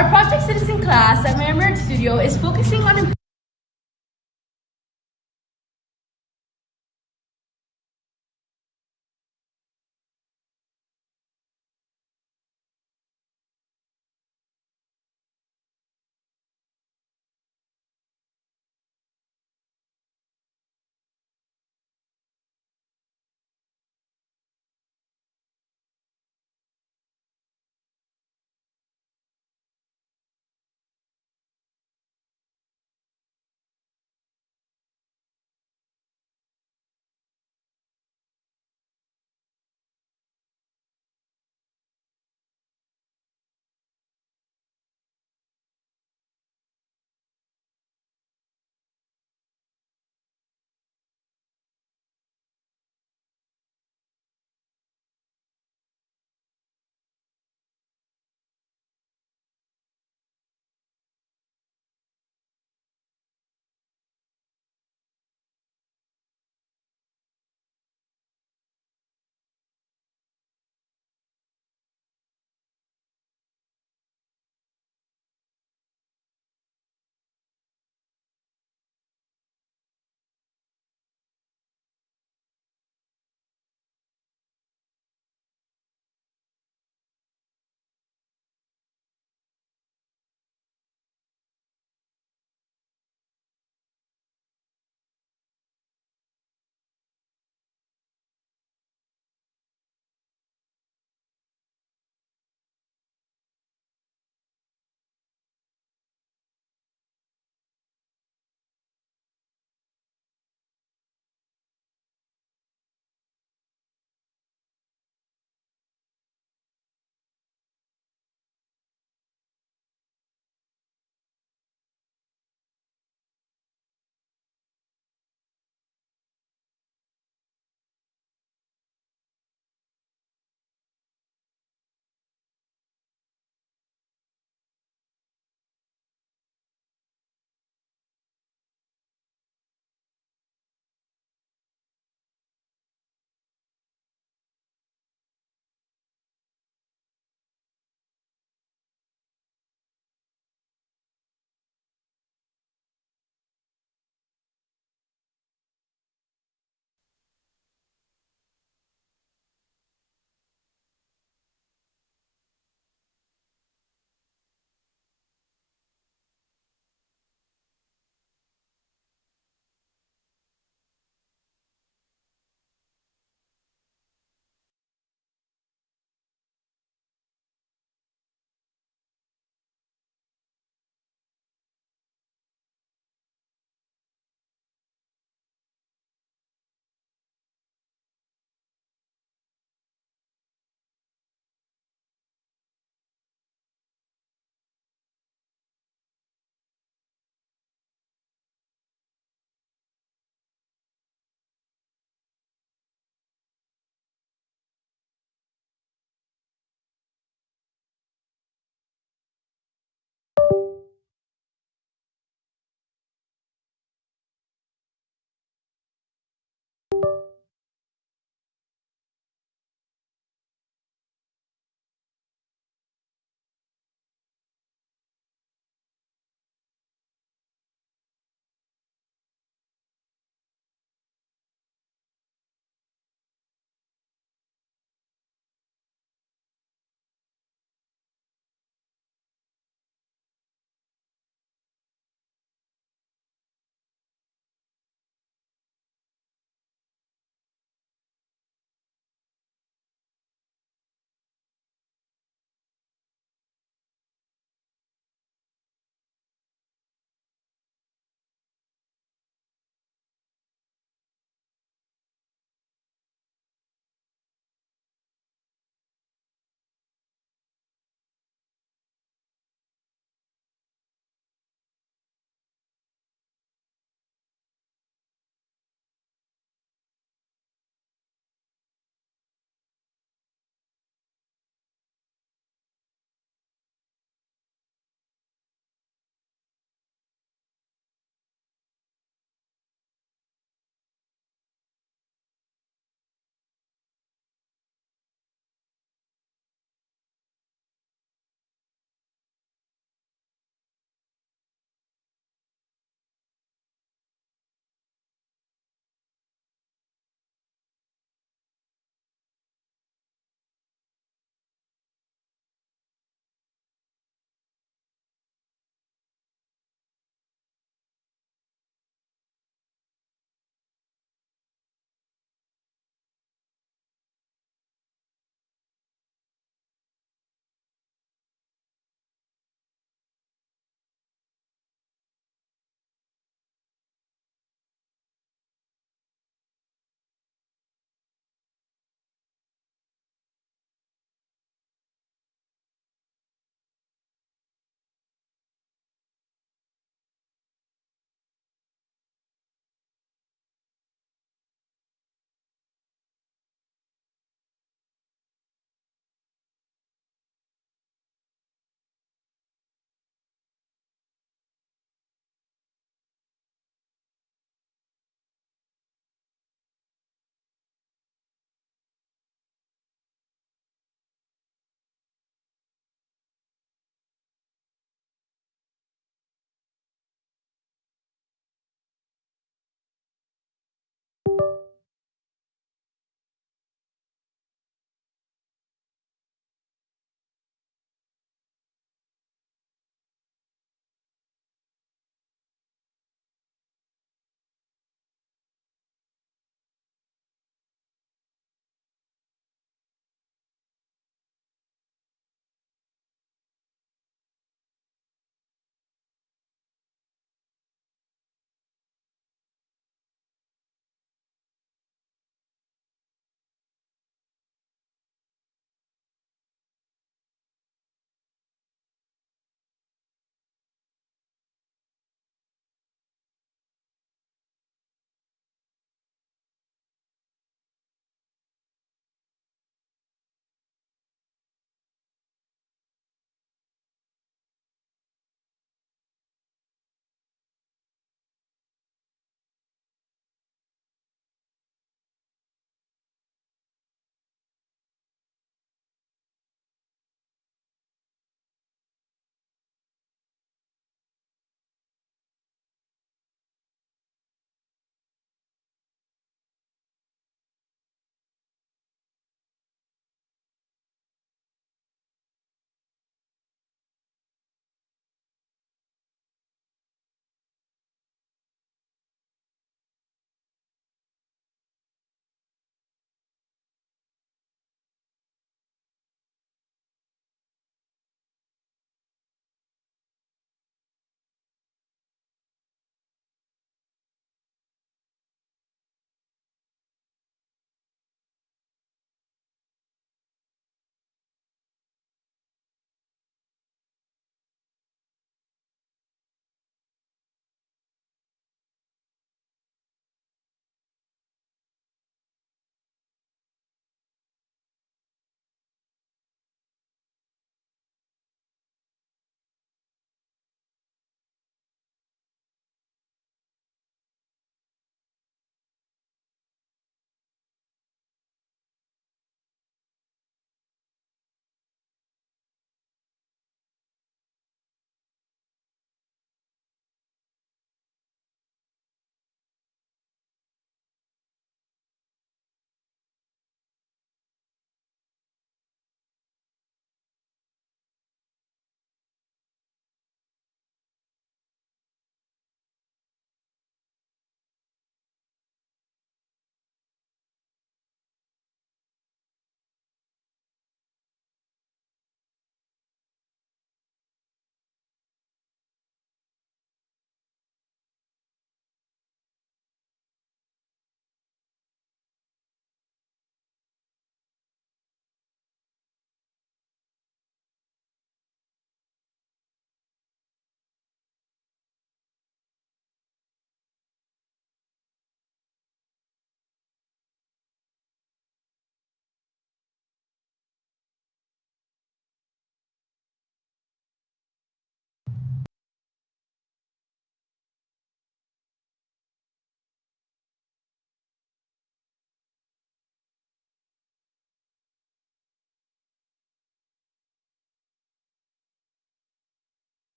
Our Project Citizen class at Miami-Dade Studio is focusing on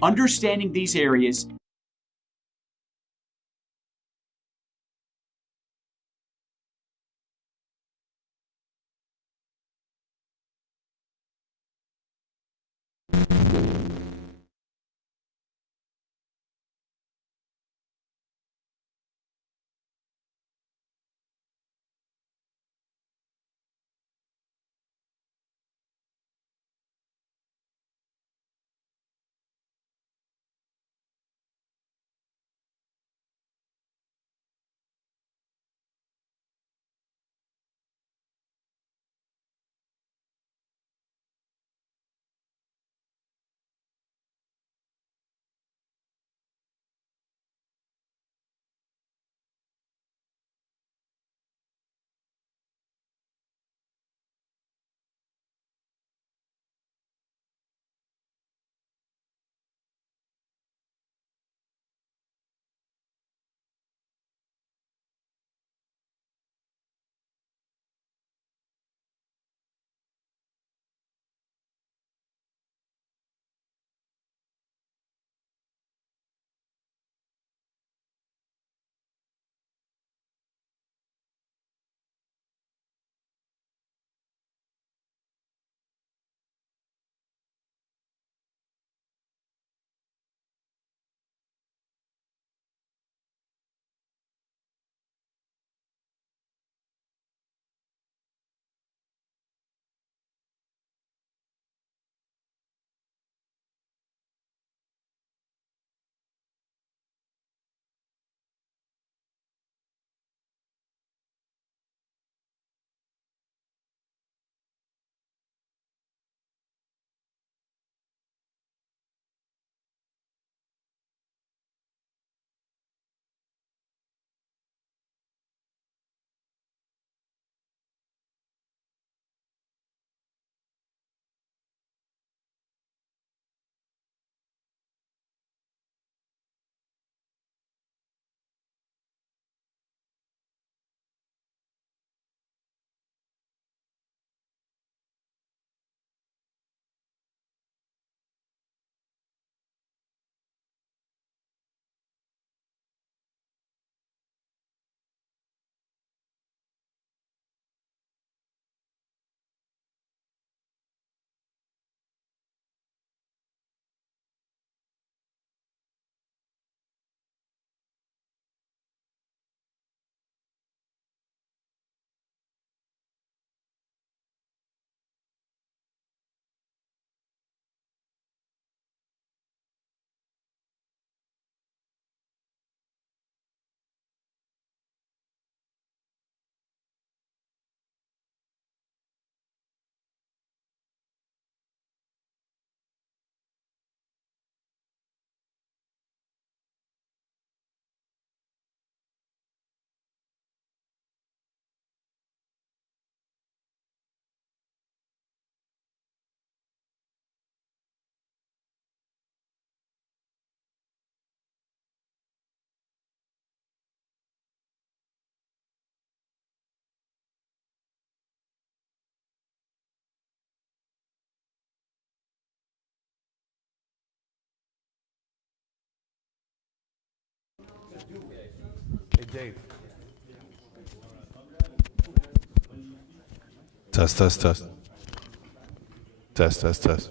Understanding these areas Dave. Test, test, test. Test, test, test.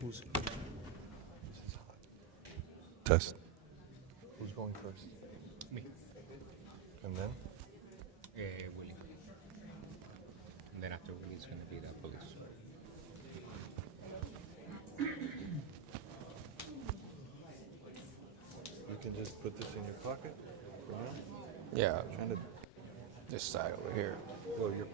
Who's test? Who's going first? Me. And then? Willie. And then after Willie, it's going to be the police. You can just put this in your pocket for now. Yeah, Trying to. this side over here. Well, you're.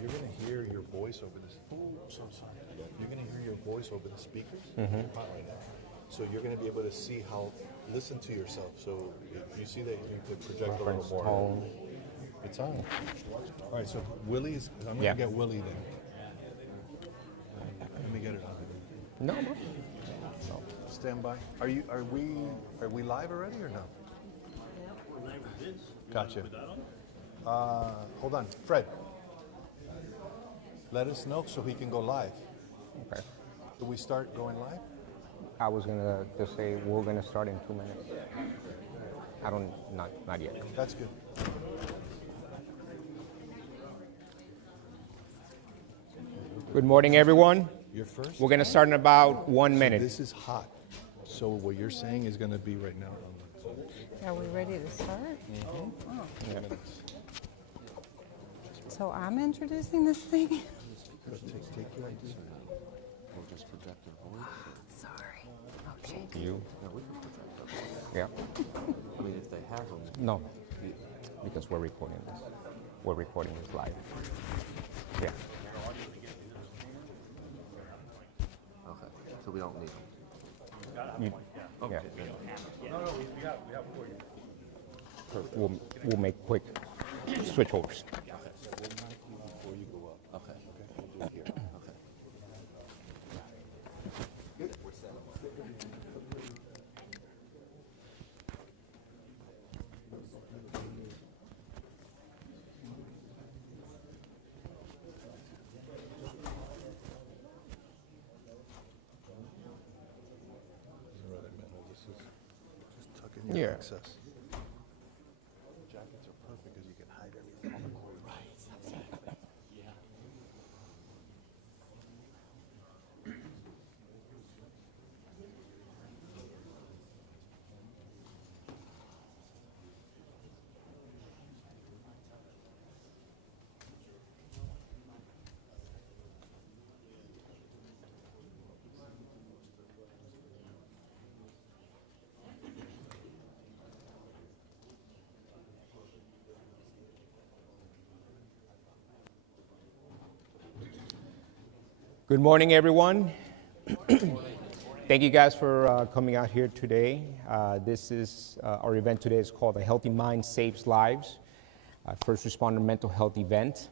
You're gonna hear your voice over this. Oh, so sorry. You're gonna hear your voice over the speakers. You're hot right now. So you're gonna be able to see how. Listen to yourself. So you see that you could project a little more. Home. It's on. All right. So Willie's. I'm gonna get Willie then. Let me get it on. No. Stand by. Are we live already or no? Gotcha. Hold on, Fred. Let us know so he can go live. Okay. Do we start going live? I was going to just say we're going to start in 2 minutes. Not yet. That's good. Good morning, everyone. You're first. We're going to start in about 1 So minute. this is hot. So what you're saying is going to be right now. Are we ready to start? Oh. So I'm introducing this thing? Take your ID. We'll just project your voice. Sorry. Okay. You? No, we can project our voice. Yeah. I mean, if they have them. No, because we're recording this. We're recording this live. Yeah. Okay, so we don't need them. Yeah. We'll make quick switchovers. Before you go up. Okay. We'll do it here. Okay. Just tuck in your Yeah. excess. Jackets are perfect because you can hide everything on the corner. Good morning, everyone. Thank you guys for coming out here today. This is our event today is called A Healthy Mind Saves Lives, first responder mental health event.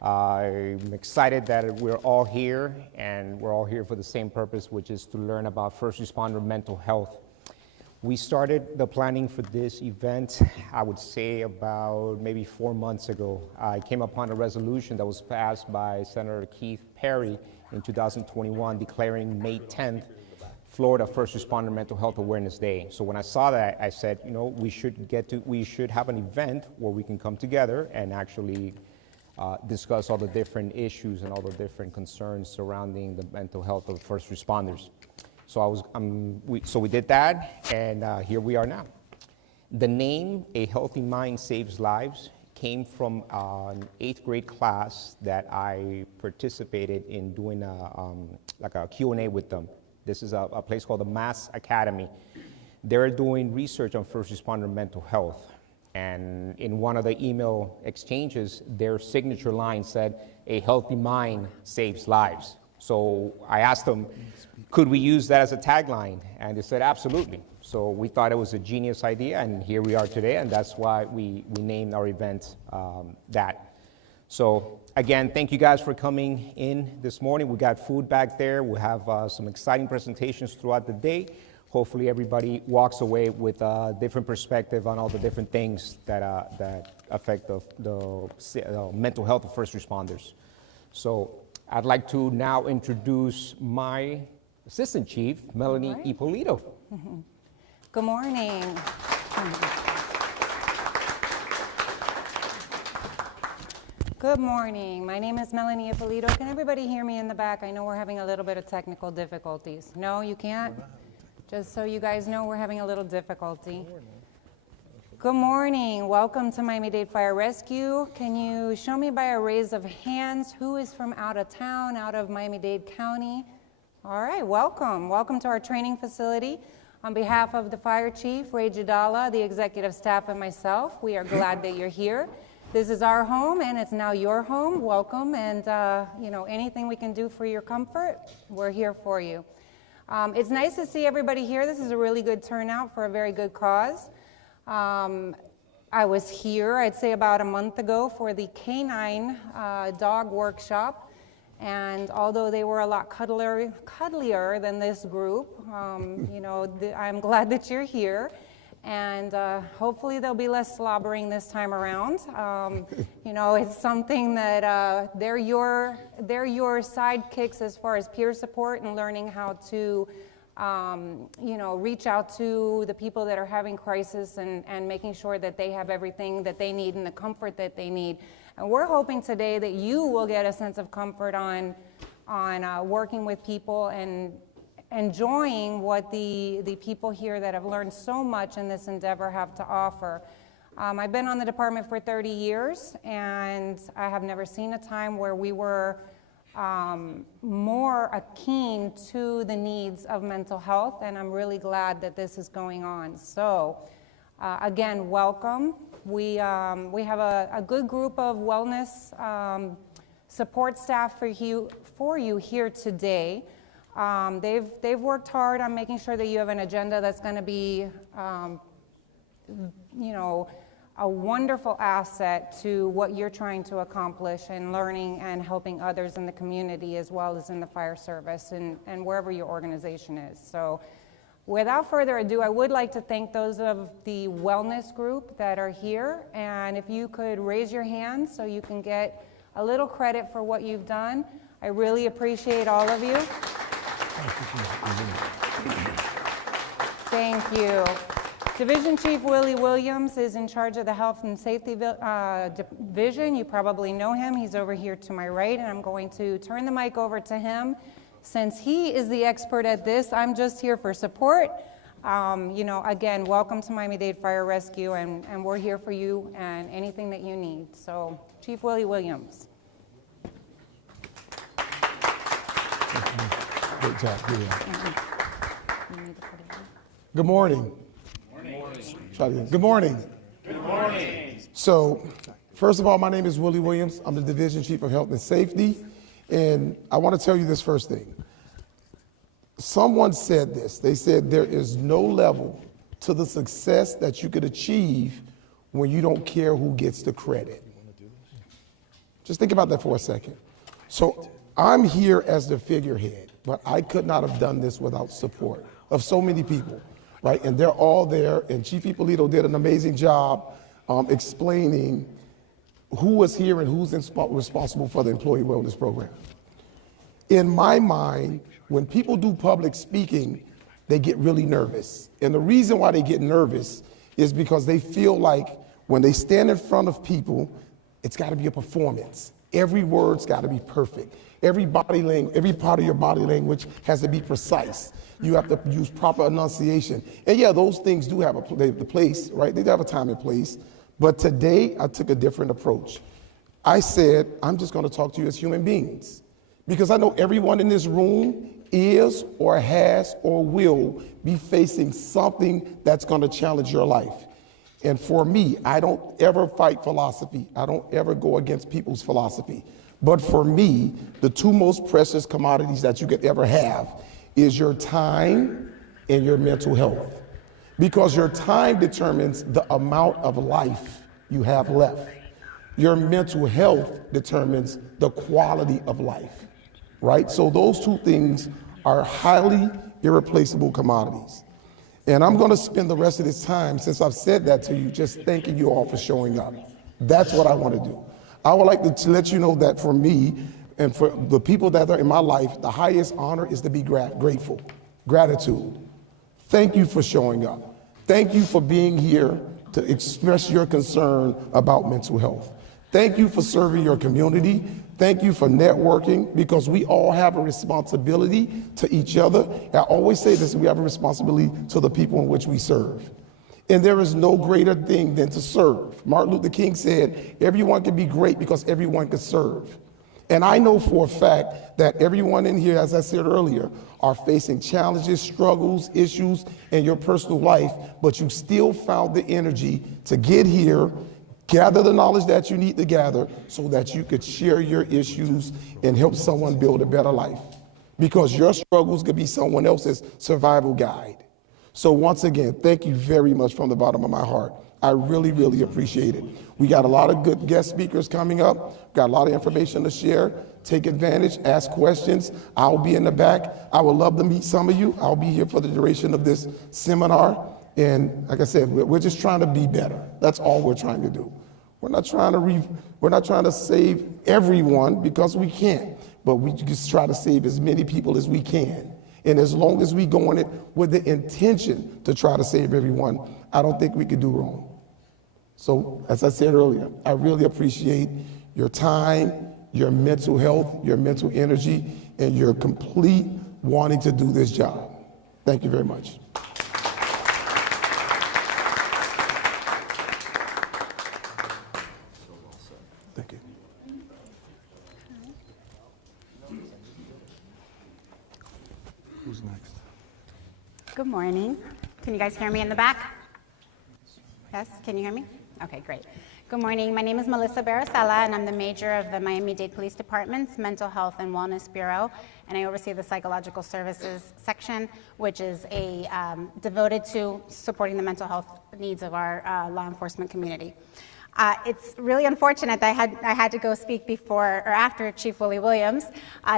I'm excited that we're all here, and we're all here for the same purpose, which is to learn about first responder mental health. We started the planning for this event, I would say about maybe 4 months ago. I came upon a resolution that was passed by Senator Keith Perry in 2021 declaring May 10th Florida First Responder Mental Health Awareness Day. So when I saw that, I said, you know, we should have an event where we can come together and actually discuss all the different issues and all the different concerns surrounding the mental health of first responders. So we did that, and here we are now. The name "A Healthy Mind Saves Lives" came from an 8th grade class that I participated in doing a Q&A with them. This is a place called the Mass Academy. They're doing research on first responder mental health. And in one of the email exchanges, their signature line said, "A healthy mind saves lives." So I asked them, could we use that as a tagline? And they said, absolutely. So we thought it was a genius idea, and here we are today, and that's why we named our event that. So again, thank you guys for coming in this morning. We got food back there. We have some exciting presentations throughout the day. Hopefully everybody walks away with a different perspective on all the different things that affect the mental health of first responders. So I'd like to now introduce my Assistant Chief, Melanie Right. Ippolito. Good morning. Good morning. My name is Melanie Ippolito. Can everybody hear me in the back? I know we're having a little bit of technical difficulties. No, you can't? Just so you guys know, we're having a little difficulty. Good morning. Welcome to Miami-Dade Fire Rescue. Can you show me by a raise of hands who is from out of town, out of Miami-Dade County? All right, welcome. Welcome to our training facility. On behalf of the Fire Chief, Ray Jadala, the executive staff, and myself, we are glad that you're here. This is our home, and it's now your home. Welcome, and anything we can do for your comfort, we're here for you. It's nice to see everybody here. This is a really good turnout for a very good cause. I was here, I'd say about a month ago, for the canine dog workshop, and although they were a lot cuddlier than this group, I'm glad that you're here. And hopefully there'll be less slobbering this time around. It's something that they're your sidekicks as far as peer support and learning how to, reach out to the people that are having crisis and making sure that they have everything that they need and the comfort that they need. And we're hoping today that you will get a sense of comfort on working with people and enjoying what the people here that have learned so much in this endeavor have to offer. I've been on the department for 30 years, and I have never seen a time where we were more keen to the needs of mental health, and I'm really glad that this is going on. So, again, welcome. We have a good group of wellness support staff for you here today. They've worked hard on making sure that you have an agenda that's going to be, a wonderful asset to what you're trying to accomplish and learning and helping others in the community as well as in the fire service and wherever your organization is. So without further ado, I would like to thank those of the wellness group that are here. And if you could raise your hands so you can get a little credit for what you've done. I really appreciate all of you. Thank you. Division Chief Willie Williams is in charge of the Health and Safety Division. You probably know him. He's over here to my right, and I'm going to turn the mic over to him. Since he is the expert at this, I'm just here for support. Again, welcome to Miami-Dade Fire Rescue, and we're here for you and anything that you need. So, Chief Willie Williams. Good job. Good morning. Good morning. Good morning. So, first of all, my name is Willie Williams. I'm the Division Chief of Health and Safety. And I want to tell you this first thing. Someone said this. They said there is no level to the success that you could achieve when you don't care who gets the credit. Just think about that for a second. So, I'm here as the figurehead, but I could not have done this without support of so many people, right? And they're all there, and Chief Ippolito did an amazing job explaining who was here and who's responsible for the Employee Wellness Program. In my mind, when people do public speaking, they get really nervous. And the reason why they get nervous is because they feel like when they stand in front of people, it's got to be a performance. Every word's got to be perfect. Every part of your body language has to be precise. You have to use proper enunciation. And yeah, those things do have the place, right? They do have a time and place. But today, I took a different approach. I said, I'm just going to talk to you as human beings. Because I know everyone in this room is or has or will be facing something that's going to challenge your life. And for me, I don't ever fight philosophy. I don't ever go against people's philosophy. But for me, the two most precious commodities that you could ever have is your time and your mental health. Because your time determines the amount of life you have left. Your mental health determines the quality of life, right? So those two things are highly irreplaceable commodities. And I'm going to spend the rest of this time, since I've said that to you, just thanking you all for showing up. That's what I want to do. I would like to let you know that for me and for the people that are in my life, the highest honor is to be grateful. Gratitude. Thank you for showing up. Thank you for being here to express your concern about mental health. Thank you for serving your community. Thank you for networking, because we all have a responsibility to each other. I always say this, we have a responsibility to the people in which we serve. And there is no greater thing than to serve. Martin Luther King said, everyone can be great because everyone can serve. And I know for a fact that everyone in here, as I said earlier, are facing challenges, struggles, issues in your personal life, but you still found the energy to get here, gather the knowledge that you need to gather so that you could share your issues and help someone build a better life. Because your struggles could be someone else's survival guide. So once again, thank you very much from the bottom of my heart. I really, really appreciate it. We got a lot of good guest speakers coming up, got a lot of information to share. Take advantage, ask questions. I'll be in the back. I would love to meet some of you. I'll be here for the duration of this seminar. And like I said, we're just trying to be better. That's all we're trying to do. We're not trying to save everyone, because we can't, but we just try to save as many people as we can. And as long as we go on it with the intention to try to save everyone, I don't think we could do wrong. So as I said earlier, I really appreciate your time, your mental health, your mental energy, and your complete wanting to do this job. Thank you very much. Thank you. Who's next? Good morning. Can you guys hear me in the back? Yes, can you hear me? Okay, great. Good morning. My name is Melissa Baracella, and I'm the major of the Miami-Dade Police Department's Mental Health and Wellness Bureau, and I oversee the Psychological Services section, which is devoted to supporting the mental health needs of our law enforcement community. It's really unfortunate that I had to go speak before or after Chief Willie Williams.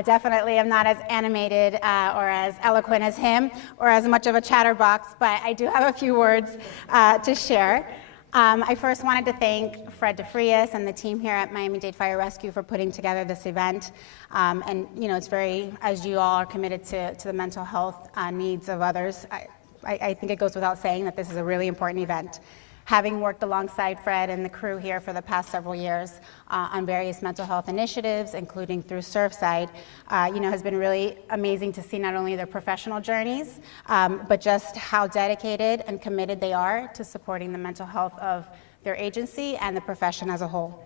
Definitely I'm not as animated or as eloquent as him or as much of a chatterbox, but I do have a few words to share. I first wanted to thank Fred DeFrias and the team here at Miami-Dade Fire Rescue for putting together this event. And you know, it's very, as you all are committed to the mental health needs of others, I think it goes without saying that this is a really important event. Having worked alongside Fred and the crew here for the past several years on various mental health initiatives, including through Surfside, you know, has been really amazing to see not only their professional journeys, but just how dedicated and committed they are to supporting the mental health of their agency and the profession as a whole.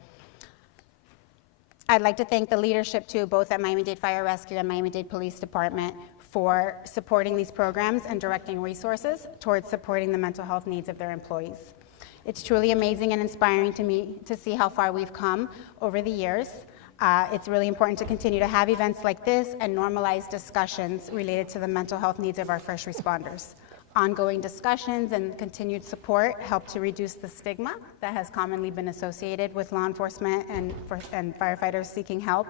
I'd like to thank the leadership too, both at Miami-Dade Fire Rescue and Miami-Dade Police Department, for supporting these programs and directing resources towards supporting the mental health needs of their employees. It's truly amazing and inspiring to me to see how far we've come over the years. It's really important to continue to have events like this and normalize discussions related to the mental health needs of our first responders. Ongoing discussions and continued support help to reduce the stigma that has commonly been associated with law enforcement and firefighters seeking help.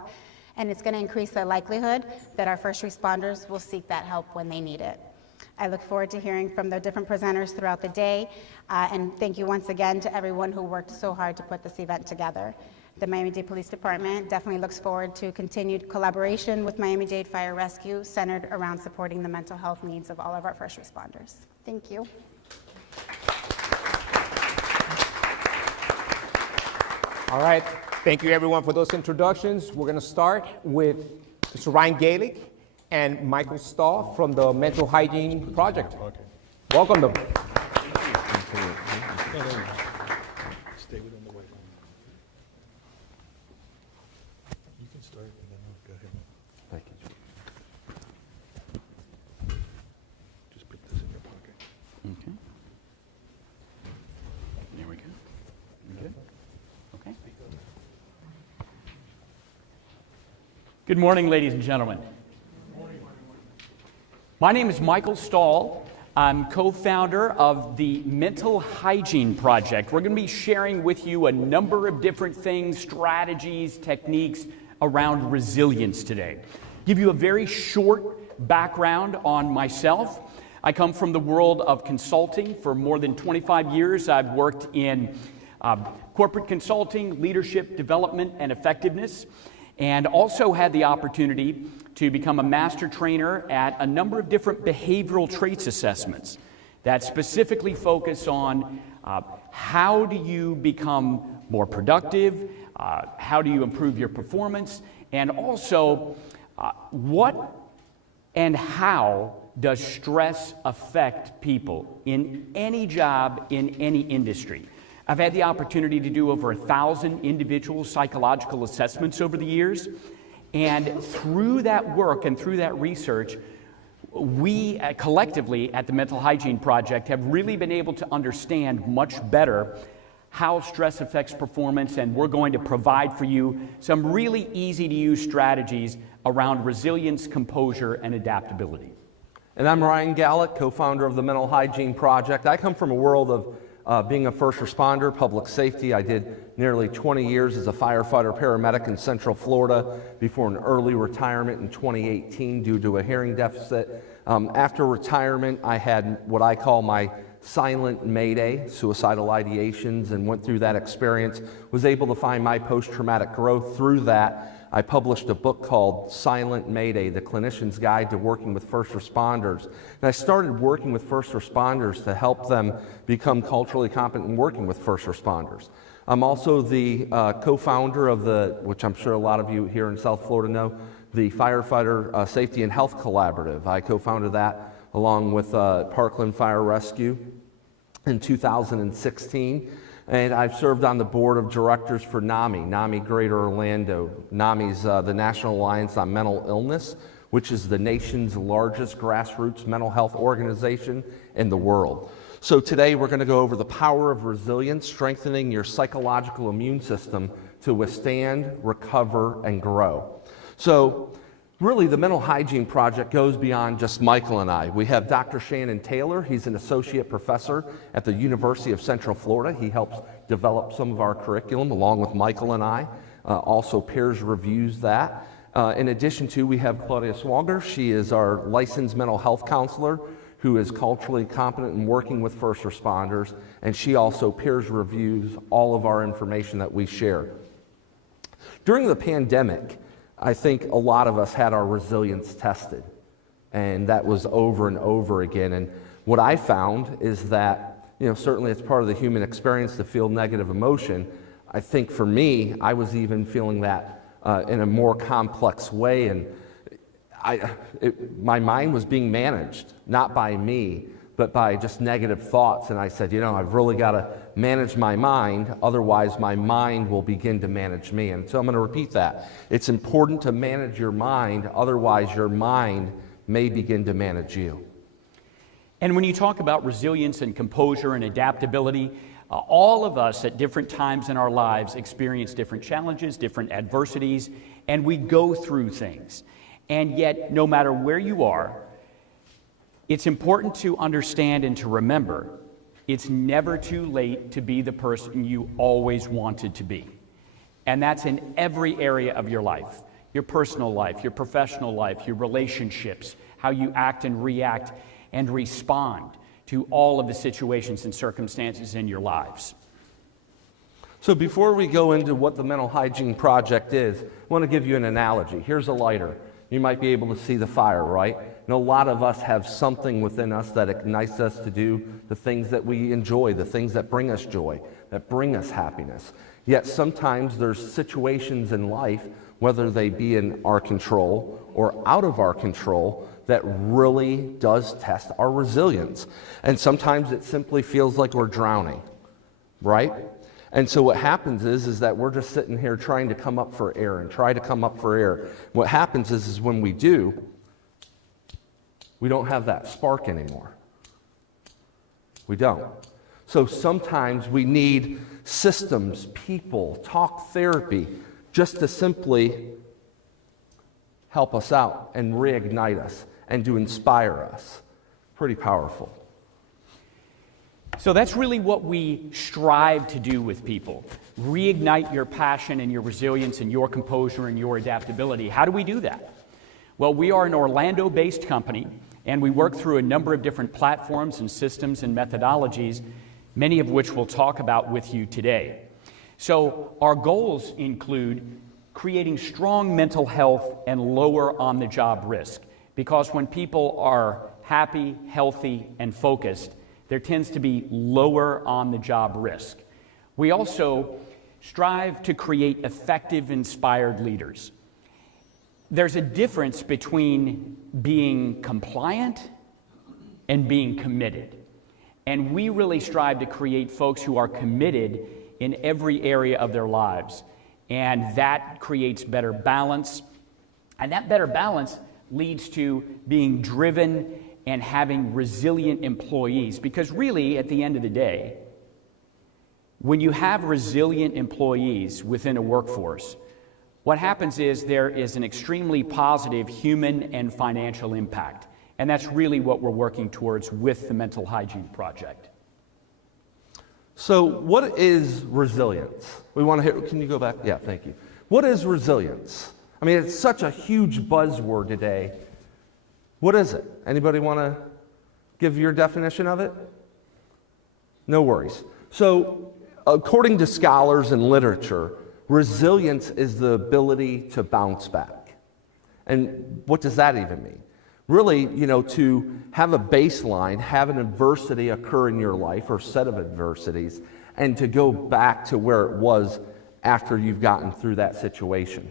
And it's going to increase the likelihood that our first responders will seek that help when they need it. I look forward to hearing from the different presenters throughout the day, and thank you once again to everyone who worked so hard to put this event together. The Miami-Dade Police Department definitely looks forward to continued collaboration with Miami-Dade Fire Rescue centered around supporting the mental health needs of all of our first responders. Thank you. All right. Thank you, everyone, for those introductions. We're going to start with Mr. Ryan Galick and Michael Stahl from the Mental Hygiene Project. Okay. Welcome them. Stay within the white line. You can start and then I'll go ahead. Thank you. Just put this in your pocket. Okay. There we go. You good? Okay. Good morning, ladies and gentlemen. My name is Michael Stahl. I'm co-founder of the Mental Hygiene Project. We're going to be sharing with you a number of different things, strategies, techniques around resilience today. Give you a very short background on myself. I come from the world of consulting. For more than 25 years, I've worked in corporate consulting, leadership development, and effectiveness, and also had the opportunity to become a master trainer at a number of different behavioral traits assessments that specifically focus on How do you become more productive? How do you improve your performance? And also, what and how does stress affect people in any job, in any industry? I've had the opportunity to do over 1,000 individual psychological assessments over the years, and through that work and through that research, we collectively at the Mental Hygiene Project have really been able to understand much better how stress affects performance, and we're going to provide for you some really easy to use strategies around resilience, composure, and adaptability. And I'm Ryan Gallick, co-founder of the Mental Hygiene Project. I come from a world of being a first responder, public safety. I did nearly 20 years as a firefighter paramedic in Central Florida before an early retirement in 2018 due to a hearing deficit. After retirement, I had what I call my silent Mayday, suicidal ideations, and went through that experience, was able to find my post-traumatic growth through that. I published a book called Silent Mayday, The Clinician's Guide to Working with First Responders. And I started working with first responders to help them become culturally competent in working with first responders. I'm also the co-founder of which I'm sure a lot of you here in South Florida know, the Firefighter Safety and Health Collaborative. I co-founded that along with Parkland Fire Rescue in 2016. And I've served on the board of directors for NAMI Greater Orlando. NAMI's the National Alliance on Mental Illness, which is the nation's largest grassroots mental health organization in the world. So today we're going to go over the power of resilience, strengthening your psychological immune system to withstand, recover, and grow. So really, the Mental Hygiene Project goes beyond just Michael and I. We have Dr. Shannon Taylor. He's an associate professor at the University of Central Florida. He helps develop some of our curriculum along with Michael and I. Also peers reviews that. In addition to, we have Claudia Swanger. She is our licensed mental health counselor who is culturally competent in working with first responders, and she also peers reviews all of our information that we share. During the pandemic, I think a lot of us had our resilience tested, and that was over and over again. And what I found is that, certainly it's part of the human experience to feel negative emotion. I think for me, I was even feeling that in a more complex way, and my mind was being managed, not by me, but by just negative thoughts. And I said, I've really got to manage my mind, otherwise my mind will begin to manage me. And so I'm going to repeat that. It's important to manage your mind, otherwise your mind may begin to manage you. And when you talk about resilience and composure and adaptability, all of us at different times in our lives experience different challenges, different adversities, and we go through things. And yet, no matter where you are, it's important to understand and to remember it's never too late to be the person you always wanted to be. And that's in every area of your life, your personal life, your professional life, your relationships, how you act and react and respond to all of the situations and circumstances in your lives. So before we go into what the Mental Hygiene Project is, I want to give you an analogy. Here's a lighter. You might be able to see the fire, right? And a lot of us have something within us that ignites us to do the things that we enjoy, the things that bring us joy, that bring us happiness. Yet sometimes there's situations in life, whether they be in our control or out of our control, that really does test our resilience. And sometimes it simply feels like we're drowning, right? And so what happens is that we're just sitting here trying to come up for air and try to come up for air. What happens is when we do, we don't have that spark anymore. We don't. So sometimes we need systems, people, talk therapy, just to simply help us out and reignite us and to inspire us. Pretty powerful. So that's really what we strive to do with people. Reignite your passion and your resilience and your composure and your adaptability. How do we do that? Well, we are an Orlando-based company, and we work through a number of different platforms and systems and methodologies, many of which we'll talk about with you today. So our goals include creating strong mental health and lower on-the-job risk, because when people are happy, healthy, and focused, there tends to be lower on-the-job risk. We also strive to create effective, inspired leaders. There's a difference between being compliant and being committed. And we really strive to create folks who are committed in every area of their lives. And that creates better balance. And that better balance leads to being driven and having resilient employees. Because really, at the end of the day, when you have resilient employees within a workforce, what happens is there is an extremely positive human and financial impact. And that's really what we're working towards with the Mental Hygiene Project. So what is resilience? We want to hear, can you go back? Yeah, thank you. What is resilience? I mean, it's such a huge buzzword today. What is it? Anybody want to give your definition of it? No worries. So according to scholars and literature, resilience is the ability to bounce back. And what does that even mean? Really, to have a baseline, have an adversity occur in your life or set of adversities, and to go back to where it was after you've gotten through that situation.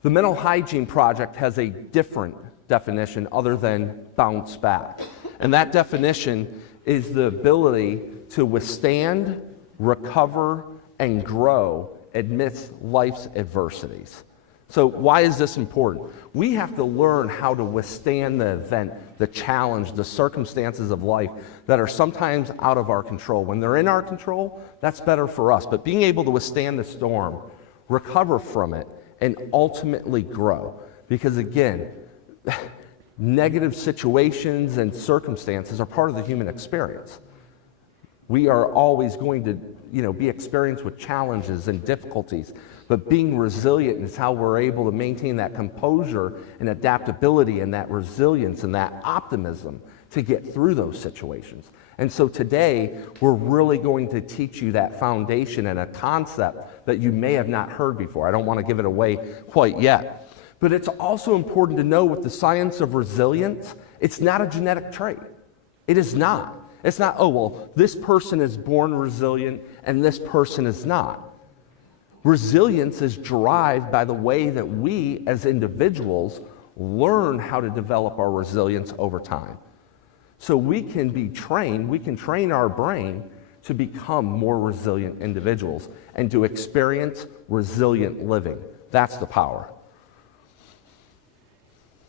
The Mental Hygiene Project has a different definition other than bounce back. And that definition is the ability to withstand, recover, and grow amidst life's adversities. So why is this important? We have to learn how to withstand the event, the challenge, the circumstances of life that are sometimes out of our control. When they're in our control, that's better for us. But being able to withstand the storm, recover from it, and ultimately grow. Because again, negative situations and circumstances are part of the human experience. We are always going to, be experienced with challenges and difficulties. But being resilient is how we're able to maintain that composure and adaptability and that resilience and that optimism to get through those situations. And so today, we're really going to teach you that foundation and a concept that you may have not heard before. I don't want to give it away quite yet. But it's also important to know with the science of resilience, it's not a genetic trait. It is not. It's not, oh, well, this person is born resilient and this person is not. Resilience is derived by the way that we as individuals learn how to develop our resilience over time. So we can be trained, we can train our brain to become more resilient individuals and to experience resilient living. That's the power.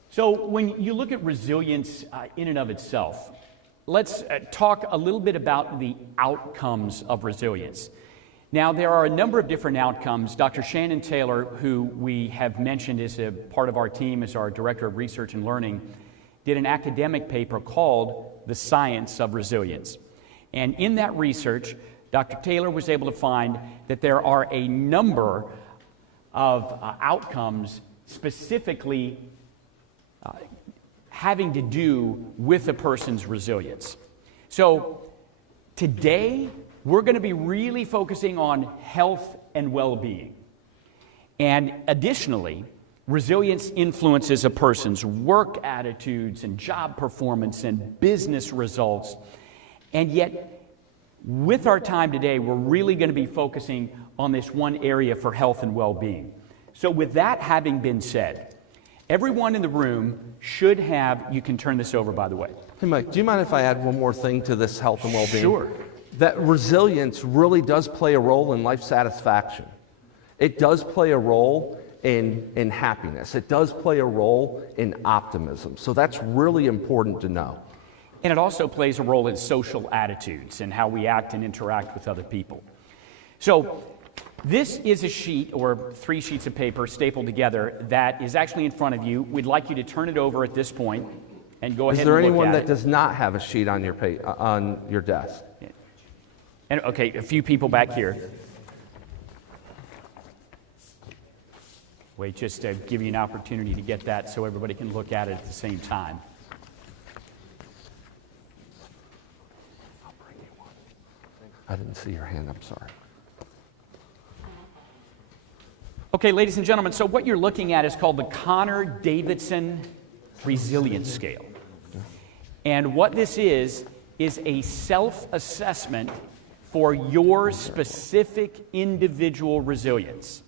So when you look at resilience in and of itself, let's talk a little bit about the outcomes of resilience. Now, there are a number of different outcomes. Dr. Shannon Taylor, who we have mentioned is a part of our team as our Director of Research and Learning, did an academic paper called The Science of Resilience. And in that research, Dr. Taylor was able to find that there are a number of outcomes specifically having to do with a person's resilience. So today, we're going to be really focusing on health and well-being. And additionally, resilience influences a person's work attitudes and job performance and business results. And yet, with our time today, we're really going to be focusing on this one area for health and well-being. So with that having been said, everyone in the room should have, you can turn this over, by the way. Hey, Mike, do you mind if I add one more thing to this health and well-being? Sure. That resilience really does play a role in life satisfaction. It does play a role in happiness. It does play a role in optimism. So that's really important to know. And it also plays a role in social attitudes and how we act and interact with other people. So this is a sheet or 3 sheets of paper stapled together that is actually in front of you. We'd like you to turn it over at this point and go ahead and look at it. Is there anyone that does not have a sheet on your desk? Yeah. And okay, a few people back here. Wait, just to give you an opportunity to get that so everybody can look at it at the same time. I'll bring you one. I didn't see your hand, I'm sorry. Okay, ladies and gentlemen, so what you're looking at is called the Connor-Davidson Resilience Scale. And what this is is a self-assessment for your specific individual resilience.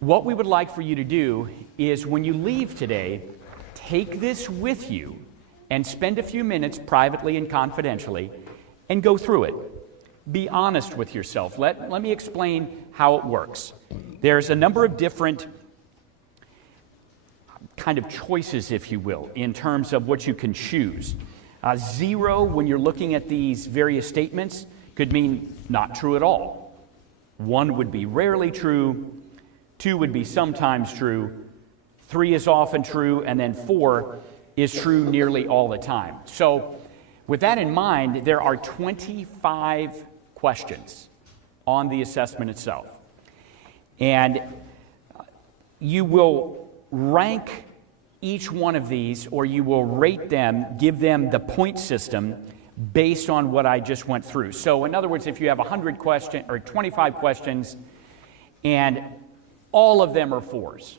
What we would like for you to do is, when you leave today, take this with you and spend a few minutes privately and confidentially and go through it. Be honest with yourself. Let me explain how it works. There's a number of different kind of choices, if you will, in terms of what you can choose. 0, when you're looking at these various statements, could mean not true at all. 1 would be rarely true. 2 would be sometimes true. 3 is often true. And then 4 is true nearly all the time. So with that in mind, there are 25 questions on the assessment itself. And you will rank each one of these, or you will rate them, give them the point system based on what I just went through. So in other words, if you have 100 questions or 25 questions and all of them are 4s,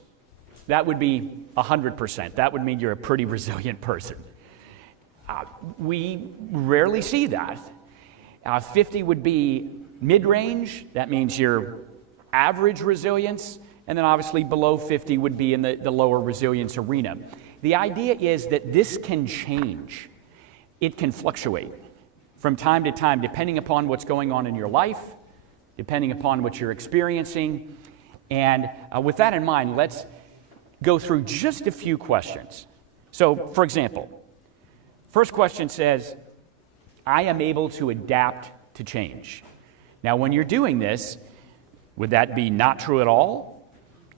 that would be 100%. That would mean you're a pretty resilient person. We rarely see that. 50 would be mid-range. That means your average resilience. And then obviously below 50 would be in the lower resilience arena. The idea is that this can change. It can fluctuate from time to time, depending upon what's going on in your life, depending upon what you're experiencing. And with that in mind, let's go through just a few questions. So, for example, first question says, I am able to adapt to change. Now, when you're doing this, would that be not true at all?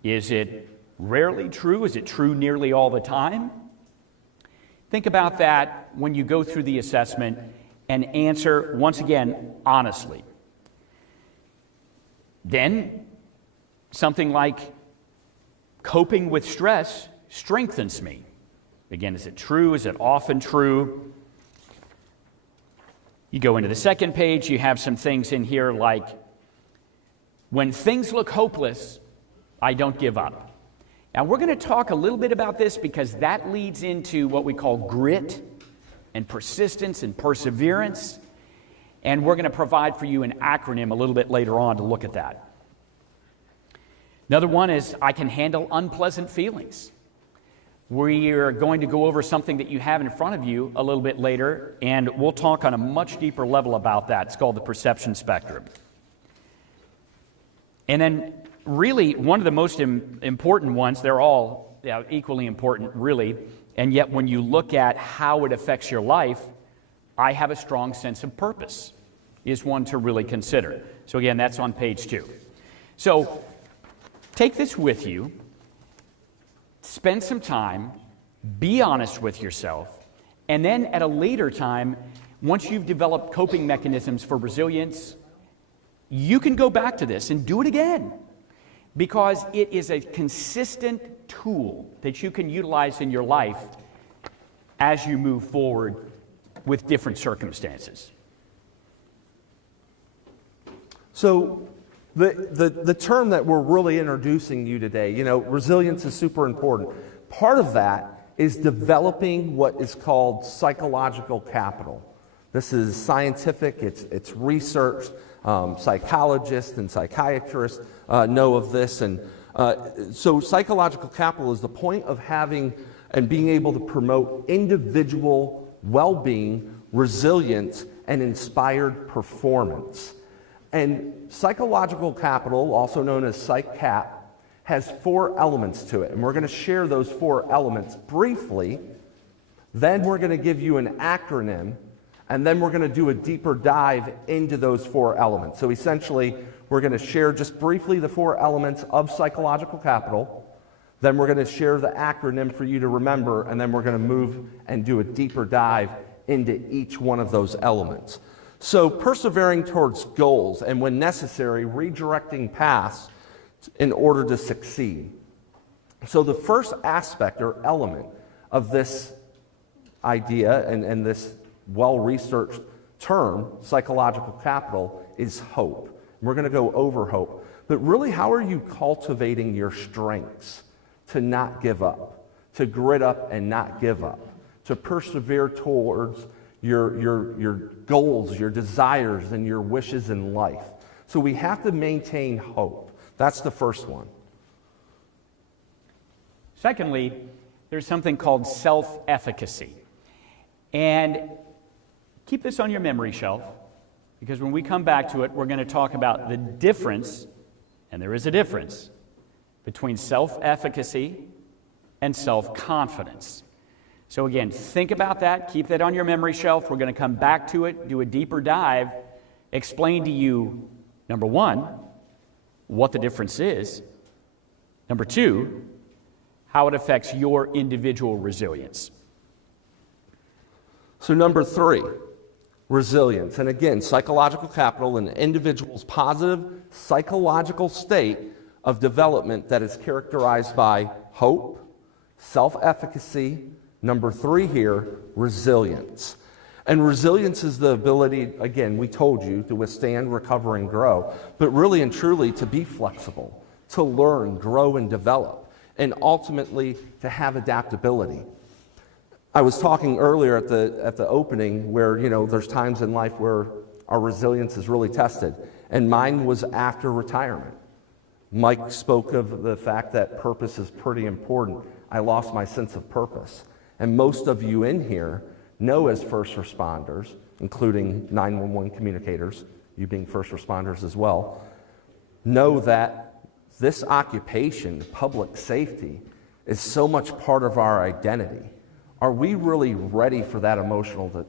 Is it rarely true? Is it true nearly all the time? Think about that when you go through the assessment and answer, once again, honestly. Then, something like coping with stress strengthens me. Again, is it true? Is it often true? You go into the second page, you have some things in here like, when things look hopeless, I don't give up. Now, we're going to talk a little bit about this because that leads into what we call grit and persistence and perseverance. And we're going to provide for you an acronym a little bit later on to look at that. Another one is, I can handle unpleasant feelings. We are going to go over something that you have in front of you a little bit later, and we'll talk on a much deeper level about that. It's called the perception spectrum. And then really, one of the most important ones, they're all equally important, really, and yet when you look at how it affects your life, I have a strong sense of purpose, is one to really consider. So again, that's on page 2. So take this with you, spend some time, be honest with yourself, and then at a later time, once you've developed coping mechanisms for resilience, you can go back to this and do it again, because it is a consistent tool that you can utilize in your life as you move forward with different circumstances. So the term that we're really introducing you today, resilience is super important. Part of that is developing what is called psychological capital. This is scientific, it's research. Psychologists and psychiatrists know of this. And so psychological capital is the point of having and being able to promote individual well-being, resilience, and inspired performance. And psychological capital, also known as PsycCap, has 4 elements to it. And we're going to share those 4 elements briefly. Then we're going to give you an acronym. And then we're going to do a deeper dive into those 4 elements. So essentially, we're going to share just briefly the 4 elements of psychological capital. Then we're going to share the acronym for you to remember. And then we're going to move and do a deeper dive into each one of those elements. So persevering towards goals, and when necessary, redirecting paths in order to succeed. So the first aspect or element of this idea and this well-researched term, psychological capital, is hope. We're going to go over hope. But really, how are you cultivating your strengths to not give up, to grit up and not give up, to persevere towards your goals, your desires, and your wishes in life. So we have to maintain hope. That's the first one. Secondly, there's something called self-efficacy. And keep this on your memory shelf, because when we come back to it, we're going to talk about the difference, and there is a difference, between self-efficacy and self-confidence. So again, think about that, keep that on your memory shelf. We're going to come back to it, do a deeper dive, explain to you, number one, what the difference is. Number two, how it affects your individual resilience. So number three, resilience. And again, psychological capital, an individual's positive psychological state of development that is characterized by hope, self-efficacy. Number three here, resilience. And resilience is the ability, again, we told you, to withstand, recover, and grow, but really and truly to be flexible, to learn, grow, and develop, and ultimately to have adaptability. I was talking earlier at the opening where, there's times in life where our resilience is really tested, and mine was after retirement. Mike spoke of the fact that purpose is pretty important. I lost my sense of purpose. And most of you in here know, as first responders, including 911 communicators, you being first responders as well, know that this occupation, public safety, is so much part of our identity. Are we really ready for that emotional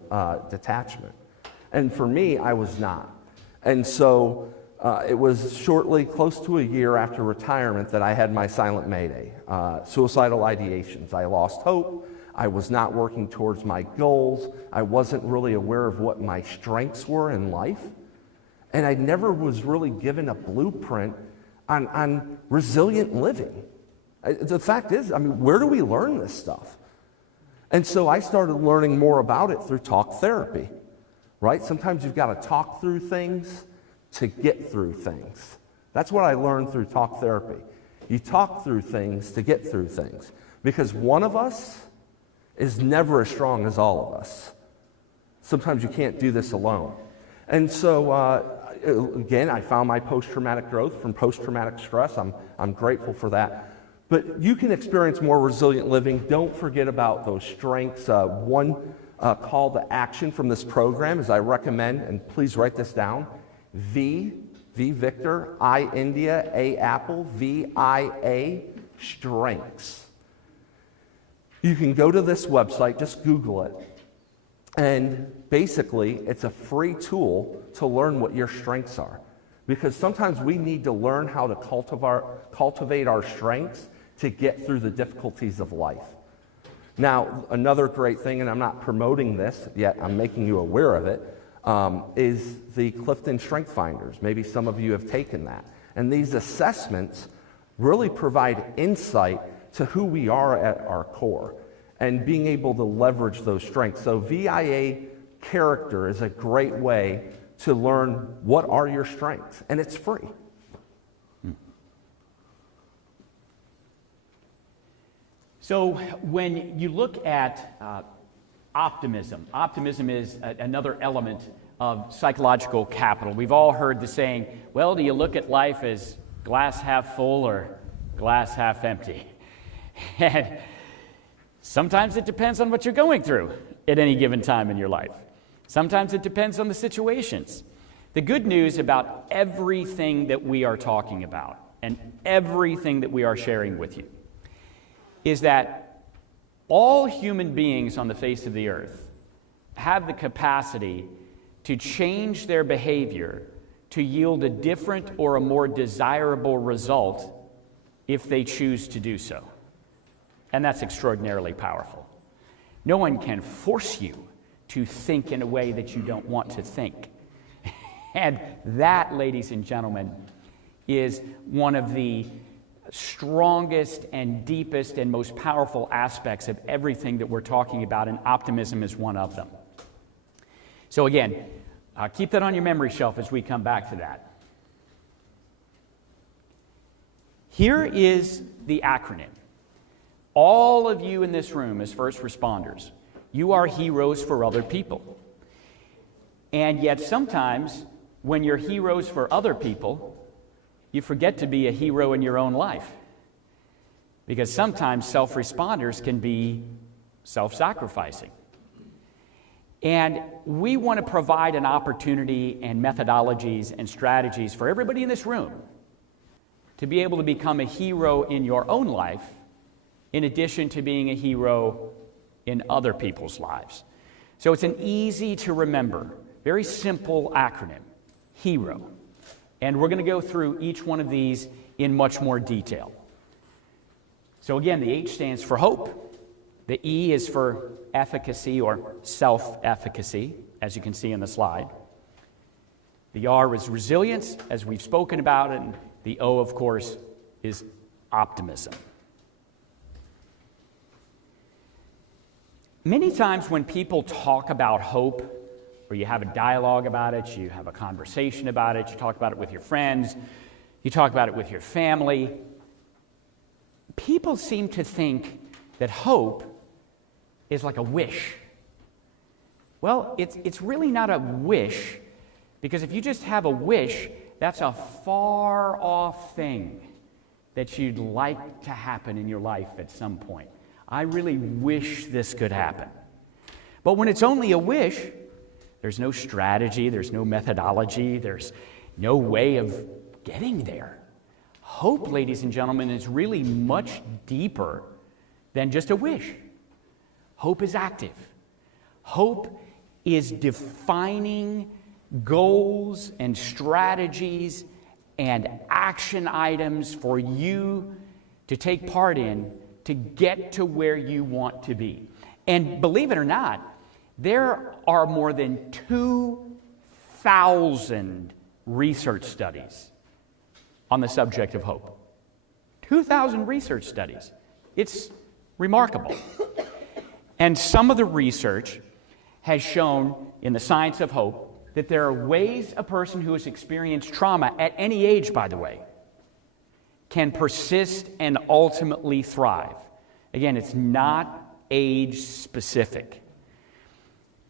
detachment? And for me, I was not. And so it was shortly, close to a year after retirement, that I had my silent mayday, suicidal ideations. I lost hope. I was not working towards my goals. I wasn't really aware of what my strengths were in life. And I never was really given a blueprint on resilient living. The fact is, where do we learn this stuff? And so I started learning more about it through talk therapy, right? Sometimes you've got to talk through things to get through things. That's what I learned through talk therapy. You talk through things to get through things, because one of us is never as strong as all of us. Sometimes you can't do this alone. And so, again, I found my post-traumatic growth from post-traumatic stress. I'm grateful for that. But you can experience more resilient living. Don't forget about those strengths. One call to action from this program is I recommend, and please write this down, V Victor, I India, A Apple, VIA, strengths. You can go to this website, just Google it, and basically it's a free tool to learn what your strengths are. Because sometimes we need to learn how to cultivate our strengths to get through the difficulties of life. Now, another great thing, and I'm not promoting this yet, I'm making you aware of it, is the Clifton Strength Finders. Maybe some of you have taken that. And these assessments really provide insight to who we are at our core and being able to leverage those strengths. So VIA character is a great way to learn what are your strengths, and it's free. So when you look at optimism is another element of psychological capital. We've all heard the saying, well, do you look at life as glass half full or glass half empty? And sometimes it depends on what you're going through at any given time in your life. Sometimes it depends on the situations. The good news about everything that we are talking about and everything that we are sharing with you is that all human beings on the face of the earth have the capacity to change their behavior to yield a different or a more desirable result if they choose to do so. And that's extraordinarily powerful. No one can force you to think in a way that you don't want to think. And that, ladies and gentlemen, is one of the strongest and deepest and most powerful aspects of everything that we're talking about, and optimism is one of them. So again, keep that on your memory shelf as we come back to that. Here is the acronym. All of you in this room as first responders, You are heroes for other people. And yet sometimes when you're heroes for other people, you forget to be a hero in your own life. Because sometimes self-responders can be self-sacrificing. And we want to provide an opportunity and methodologies and strategies for everybody in this room to be able to become a hero in your own life, in addition to being a hero in other people's lives. So it's an easy to remember, very simple acronym, HERO. And we're going to go through each one of these in much more detail. So again, the H stands for hope. The E is for efficacy or self-efficacy, as you can see in the slide. The R is resilience, as we've spoken about, and the O, of course, is optimism. Many times when people talk about hope, or you have a dialogue about it, you have a conversation about it, you talk about it with your friends, you talk about it with your family, people seem to think that hope is like a wish. Well, it's really not a wish, because if you just have a wish, that's a far off thing that you'd like to happen in your life at some point. I really wish this could happen. But when it's only a wish, there's no strategy, there's no methodology, there's no way of getting there. Hope, ladies and gentlemen, is really much deeper than just a wish. Hope is active. Hope is defining goals and strategies and action items for you to take part in to get to where you want to be. And believe it or not, there are more than 2,000 research studies on the subject of hope. 2,000 research studies. It's remarkable. And some of the research has shown in the science of hope that there are ways a person who has experienced trauma at any age, by the way, can persist and ultimately thrive. Again, it's not age specific.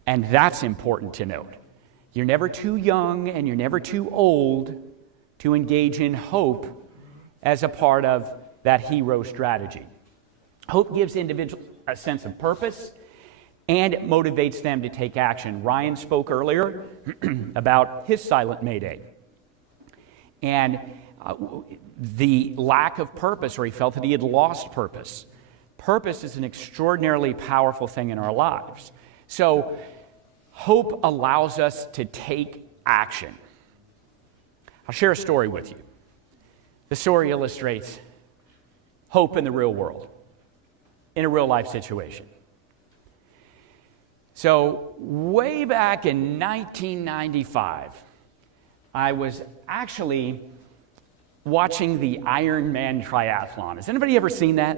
And that's important to note. You're never too young and you're never too old to engage in hope as a part of that hero strategy. Hope gives individuals a sense of purpose, and it motivates them to take action. Ryan spoke earlier about his silent Mayday. And the lack of purpose, or he felt that he had lost purpose. Purpose is an extraordinarily powerful thing in our lives. So hope allows us to take action. I'll share a story with you. The story illustrates hope in the real world, in a real life situation. So way back in 1995, I was actually watching the Ironman triathlon. Has anybody ever seen that?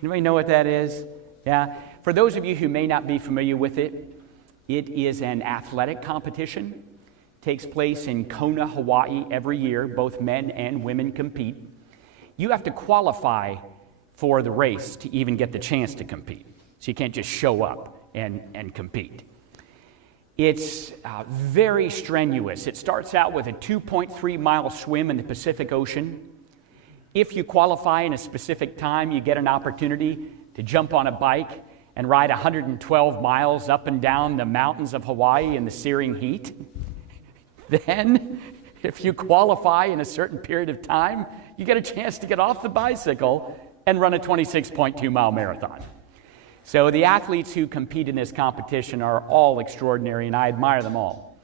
Anybody know what that is? Yeah. For those of you who may not be familiar with it, it is an athletic competition. It takes place in Kona, Hawaii every year. Both men and women compete. You have to qualify for the race to even get the chance to compete. So you can't just show up and compete. It's very strenuous. It starts out with a 2.3-mile swim in the Pacific Ocean. If you qualify in a specific time, you get an opportunity to jump on a bike and ride 112 miles up and down the mountains of Hawaii in the searing heat. Then, if you qualify in a certain period of time, you get a chance to get off the bicycle and run a 26.2-mile marathon. So the athletes who compete in this competition are all extraordinary, and I admire them all.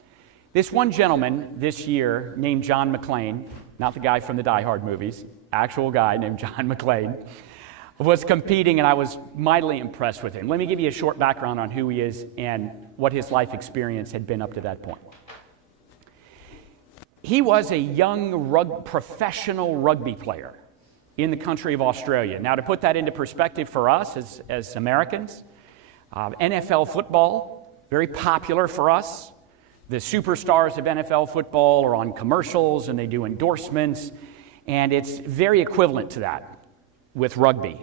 This one gentleman this year named John McClane, not the guy from the Die Hard movies, actual guy named John McClane, was competing, and I was mightily impressed with him. Let me give you a short background on who he is and what his life experience had been up to that point. He was a young professional rugby player in the country of Australia. Now, to put that into perspective for us as Americans, NFL football, very popular for us. The superstars of NFL football are on commercials and they do endorsements, and it's very equivalent to that with rugby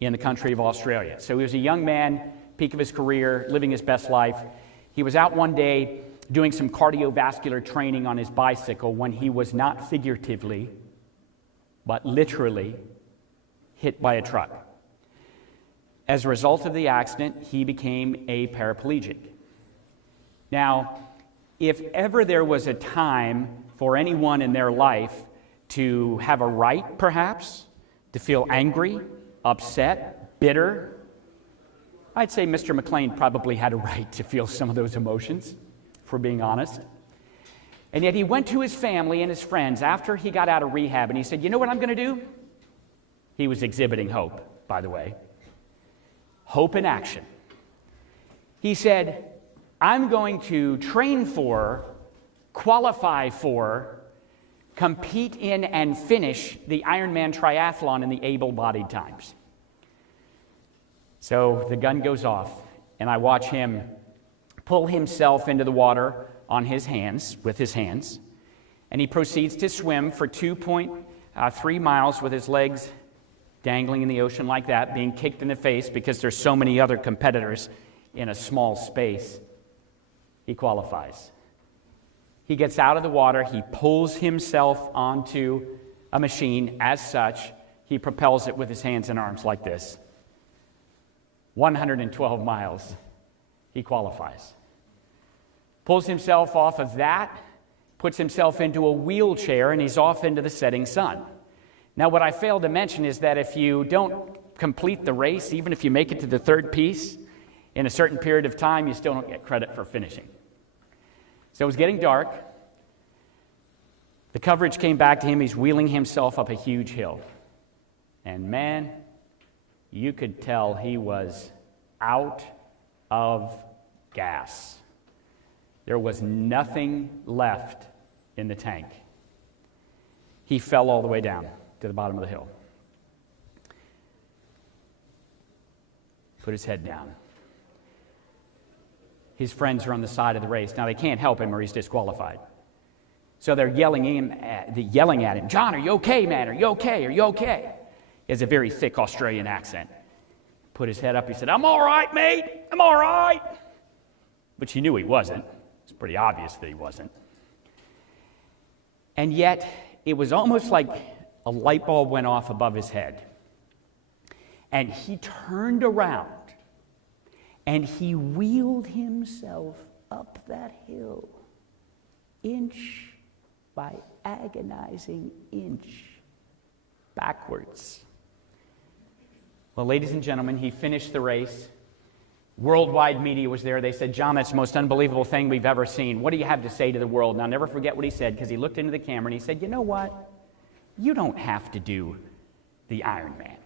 in the country of Australia. So he was a young man peak of his career, living his best life. He was out one day doing some cardiovascular training on his bicycle when he was not figuratively, but literally hit by a truck. As a result of the accident, he became a paraplegic. Now, if ever there was a time for anyone in their life to have a right, perhaps, to feel angry, upset, bitter, I'd say Mr. McLean probably had a right to feel some of those emotions, if we're being honest. And yet he went to his family and his friends after he got out of rehab, and he said, you know what I'm going to do? He was exhibiting hope, by the way. Hope in action. He said, I'm going to train for, qualify for, compete in, and finish the Ironman triathlon in the able-bodied times. So the gun goes off, and I watch him pull himself into the water on his hands, with his hands, and he proceeds to swim for 2.3 miles with his legs dangling in the ocean like that, being kicked in the face because there's so many other competitors in a small space. He qualifies. He gets out of the water, he pulls himself onto a machine. As such, he propels it with his hands and arms like this. 112 miles, he qualifies. Pulls himself off of that, puts himself into a wheelchair, and he's off into the setting sun. Now, what I failed to mention is that if you don't complete the race, even if you make it to the third piece, in a certain period of time, you still don't get credit for finishing. So it was getting dark. The coverage came back to him. He's wheeling himself up a huge hill. And man, you could tell he was out of gas. There was nothing left in the tank. He fell all the way down to the bottom of the hill. Put his head down. His friends are on the side of the race. Now, they can't help him or he's disqualified. So they're yelling at him, John, are you okay, man? Are you okay? Are you okay? He has a very thick Australian accent. Put his head up. He said, I'm all right, mate. I'm all right. But you knew he wasn't. It's pretty obvious that he wasn't. And yet, it was almost like a light bulb went off above his head. And he turned around and he wheeled himself up that hill, inch by agonizing inch, backwards. Well, ladies and gentlemen, he finished the race. Worldwide media was there. They said, John, that's the most unbelievable thing we've ever seen. What do you have to say to the world? And I'll never forget what he said, because he looked into the camera and he said, you know what? You don't have to do the Ironman.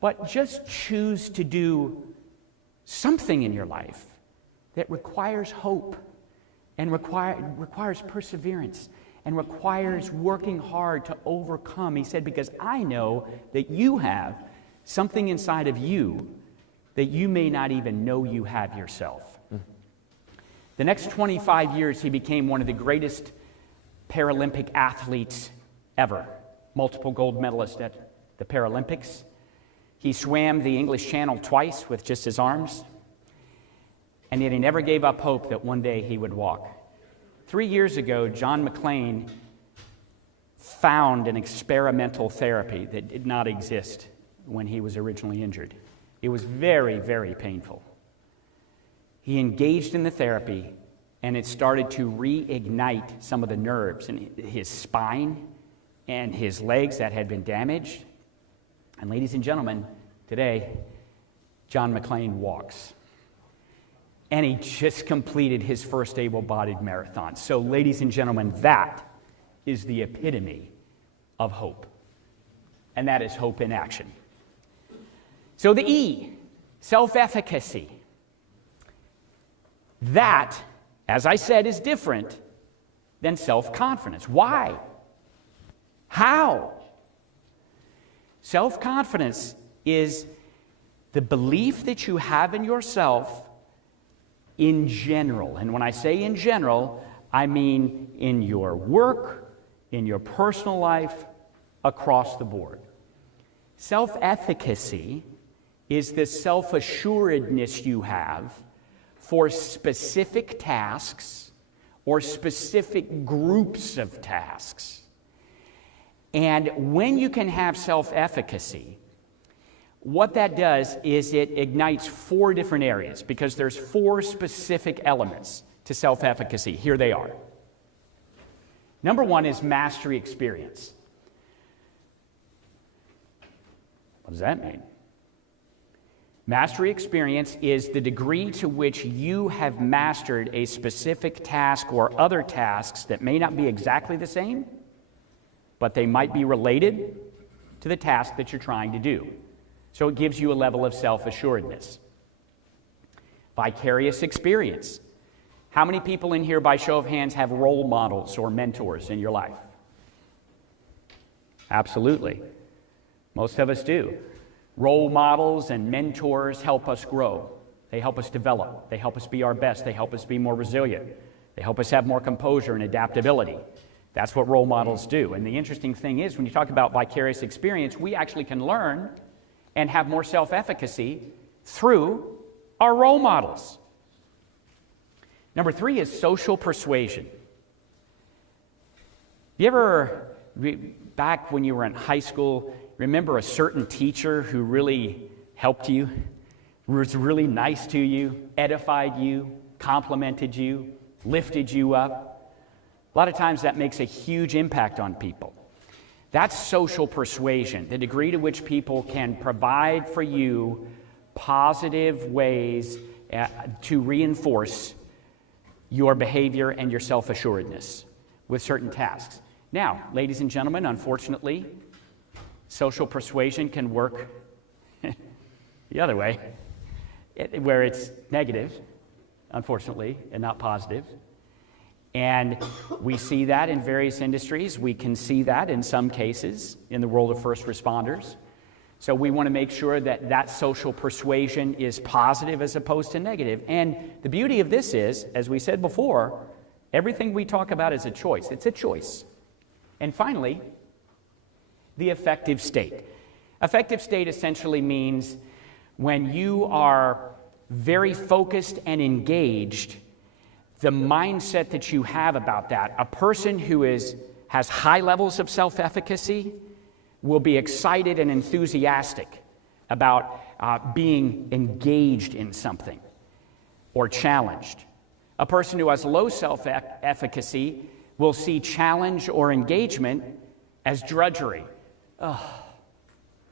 But just choose to do something in your life that requires hope and requires perseverance and requires working hard to overcome. He said, because I know that you have something inside of you that you may not even know you have yourself. The next 25 years, he became one of the greatest Paralympic athletes ever. Multiple gold medalist at the Paralympics. He swam the English Channel twice with just his arms. And yet he never gave up hope that one day he would walk. 3 years ago, John McLean found an experimental therapy that did not exist when he was originally injured. It was very, very painful. He engaged in the therapy, and it started to reignite some of the nerves in his spine and his legs that had been damaged. And ladies and gentlemen, today, John McLean walks. And he just completed his first able-bodied marathon. So, ladies and gentlemen, that is the epitome of hope. And that is hope in action. So the E, self-efficacy. That, as I said, is different than self-confidence. Why? How? Self-confidence is the belief that you have in yourself in general. And when I say in general, I mean in your work, in your personal life, across the board. Self-efficacy is the self-assuredness you have for specific tasks or specific groups of tasks. And when you can have self-efficacy, what that does is it ignites 4 different areas, because there's 4 specific elements to self-efficacy. Here they are. Number 1 is mastery experience. What does that mean? Mastery experience is the degree to which you have mastered a specific task or other tasks that may not be exactly the same, but they might be related to the task that you're trying to do. So it gives you a level of self-assuredness. Vicarious experience. How many people in here, by show of hands, have role models or mentors in your life? Absolutely. Most of us do. Role models and mentors help us grow. They help us develop. They help us be our best. They help us be more resilient. They help us have more composure and adaptability. That's what role models do. And the interesting thing is, when you talk about vicarious experience, we actually can learn and have more self-efficacy through our role models. Number 3 is social persuasion. You ever, back when you were in high school, remember a certain teacher who really helped you, was really nice to you, edified you, complimented you, lifted you up? A lot of times that makes a huge impact on people. That's social persuasion, the degree to which people can provide for you positive ways to reinforce your behavior and your self-assuredness with certain tasks. Now, ladies and gentlemen, unfortunately, social persuasion can work the other way, where it's negative, unfortunately, and not positive. And we see that in various industries. We can see that in some cases in the world of first responders. So we want to make sure that that social persuasion is positive as opposed to negative. And the beauty of this is, as we said before, everything we talk about is a choice. It's a choice. And finally, the affective state. Affective state essentially means when you are very focused and engaged, the mindset that you have about that. A person who has high levels of self-efficacy will be excited and enthusiastic about being engaged in something or challenged. A person who has low self-efficacy will see challenge or engagement as drudgery. I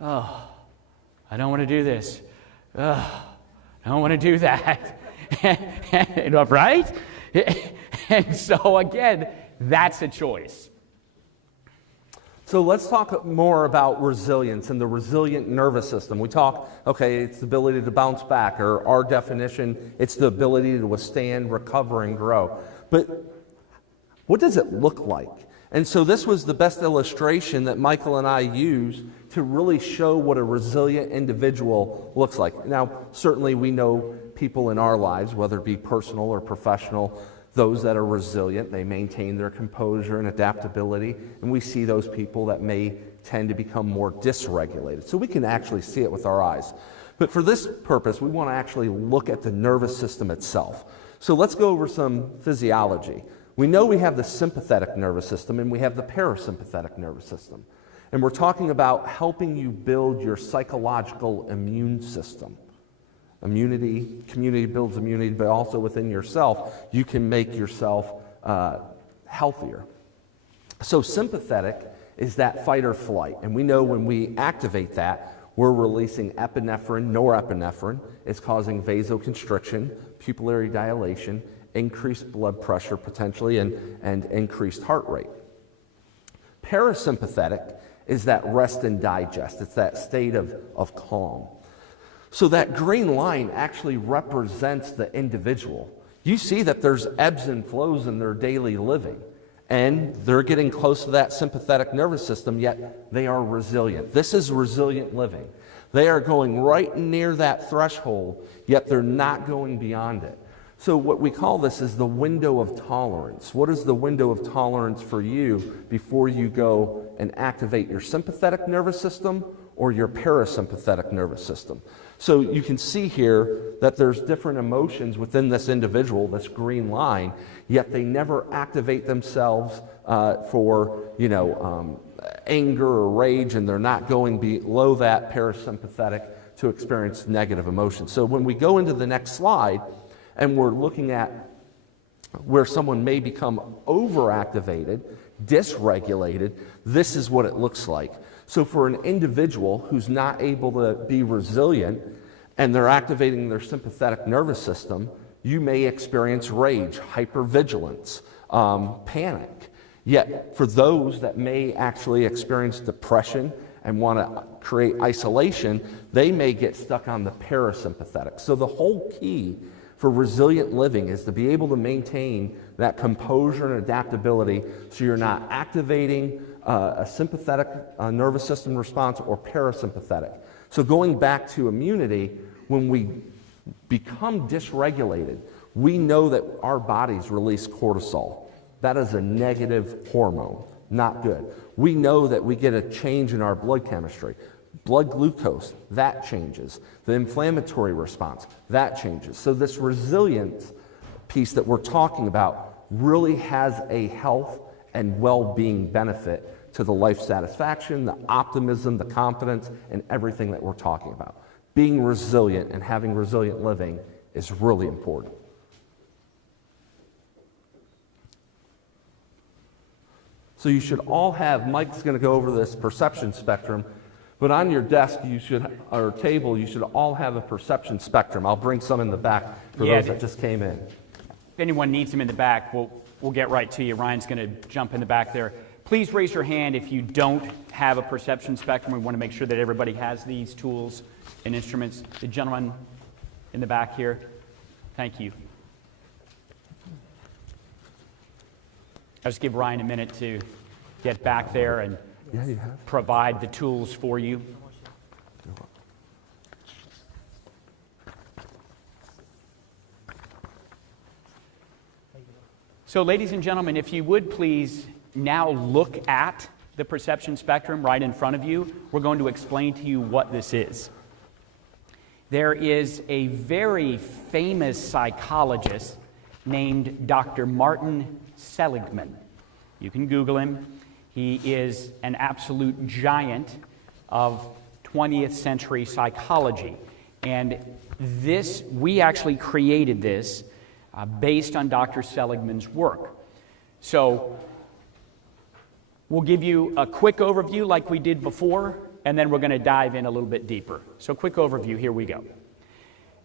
don't want to do this. I don't want to do that. Right? And so again, that's a choice. So let's talk more about resilience and the resilient nervous system. We talk, okay, it's the ability to bounce back, or our definition, it's the ability to withstand, recover, and grow. But what does it look like? And so this was the best illustration that Michael and I used to really show what a resilient individual looks like. Now, certainly we know people in our lives, whether it be personal or professional, those that are resilient, they maintain their composure and adaptability, and we see those people that may tend to become more dysregulated. So we can actually see it with our eyes. But for this purpose, we want to actually look at the nervous system itself. So let's go over some physiology. We know we have the sympathetic nervous system and we have the parasympathetic nervous system. And we're talking about helping you build your psychological immune system. Immunity, community builds immunity, but also within yourself, you can make yourself healthier. So sympathetic is that fight or flight. And we know when we activate that, we're releasing epinephrine, norepinephrine. It's causing vasoconstriction, pupillary dilation, increased blood pressure potentially, and increased heart rate. Parasympathetic is that rest and digest. It's that state of calm. So that green line actually represents the individual. You see that there's ebbs and flows in their daily living, and they're getting close to that sympathetic nervous system, yet they are resilient. This is resilient living. They are going right near that threshold, yet they're not going beyond it. So what we call this is the window of tolerance. What is the window of tolerance for you before you go and activate your sympathetic nervous system or your parasympathetic nervous system. So you can see here that there's different emotions within this individual, this green line, yet they never activate themselves for, anger or rage, and they're not going below that parasympathetic to experience negative emotions. So when we go into the next slide and we're looking at where someone may become overactivated, dysregulated, this is what it looks like. So for an individual who's not able to be resilient and they're activating their sympathetic nervous system, you may experience rage, hypervigilance, panic. Yet for those that may actually experience depression and want to create isolation, they may get stuck on the parasympathetic. So the whole key for resilient living is to be able to maintain that composure and adaptability so you're not activating a sympathetic nervous system response or parasympathetic. So going back to immunity, when we become dysregulated, we know that our bodies release cortisol. That is a negative hormone, not good. We know that we get a change in our blood chemistry. Blood glucose, that changes. The inflammatory response, that changes. So this resilience piece that we're talking about really has a health and well-being benefit to the life satisfaction, the optimism, the confidence, and everything that we're talking about. Being resilient and having resilient living is really important. So you should all have, Mike's going to go over this perception spectrum, but on your desk or table, you should all have a perception spectrum. I'll bring some in the back for those that just came in. If anyone needs them in the back, we'll get right to you. Ryan's going to jump in the back there. Please raise your hand if you don't have a perception spectrum. We want to make sure that everybody has these tools and instruments. The gentleman in the back here, thank you. I'll just give Ryan a minute to get back there and provide the tools for you. So, ladies and gentlemen, if you would please now look at the perception spectrum right in front of you. We're going to explain to you what this is. There is a very famous psychologist named Dr. Martin Seligman. You can Google him. He is an absolute giant of 20th century psychology. And we actually created this based on Dr. Seligman's work. So we'll give you a quick overview like we did before, and then we're going to dive in a little bit deeper. So quick overview, here we go.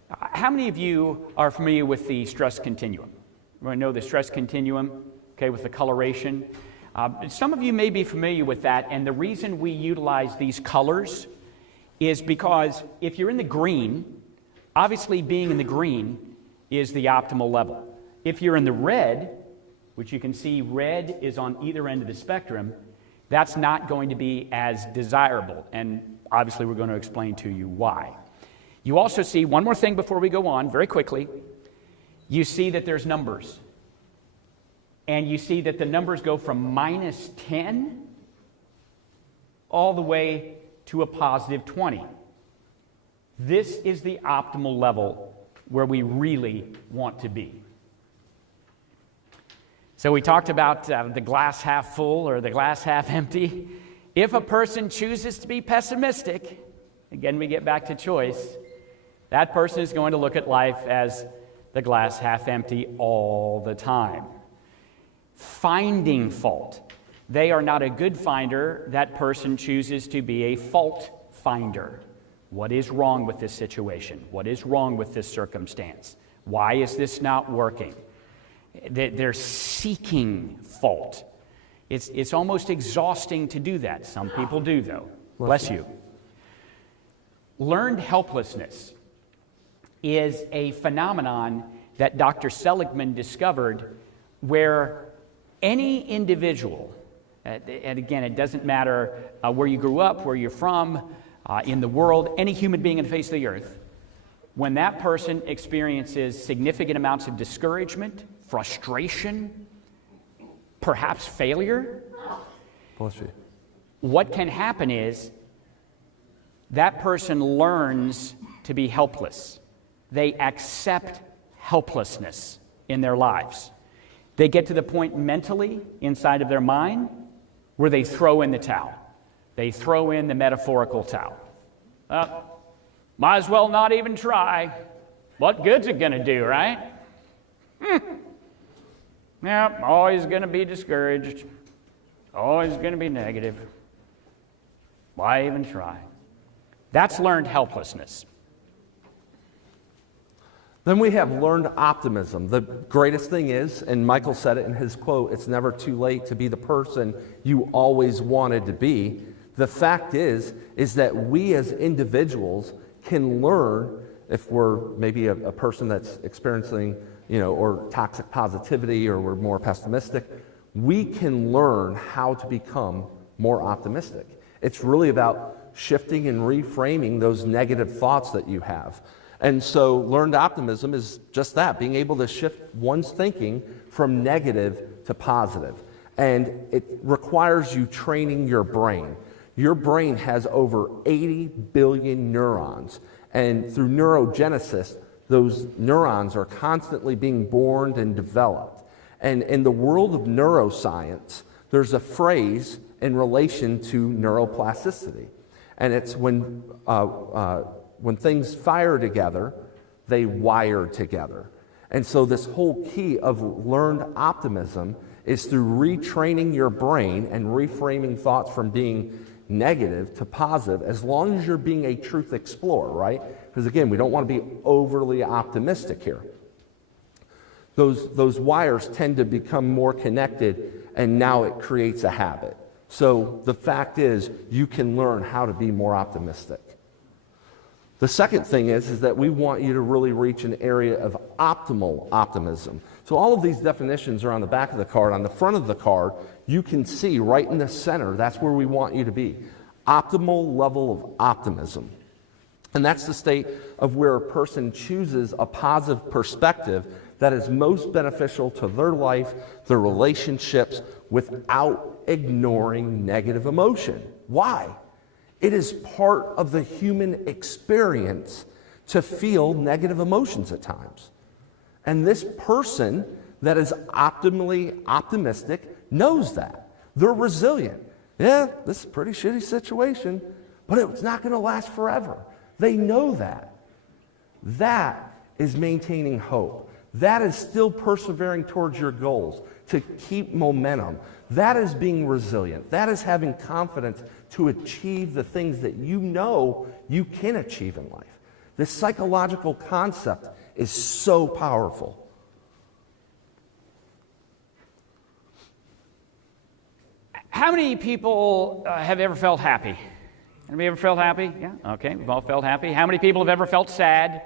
How many of you are familiar with the stress continuum? We know the stress continuum, okay, with the coloration. Some of you may be familiar with that, and the reason we utilize these colors is because if you're in the green, obviously being in the green is the optimal level. If you're in the red, which you can see red is on either end of the spectrum, that's not going to be as desirable, and obviously we're going to explain to you why. You also see, one more thing before we go on, very quickly, you see that there's numbers. And you see that the numbers go from -10 all the way to a +20. This is the optimal level where we really want to be. So we talked about the glass half full or the glass half empty. If a person chooses to be pessimistic, again we get back to choice, that person is going to look at life as the glass half empty all the time. Finding fault. They are not a good finder. That person chooses to be a fault finder. What is wrong with this situation? What is wrong with this circumstance? Why is this not working? They're seeking fault. It's almost exhausting to do that. Some people do, though. Bless you. Learned helplessness is a phenomenon that Dr. Seligman discovered where any individual, and again, it doesn't matter where you grew up, where you're from, in the world, any human being on the face of the earth, when that person experiences significant amounts of discouragement, frustration, perhaps failure, Bless you. what can happen is that person learns to be helpless. They accept helplessness in their lives. They get to the point mentally inside of their mind where they throw in the towel. They throw in the metaphorical towel. Might as well not even try. What good's it going to do, right? Yeah, always going to be discouraged. Always going to be negative. Why even try? That's learned helplessness. Then we have learned optimism. The greatest thing is, and Michael said it in his quote, it's never too late to be the person you always wanted to be. The fact is that we as individuals can learn, if we're maybe a person that's experiencing, or toxic positivity, or we're more pessimistic, we can learn how to become more optimistic. It's really about shifting and reframing those negative thoughts that you have. And so learned optimism is just that, being able to shift one's thinking from negative to positive. And it requires you training your brain. Your brain has over 80 billion neurons. And through neurogenesis, those neurons are constantly being born and developed. And in the world of neuroscience, there's a phrase in relation to neuroplasticity. And it's when things fire together, they wire together. And so this whole key of learned optimism is through retraining your brain and reframing thoughts from being negative to positive, as long as you're being a truth explorer, right? Because again, we don't want to be overly optimistic here. Those wires tend to become more connected, and now it creates a habit. So the fact is, you can learn how to be more optimistic. The second thing is that we want you to really reach an area of optimal optimism. So all of these definitions are on the back of the card. On the front of the card, you can see right in the center, that's where we want you to be. Optimal level of optimism. And that's the state of where a person chooses a positive perspective that is most beneficial to their life, their relationships, without ignoring negative emotion. Why? It is part of the human experience to feel negative emotions at times. And this person that is optimally optimistic knows that. They're resilient. Yeah, this is a pretty shitty situation, but it's not going to last forever. They know that. That is maintaining hope. That is still persevering towards your goals to keep momentum. That is being resilient. That is having confidence to achieve the things that you know you can achieve in life. This psychological concept is so powerful. How many people have ever felt happy? Anybody ever felt happy? Yeah, okay, we've all felt happy. How many people have ever felt sad?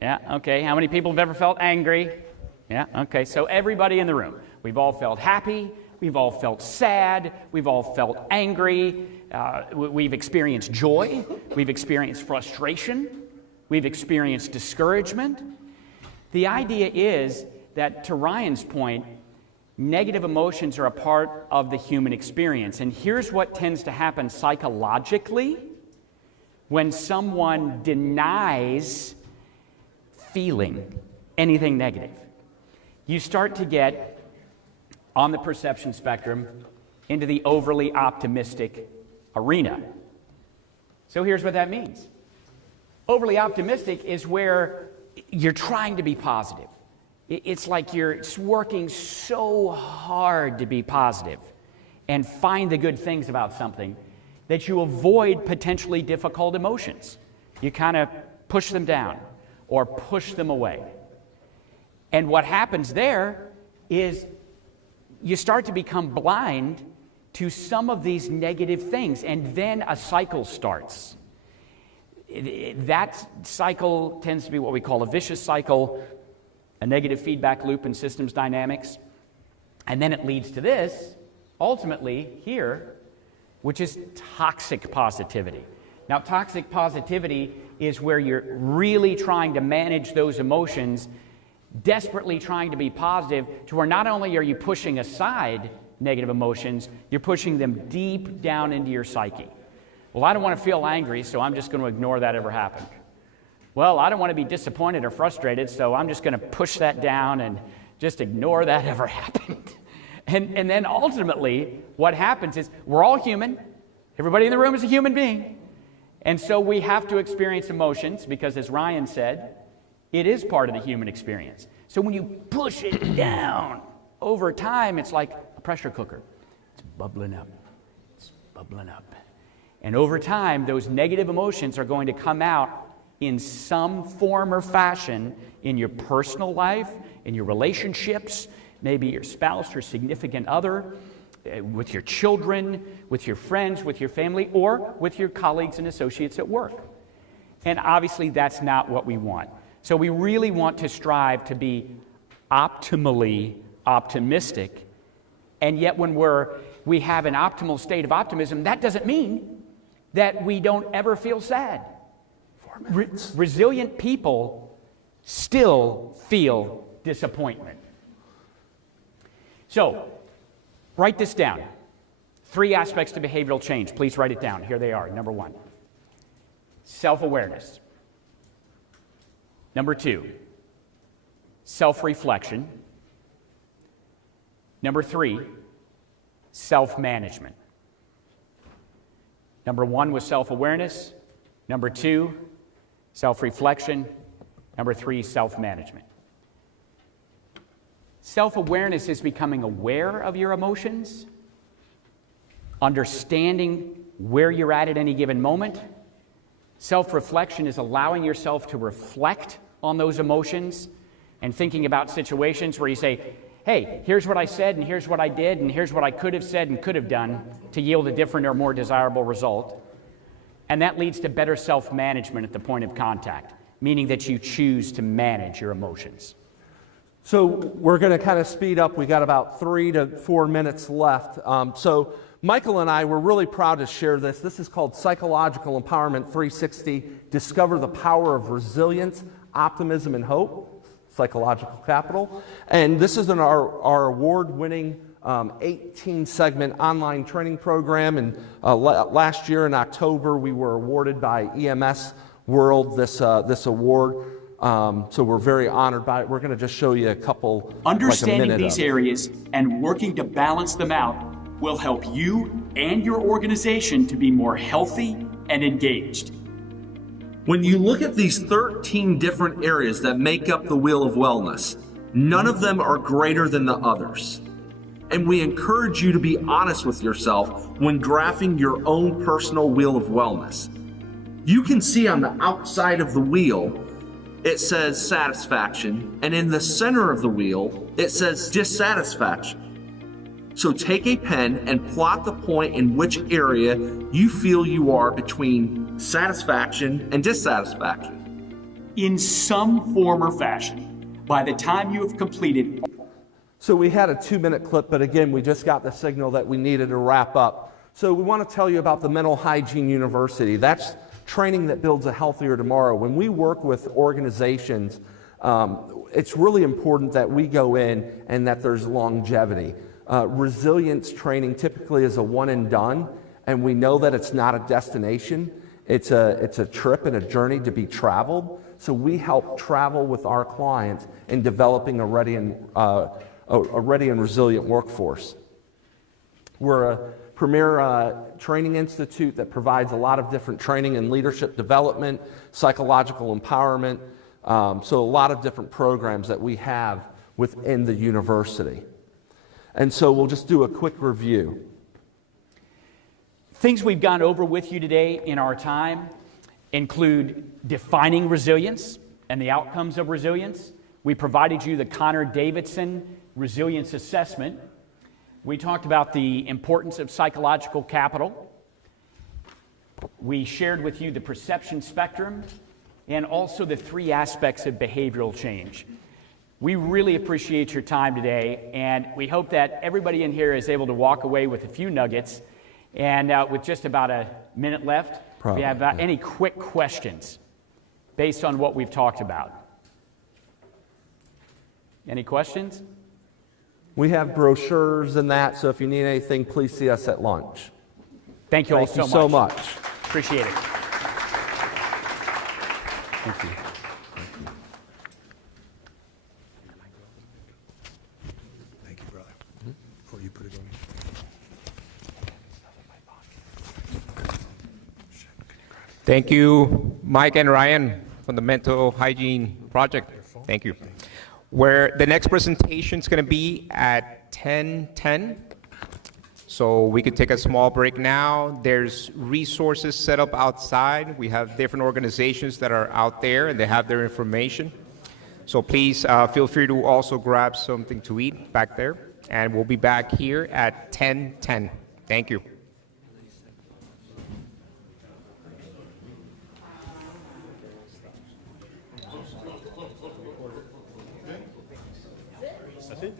Yeah, okay. How many people have ever felt angry? Yeah, okay. So everybody in the room, we've all felt happy, we've all felt sad, we've all felt angry, we've experienced joy, we've experienced frustration, we've experienced discouragement. The idea is that, to Ryan's point, negative emotions are a part of the human experience. And here's what tends to happen psychologically when someone denies feeling anything negative. You start to get on the perception spectrum into the overly optimistic arena. So here's what that means. Overly optimistic is where you're trying to be positive. It's like you're working so hard to be positive and find the good things about something that you avoid potentially difficult emotions. You kind of push them down or push them away. And what happens there is you start to become blind to some of these negative things, and then a cycle starts. That cycle tends to be what we call a vicious cycle, a negative feedback loop in systems dynamics. And then it leads to this, ultimately here, which is toxic positivity. Now, toxic positivity is where you're really trying to manage those emotions, desperately trying to be positive, to where not only are you pushing aside negative emotions, you're pushing them deep down into your psyche. Well, I don't want to feel angry, so I'm just going to ignore that ever happened. Well, I don't want to be disappointed or frustrated, so I'm just going to push that down and just ignore that ever happened. And then ultimately, what happens is we're all human. Everybody in the room is a human being. And so we have to experience emotions because, as Ryan said, it is part of the human experience. So when you push it down, over time, it's like a pressure cooker. It's bubbling up. It's bubbling up. And over time, those negative emotions are going to come out in some form or fashion in your personal life, in your relationships, maybe your spouse or significant other, with your children, with your friends, with your family, or with your colleagues and associates at work. And obviously, that's not what we want. So we really want to strive to be optimally optimistic. And yet when we have an optimal state of optimism, that doesn't mean that we don't ever feel sad. Resilient people still feel disappointment. So, write this down. 3 aspects to behavioral change. Please write it down. Here they are. Number 1, self-awareness. Number 2, self-reflection. Number 3, self-management. Number 1 was self-awareness. Number 2, self-reflection. Number 3, self-management. Self-awareness is becoming aware of your emotions, understanding where you're at any given moment. Self-reflection is allowing yourself to reflect on those emotions and thinking about situations where you say, hey, here's what I said, and here's what I did, and here's what I could have said and could have done to yield a different or more desirable result. And that leads to better self-management at the point of contact, meaning that you choose to manage your emotions. So we're going to kind of speed up. We got about 3 to 4 minutes left. So Michael and I were really proud to share this. This is called Psychological Empowerment 360, Discover the Power of Resilience, Optimism, and Hope, Psychological Capital. And this is our award-winning 18-segment online training program. And last year in October, we were awarded by EMS World this award. So we're very honored by it. We're going to just show you a couple. Understanding these areas and working to balance them out will help you and your organization to be more healthy and engaged. When you look at these 13 different areas that make up the wheel of wellness, none of them are greater than the others. And we encourage you to be honest with yourself when graphing your own personal wheel of wellness. You can see on the outside of the wheel, it says satisfaction, and in the center of the wheel, it says dissatisfaction. So take a pen and plot the point in which area you feel you are between satisfaction and dissatisfaction. In some form or fashion, by the time you have completed. So we had a 2-minute clip, but again, we just got the signal that we needed to wrap up. So we want to tell you about the Mental Hygiene University. That's training that builds a healthier tomorrow. When we work with organizations, it's really important that we go in and that there's longevity. Resilience training typically is a one and done, and we know that it's not a destination. It's a trip and a journey to be traveled. So we help travel with our clients in developing a ready and resilient workforce. We're a premier training institute that provides a lot of different training and leadership development, psychological empowerment, so a lot of different programs that we have within the university. And so we'll just do a quick review. Things we've gone over with you today in our time include defining resilience and the outcomes of resilience. We provided you the Connor Davidson Resilience Assessment. We talked about the importance of psychological capital. We shared with you the perception spectrum and also the 3 aspects of behavioral change. We really appreciate your time today, and we hope that everybody in here is able to walk away with a few nuggets. And with just about a minute left, if you have any quick questions based on what we've talked about. Any questions? We have brochures and that, so if you need anything, please see us at lunch. Thank you all so much. Thank you so much. Appreciate it. Thank you. Thank you, brother. Before you put it on. Thank you, Mike and Ryan from the Mental Hygiene Project. Thank you. Where the next presentation is going to be at 10:10. So we could take a small break now. There's resources set up outside. We have different organizations that are out there and they have their information. So please feel free to also grab something to eat back there. And we'll be back here at 10:10. Thank you. That's it?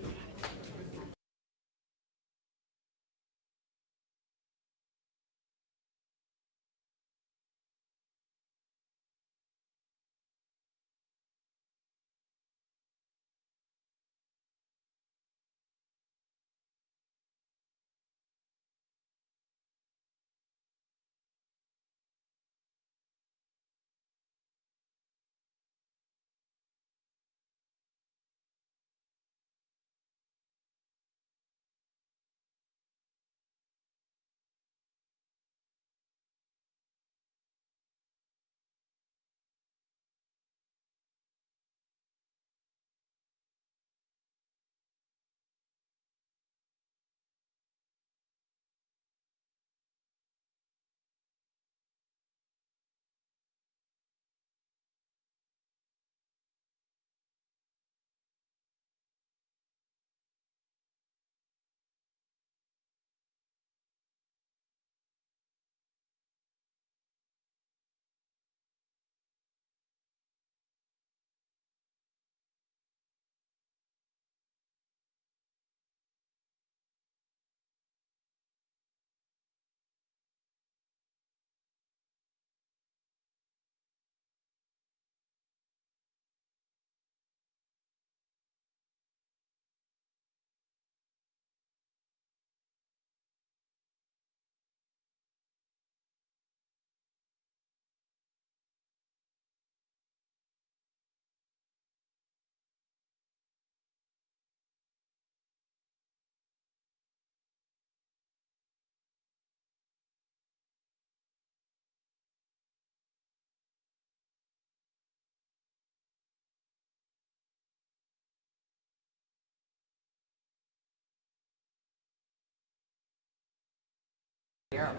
Yeah,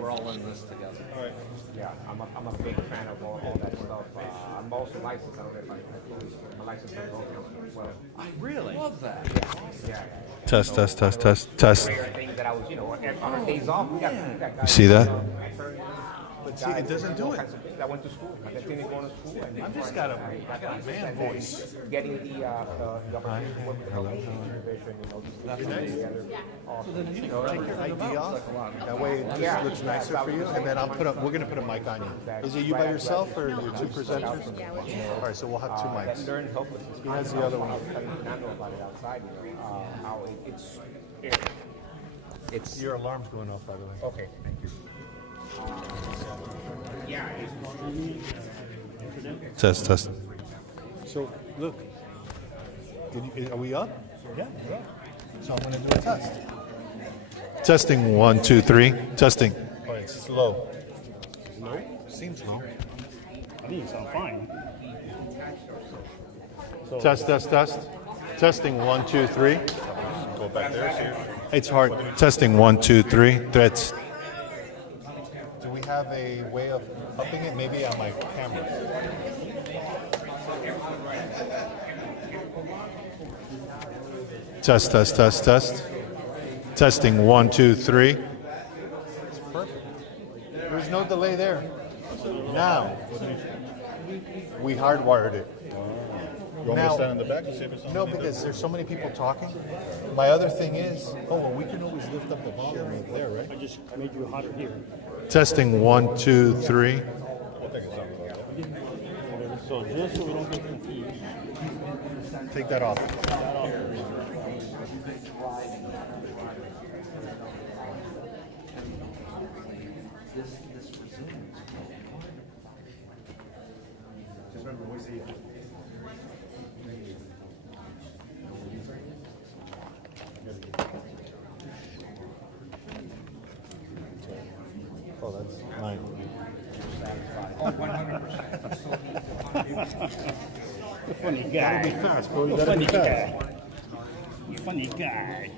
we're all in this together. All right. Yeah, I'm a big fan of all that stuff. I'm also licensed. I don't know if I'm licensed as well. I really love that. Yeah. Test. Thing that I was, on our days off, we got You guys. see that? But see, it doesn't do it. I went to school. I continued going to school. And I just got a man voice. getting the opportunity to work with the organization, Take your ID off. That way it just looks nicer for you. And then we're gonna put a mic on you. Is it you by yourself or your two presenters? All right, so we'll have two mics. He has the other one. It's Your alarm's going off, by the way. okay. Thank you. Test. So, look. Are we up? Yeah, we're up. So I'm gonna do a test. Testing 1, 2, 3. Testing. All right, it's low. Low? Seems low. I think you sound fine. Test. Testing 1, 2, 3. Go back there, see. It's hard. Testing 1, 2, 3. Threats. Do we have a way of upping it? Maybe on my camera. Test. Testing 1, 2, 3. It's perfect. There's no delay there. Now, we hardwired it. You want me to stand in the back and see if it's on? No, because there's so many people talking. My other thing is, we can always lift up the volume right there, right? I just made you hotter here. Testing 1, 2, 3. I think it's on. So just so we don't get confused. Take that off. This Oh, that's mine. You funny guy. Gotta be fast, bro. You You gotta funny be fast. guy. You funny guy.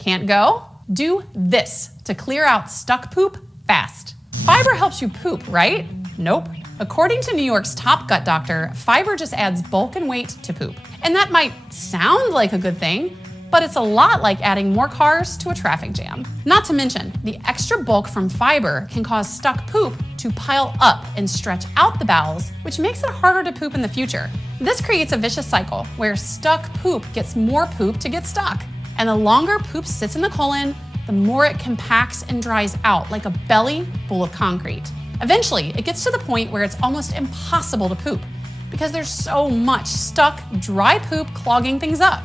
Can't go? Do this to clear out stuck poop fast. Fiber helps you poop, right? Nope. According to New York's top gut doctor, fiber just adds bulk and weight to poop. And that might sound like a good thing, but it's a lot like adding more cars to a traffic jam. Not to mention, the extra bulk from fiber can cause stuck poop to pile up and stretch out the bowels, which makes it harder to poop in the future. This creates a vicious cycle where stuck poop gets more poop to get stuck. And the longer poop sits in the colon, the more it compacts and dries out like a belly full of concrete. Eventually, it gets to the point where it's almost impossible to poop because there's so much stuck, dry poop clogging things up.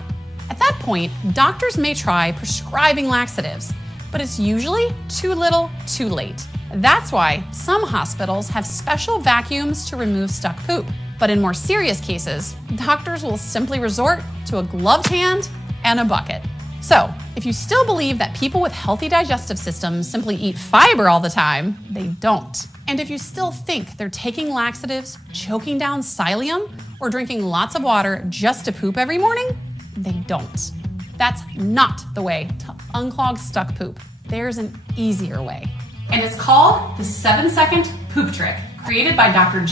At that point, doctors may try prescribing laxatives, but it's usually too little, too late. That's why some hospitals have special vacuums to remove stuck poop. But in more serious cases, doctors will simply resort to a gloved hand and a bucket. So, if you still believe that people with healthy digestive systems simply eat fiber all the time, they don't. And if you still think they're taking laxatives, choking down psyllium, or drinking lots of water just to poop every morning, they don't. That's not the way to unclog stuck poop. There's an easier way. And it's called the 7-second poop trick, created by Dr.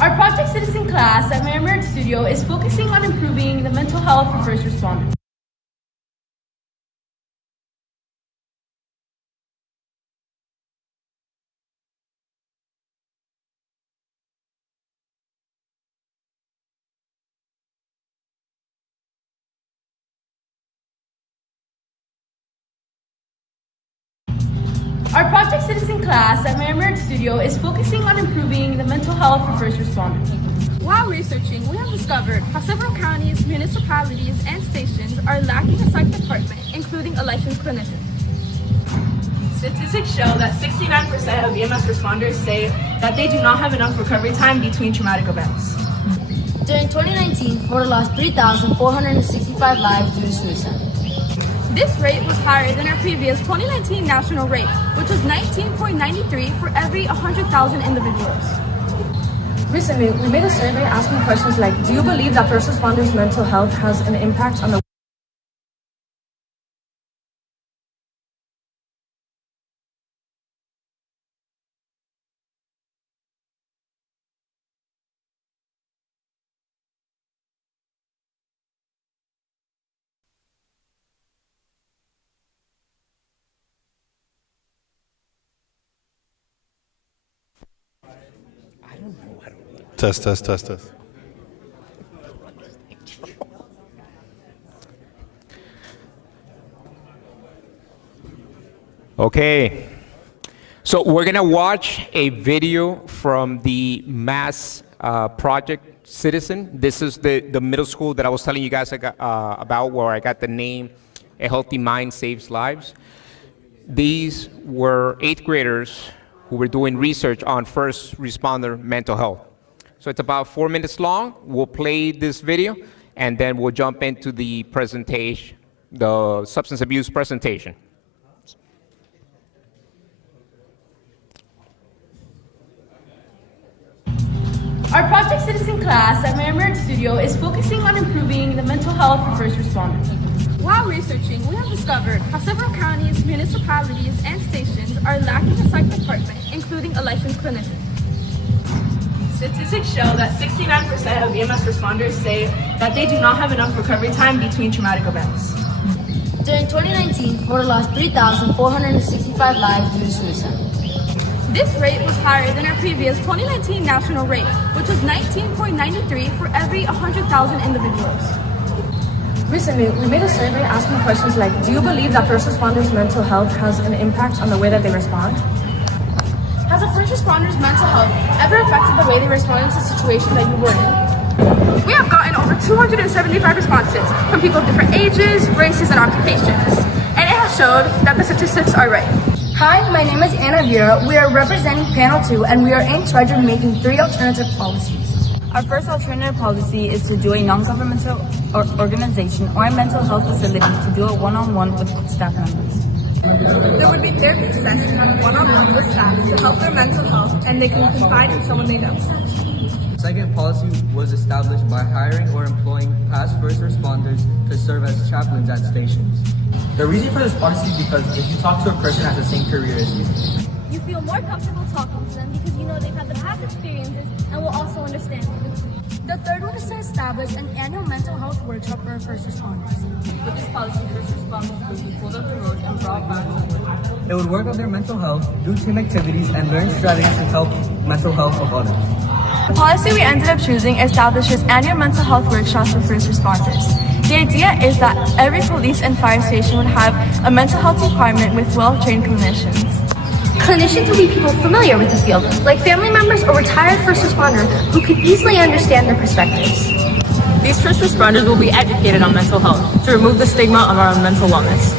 Our Project Citizen class at Miami-Dade Studio is focusing on improving the mental health of first responders. Our Project Citizen class at Miami-Dade Studio is focusing on improving the mental health of first responders. While researching, we have discovered how several counties, municipalities, and stations are lacking a psych department, including a licensed clinician. Statistics show that 69% of EMS responders say that they do not have enough recovery time between traumatic events. During 2019, Florida lost 3,465 lives due to suicide. This rate was higher than our previous 2019 national rate, which was 19.93 for every 100,000 individuals. Recently, we made a survey asking questions like, do you believe that first responders' mental health has an impact on the Test. Okay, so we're gonna watch a video from the Mass Project Citizen. This is the middle school that I was telling you guys about, where I got the name A Healthy Mind Saves Lives. These were 8th graders who were doing research on first responder mental health. So it's about 4 minutes long. We'll play this video, and then we'll jump into the presentation, the substance abuse presentation. Our Project Citizen class at Miami-Dade Studio is focusing on improving the mental health of first responders. While researching, we have discovered how several counties, municipalities, and stations are lacking a psych department, including a licensed clinician. Statistics show that 69% of EMS responders say that they do not have enough recovery time between traumatic events. During 2019, Florida lost 3,465 lives due to suicide. This rate was higher than our previous 2019 national rate, which was 19.93 for every 100,000 individuals. Recently, we made a survey asking questions like, do you believe that first responders' mental health has an impact on the way that they respond? Has a first responder's mental health ever affected the way they responded to situations that you were in? We have gotten over 275 responses from people of different ages, races, and occupations. And it has showed that the statistics are right. Hi, my name is Anna Vera. We are representing Panel 2, and we are in charge of making 3 alternative policies. Our first alternative policy is to do a non-governmental organization or a mental health facility to do a one-on-one with staff members. There would be therapy sessions one-on-one with staff to help their mental health, and they can confide in someone they know. Second policy was established by hiring or employing past first responders to serve as chaplains at stations. The reason for this policy is because if you talk to a person at the same career as You feel more comfortable talking to them because you know they've had the past experiences and will also understand you. The third one is to establish an annual mental health workshop for first responders. With this policy, first responders would be pulled off the road and brought back to work. They would work on their mental health, do team activities, and learn strategies to help mental health of others. The policy we ended up choosing establishes annual mental health workshops for first responders. The idea is that every police and fire station would have a mental health department with well-trained clinicians. Clinicians will be people familiar with the field, like family members or retired first responders who could easily understand their perspectives. These first responders will be educated on mental health to remove the stigma around mental wellness.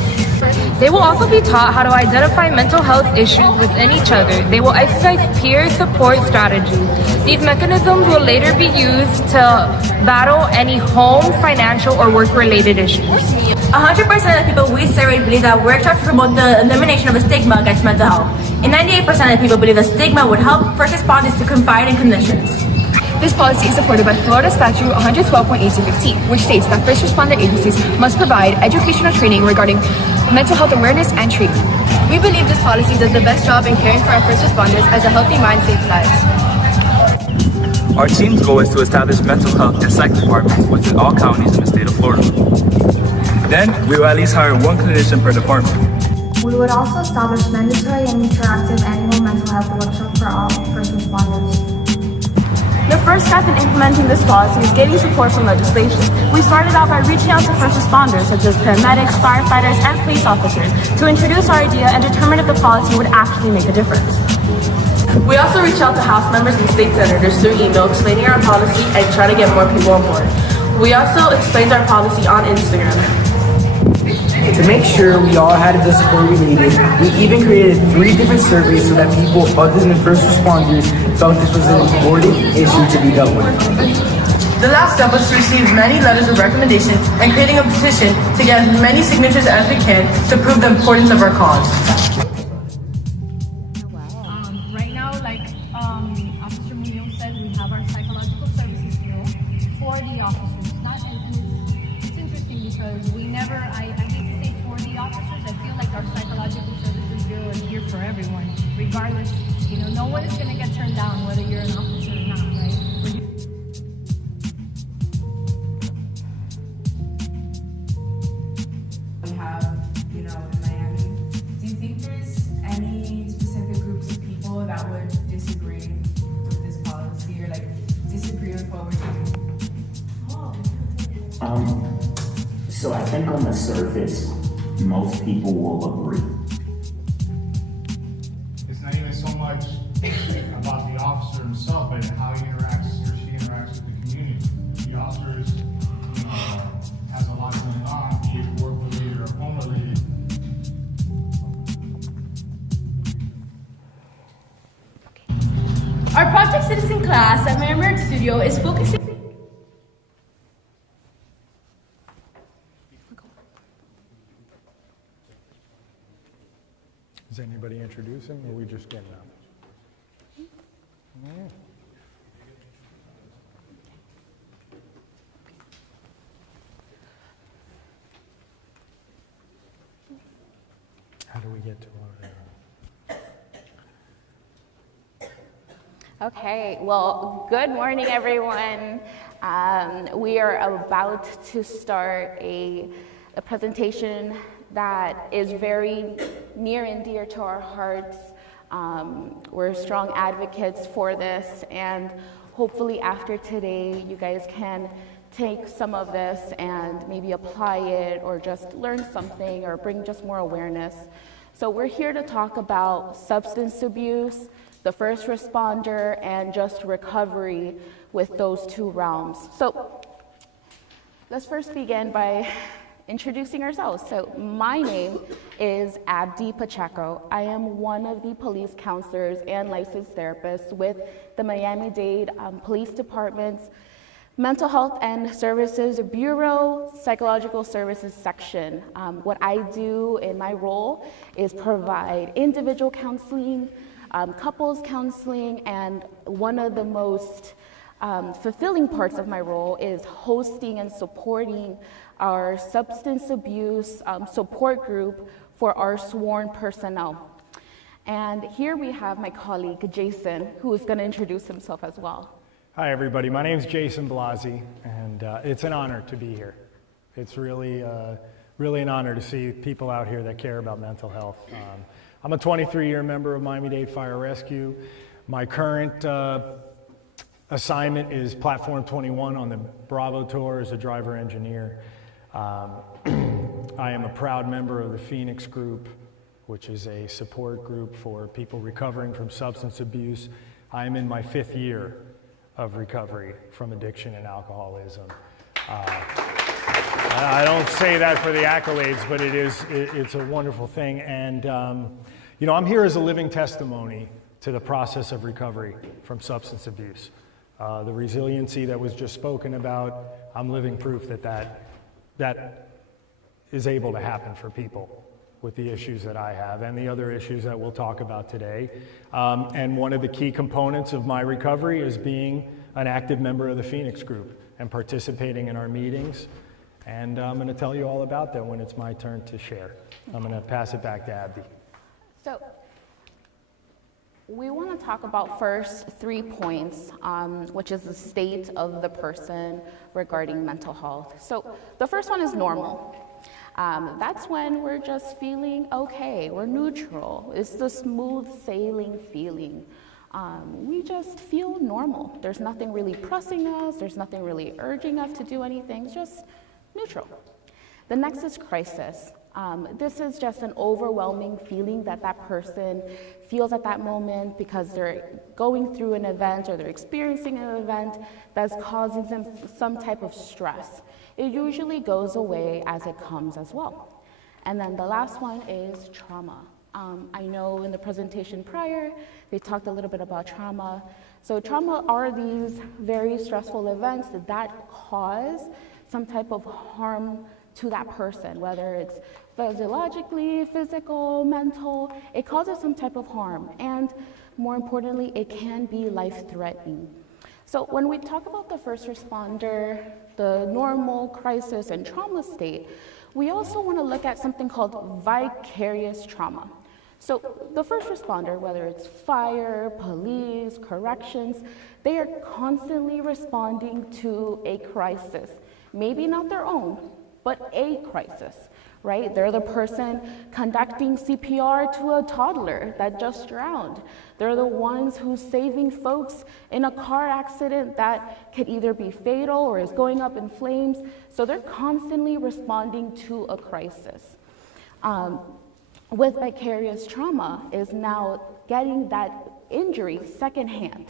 They will also be taught how to identify mental health issues within each other. They will exercise peer support strategies. These mechanisms will later be used to battle any home, financial, or work-related issues. 100% of the people we surveyed believe that workshops promote the elimination of the stigma against mental health. And 98% of the people believe the stigma would help first responders to confide in clinicians. This policy is supported by Florida Statute 112.8-15, which states that first responder agencies must provide educational training regarding mental health awareness and treatment. We believe this policy does the best job in caring for our first responders as a healthy mind saves lives. Our team's goal is to establish mental health and psych departments within all counties in the state of Florida. Then, we will at least hire one clinician per department. We would also establish mandatory and interactive annual mental health workshops for all first responders. The first step in implementing this policy is getting support from legislation. We started out by reaching out to first responders such as paramedics, firefighters, and police officers to introduce our idea and determine if the policy would actually make a difference. We also reach out to House members and state senators through email explaining our policy and try to get more people on board. We also explained our policy on Instagram. To make sure we all had the support we needed, we even created 3 different surveys so that people other than first responders felt this was an important issue to be dealt with. The last step was to receive many letters of recommendation and creating a petition to get as many signatures as we can to prove the importance of our cause. Right now, like Officer Munoz said, we have our psychological services bureau for the officers. It's interesting because we never, I hate to say for the officers, I feel like our psychological services bureau is here for everyone, regardless, no one is going to get turned down whether you're an officer or not, right? We have, in Miami. Do you think there's any specific groups of people that would disagree with this policy or disagree with what we're doing? So I think on the surface, most people will agree. It's not even so much about the officer himself, but how he interacts or she interacts with the community. The officer has a lot going on, be it work related or home related. Our Project Citizen class at Miami-Dade Studio is focusing. Is anybody introducing, or are we just getting up? How do we get to our... Okay, well, good morning, everyone. We are about to start a presentation that is very near and dear to our hearts. We're strong advocates for this, and hopefully after today, you guys can take some of this and maybe apply it or just learn something or bring just more awareness. So we're here to talk about substance abuse, the first responder, and just recovery with those 2 realms. So let's first begin by introducing ourselves. So my name is Abdi Pacheco. I am one of the police counselors and licensed therapists with the Miami-Dade Police Department's Mental Health and Services Bureau Psychological Services Section. What I do in my role is provide individual counseling, couples counseling, and one of the most fulfilling parts of my role is hosting and supporting our substance abuse support group for our sworn personnel. And here we have my colleague, Jason, who is going to introduce himself as well. Hi, everybody. My name is Jason Blasi, and it's an honor to be here. It's really an honor to see people out here that care about mental health. I'm a 23-year member of Miami-Dade Fire Rescue. My current assignment is Platform 21 on the Bravo Tour as a driver engineer. I am a proud member of the Phoenix Group, which is a support group for people recovering from substance abuse. I am in my 5th year of recovery from addiction and alcoholism. I don't say that for the accolades, but it's a wonderful thing. And I'm here as a living testimony to the process of recovery from substance abuse. The resiliency that was just spoken about, I'm living proof that is able to happen for people with the issues that I have and the other issues that we'll talk about today. And one of the key components of my recovery is being an active member of the Phoenix Group and participating in our meetings. And I'm going to tell you all about that when it's my turn to share. I'm going to pass it back to Abby. So we want to talk about first 3 points, which is the state of the person regarding mental health. So the first one is normal. That's when we're just feeling okay, we're neutral. It's the smooth sailing feeling. We just feel normal. There's nothing really pressing us, there's nothing really urging us to do anything, it's just neutral. The next is crisis. This is just an overwhelming feeling that person feels at that moment because they're going through an event or they're experiencing an event that's causing them some type of stress. It usually goes away as it comes as well. And then the last one is trauma. I know in the presentation prior, they talked a little bit about trauma. So trauma are these very stressful events that cause some type of harm to that person, whether it's physiologically, physical, mental, it causes some type of harm. And more importantly, it can be life-threatening. So when we talk about the first responder, the normal, crisis, and trauma state, we also want to look at something called vicarious trauma. So the first responder, whether it's fire, police, corrections, they are constantly responding to a crisis. Maybe not their own, but a crisis, right? They're the person conducting CPR to a toddler that just drowned. They're the ones who's saving folks in a car accident that could either be fatal or is going up in flames. So they're constantly responding to a crisis. With vicarious trauma is now getting that injury secondhand.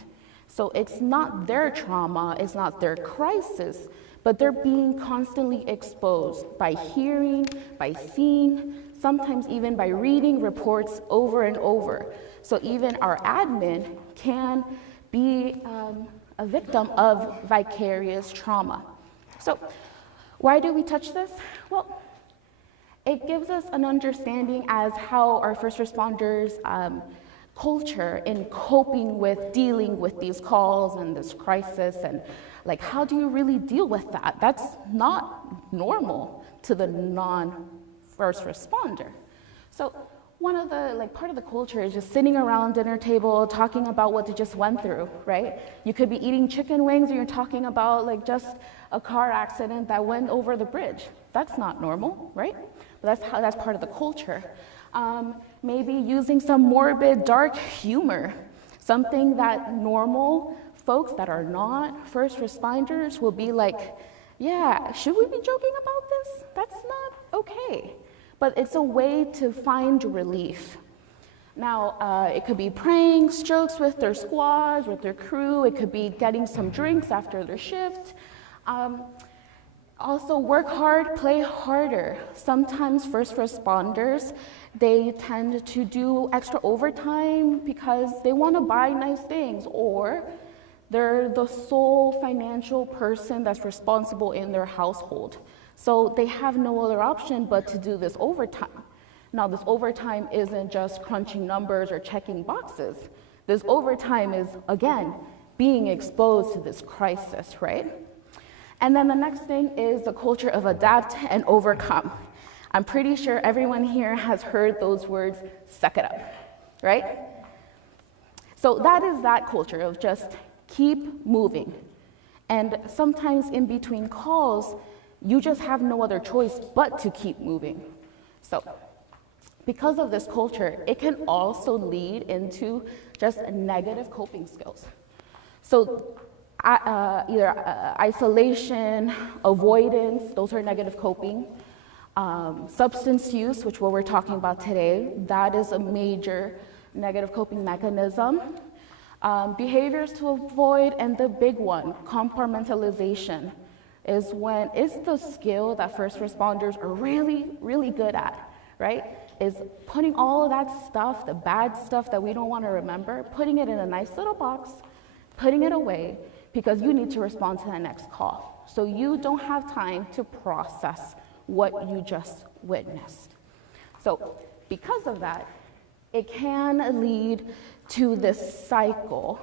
So it's not their trauma, it's not their crisis, but they're being constantly exposed by hearing, by seeing, sometimes even by reading reports over and over. So even our admin can be a victim of vicarious trauma. So why do we touch this? Well, it gives us an understanding as how our first responders culture in coping with dealing with these calls and this crisis, and like, how do you really deal with that? That's not normal to the non-first responder. So one of the, part of the culture is just sitting around dinner table talking about what they just went through, right? You could be eating chicken wings and you're talking about just a car accident that went over the bridge. That's not normal, right? But that's part of the culture. Maybe using some morbid, dark humor, something that normal folks that are not first responders will be like, yeah, should we be joking about this? That's not okay. But it's a way to find relief. Now, it could be pranks, jokes with their squads, with their crew. It could be getting some drinks after their shift. Also, work hard, play harder. Sometimes first responders, they tend to do extra overtime because they want to buy nice things, or they're the sole financial person that's responsible in their household. So they have no other option but to do this overtime. Now, this overtime isn't just crunching numbers or checking boxes. This overtime is, again, being exposed to this crisis, right? And then the next thing is the culture of adapt and overcome. I'm pretty sure everyone here has heard those words, suck it up, right? So that is that culture of just keep moving. And sometimes in between calls, you just have no other choice but to keep moving. So because of this culture, it can also lead into just negative coping skills. So either isolation, avoidance, those are negative coping. Substance use, which what we're talking about today, that is a major negative coping mechanism. Behaviors to avoid, and the big one, compartmentalization, is when it's the skill that first responders are really, really good at, right? Is putting all of that stuff, the bad stuff that we don't want to remember, putting it in a nice little box, putting it away, because you need to respond to that next call. So you don't have time to process what you just witnessed. So because of that, it can lead to this cycle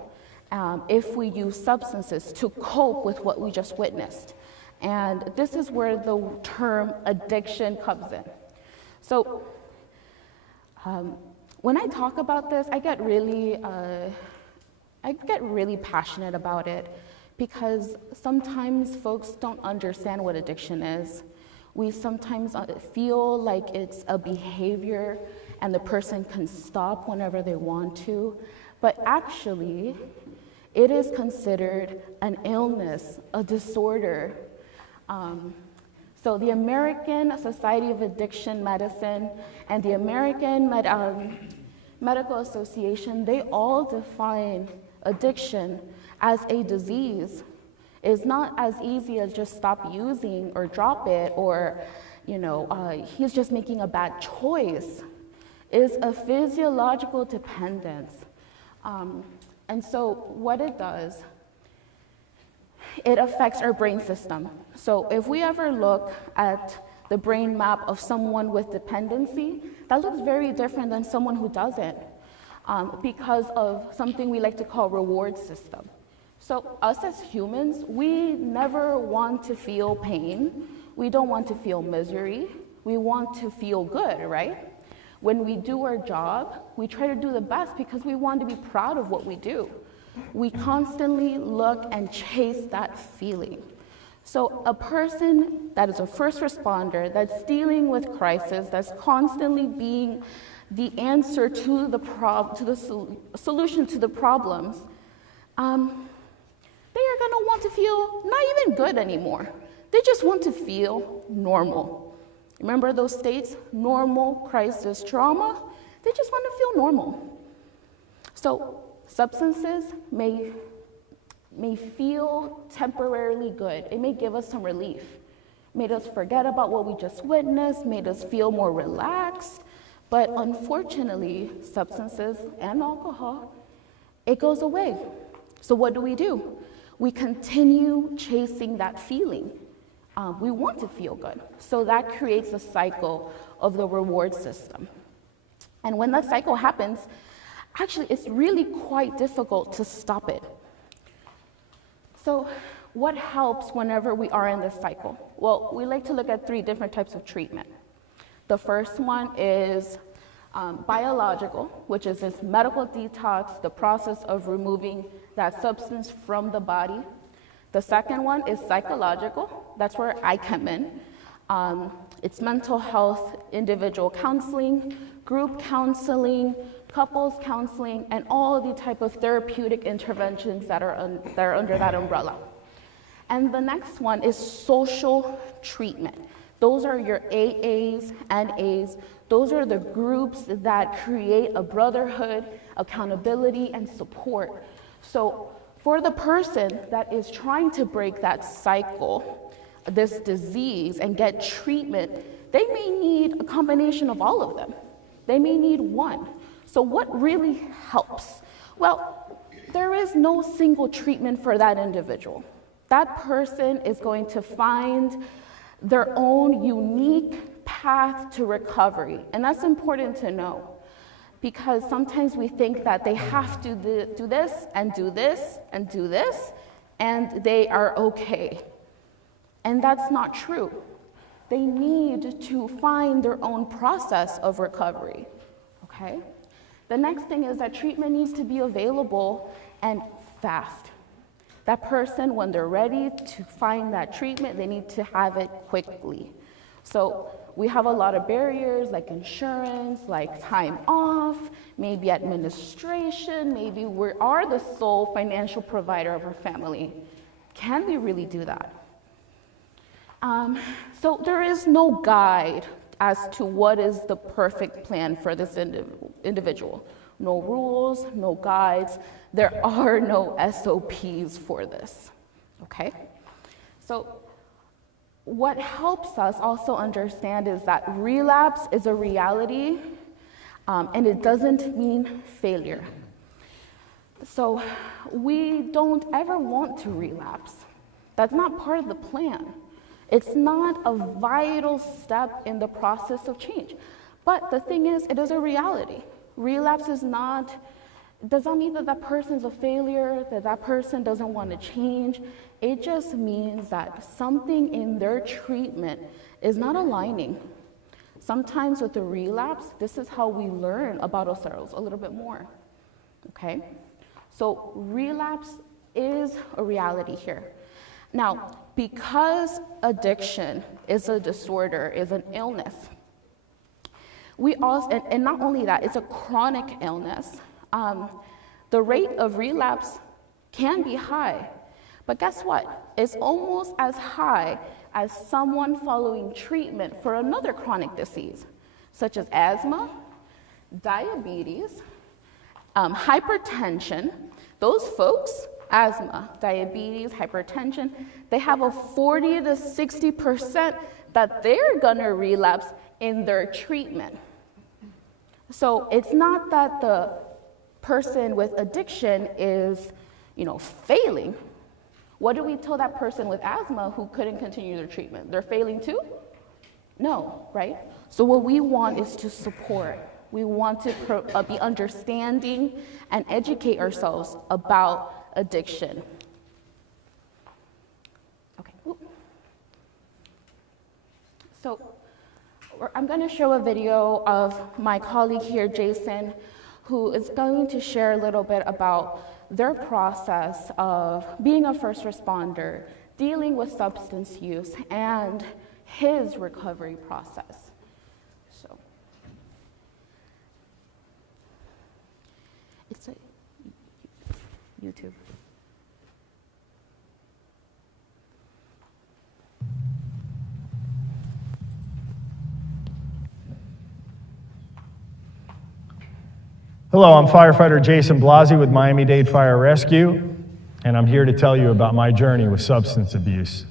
if we use substances to cope with what we just witnessed. And this is where the term addiction comes in. So when I talk about this, I get really passionate about it, because sometimes folks don't understand what addiction is. We sometimes feel like it's a behavior and the person can stop whenever they want to, but actually it is considered an illness, a disorder. So the American Society of Addiction Medicine and the American Medical Association, they all define addiction as a disease. It's not as easy as just stop using or drop it, or he's just making a bad choice. It's a physiological dependence. And so what it does, it affects our brain system. So if we ever look at the brain map of someone with dependency, that looks very different than someone who doesn't, because of something we like to call reward system. So us as humans, we never want to feel pain. We don't want to feel misery. We want to feel good, right? When we do our job, we try to do the best because we want to be proud of what we do. We constantly look and chase that feeling. So a person that is a first responder, that's dealing with crisis, that's constantly being the answer to the solution to the problems, they are going to want to feel not even good anymore. They just want to feel normal. Remember those states? Normal, crisis, trauma? They just want to feel normal. So substances may feel temporarily good. It may give us some relief. Made us forget about what we just witnessed, made us feel more relaxed. But unfortunately, substances and alcohol, it goes away. So what do? We continue chasing that feeling. We want to feel good. So that creates a cycle of the reward system. And when that cycle happens, actually it's really quite difficult to stop it. So what helps whenever we are in this cycle? Well, we like to look at 3 different types of treatment. The first one is biological, which is this medical detox, the process of removing that substance from the body. The second one is psychological. That's where I come in. It's mental health, individual counseling, group counseling, couples counseling, and all the type of therapeutic interventions that are under that umbrella. And the next one is social treatment. Those are your AAs and A's. Those are the groups that create a brotherhood, accountability, and support. So for the person that is trying to break that cycle, this disease, and get treatment, they may need a combination of all of them. They may need one. So what really helps? Well, there is no single treatment for that individual. That person is going to find their own unique path to recovery, and that's important to know. because sometimes we think that they have to do this and do this and do this, and they are okay. And that's not true. They need to find their own process of recovery, okay? The next thing is that treatment needs to be available and fast. That person, when they're ready to find that treatment, they need to have it quickly. So we have a lot of barriers like insurance, like time off, maybe administration, maybe we are the sole financial provider of our family. Can we really do that? So there is no guide as to what is the perfect plan for this individual. No rules, no guides. There are no SOPs for this, okay? So what helps us also understand is that relapse is a reality, and it doesn't mean failure. So we don't ever want to relapse. That's not part of the plan. It's not a vital step in the process of change. But the thing is, it is a reality. Relapse does not mean that that person's a failure, that that person doesn't want to change. It just means that something in their treatment is not aligning. Sometimes with the relapse, this is how we learn about ourselves a little bit more, okay? So relapse is a reality here. Now, because addiction is a disorder, is an illness, we also, and not only that, it's a chronic illness, the rate of relapse can be high. But guess what? It's almost as high as someone following treatment for another chronic disease, such as asthma, diabetes, hypertension. Those folks, asthma, diabetes, hypertension, they have a 40 to 60% that they're gonna relapse in their treatment. So it's not that the person with addiction is, failing. What do we tell that person with asthma who couldn't continue their treatment? They're failing too? No, right? So what we want is to support. We want to be understanding and educate ourselves about addiction. Okay. So I'm going to show a video of my colleague here, Jason, who is going to share a little bit about their process of being a first responder, dealing with substance use, and his recovery process. So it's a YouTube. Hello, I'm firefighter Jason Blasi with Miami-Dade Fire Rescue, and I'm here to tell you about my journey with substance abuse.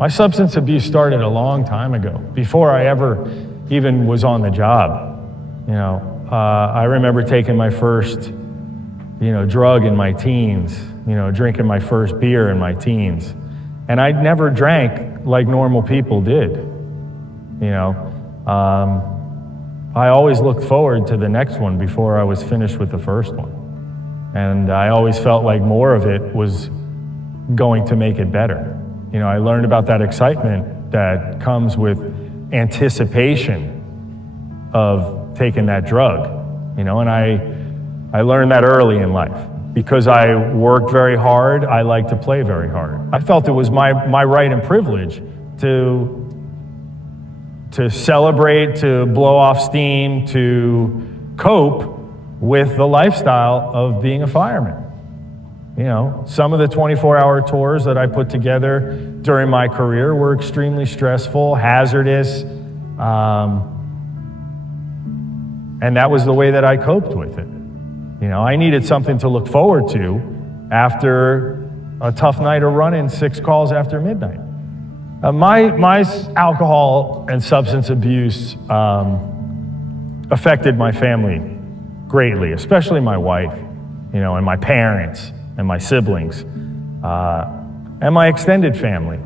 My substance abuse started a long time ago, before I ever even was on the job. I remember taking my first, drug in my teens, drinking my first beer in my teens. And I never drank like normal people did. I always looked forward to the next one before I was finished with the first one. And I always felt like more of it was going to make it better. I learned about that excitement that comes with anticipation of taking that drug, and I learned that early in life. Because I worked very hard, I like to play very hard. I felt it was my right and privilege to celebrate, to blow off steam, to cope with the lifestyle of being a fireman. Some of the 24-hour tours that I put together during my career were extremely stressful, hazardous, and that was the way that I coped with it. I needed something to look forward to after a tough night of running 6 calls after midnight. My alcohol and substance abuse affected my family greatly, especially my wife, and my parents and my siblings, and my extended family.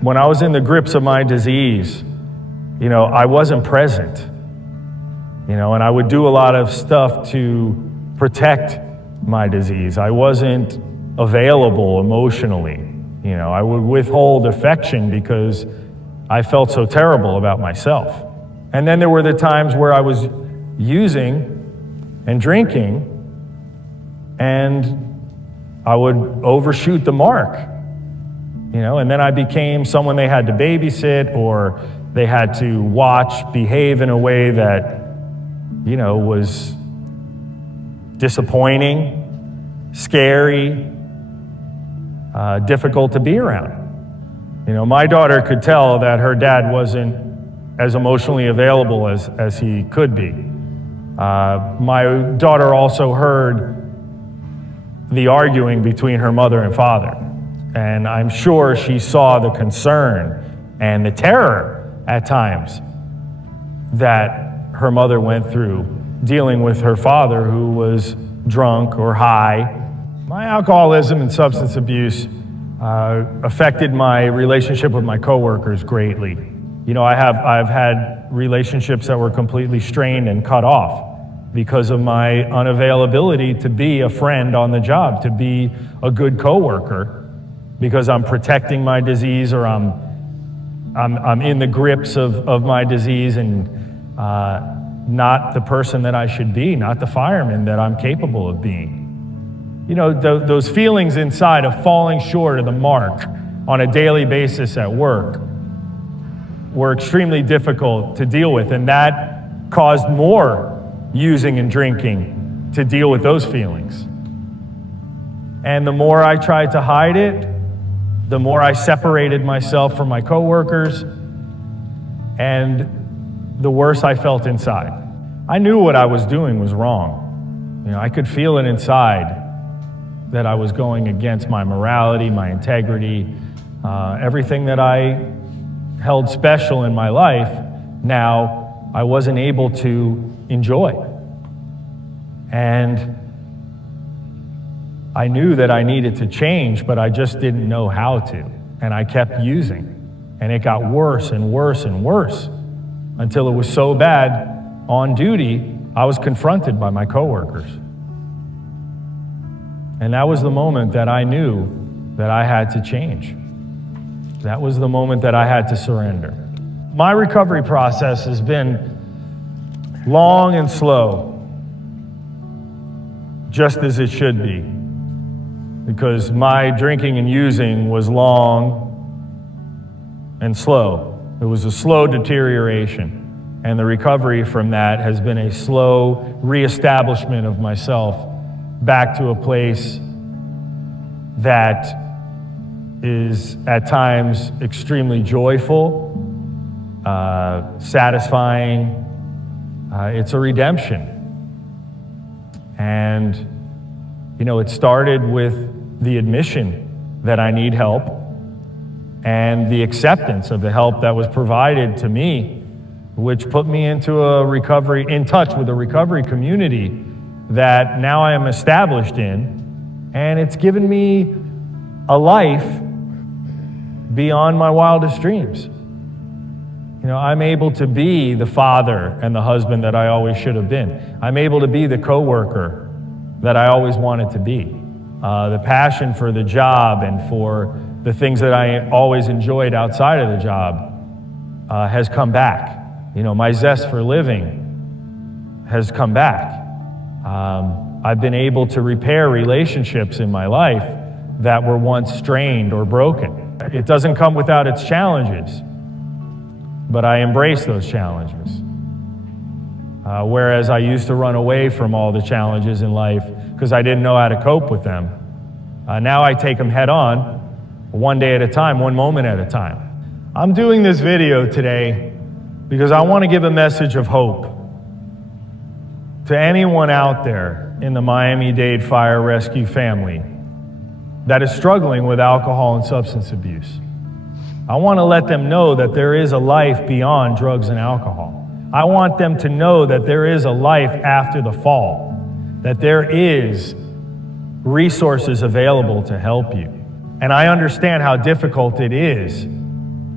When I was in the grips of my disease, I wasn't present, and I would do a lot of stuff to protect my disease. I wasn't available emotionally. I would withhold affection because I felt so terrible about myself. And then there were the times where I was using and drinking, and I would overshoot the mark, and then I became someone they had to babysit, or they had to watch behave in a way that, was disappointing, scary, difficult to be around. My daughter could tell that her dad wasn't as emotionally available as he could be. My daughter also heard the arguing between her mother and father, and I'm sure she saw the concern and the terror at times that her mother went through dealing with her father, who was drunk or high. My alcoholism and substance abuse affected my relationship with my coworkers greatly. I've had relationships that were completely strained and cut off because of my unavailability to be a friend on the job, to be a good coworker, because I'm protecting my disease, or I'm in the grips of my disease, and not the person that I should be, not the fireman that I'm capable of being. Those feelings inside of falling short of the mark on a daily basis at work were extremely difficult to deal with, and that caused more using and drinking to deal with those feelings. And the more I tried to hide it, the more I separated myself from my coworkers, and the worse I felt inside. I knew what I was doing was wrong. I could feel it inside that I was going against my morality, my integrity, everything that I held special in my life. Now I wasn't able to enjoy. And I knew that I needed to change, but I just didn't know how to. And I kept using. And it got worse and worse and worse, until it was so bad, on duty, I was confronted by my coworkers. And that was the moment that I knew that I had to change. That was the moment that I had to surrender. My recovery process has been long and slow, just as it should be, because my drinking and using was long and slow. It was a slow deterioration, and the recovery from that has been a slow reestablishment of myself back to a place that is at times extremely joyful, satisfying. It's a redemption. And, it started with the admission that I need help, and the acceptance of the help that was provided to me, which put me in touch with a recovery community that now I am established in, and it's given me a life beyond my wildest dreams. I'm able to be the father and the husband that I always should have been. I'm able to be the coworker that I always wanted to be. The passion for the job and for the things that I always enjoyed outside of the job has come back. My zest for living has come back. I've been able to repair relationships in my life that were once strained or broken. It doesn't come without its challenges, but I embrace those challenges. Whereas I used to run away from all the challenges in life because I didn't know how to cope with them. Now I take them head on, one day at a time, one moment at a time. I'm doing this video today because I want to give a message of hope to anyone out there in the Miami-Dade Fire Rescue family that is struggling with alcohol and substance abuse. I want to let them know that there is a life beyond drugs and alcohol. I want them to know that there is a life after the fall, that there is resources available to help you. And I understand how difficult it is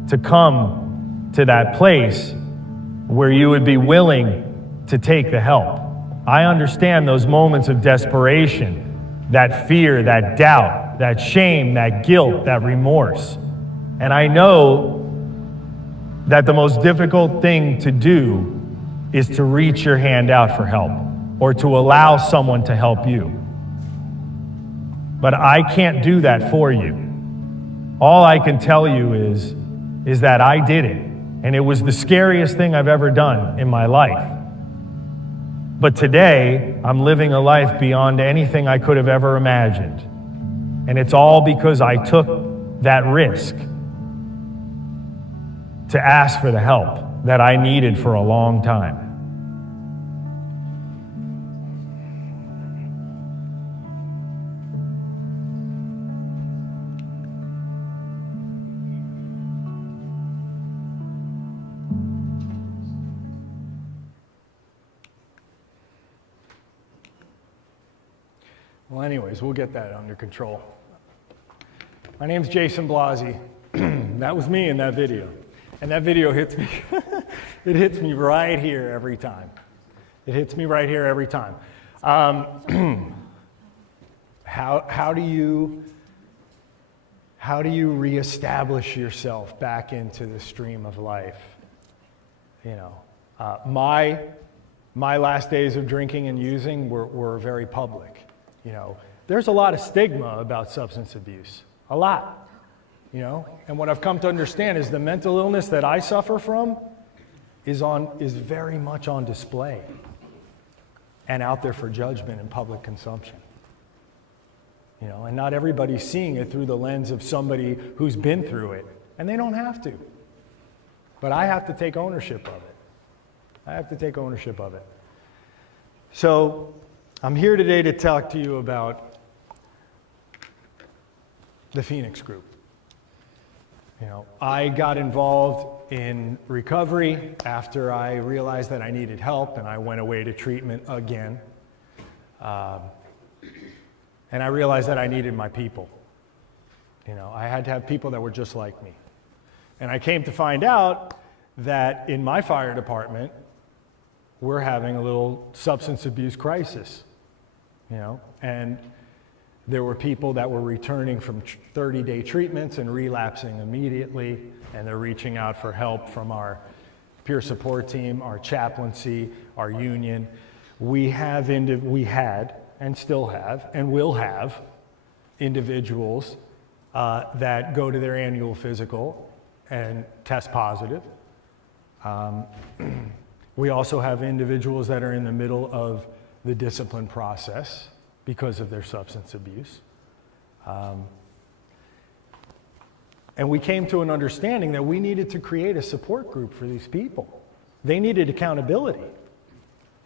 to come to that place where you would be willing to take the help. I understand those moments of desperation, that fear, that doubt, that shame, that guilt, that remorse. And I know that the most difficult thing to do is to reach your hand out for help or to allow someone to help you. But I can't do that for you. All I can tell you is that I did it. And it was the scariest thing I've ever done in my life. But today, I'm living a life beyond anything I could have ever imagined. And it's all because I took that risk to ask for the help that I needed for a long time. Well, anyways, we'll get that under control. My name's Jason Blasi. That was me in that video. And that video hits me. It hits me right here every time. It hits me right here every time. How do you reestablish yourself back into the stream of life? You know, my last days of drinking and using were very public. You know, there's a lot of stigma about substance abuse, a lot, you know, and what I've come to understand is the mental illness that I suffer from is very much on display and out there for judgment and public consumption. You know, and not everybody's seeing it through the lens of somebody who's been through it, and they don't have to. But I have to take ownership of it. I have to take ownership of it. So I'm here today to talk to you about the Phoenix Group. You know, I got involved in recovery after I realized that I needed help, and I went away to treatment again. And I realized that I needed my people. You know, I had to have people that were just like me. And I came to find out that in my fire department, we're having a little substance abuse crisis. You know, and there were people that were returning from 30-day treatments and relapsing immediately, and they're reaching out for help from our peer support team, our chaplaincy, our union. We had and still have and will have individuals that go to their annual physical and test positive. We also have individuals that are in the middle of the discipline process because of their substance abuse. And we came to an understanding that we needed to create a support group for these people. They needed accountability.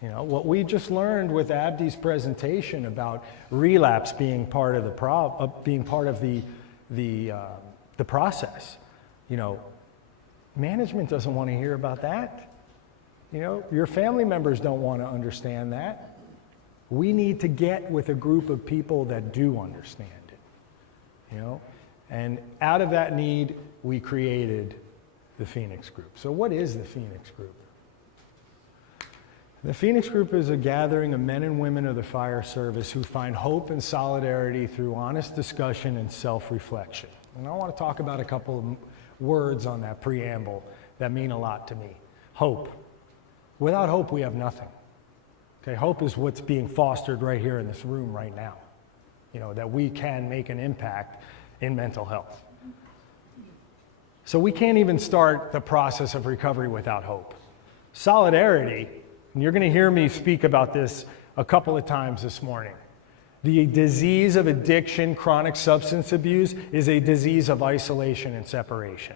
You know, what we just learned with Abdi's presentation about relapse being part of the process. You know, management doesn't want to hear about that. You know, your family members don't want to understand that. We need to get with a group of people that do understand it, you know? And out of that need, we created the Phoenix Group. So what is the Phoenix Group? The Phoenix Group is a gathering of men and women of the fire service who find hope and solidarity through honest discussion and self-reflection. And I want to talk about a couple of words on that preamble that mean a lot to me. Hope. Without hope, we have nothing. Okay, hope is what's being fostered right here in this room right now. You know, that we can make an impact in mental health. So we can't even start the process of recovery without hope. Solidarity, and you're going to hear me speak about this a couple of times this morning. The disease of addiction, chronic substance abuse, is a disease of isolation and separation.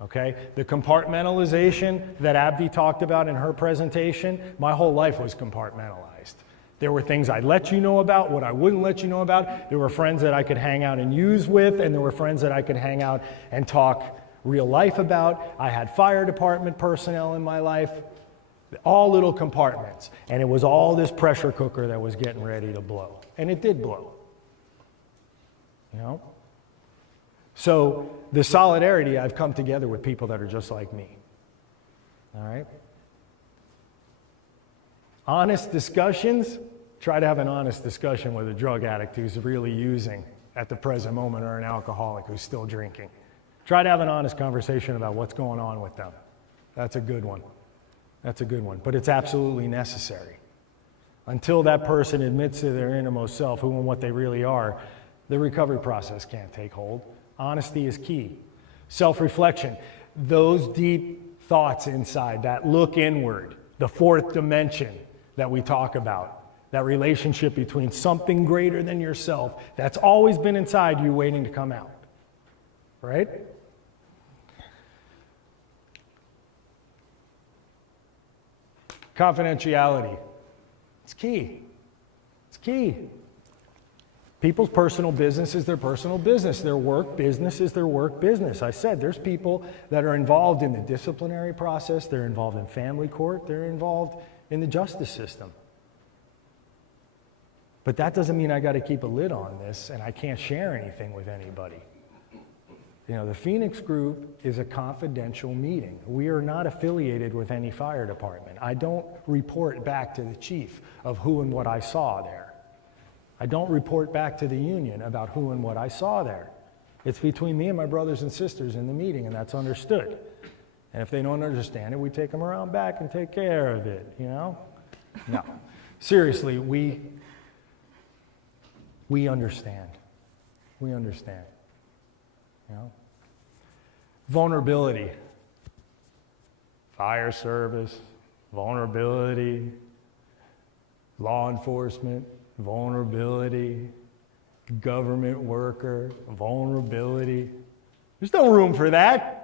Okay? The compartmentalization that Abdi talked about in her presentation, my whole life was compartmentalized. There were things I'd let you know about, what I wouldn't let you know about. There were friends that I could hang out and use with, and there were friends that I could hang out and talk real life about. I had fire department personnel in my life, all little compartments. And it was all this pressure cooker that was getting ready to blow. And it did blow. You know? So the solidarity, I've come together with people that are just like me. All right? Honest discussions, try to have an honest discussion with a drug addict who's really using at the present moment, or an alcoholic who's still drinking. Try to have an honest conversation about what's going on with them. That's a good one. That's a good one. But it's absolutely necessary. Until that person admits to their innermost self who and what they really are, the recovery process can't take hold. Honesty is key. Self-reflection, those deep thoughts inside, that look inward, the fourth dimension that we talk about, that relationship between something greater than yourself that's always been inside you waiting to come out, right? Confidentiality, it's key. It's key. People's personal business is their personal business. Their work business is their work business. I said there's people that are involved in the disciplinary process, they're involved in family court, they're involved in the justice system. But that doesn't mean I got to keep a lid on this and I can't share anything with anybody. You know, the Phoenix Group is a confidential meeting. We are not affiliated with any fire department. I don't report back to the chief of who and what I saw there. I don't report back to the union about who and what I saw there. It's between me and my brothers and sisters in the meeting, and that's understood. And if they don't understand it, we take them around back and take care of it, you know? No. Seriously, we understand. We understand. You know? Vulnerability. Fire service, vulnerability, law enforcement, vulnerability, government worker, vulnerability. There's no room for that.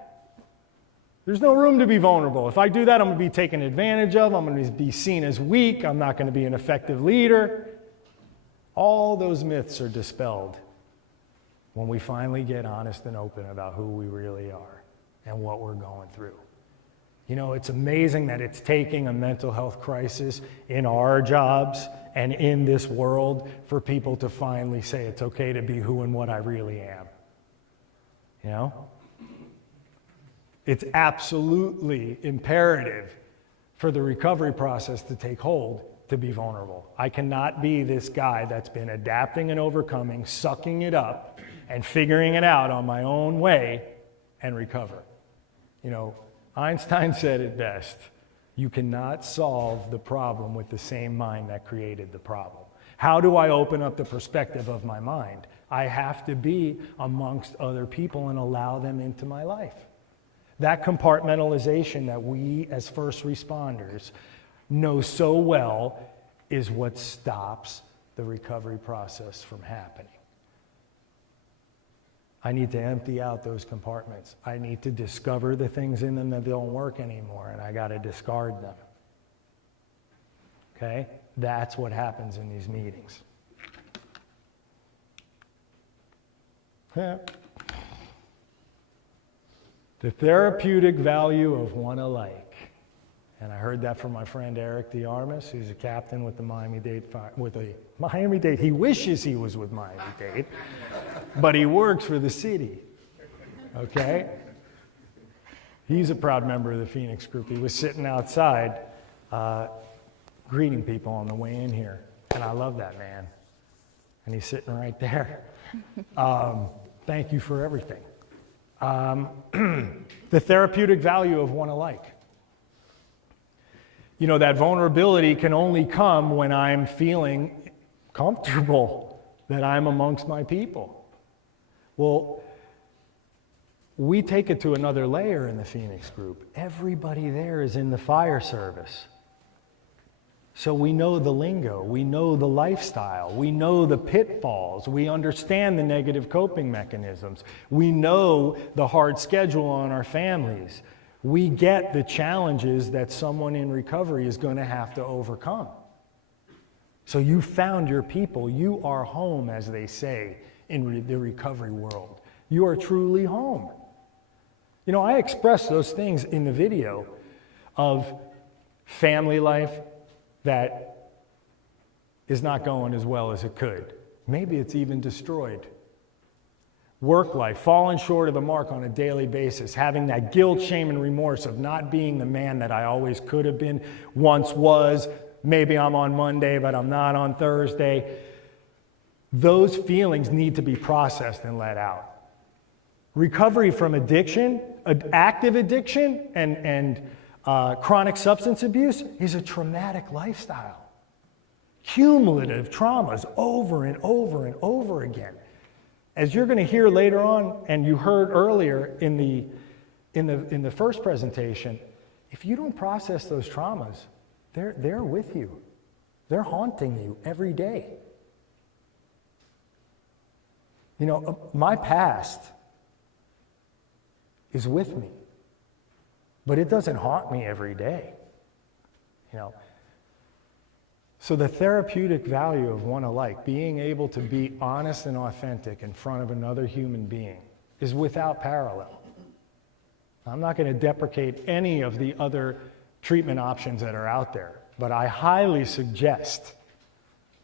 There's no room to be vulnerable. If I do that, I'm going to be taken advantage of. I'm going to be seen as weak. I'm not going to be an effective leader. All those myths are dispelled when we finally get honest and open about who we really are and what we're going through. You know, it's amazing that it's taking a mental health crisis in our jobs and in this world for people to finally say it's okay to be who and what I really am. You know? It's absolutely imperative for the recovery process to take hold to be vulnerable. I cannot be this guy that's been adapting and overcoming, sucking it up, and figuring it out on my own way and recover. You know, Einstein said it best. You cannot solve the problem with the same mind that created the problem. How do I open up the perspective of my mind? I have to be amongst other people and allow them into my life. That compartmentalization that we as first responders know so well is what stops the recovery process from happening. I need to empty out those compartments. I need to discover the things in them that don't work anymore, and I got to discard them. Okay? That's what happens in these meetings. Yeah. The therapeutic value of one alike. And I heard that from my friend Eric DeArmas, who's a captain with the Miami-Dade Fire, Miami-Dade. He wishes he was with Miami-Dade, but he works for the city. Okay? He's a proud member of the Phoenix Group. He was sitting outside greeting people on the way in here, and I love that man. And he's sitting right there. Thank you for everything. The therapeutic value of one alike. You know, that vulnerability can only come when I'm feeling comfortable that I'm amongst my people. Well, we take it to another layer in the Phoenix Group. Everybody there is in the fire service. So we know the lingo, we know the lifestyle, we know the pitfalls, we understand the negative coping mechanisms, we know the hard schedule on our families. We get the challenges that someone in recovery is going to have to overcome. So you found your people. You are home, as they say in the recovery world. You are truly home. You know, I express those things in the video of family life that is not going as well as it could. Maybe it's even destroyed. Work life, falling short of the mark on a daily basis, having that guilt, shame, and remorse of not being the man that I always could have been, once was. Maybe I'm on Monday, but I'm not on Thursday. Those feelings need to be processed and let out. Recovery from addiction, active addiction, and chronic substance abuse is a traumatic lifestyle. Cumulative traumas over and over and over again. As you're going to hear later on, and you heard earlier in the first presentation, if you don't process those traumas, they're with you. They're haunting you every day. You know, my past is with me, but it doesn't haunt me every day. You know, so the therapeutic value of one alike, being able to be honest and authentic in front of another human being, is without parallel. I'm not going to deprecate any of the other treatment options that are out there, but I highly suggest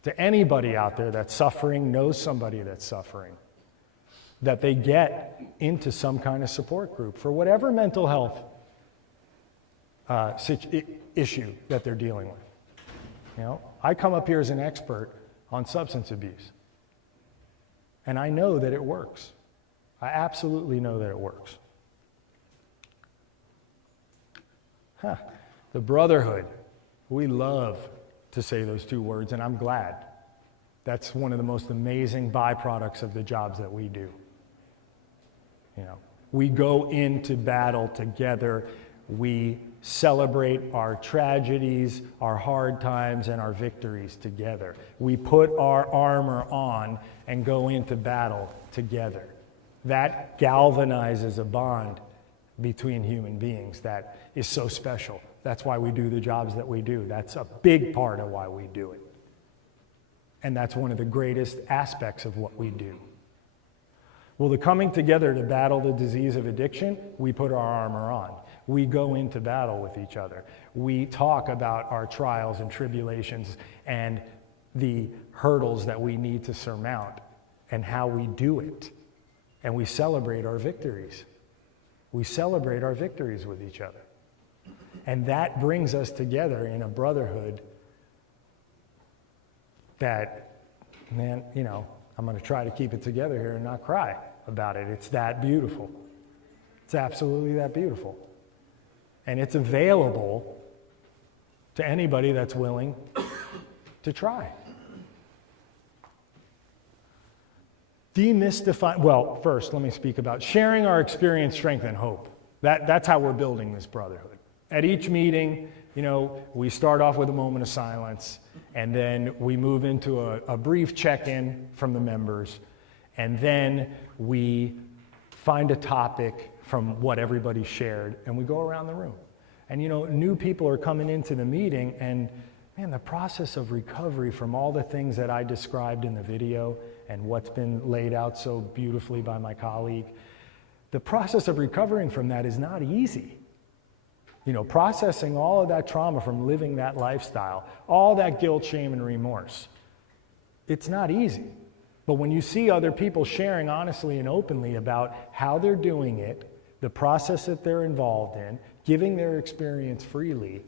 to anybody out there that's suffering, knows somebody that's suffering, that they get into some kind of support group for whatever mental health issue that they're dealing with. You know, I come up here as an expert on substance abuse, and I know that it works. I absolutely know that it works. The brotherhood. We love to say those two words, and I'm glad. That's one of the most amazing byproducts of the jobs that we do. You know, we go into battle together. We celebrate our tragedies, our hard times, and our victories together. We put our armor on and go into battle together. That galvanizes a bond between human beings that is so special. That's why we do the jobs that we do. That's a big part of why we do it. And that's one of the greatest aspects of what we do. Well, the coming together to battle the disease of addiction, we put our armor on. We go into battle with each other. We talk about our trials and tribulations and the hurdles that we need to surmount and how we do it. And we celebrate our victories. We celebrate our victories with each other. And that brings us together in a brotherhood that, man, you know, I'm going to try to keep it together here and not cry about it. It's that beautiful. It's absolutely that beautiful. And it's available to anybody that's willing to try. Demystify, well, first let me speak about sharing our experience, strength, and hope. That's how we're building this brotherhood. At each meeting, you know, we start off with a moment of silence, and then we move into a brief check-in from the members, and then we find a topic from what everybody shared, and we go around the room. And you know, new people are coming into the meeting, and man, the process of recovery from all the things that I described in the video and what's been laid out so beautifully by my colleague, the process of recovering from that is not easy. You know, processing all of that trauma from living that lifestyle, all that guilt, shame, and remorse, it's not easy. But when you see other people sharing honestly and openly about how they're doing it, the process that they're involved in, giving their experience freely,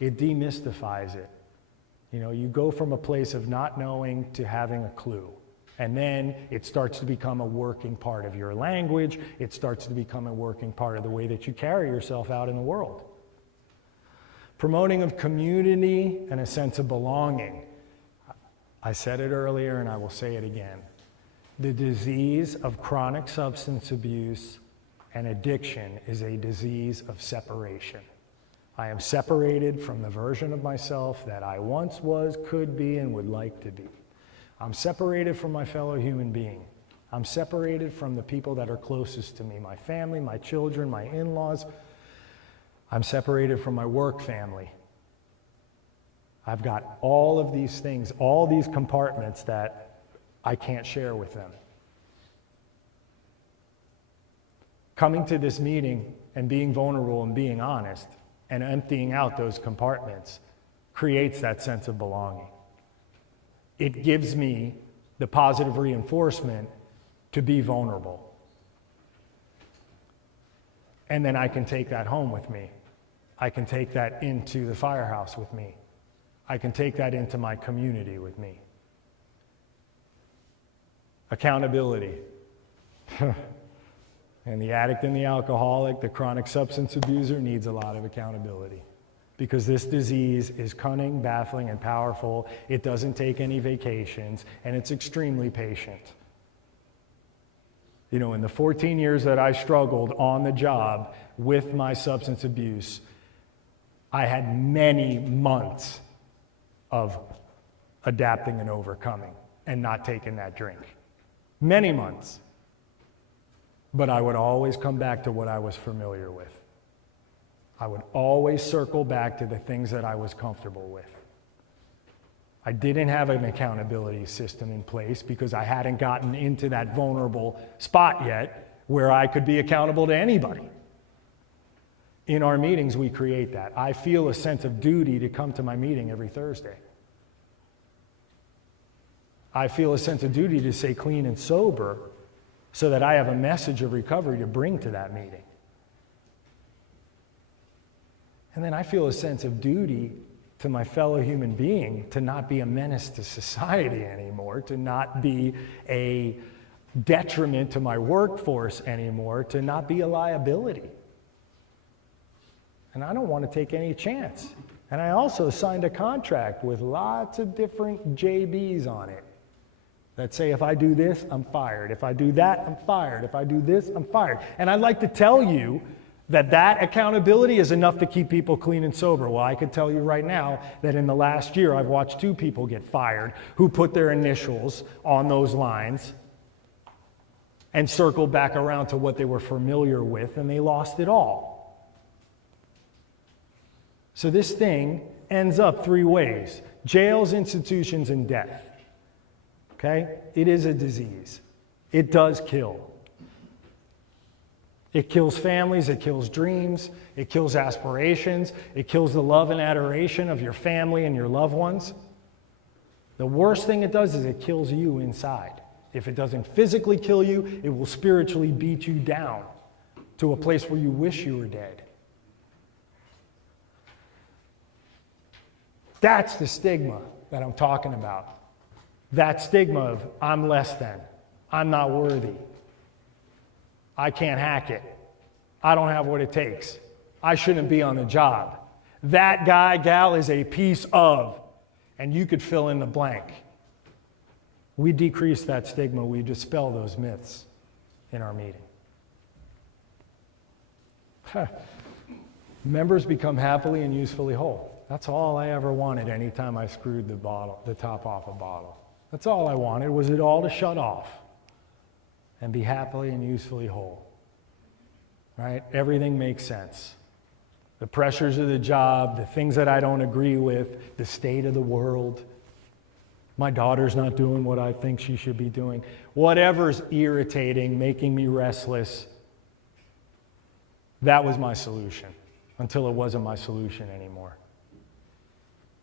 it demystifies it. You know, you go from a place of not knowing to having a clue. And then it starts to become a working part of your language. It starts to become a working part of the way that you carry yourself out in the world. Promoting of community and a sense of belonging. I said it earlier and I will say it again. The disease of chronic substance abuse and addiction is a disease of separation. I am separated from the version of myself that I once was, could be, and would like to be. I'm separated from my fellow human being. I'm separated from the people that are closest to me, my family, my children, my in-laws. I'm separated from my work family. I've got all of these things, all these compartments that I can't share with them. coming to this meeting and being vulnerable and being honest and emptying out those compartments creates that sense of belonging. It gives me the positive reinforcement to be vulnerable. And then I can take that home with me. I can take that into the firehouse with me. I can take that into my community with me. Accountability. And the addict and the alcoholic, the chronic substance abuser needs a lot of accountability. Because this disease is cunning, baffling, and powerful. It doesn't take any vacations, and it's extremely patient. You know, in the 14 years that I struggled on the job with my substance abuse, I had many months of adapting and overcoming and not taking that drink. Many months. But I would always come back to what I was familiar with. I would always circle back to the things that I was comfortable with. I didn't have an accountability system in place because I hadn't gotten into that vulnerable spot yet where I could be accountable to anybody. In our meetings, we create that. I feel a sense of duty to come to my meeting every Thursday. I feel a sense of duty to stay clean and sober so that I have a message of recovery to bring to that meeting. And then I feel a sense of duty to my fellow human being to not be a menace to society anymore, to not be a detriment to my workforce anymore, to not be a liability. And I don't want to take any chance. And I also signed a contract with lots of different JBs on it that say if I do this, I'm fired. If I do that, I'm fired. If I do this, I'm fired. And I'd like to tell you that accountability is enough to keep people clean and sober. Well, I could tell you right now that in the last year, I've watched 2 people get fired who put their initials on those lines and circled back around to what they were familiar with, and they lost it all. So this thing ends up 3 ways: jails, institutions, and death. Okay? It is a disease. It does kill. It kills families, it kills dreams, it kills aspirations, it kills the love and adoration of your family and your loved ones. The worst thing it does is it kills you inside. If it doesn't physically kill you, it will spiritually beat you down to a place where you wish you were dead. That's the stigma that I'm talking about. That stigma of I'm less than, I'm not worthy, I can't hack it, I don't have what it takes, I shouldn't be on the job. That guy, gal is a piece of, and you could fill in the blank. We decrease that stigma, we dispel those myths in our meeting. Members become happily and usefully whole. That's all I ever wanted anytime I screwed the top off a bottle. That's all I wanted, was it all to shut off and be happily and usefully whole. Right? Everything makes sense. The pressures of the job, the things that I don't agree with, the state of the world, my daughter's not doing what I think she should be doing, whatever's irritating, making me restless, that was my solution until it wasn't my solution anymore.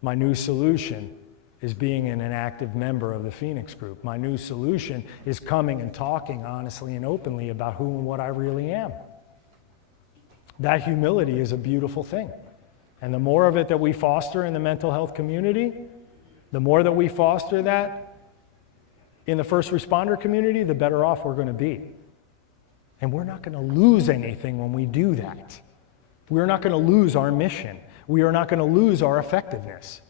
My new solution is being an active member of the Phoenix Group. My new solution is coming and talking honestly and openly about who and what I really am. That humility is a beautiful thing. And the more of it that we foster in the mental health community, the more that we foster that in the first responder community, the better off we're going to be. And we're not going to lose anything when we do that. We're not going to lose our mission. We are not going to lose our effectiveness.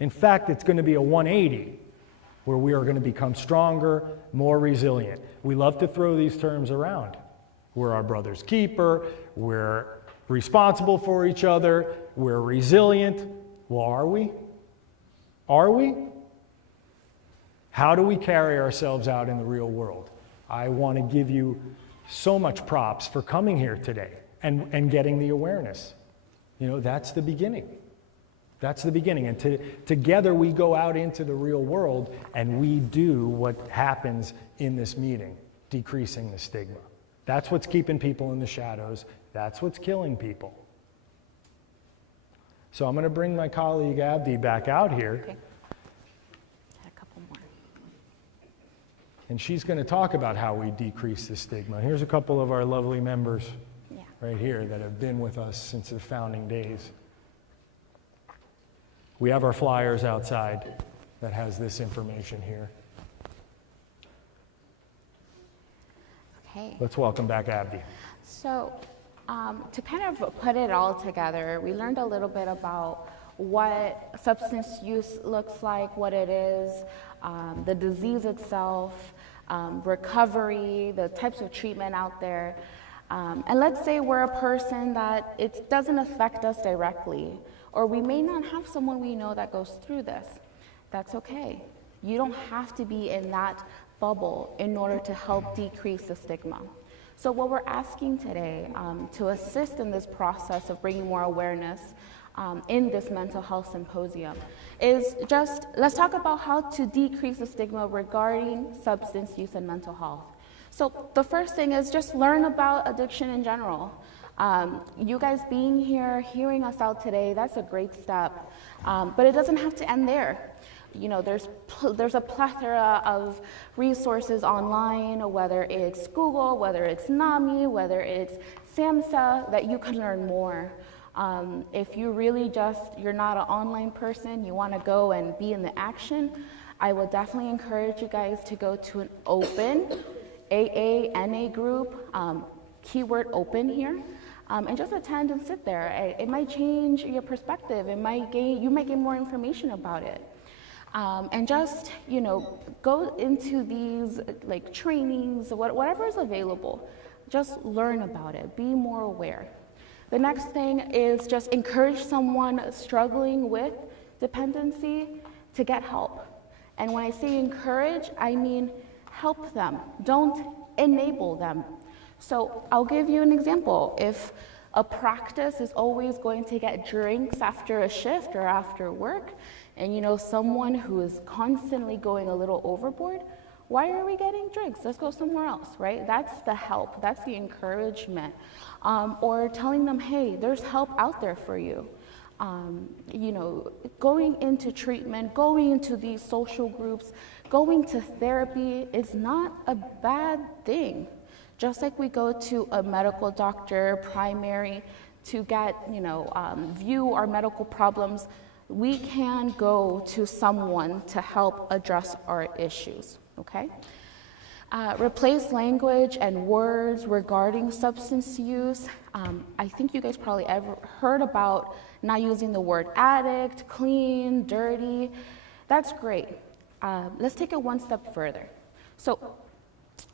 In fact, it's going to be a 180 where we are going to become stronger, more resilient. We love to throw these terms around. We're our brother's keeper, we're responsible for each other, we're resilient. Well, are we? Are we? How do we carry ourselves out in the real world? I want to give you so much props for coming here today and getting the awareness. You know, that's the beginning. That's the beginning. And together we go out into the real world and we do what happens in this meeting, decreasing the stigma. That's what's keeping people in the shadows. That's what's killing people. So I'm going to bring my colleague Abdi back out here. Okay. Got a couple more. And she's going to talk about how we decrease the stigma. Here's a couple of our lovely members right here that have been with us since the founding days. We have our flyers outside that has this information here. Okay. Let's welcome back Abdi. So to kind of put it all together, we learned a little bit about what substance use looks like, what it is, the disease itself, recovery, the types of treatment out there. And let's say we're a person that it doesn't affect us directly, or we may not have someone we know that goes through this. That's okay. You don't have to be in that bubble in order to help decrease the stigma. So what we're asking today to assist in this process of bringing more awareness in this mental health symposium is just, let's talk about how to decrease the stigma regarding substance use and mental health. So the first thing is just learn about addiction in general. You guys being here, hearing us out today, that's a great step. But it doesn't have to end there. You know, there's a plethora of resources online, whether it's Google, whether it's NAMI, whether it's SAMHSA, that you can learn more. If you really you're not an online person, you want to go and be in the action, I will definitely encourage you guys to go to an open AA, group, keyword open here, and just attend and sit there. It might change your perspective. You might gain more information about it. And just, you know, go into these like trainings, whatever is available. Just learn about it. Be more aware. The next thing is just encourage someone struggling with dependency to get help. And when I say encourage, I mean help them. Don't enable them. So I'll give you an example. If a practice is always going to get drinks after a shift or after work, and you know someone who is constantly going a little overboard, why are we getting drinks? Let's go somewhere else, right? That's the help, that's the encouragement. Or telling them, hey, there's help out there for you. You know, going into treatment, going into these social groups, going to therapy is not a bad thing. Just like we go to a medical doctor, primary, to get, you know, view our medical problems, we can go to someone to help address our issues, okay? Replace language and words regarding substance use. I think you guys probably ever heard about not using the word addict, clean, dirty. That's great. Let's take it one step further. So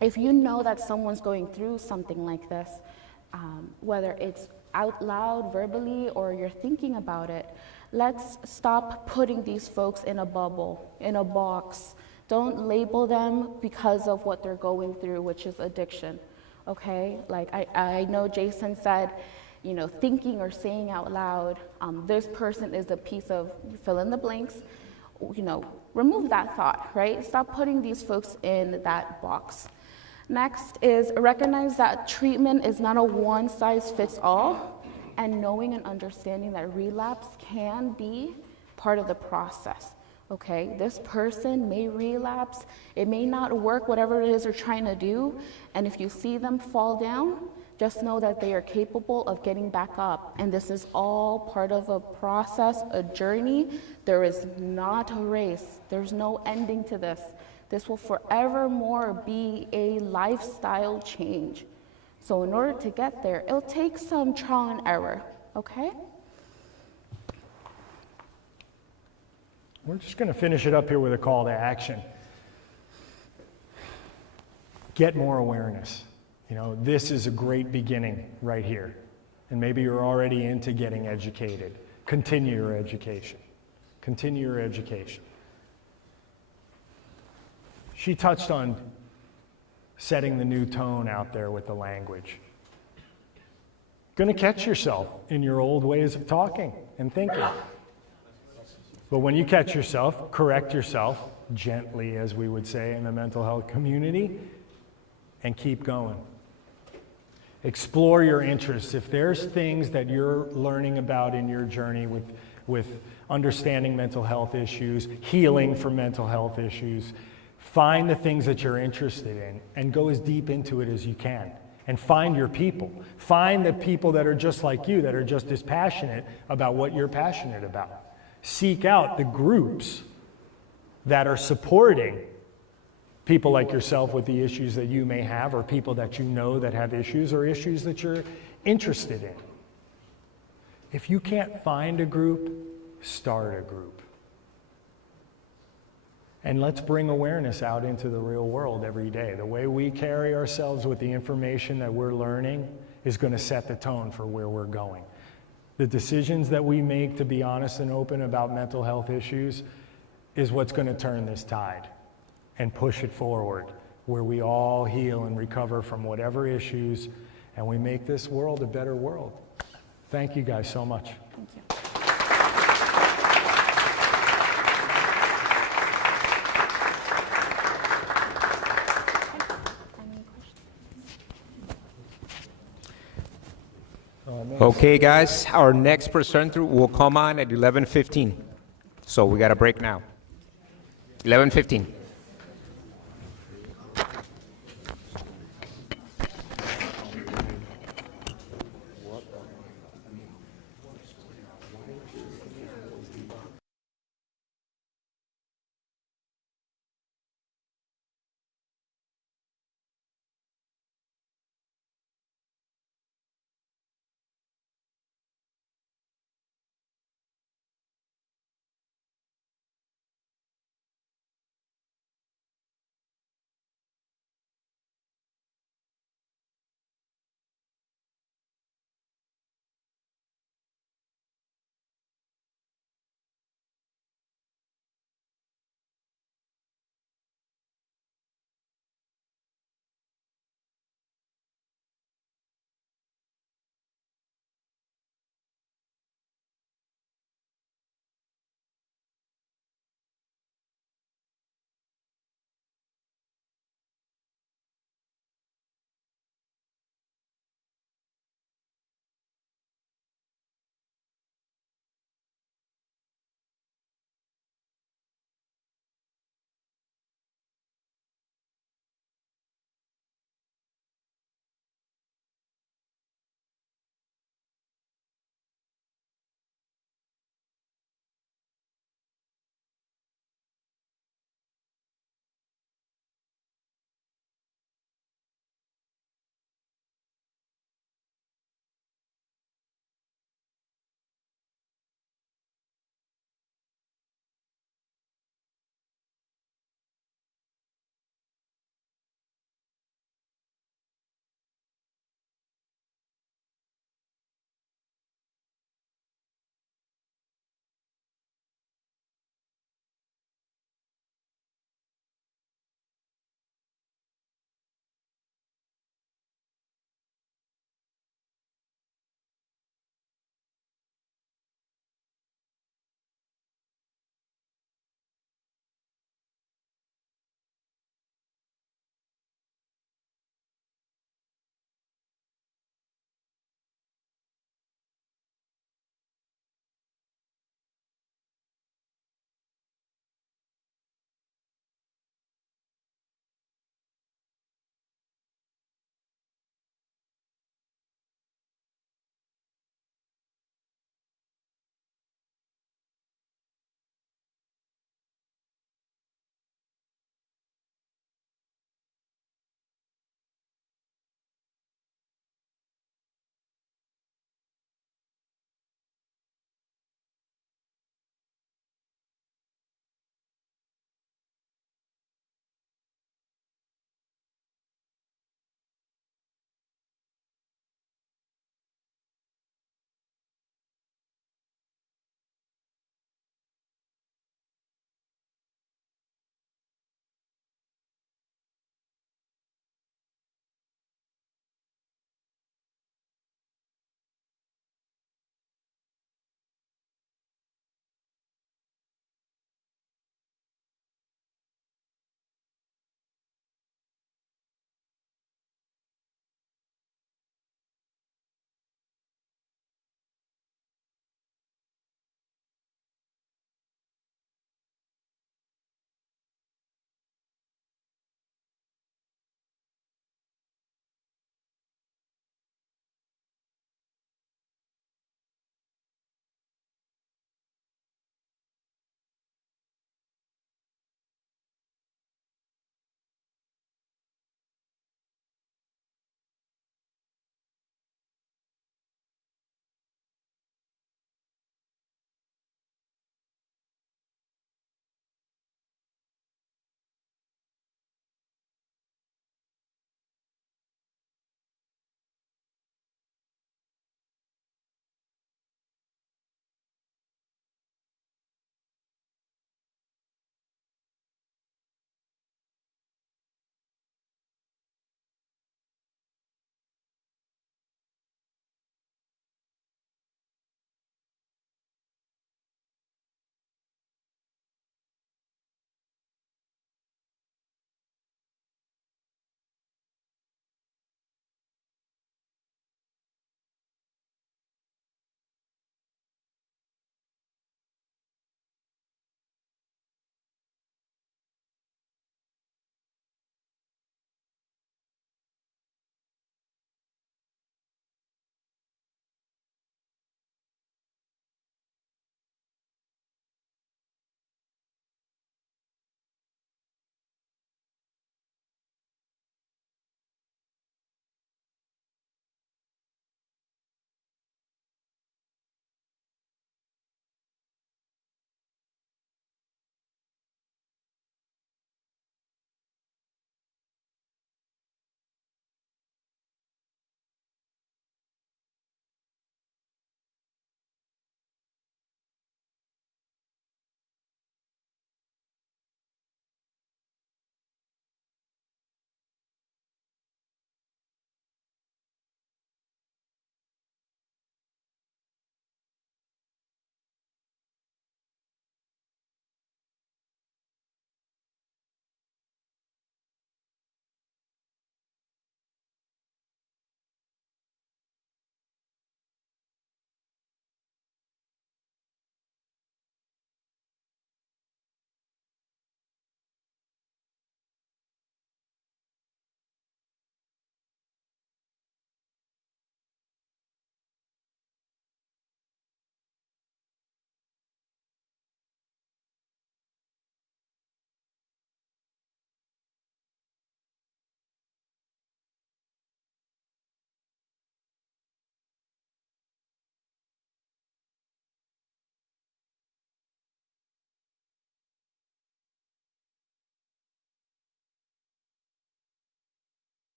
if you know that someone's going through something like this, whether it's out loud, verbally, or you're thinking about it, let's stop putting these folks in a bubble, in a box. Don't label them because of what they're going through, which is addiction, okay? Like I know Jason said, you know, thinking or saying out loud, this person is a piece of fill in the blanks, you know, remove that thought, right? Stop putting these folks in that box. Next is recognize that treatment is not a one-size-fits-all, and knowing and understanding that relapse can be part of the process, okay? This person may relapse, it may not work, whatever it is they're trying to do, and if you see them fall down, just know that they are capable of getting back up, and this is all part of a process, a journey. There is not a race, there's no ending to this. This will forevermore be a lifestyle change. So in order to get there, it'll take some trial and error, okay? We're just going to finish it up here with a call to action. Get more awareness. You know, this is a great beginning right here. And maybe you're already into getting educated. Continue your education. Continue your education. She touched on setting the new tone out there with the language. Going to catch yourself in your old ways of talking and thinking. But when you catch yourself, correct yourself gently, as we would say in the mental health community, and keep going. Explore your interests. If there's things that you're learning about in your journey with understanding mental health issues, healing from mental health issues, find the things that you're interested in and go as deep into it as you can. And find your people. Find the people that are just like you, that are just as passionate about what you're passionate about. Seek out the groups that are supporting people like yourself with the issues that you may have, or people that you know that have issues, or issues that you're interested in. If you can't find a group, start a group. And let's bring awareness out into the real world every day. The way we carry ourselves with the information that we're learning is going to set the tone for where we're going. The decisions that we make to be honest and open about mental health issues is what's going to turn this tide and push it forward, where we all heal and recover from whatever issues, and we make this world a better world. Thank you guys so much. Thank you. Okay, guys, our next presenter will come on at 11:15. So we got a break now. 11:15.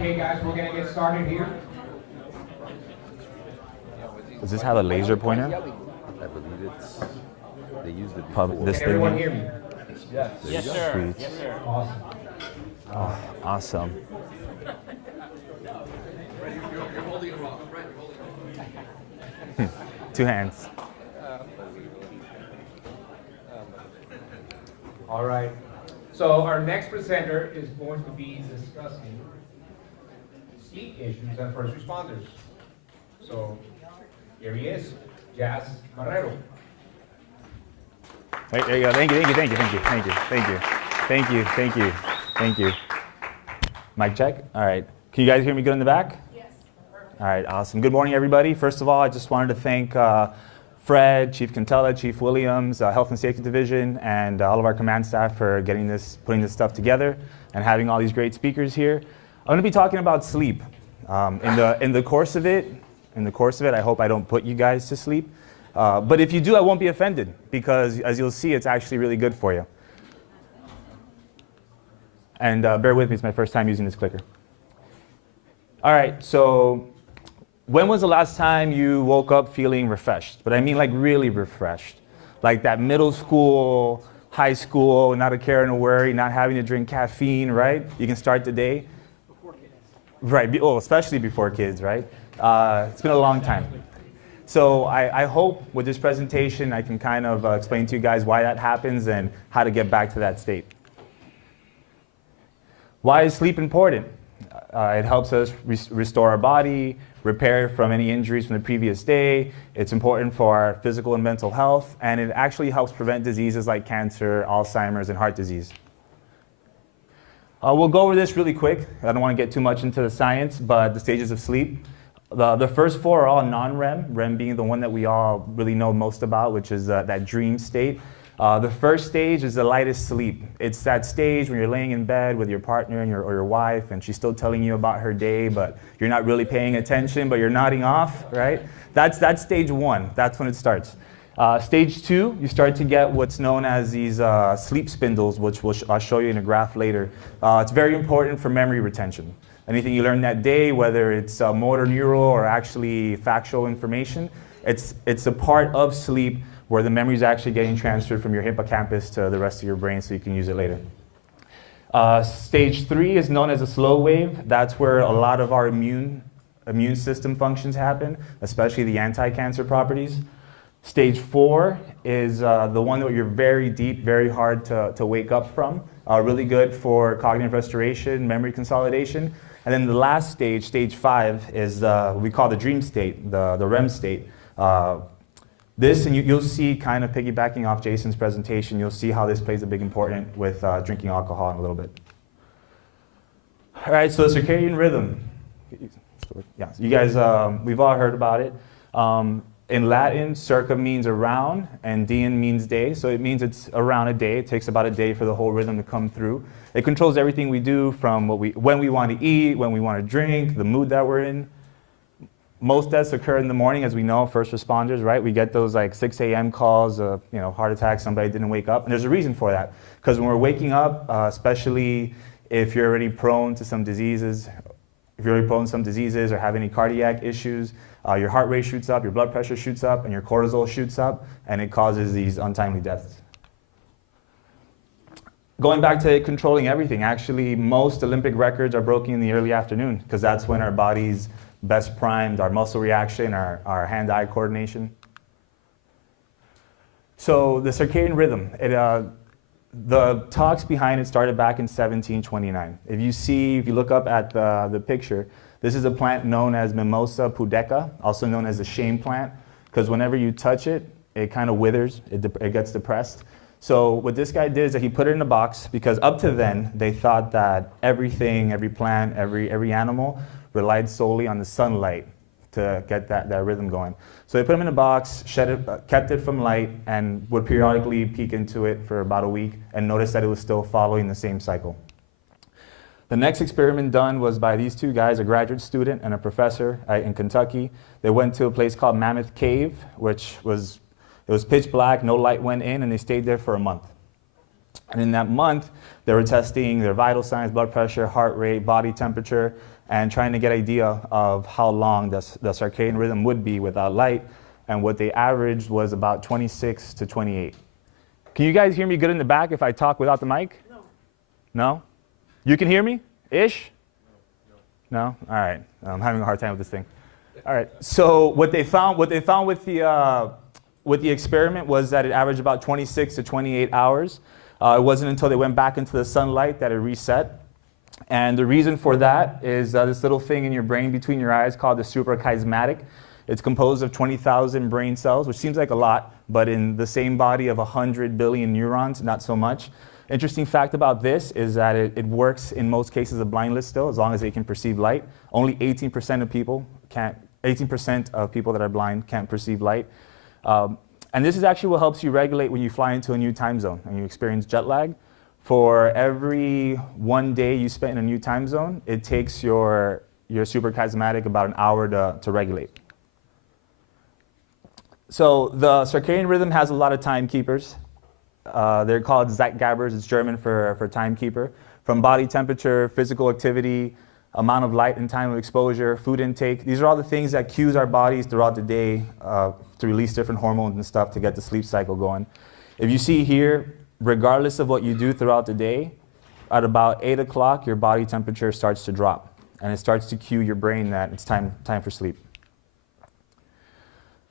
Okay, guys, we're gonna get started here. Does this have a laser pointer? I believe it's, they used it Pub, before. this Can thing everyone here? hear me? Yes. Yes, sir. Sweet. Yes, sir. Awesome. Oh, awesome. Two hands. All right. So our next presenter is going to be discussing sleep issues and first responders. So here he is, Jazz Marrero. Right, there you go. Thank you, thank you, thank you, thank you, thank you, thank you, thank you, thank you, thank you. Mic check. All right. Can you guys hear me good in the back? Yes. All right, awesome. Good morning, everybody. First of all, I just wanted to thank Fred, Chief Cantella, Chief Williams, Health and Safety Division, and all of our command staff for putting this stuff together and having all these great speakers here. I'm going to be talking about sleep. In the course of it, I hope I don't put you guys to sleep. But if you do, I won't be offended because, as you'll see, it's actually really good for you. And bear with me, it's my first time using this clicker. All right, so when was the last time you woke up feeling refreshed? But I mean like really refreshed. Like that middle school, high school, not a care and a worry, not having to drink caffeine, right? You can start the day. Before kids. Right, especially before kids, right? It's been a long time. So I hope with this presentation I can kind of explain to you guys why that happens and how to get back to that state. Why is sleep important? It helps us restore our body, repair from any injuries from the previous day. It's important for our physical and mental health, and it actually helps prevent diseases like cancer, Alzheimer's, and heart disease. We'll go over this really quick. I don't want to get too much into the science, but the stages of sleep. The first four are all non-REM, REM being the one that we all really know most about, which is that dream state. The first stage is the lightest sleep. It's that stage when you're laying in bed with your partner and or your wife, and she's still telling you about her day, but you're not really paying attention, but you're nodding off, right? That's stage one. That's when it starts. Stage two, you start to get what's known as these sleep spindles, which I'll show you in a graph later. It's very important for memory retention. Anything you learn that day, whether it's motor neural or actually factual information, it's a part of sleep where the memory is actually getting transferred from your hippocampus to the rest of your brain so you can use it later. Stage three is known as a slow wave. That's where a lot of our immune system functions happen, especially the anti-cancer properties. Stage four is the one that you're very deep, very hard to wake up from. Really good for cognitive restoration, memory consolidation. And then the last stage, stage five, is what we call the dream state, the REM state. This, and you'll see, kind of piggybacking off Jason's presentation, you'll see how this plays a big important with drinking alcohol in a little bit. All right, so circadian rhythm. Yeah, you guys, we've all heard about it. In Latin, circa means around, and dien means day, so it means it's around a day. It takes about a day for the whole rhythm to come through. It controls everything we do from when we want to eat, when we want to drink, the mood that we're in. Most deaths occur in the morning, as we know, first responders, right? We get those like 6 a.m. calls, heart attack, somebody didn't wake up. And there's a reason for that. Because when we're waking up, especially if you're already prone to some diseases, or have any cardiac issues, your heart rate shoots up, your blood pressure shoots up, and your cortisol shoots up, and it causes these untimely deaths. Going back to controlling everything, actually, most Olympic records are broken in the early afternoon, because that's when our body's best primed, our muscle reaction, our hand-eye coordination. So the circadian rhythm, the talks behind it started back in 1729. If you look up at the picture, this is a plant known as Mimosa pudica, also known as the shame plant, because whenever you touch it, it kind of withers, it gets depressed. So what this guy did is that he put it in a box, because up to then, they thought that everything, every plant, every animal relied solely on the sunlight to get that rhythm going. So they put them in a box, kept it from light, and would periodically peek into it for about a week and notice that it was still following the same cycle. The next experiment done was by these two guys, a graduate student and a professor in Kentucky. They went to a place called Mammoth Cave, which was pitch black, no light went in, and they stayed there for a month. And in that month, they were testing their vital signs, blood pressure, heart rate, body temperature, and trying to get an idea of how long the circadian rhythm would be without light, and what they averaged was about 26 to 28. Can you guys hear me good in the back if I talk without the mic? No. No? You can hear me? Ish? No? All right. I'm having a hard time with this thing. All right. So what they found with the experiment was that it averaged about 26 to 28 hours. It wasn't until they went back into the sunlight that it reset. And the reason for that is this little thing in your brain between your eyes called the suprachiasmatic. It's composed of 20,000 brain cells, which seems like a lot, but in the same body of 100 billion neurons, not so much. Interesting fact about this is that it works in most cases of blindness still, as long as they can perceive light. Only 18% of people can't. 18% of people that are blind can't perceive light. And this is actually what helps you regulate when you fly into a new time zone and you experience jet lag. For every 1 day you spend in a new time zone, it takes your suprachiasmatic about an hour to regulate. So the circadian rhythm has a lot of timekeepers. They're called Zeitgebers. It's German for timekeeper. From body temperature, physical activity, amount of light and time of exposure, food intake. These are all the things that cues our bodies throughout the day to release different hormones and stuff to get the sleep cycle going. If you see here, regardless of what you do throughout the day, at about 8 o'clock, your body temperature starts to drop. And it starts to cue your brain that it's time for sleep.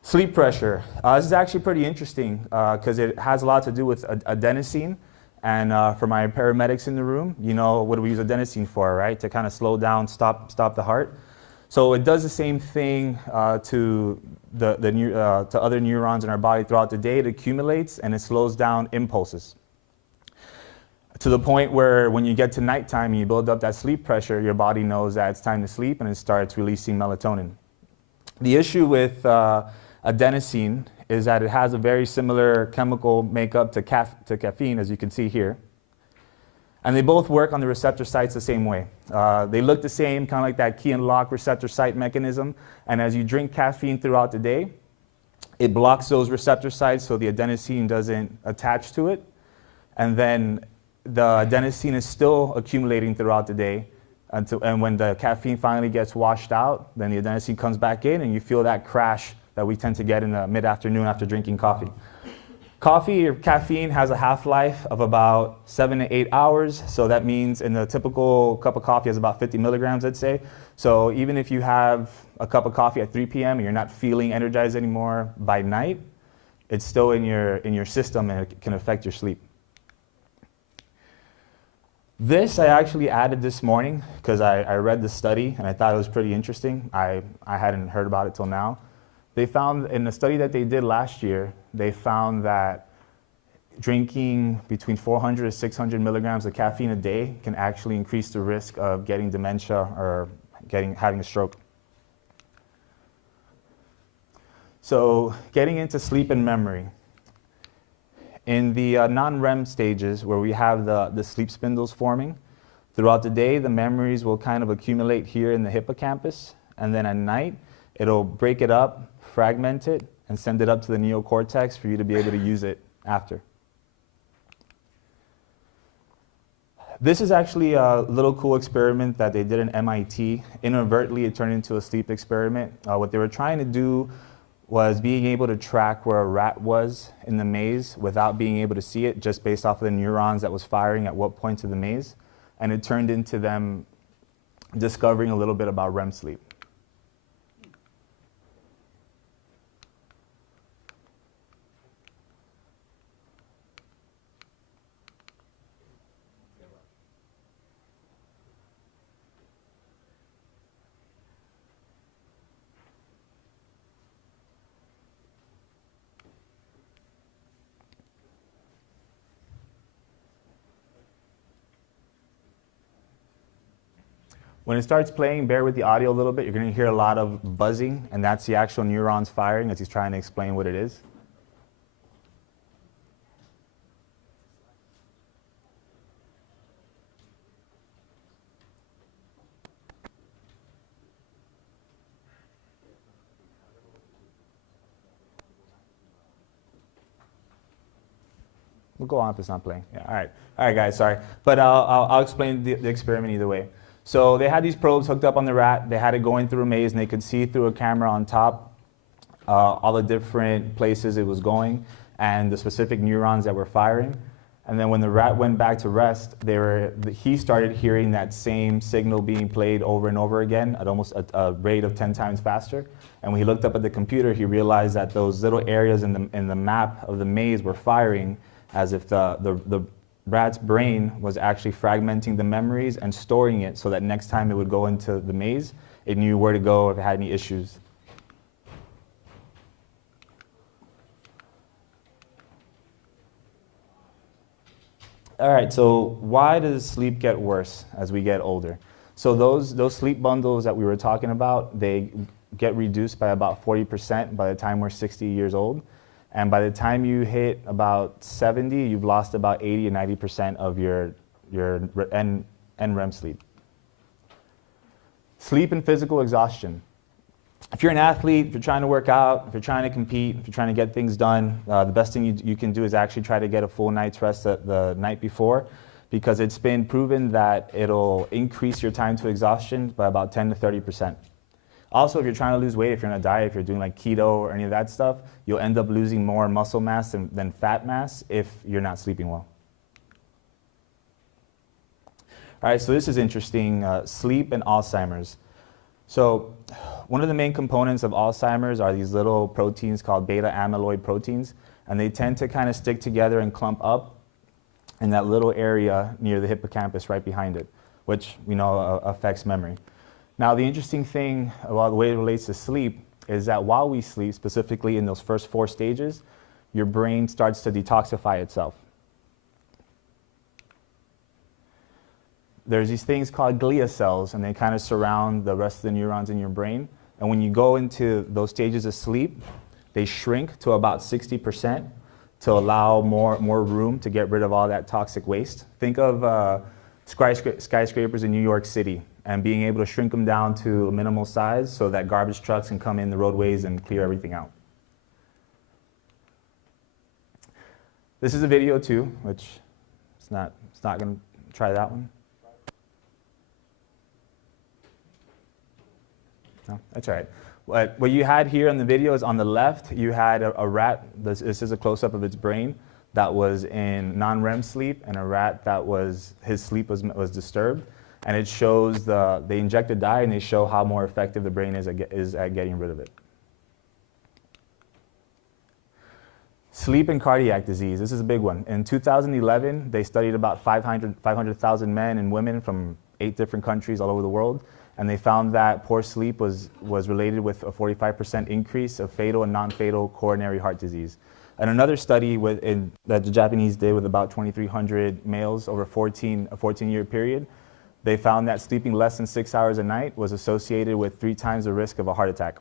Sleep pressure. This is actually pretty interesting because it has a lot to do with adenosine. And for my paramedics in the room, you know, what do we use adenosine for, right? To kind of slow down, stop the heart. So it does the same thing to other neurons in our body throughout the day. It accumulates and it slows down impulses. To the point where when you get to nighttime and you build up that sleep pressure, your body knows that it's time to sleep and it starts releasing melatonin. The issue with adenosine is that it has a very similar chemical makeup to caffeine, as you can see here. And they both work on the receptor sites the same way. They look the same, kind of like that key and lock receptor site mechanism. And as you drink caffeine throughout the day, it blocks those receptor sites so the adenosine doesn't attach to it. And then the adenosine is still accumulating throughout the day. And when the caffeine finally gets washed out, then the adenosine comes back in and you feel that crash that we tend to get in the mid-afternoon after drinking coffee. Coffee or caffeine has a half-life of about 7 to 8 hours. So that means in the typical cup of coffee has about 50 milligrams, I'd say. So even if you have a cup of coffee at 3 p.m. and you're not feeling energized anymore by night, it's still in your system and it can affect your sleep. This I actually added this morning because I read the study and I thought it was pretty interesting. I hadn't heard about it till now. They found in a study that they did last year, they found that drinking between 400 to 600 milligrams of caffeine a day can actually increase the risk of getting dementia or having a stroke. So getting into sleep and memory. In the non-REM stages where we have the sleep spindles forming, throughout the day the memories will kind of accumulate here in the hippocampus, and then at night it'll break it up, fragment it, and send it up to the neocortex for you to be able to use it after. This is actually a little cool experiment that they did in MIT. Inadvertently, it turned into a sleep experiment. What they were trying to do was being able to track where a rat was in the maze without being able to see it, just based off of the neurons that was firing at what points of the maze. And it turned into them discovering a little bit about REM sleep. When it starts playing, bear with the audio a little bit. You're going to hear a lot of buzzing, and that's the actual neurons firing as he's trying to explain what it is. We'll go on if it's not playing. Yeah, all right, guys, sorry. But I'll explain the experiment either way. So they had these probes hooked up on the rat. They had it going through a maze, and they could see through a camera on top all the different places it was going and the specific neurons that were firing. And then when the rat went back to rest, he started hearing that same signal being played over and over again at almost a rate of 10 times faster. And when he looked up at the computer, he realized that those little areas in the map of the maze were firing as if the rat's brain was actually fragmenting the memories and storing it so that next time it would go into the maze, it knew where to go if it had any issues. All right, so why does sleep get worse as we get older? So those sleep bundles that we were talking about, they get reduced by about 40% by the time we're 60 years old. And by the time you hit about 70, you've lost about 80 or 90% of your NREM sleep. Sleep and physical exhaustion. If you're an athlete, if you're trying to work out, if you're trying to compete, if you're trying to get things done, the best thing you can do is actually try to get a full night's rest the night before, because it's been proven that it'll increase your time to exhaustion by about 10 to 30%. Also, if you're trying to lose weight, if you're on a diet, if you're doing like keto or any of that stuff, you'll end up losing more muscle mass than fat mass if you're not sleeping well. All right, so this is interesting, sleep and Alzheimer's. So one of the main components of Alzheimer's are these little proteins called beta amyloid proteins, and they tend to kind of stick together and clump up in that little area near the hippocampus right behind it, which we know affects memory. Now, the interesting thing about the way it relates to sleep is that while we sleep, specifically in those first 4 stages, your brain starts to detoxify itself. There's these things called glia cells, and they kind of surround the rest of the neurons in your brain. And when you go into those stages of sleep, they shrink to about 60% to allow more room to get rid of all that toxic waste. Think of skyscrapers in New York City and being able to shrink them down to a minimal size so that garbage trucks can come in the roadways and clear everything out. This is a video too, which it's not going to try that one. No, that's all right. What you had here in the video is on the left, you had a rat, this is a close-up of its brain, that was in non-REM sleep, and a rat that his sleep was disturbed. And it shows they inject a dye, and they show how more effective the brain is at getting rid of it. Sleep and cardiac disease, this is a big one. In 2011, they studied about 500,000 men and women from 8 different countries all over the world. And they found that poor sleep was related with a 45% increase of fatal and non-fatal coronary heart disease. And another study that the Japanese did with about 2,300 males over a 14-year period, they found that sleeping less than 6 hours a night was associated with 3 times the risk of a heart attack.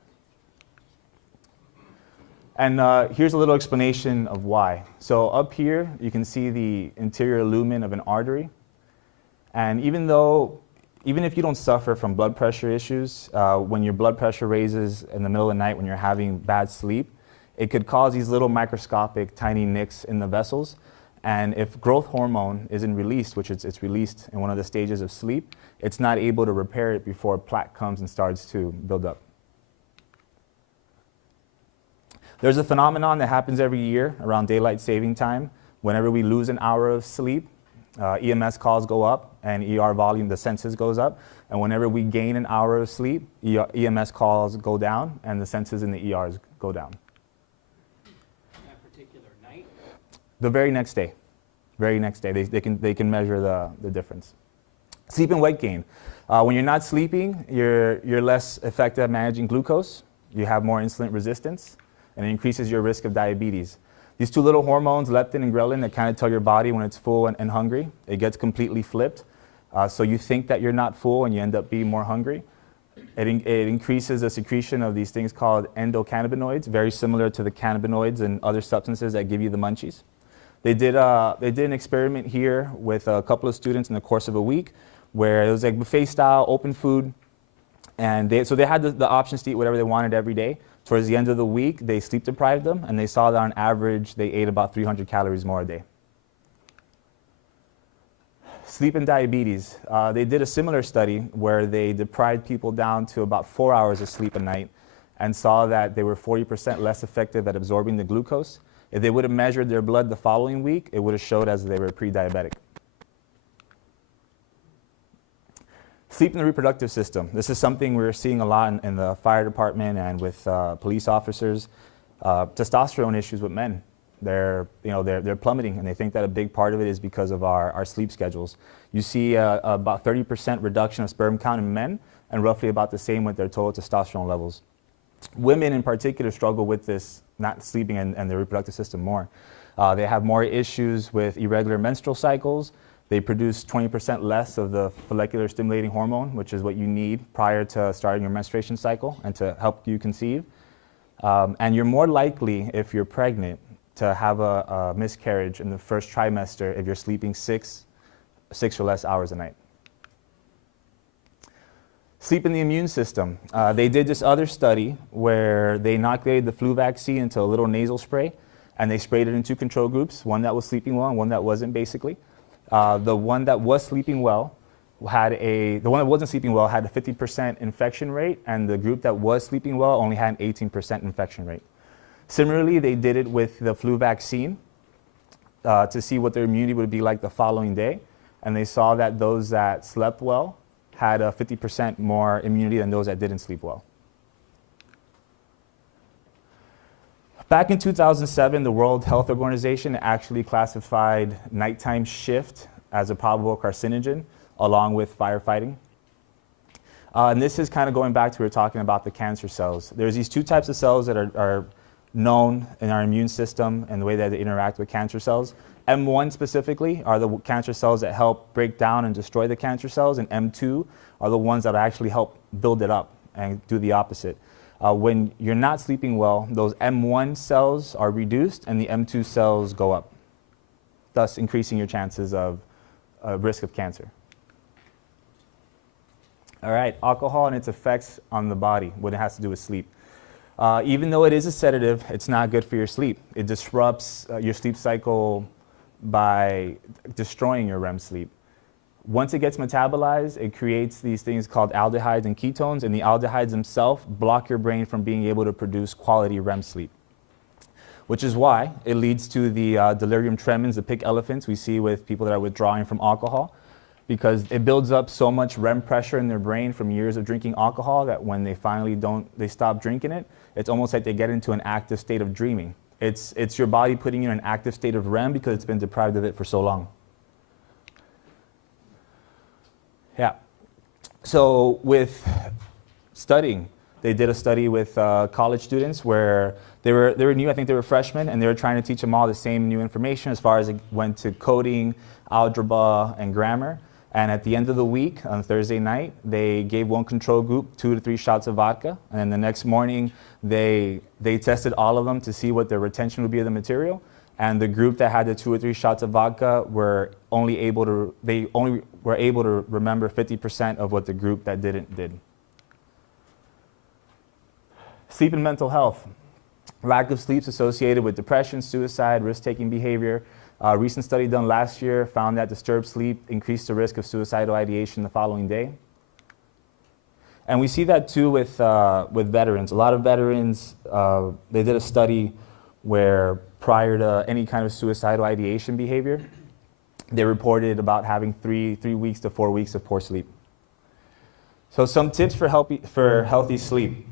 And here's a little explanation of why. So up here, you can see the interior lumen of an artery. And even if you don't suffer from blood pressure issues, when your blood pressure raises in the middle of the night when you're having bad sleep, it could cause these little microscopic tiny nicks in the vessels. And if growth hormone isn't released, which it's released in one of the stages of sleep, it's not able to repair it before plaque comes and starts to build up. There's a phenomenon that happens every year around daylight saving time. Whenever we lose an hour of sleep, EMS calls go up and ER volume, the census goes up. And whenever we gain an hour of sleep, EMS calls go down and the census in the ERs go down. That particular night? The very next day. They can measure the difference. Sleep and weight gain. When you're not sleeping, you're less effective at managing glucose. You have more insulin resistance, and it increases your risk of diabetes. These 2 little hormones, leptin and ghrelin, that kind of tell your body when it's full and hungry. It gets completely flipped. So you think that you're not full and you end up being more hungry. It increases the secretion of these things called endocannabinoids, very similar to the cannabinoids and other substances that give you the munchies. They did an experiment here with a couple of students in the course of a week where it was like buffet style, open food. And so they had the options to eat whatever they wanted every day. Towards the end of the week, they sleep deprived them, and they saw that on average, they ate about 300 calories more a day. Sleep and diabetes. They did a similar study where they deprived people down to about 4 hours of sleep a night and saw that they were 40% less effective at absorbing the glucose. If they would have measured their blood the following week, it would have showed as they were pre-diabetic. Sleep in the reproductive system. This is something we're seeing a lot in the fire department and with police officers. Testosterone issues with men. They're plummeting, and they think that a big part of it is because of our sleep schedules. You see about 30% reduction of sperm count in men, and roughly about the same with their total testosterone levels. Women in particular struggle with this, not sleeping and the reproductive system more. They have more issues with irregular menstrual cycles. They produce 20% less of the follicular stimulating hormone, which is what you need prior to starting your menstruation cycle and to help you conceive. And you're more likely, if you're pregnant, to have a miscarriage in the first trimester if you're sleeping six or less hours a night. Sleep in the immune system. They did this other study where they inoculated the flu vaccine into a little nasal spray, and they sprayed it in 2 control groups, one that was sleeping well and one that wasn't, basically. The one that was sleeping well the one that wasn't sleeping well had a 50% infection rate, and the group that was sleeping well only had an 18% infection rate. Similarly, they did it with the flu vaccine to see what their immunity would be like the following day, and they saw that those that slept well had a 50% more immunity than those that didn't sleep well. Back in 2007, the World Health Organization actually classified nighttime shift as a probable carcinogen, along with firefighting. And this is kind of going back to we were talking about the cancer cells. There's these 2 types of cells that are known in our immune system and the way that they interact with cancer cells. M1 specifically are the cancer cells that help break down and destroy the cancer cells, and M2 are the ones that actually help build it up and do the opposite. When you're not sleeping well, those M1 cells are reduced and the M2 cells go up, thus increasing your chances of risk of cancer. All right, alcohol and its effects on the body when it has to do with sleep. Even though it is a sedative, it's not good for your sleep. It disrupts your sleep cycle by destroying your REM sleep. Once it gets metabolized, it creates these things called aldehydes and ketones, and the aldehydes themselves block your brain from being able to produce quality REM sleep, which is why it leads to the delirium tremens, the pig elephants we see with people that are withdrawing from alcohol, because it builds up so much REM pressure in their brain from years of drinking alcohol that when they finally they stop drinking it, it's almost like they get into an active state of dreaming. It's your body putting you in an active state of REM because it's been deprived of it for so long. Yeah. So with studying, they did a study with college students where they were new, I think they were freshmen, and they were trying to teach them all the same new information as far as it went to coding, algebra, and grammar. And at the end of the week, on Thursday night, they gave one control group 2 to 3 shots of vodka. And then the next morning, they tested all of them to see what their retention would be of the material. And the group that had the 2 or 3 shots of vodka were only able to remember 50% of what the group that didn't did. Sleep and mental health. Lack of sleep is associated with depression, suicide, risk-taking behavior. A recent study done last year found that disturbed sleep increased the risk of suicidal ideation the following day. And we see that too with veterans. A lot of veterans, they did a study where prior to any kind of suicidal ideation behavior, they reported about having 3 weeks to 4 weeks of poor sleep. So some tips for healthy sleep.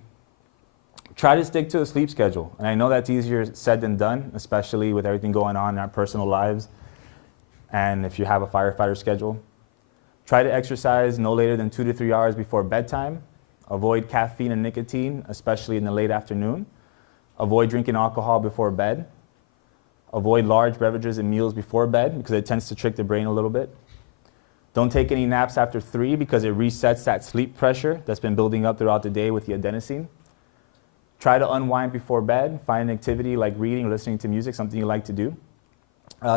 Try to stick to a sleep schedule. And I know that's easier said than done, especially with everything going on in our personal lives and if you have a firefighter schedule. Try to exercise no later than 2 to 3 hours before bedtime. Avoid caffeine and nicotine, especially in the late afternoon. Avoid drinking alcohol before bed. Avoid large beverages and meals before bed because it tends to trick the brain a little bit. Don't take any naps after 3 because it resets that sleep pressure that's been building up throughout the day with the adenosine. Try to unwind before bed. Find an activity like reading or listening to music, something you like to do.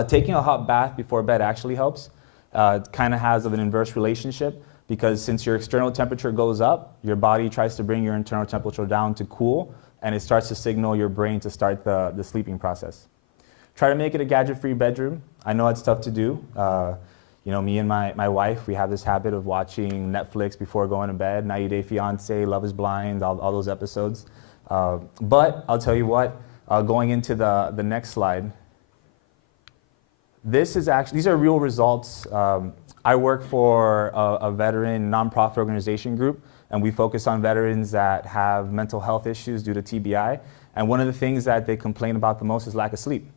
Taking a hot bath before bed actually helps. It kind of has an inverse relationship because since your external temperature goes up, your body tries to bring your internal temperature down to cool, and it starts to signal your brain to start the sleeping process. Try to make it a gadget-free bedroom. I know it's tough to do. You know, me and my wife, we have this habit of watching Netflix before going to bed, 90 Day Fiancé, Love is Blind, all those episodes. But I'll tell you what, going into the next slide, these are real results. I work for a veteran nonprofit organization group, and we focus on veterans that have mental health issues due to TBI. And one of the things that they complain about the most is lack of sleep.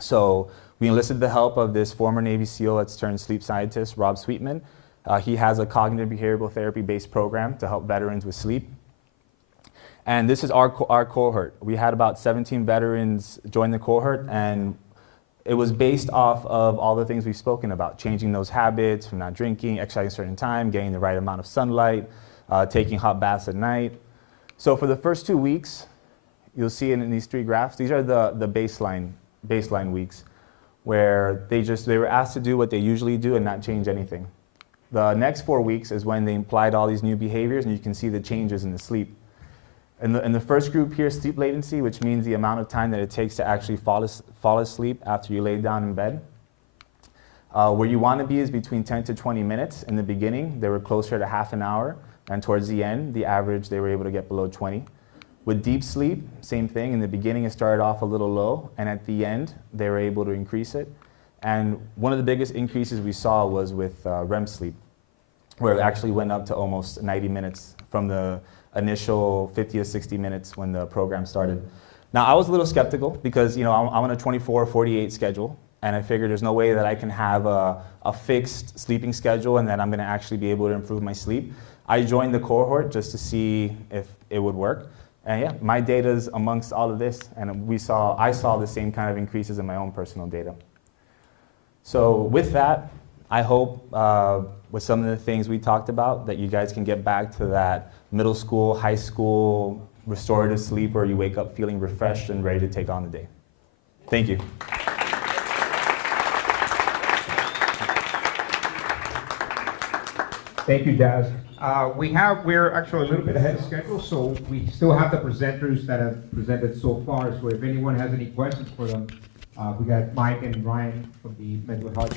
So we enlisted the help of this former Navy SEAL that's turned sleep scientist, Rob Sweetman. He has a cognitive behavioral therapy-based program to help veterans with sleep. And this is our cohort. We had about 17 veterans join the cohort, and it was based off of all the things we've spoken about, changing those habits from not drinking, exercising at a certain time, getting the right amount of sunlight, taking hot baths at night. So for the first 2 weeks, you'll see in these 3 graphs, these are the baseline weeks, where they were asked to do what they usually do and not change anything. The next 4 weeks is when they applied all these new behaviors, and you can see the changes in the sleep. In the first group here, sleep latency, which means the amount of time that it takes to actually fall asleep after you lay down in bed. Where you want to be is between 10 to 20 minutes. In the beginning, they were closer to half an hour, and towards the end, the average, they were able to get below 20. With deep sleep, same thing. In the beginning, it started off a little low, and at the end, they were able to increase it. And one of the biggest increases we saw was with REM sleep, where it actually went up to almost 90 minutes from the initial 50 to 60 minutes when the program started. Now, I was a little skeptical because, you know, I'm on a 24-48 schedule, and I figured there's no way that I can have a fixed sleeping schedule and that I'm going to actually be able to improve my sleep. I joined the cohort just to see if it would work. And yeah, my data is amongst all of this, and I saw the same kind of increases in my own personal data. So with that, I hope with some of the things we talked about that you guys can get back to that middle school, high school restorative sleep where you wake up feeling refreshed and ready to take on the day. Thank you. Thank you, Daz. We're actually a little bit ahead of schedule, so we still have the presenters that have presented so far. So if anyone has any questions for them, we got Mike and Ryan from the Mental Health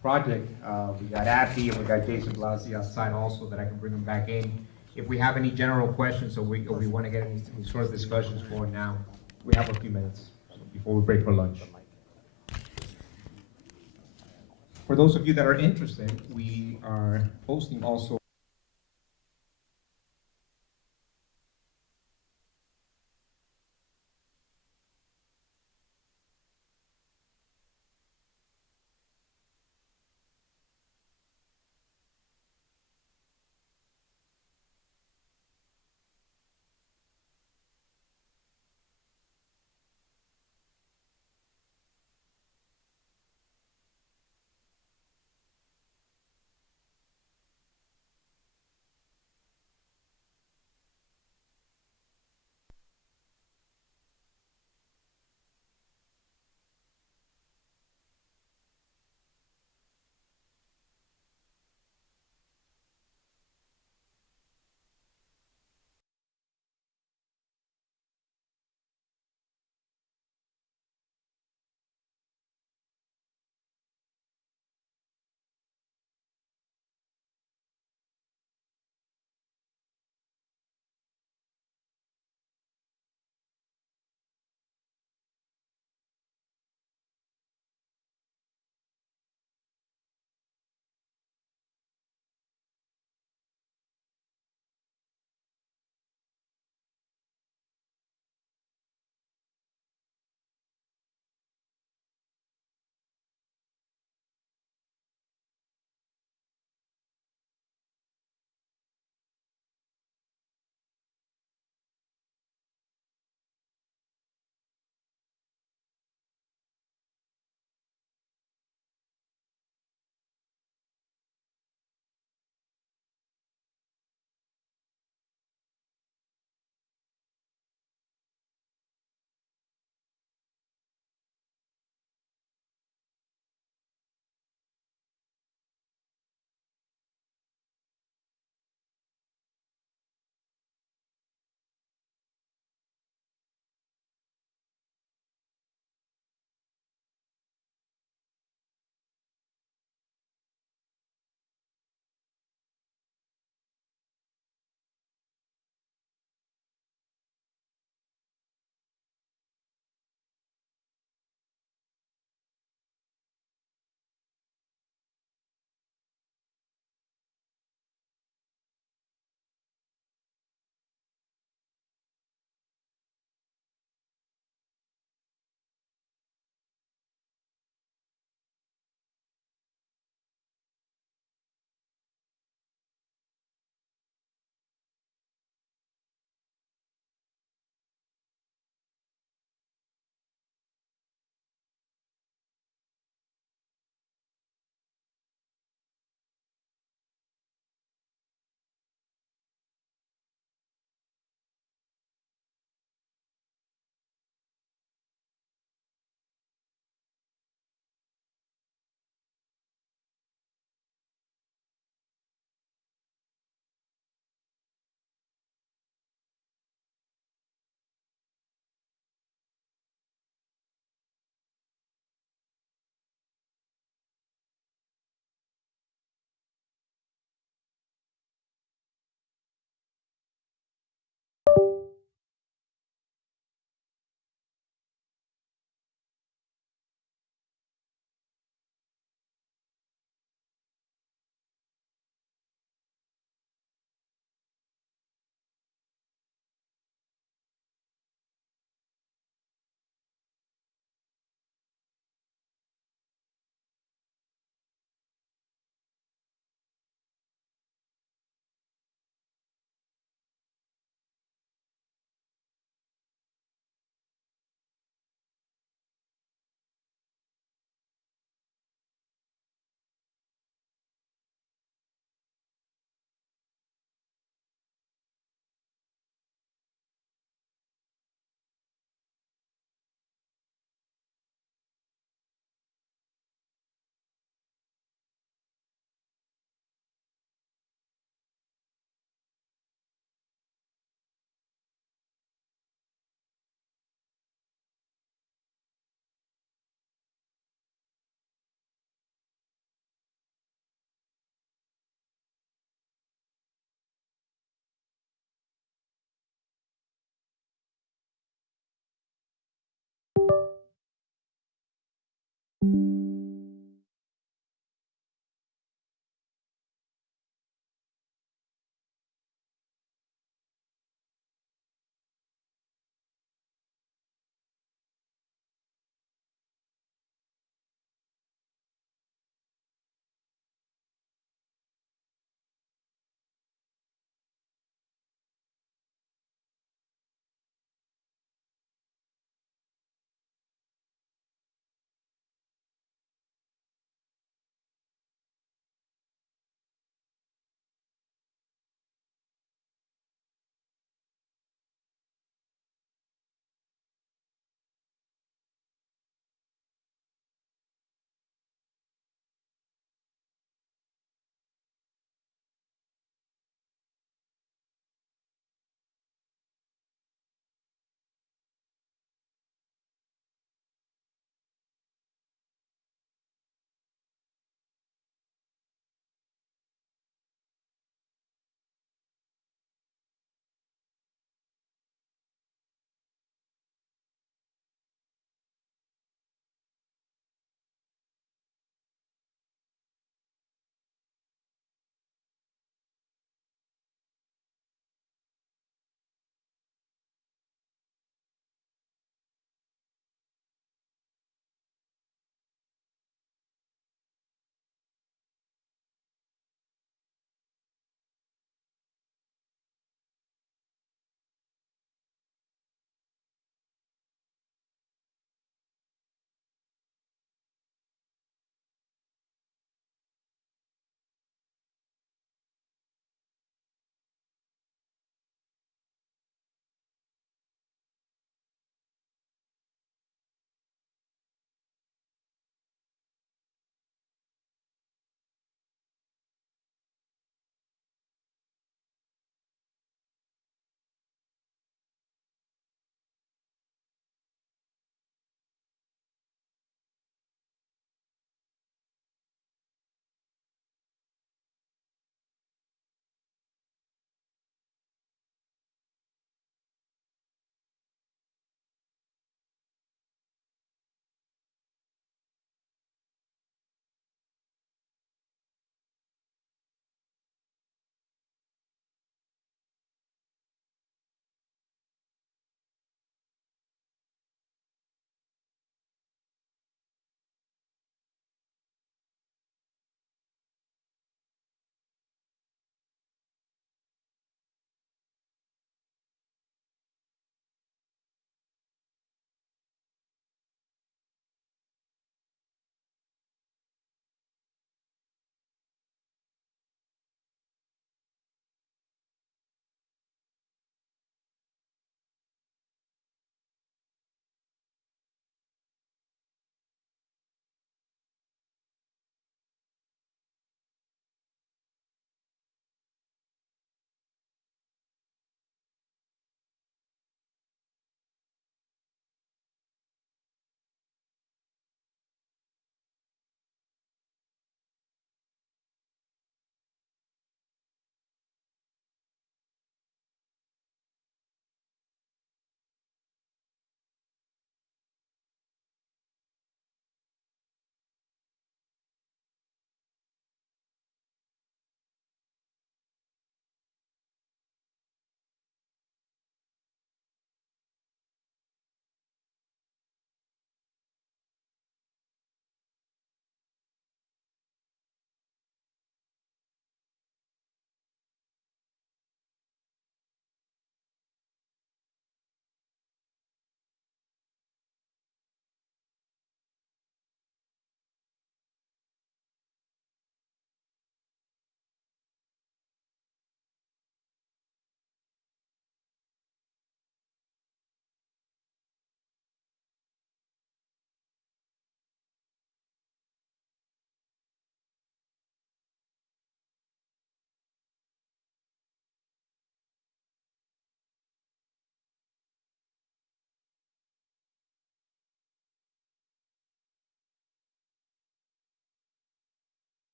Project. We got Abby and we got Jason Blasi outside also that I can bring them back in. If we have any general questions or we want to get any sort of discussions going now, we have a few minutes before we break for lunch. For those of you that are interested, we are hosting also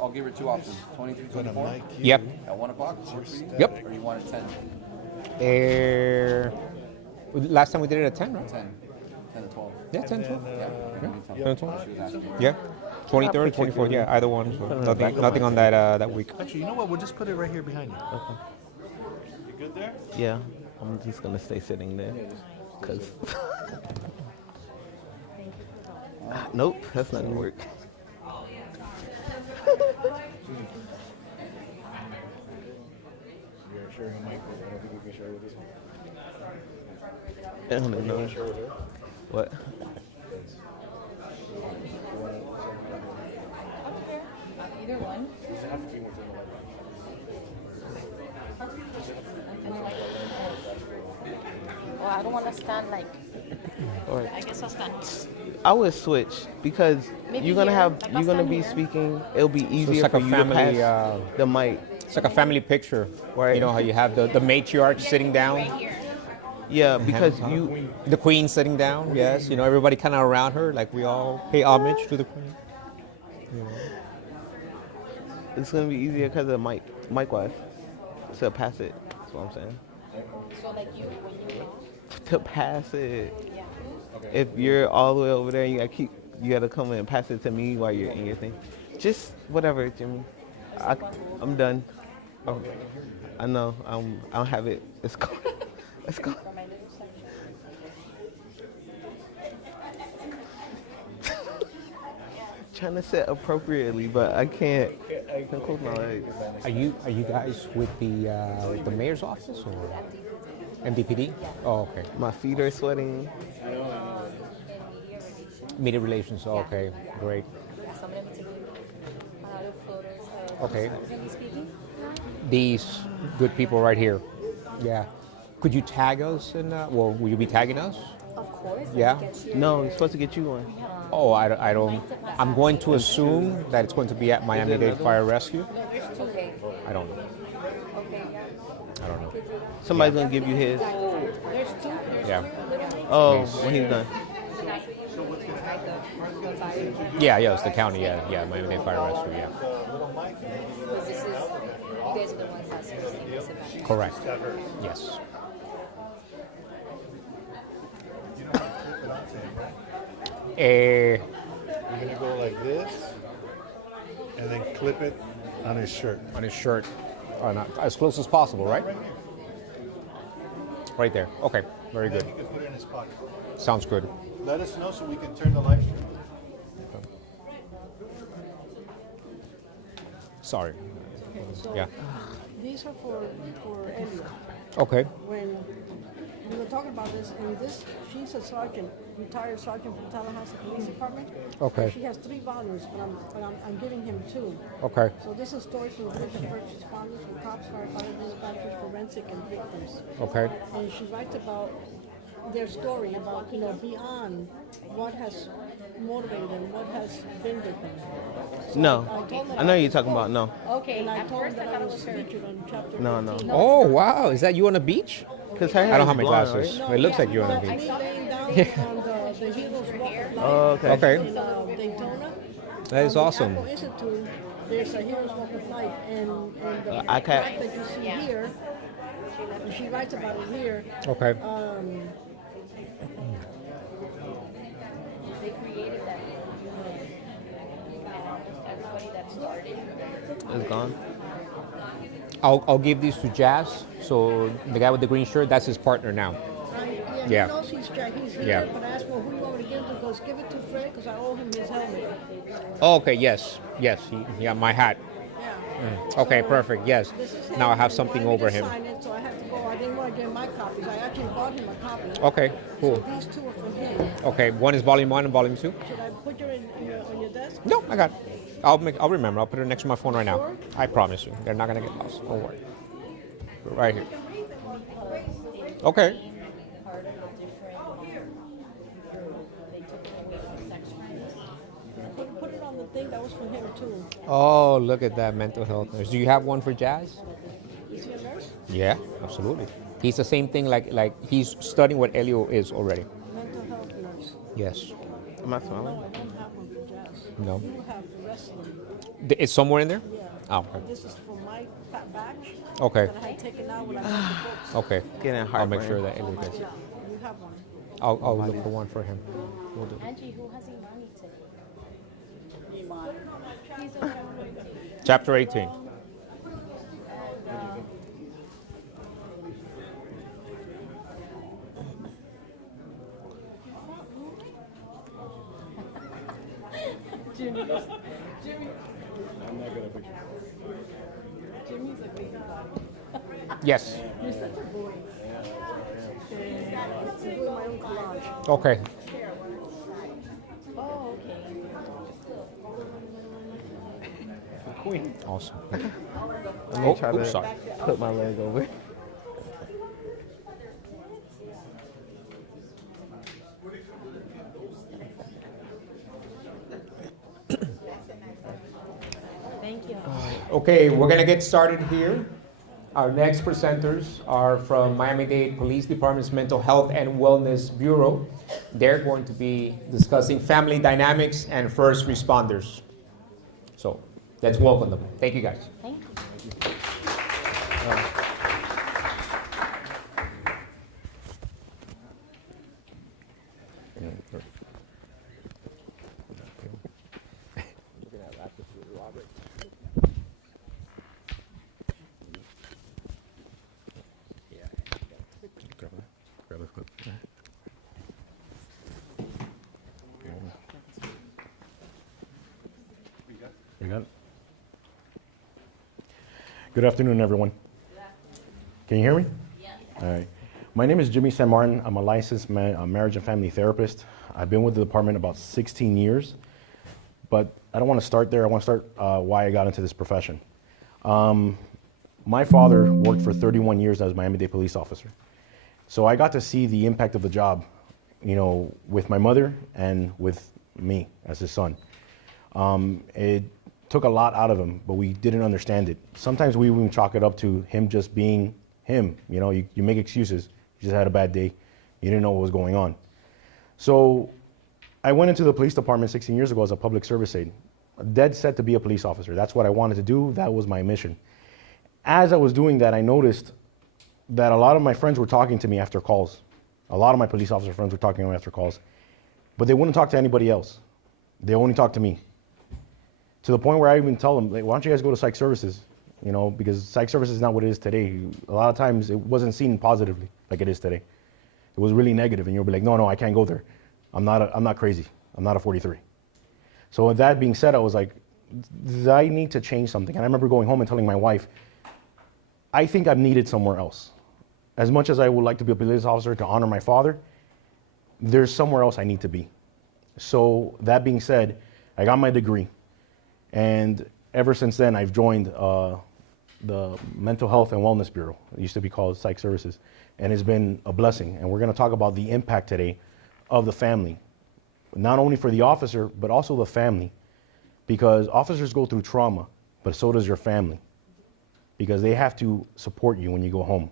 I'll give her two options. 23, 24. Yep. At 1 o'clock. Work for you? Yep. Or you want it 10? Last time we did it at 10, right? 10. 10 to 12. Yeah, 10 to 12. Yeah. 10 to 12. She was asking. Yeah. 23rd, 24th, yeah, either one. So nothing on that week. Actually, you know what? We'll just put it right here behind you. Okay. You good there? Yeah, I'm just gonna stay sitting there, cause. Nope, that's not gonna work. You're sharing a mic. I don't think we can share with this one. I don't You know. want to share with her? What? Either one. Does it have to be within the light? Well, I don't want to stand like. Or I guess I'll stand. I would switch because Maybe you're gonna here, have like you're I'll gonna stand be here. speaking. It'll be So easier it's like for a you family. to pass the mic. It's like a family picture. Right. You know how you have the matriarch sitting down. Yeah, because the queen sitting down. Yes. You know everybody kind of around her, like we all pay homage to the queen. You know. It's gonna be easier because of mic wise to pass it. That's what I'm saying. So like you, when you. To pass it. Yeah. If you're all the way over there, you gotta come and pass it to me while you're in your thing. Just whatever, Jimmy. I'm done. Oh, I know. I don't have it. It's gone. It's gone. Trying to sit appropriately, but I can't. I can close my legs. Are you guys with the mayor's office or MDPD? Oh, okay. My feet are sweating. Media relations. Oh, okay, great. Okay. These good people right here. Yeah. Could you tag us? Well, will you be tagging us? Of course. Yeah. No, it's supposed to get you one. Oh, I don't. I'm going to assume that it's going to be at Miami-Dade Fire Rescue. Okay. I don't know. Okay. I don't know. Somebody's gonna give you his. There's two. Yeah. Oh, when he's done. Yeah, it's the county. Yeah, Miami-Dade Fire Rescue. Yeah. Because this is, you guys are the ones that's hosting this event. Correct. Yes. You're gonna go like this, and then clip it on his shirt. On his shirt. As close as possible, right? Right there. Okay. Very good. You can put it in his pocket. Sounds good. Let us know so we can turn the live stream. Sorry. So Yeah. these are for Ellie. Okay. When we were talking about this, and she's a sergeant, retired sergeant from Tallahassee Police Department. Okay. She has 3 volumes, but I'm giving him 2. Okay. So this is stories from village first responders, from cops, firefighters, dispatchers, forensic, and victims. Okay. And she writes about their story, about beyond what has motivated them, what has been with them. So No, told them I know you're talking about. No. Okay, and I told them that I was featured on chapter No. 15. Oh, wow. Is that you on the beach? Because her hair I don't is have my blonde, glasses. right? It looks like you're on the I beach. mean, laying down on the Heroes Walk of Life Oh, okay. Okay. in Daytona. That is On the awesome. Apple Institute, there's a Heroes Walk of Life, and the I can't- plaque that you see here, and she writes about it here. Okay. They created that. Everybody that started. It's gone. I'll give these to Jazz. So the guy with the green shirt, that's his partner now. Yeah. He knows he's here, Yeah. but I asked, well, who you want me to give it to? He goes, give it to Fred, because I owe him his helmet. Oh, okay. Yes. Yeah. My hat. Yeah. Okay. Perfect. Yes. This is Now I him. have He something wanted me over to him. sign it, so I had to go. I didn't want to get my copies. I actually bought him a copy. Okay. Cool. So these 2 are from him. Okay. One is volume 1 and volume 2. Should I put you on your desk? No, I got it. I'll remember. I'll put it next to my phone right now. I promise you. They're not gonna get lost. Don't worry. Right here. Okay. Put it on the thing that was for him too. Oh, look at that mental health nurse. Do you have one for Jazz? Is he a nurse? Yeah, absolutely. He's the same thing. Like he's studying what Elio is already. Mental health nurse. Yes. Am I smiling? No, I don't have one for Jazz. No. You have the rest of them. It's somewhere in there? Yeah. Oh, okay. This is from my batch. Okay. That I had taken out when I got the books. Okay. Getting I'll make heartburn. sure that Elliot gets it. Yeah, you have one. I'll look for one for him. We'll do. Angie, who has Imani today? Chapter 18. Jimmy, Jimmy. I'm not gonna picture. Jimmy's a busybody. Yes. You're such a boy. I'm doing my own collage. Okay. Oh, okay. Queen. Awesome. Let me try to sorry. put my leg over. Thank you. Okay, we're going to get started here. Our next presenters are from Miami-Dade Police Department's Mental Health and Wellness Bureau. They're going to be discussing family dynamics and first responders. So let's welcome them. Thank you, guys. Thank you. Grab a clip. You got it? Good afternoon, everyone. Can you hear me? Yes. All right. My name is Jimmy San Martin. I'm a licensed marriage and family therapist. I've been with the department about 16 years, but I don't want to start there. I want to start why I got into this profession. My father worked for 31 years as a Miami-Dade police officer. So I got to see the impact of the job, you know, with my mother and with me as his son. It took a lot out of him, but we didn't understand it. Sometimes we even chalk it up to him just being him. You know, you make excuses. You just had a bad day. You didn't know what was going on. So I went into the police department 16 years ago as a public service aide, dead set to be a police officer. That's what I wanted to do. That was my mission. As I was doing that, I noticed that a lot of my friends were talking to me after calls. A lot of my police officer friends were talking to me after calls, but they wouldn't talk to anybody else. They only talked to me. To the point where I even tell them, like, why don't you guys go to psych services? You know, because psych services is not what it is today. A lot of times it wasn't seen positively like it is today. It was really negative, and you'll be like, no, I can't go there. I'm not crazy. I'm not a 43. So with that being said, I was like, I need to change something. And I remember going home and telling my wife, I think I'm needed somewhere else. As much as I would like to be a police officer to honor my father, there's somewhere else I need to be. So that being said, I got my degree. And ever since then, I've joined the Mental Health and Wellness Bureau. It used to be called Psych Services. And it's been a blessing. And we're going to talk about the impact today of the family, not only for the officer, but also the family. Because officers go through trauma, but so does your family. Because they have to support you when you go home.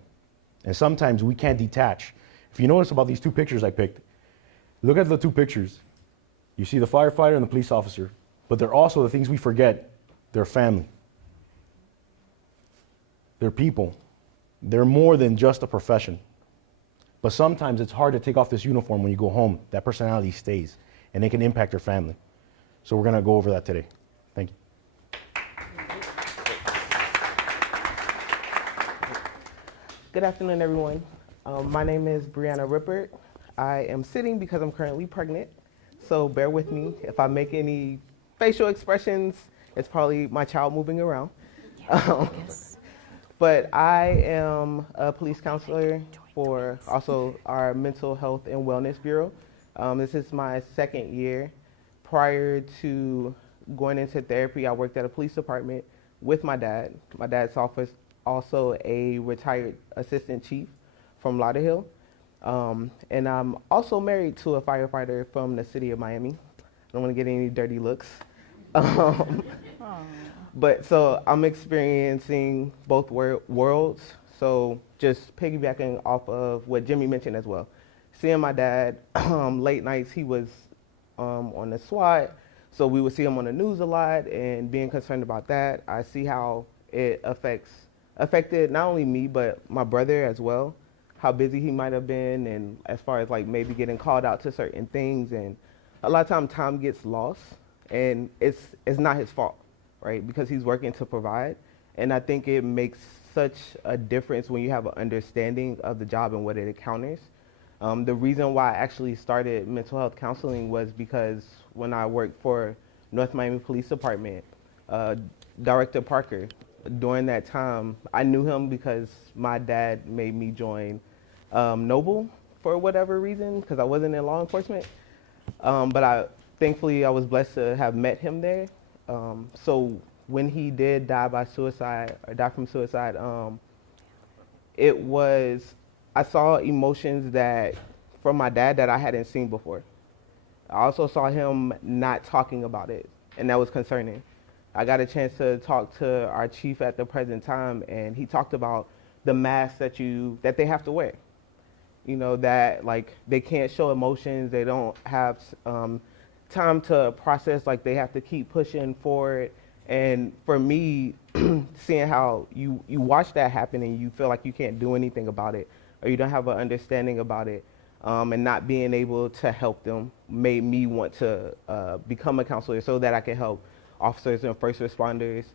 And sometimes we can't detach. If you notice about these two pictures I picked, look at the two pictures. You see the firefighter and the police officer, but they're also the things we forget. They're family. They're people. They're more than just a profession. But sometimes it's hard to take off this uniform when you go home. That personality stays, and it can impact your family. So we're going to go over that today. Thank you. Good afternoon, everyone. My name is Brianna Rippert. I am sitting because I'm currently pregnant, so bear with me. If I make any facial expressions, it's probably my child moving around. But I am a police counselor for also our Mental Health and Wellness Bureau. This is my second year. Prior to going into therapy, I worked at a police department with my dad. My dad's office also a retired assistant chief from Lauderhill. And I'm also married to a firefighter from the city of Miami. I don't want to get any dirty looks. But so I'm experiencing both worlds. So just piggybacking off of what Jimmy mentioned as well. Seeing my dad late nights, he was on the SWAT. So we would see him on the news a lot, and being concerned about that, I see how it affected not only me, but my brother as well, how busy he might have been, and as far as like maybe getting called out to certain things. And a lot of times time gets lost, and it's not his fault, right? Because he's working to provide. And I think it makes such a difference when you have an understanding of the job and what it encounters. The reason why I actually started mental health counseling was because when I worked for North Miami Police Department, Director Parker, during that time, I knew him because my dad made me join Noble for whatever reason, because I wasn't in law enforcement. But thankfully, I was blessed to have met him there. So when he did die by suicide, or die from suicide, I saw emotions from my dad that I hadn't seen before. I also saw him not talking about it, and that was concerning. I got a chance to talk to our chief at the present time, and he talked about the mask that they have to wear. You know, that like they can't show emotions, they don't have time to process, like they have to keep pushing forward. And for me, seeing how you watch that happen and you feel like you can't do anything about it, or you don't have an understanding about it, and not being able to help them made me want to become a counselor so that I can help officers and first responders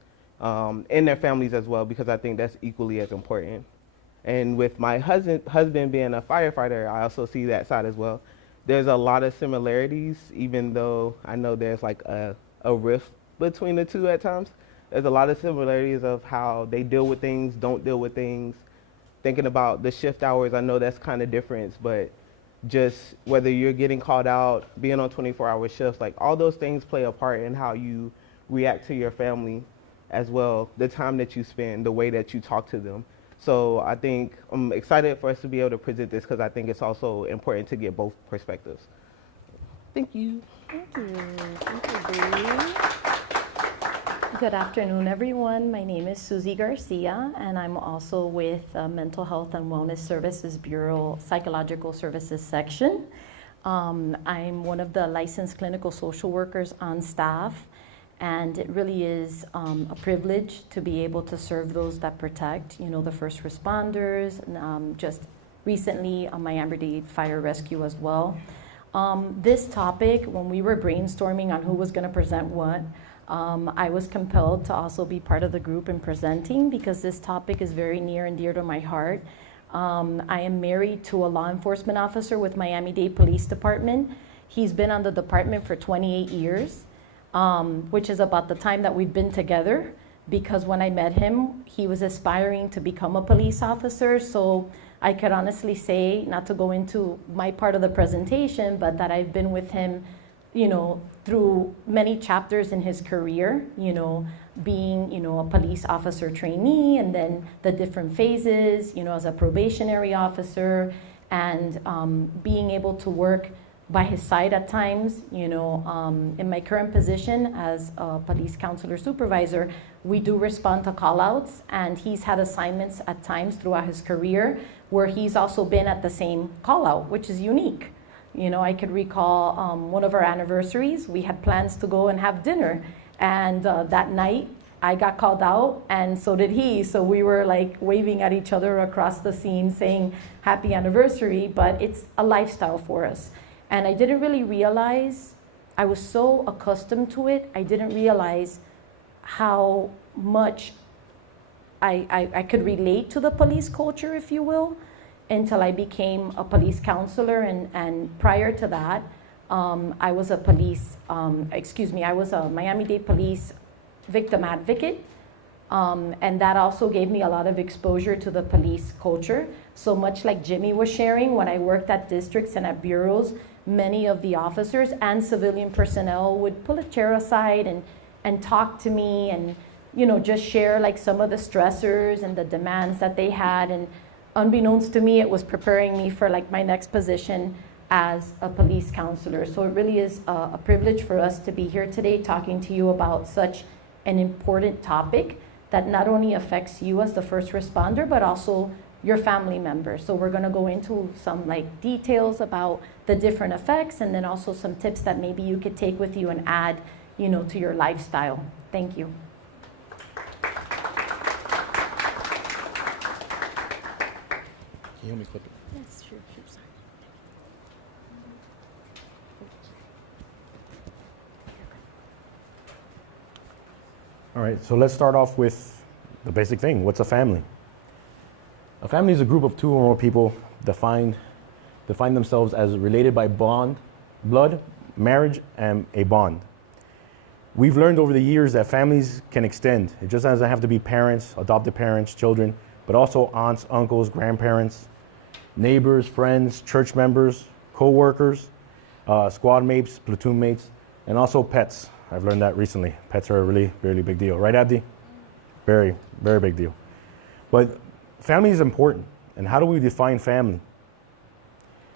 and their families as well, because I think that's equally as important. And with my husband being a firefighter, I also see that side as well. There's a lot of similarities, even though I know there's like a rift between the two at times. There's a lot of similarities of how they deal with things, don't deal with things. Thinking about the shift hours, I know that's kind of different, but just whether you're getting called out, being on 24-hour shifts, like all those things play a part in how you react to your family as well, the time that you spend, the way that you talk to them. So I think I'm excited for us to be able to present this, because I think it's also important to get both perspectives. Thank you. Thank you. Thank you, Bree. Good afternoon, everyone. My name is Susie Garcia, and I'm also with Mental Health and Wellness Services Bureau Psychological Services Section. I'm one of the licensed clinical social workers on staff, and it really is a privilege to be able to serve those that protect, the first responders, just recently a Miami-Dade Fire Rescue as well. This topic, when we were brainstorming on who was going to present what, I was compelled to also be part of the group in presenting, because this topic is very near and dear to my heart. I am married to a law enforcement officer with Miami-Dade Police Department. He's been on the department for 28 years, which is about the time that we've been together, because when I met him, he was aspiring to become a police officer. So I could honestly say, not to go into my part of the presentation, but that I've been with him through many chapters in his career, being, a police officer trainee, and then the different phases, as a probationary officer, and being able to work by his side at times. In my current position as a police counselor supervisor, we do respond to call-outs, and he's had assignments at times throughout his career where he's also been at the same call-out, which is unique. I could recall one of our anniversaries, we had plans to go and have dinner, and that night I got called out, and so did he. So we were like waving at each other across the scene saying happy anniversary, but it's a lifestyle for us. And I didn't really realize, I was so accustomed to it, I didn't realize how much I could relate to the police culture, if you will, until I became a police counselor. And prior to that, I was I was a Miami-Dade Police victim advocate. And that also gave me a lot of exposure to the police culture. So much like Jimmy was sharing, when I worked at districts and at bureaus, many of the officers and civilian personnel would pull a chair aside and talk to me and, just share like some of the stressors and the demands that they had. And unbeknownst to me, it was preparing me for like my next position as a police counselor. So it really is a privilege for us to be here today talking to you about such an important topic that not only affects you as the first responder, but also your family members. So we're gonna go into some like details about the different effects, and then also some tips that maybe you could take with you and add, to your lifestyle. Thank you. Can you help me clip it? Yes, sure, sorry. All right, so let's start off with the basic thing. What's a family? A family is a group of two or more people define themselves as related by bond, blood, marriage, and a bond. We've learned over the years that families can extend. It just doesn't have to be parents, adopted parents, children, but also aunts, uncles, grandparents, neighbors, friends, church members, co-workers, squad mates, platoon mates, and also pets. I've learned that recently. Pets are a really, really big deal. Right, Abdi? Very, very big deal. But family is important. And how do we define family?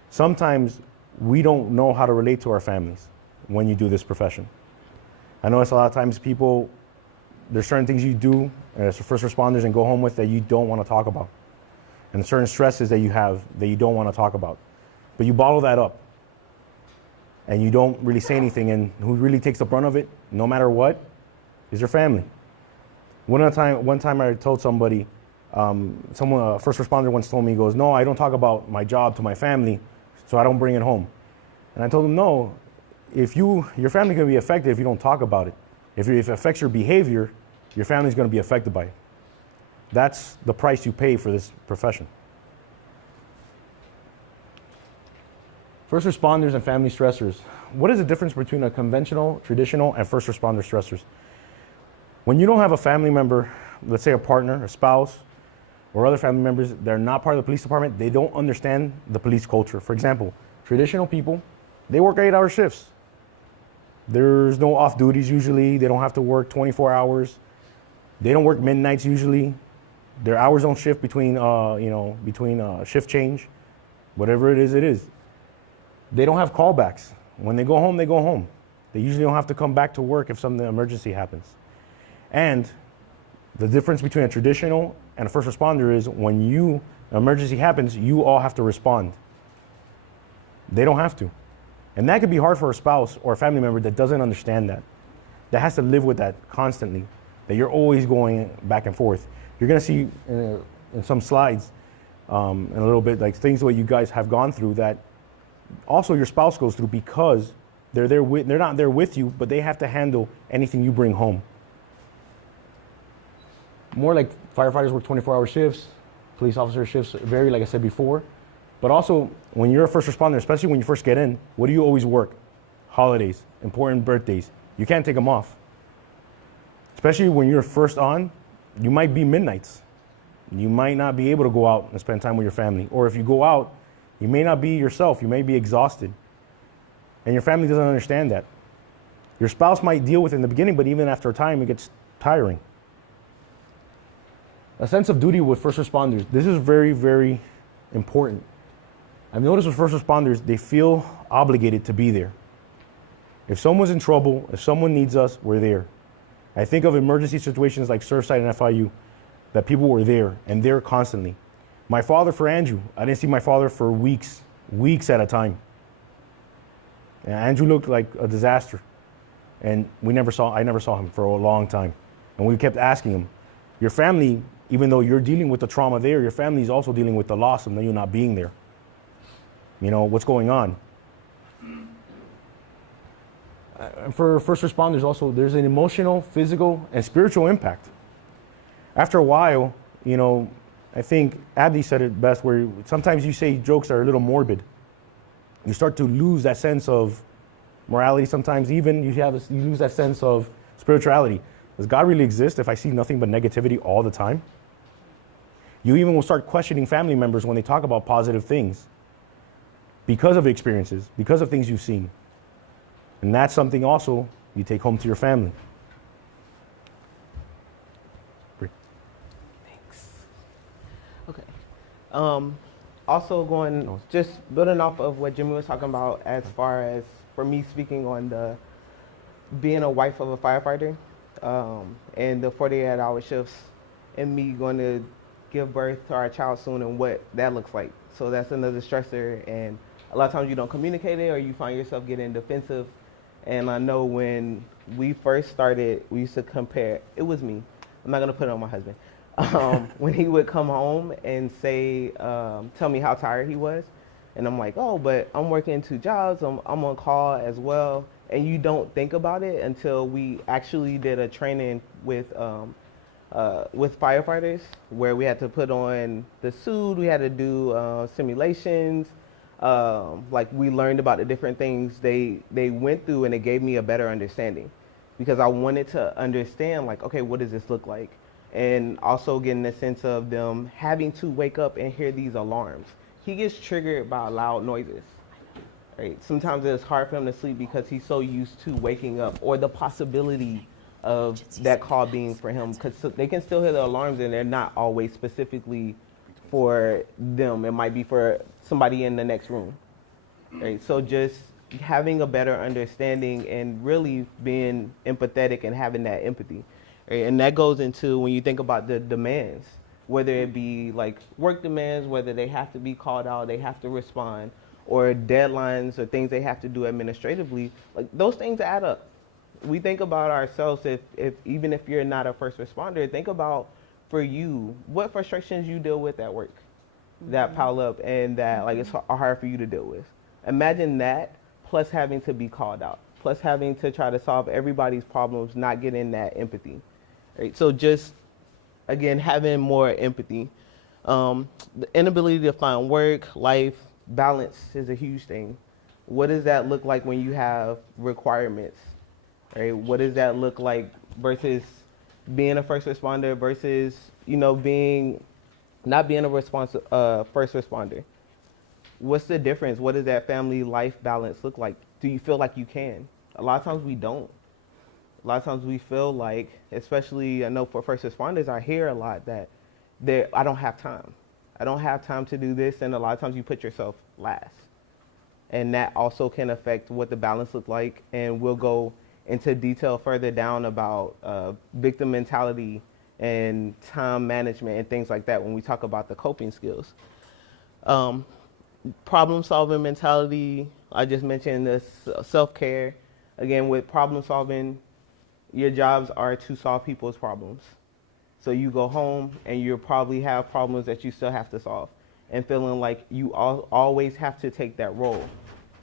Sometimes we don't know how to relate to our families when you do this profession. I notice a lot of times people, there's certain things you do as first responders and go home with that you don't want to talk about. And certain stresses that you have that you don't want to talk about. But you bottle that up. And you don't really say anything, and who really takes the brunt of it, no matter what, is your family. One time I told somebody, a first responder once told me, he goes, no, I don't talk about my job to my family, so I don't bring it home. And I told him, no, your family can be affected if you don't talk about it. If it affects your behavior, your family's going to be affected by it. That's the price you pay for this profession. First responders and family stressors. What is the difference between a conventional, traditional, and first responder stressors? When you don't have a family member, let's say a partner, a spouse, or other family members, they're not part of the police department, they don't understand the police culture. For example, traditional people, they work 8-hour shifts. There's no off duties usually. They don't have to work 24 hours. They don't work midnights usually. Their hours don't shift between shift change. Whatever it is. They don't have callbacks. When they go home, they go home. They usually don't have to come back to work if some emergency happens. And the difference between a traditional and a first responder is when an emergency happens, you all have to respond. They don't have to. And that could be hard for a spouse or a family member that doesn't understand that has to live with that constantly, that you're always going back and forth. You're going to see in some slides in a little bit, like things that you guys have gone through that also your spouse goes through because they're not there with you, but they have to handle anything you bring home. More like firefighters work 24-hour shifts, police officer shifts vary, like I said before. But also, when you're a first responder, especially when you first get in, what do you always work? Holidays, important birthdays. You can't take them off. Especially when you're first on, you might be midnights. You might not be able to go out and spend time with your family. Or if you go out, you may not be yourself. You may be exhausted. And your family doesn't understand that. Your spouse might deal with it in the beginning, but even after a time, it gets tiring. A sense of duty with first responders. This is very, very important. I've noticed with first responders, they feel obligated to be there. If someone's in trouble, if someone needs us, we're there. I think of emergency situations like Surfside and FIU, that people were there, and there constantly. My father for Andrew, I didn't see my father for weeks at a time. And Andrew looked like a disaster. And I never saw him for a long time. And we kept asking him, your family, even though you're dealing with the trauma there, your family is also dealing with the loss of you not being there. You know, what's going on? For first responders also, there's an emotional, physical, and spiritual impact. After a while, I think Abdi said it best, where sometimes you say jokes that are a little morbid. You start to lose that sense of morality. Sometimes even you lose that sense of spirituality. Does God really exist if I see nothing but negativity all the time? You even will start questioning family members when they talk about positive things because of experiences, because of things you've seen. And that's something also you take home to your family. Also just building off of what Jimmy was talking about as far as for me speaking on the being a wife of a firefighter and the 48-hour shifts and me going to give birth to our child soon and what that looks like. So that's another stressor, and a lot of times you don't communicate it or you find yourself getting defensive And I know when we first started, we used to compare. It was me. I'm not gonna put it on my husband. When he would come home and say, tell me how tired he was, and I'm like, oh, but I'm working 2 jobs. I'm on call as well. And you don't think about it until we actually did a training with firefighters where we had to put on the suit. We had to do simulations. Like we learned about the different things they went through, and it gave me a better understanding because I wanted to understand, like, okay, what does this look like? And also getting a sense of them having to wake up and hear these alarms. He gets triggered by loud noises, right? Sometimes it's hard for him to sleep because he's so used to waking up or the possibility of that call being for him, because they can still hear the alarms and they're not always specifically for them. It might be for somebody in the next room, right? So just having a better understanding and really being empathetic and having that empathy, right? And that goes into when you think about the demands, whether it be like work demands, whether they have to be called out, they have to respond, or deadlines or things they have to do administratively, like those things add up. We think about ourselves, if even if you're not a first responder, think about for you, what frustrations you deal with at work that pile up and that like it's hard for you to deal with. Imagine that plus having to be called out, plus having to try to solve everybody's problems, not getting that empathy. Right? So just, again, having more empathy. The inability to find work, life, balance is a huge thing. What does that look like when you have requirements? Right? What does that look like versus being a first responder versus, you know, not being a first responder? What's the difference? What does that family life balance look like? Do you feel like you can? A lot of times we don't. A lot of times we feel like, especially I know for first responders, I hear a lot that I don't have time. I don't have time to do this, and a lot of times you put yourself last. And that also can affect what the balance looks like, and we'll go into detail further down about victim mentality and time management and things like that when we talk about the coping skills. Problem-solving mentality, I just mentioned this self-care. Again, with problem-solving, your jobs are to solve people's problems. So you go home and you probably have problems that you still have to solve, and feeling like you always have to take that role,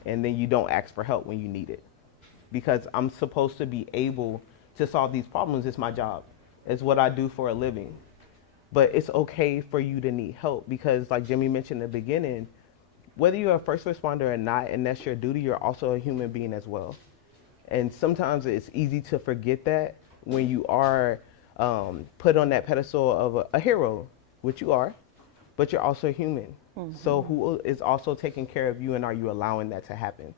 and then you don't ask for help when you need it. Because I'm supposed to be able to solve these problems. It's my job. It's what I do for a living. But it's okay for you to need help because, like Jimmy mentioned in the beginning, whether you're a first responder or not, and that's your duty, you're also a human being as well. And sometimes it's easy to forget that when you are put on that pedestal of a hero, which you are, but you're also human. Mm-hmm. So who is also taking care of you, and are you allowing that to happen?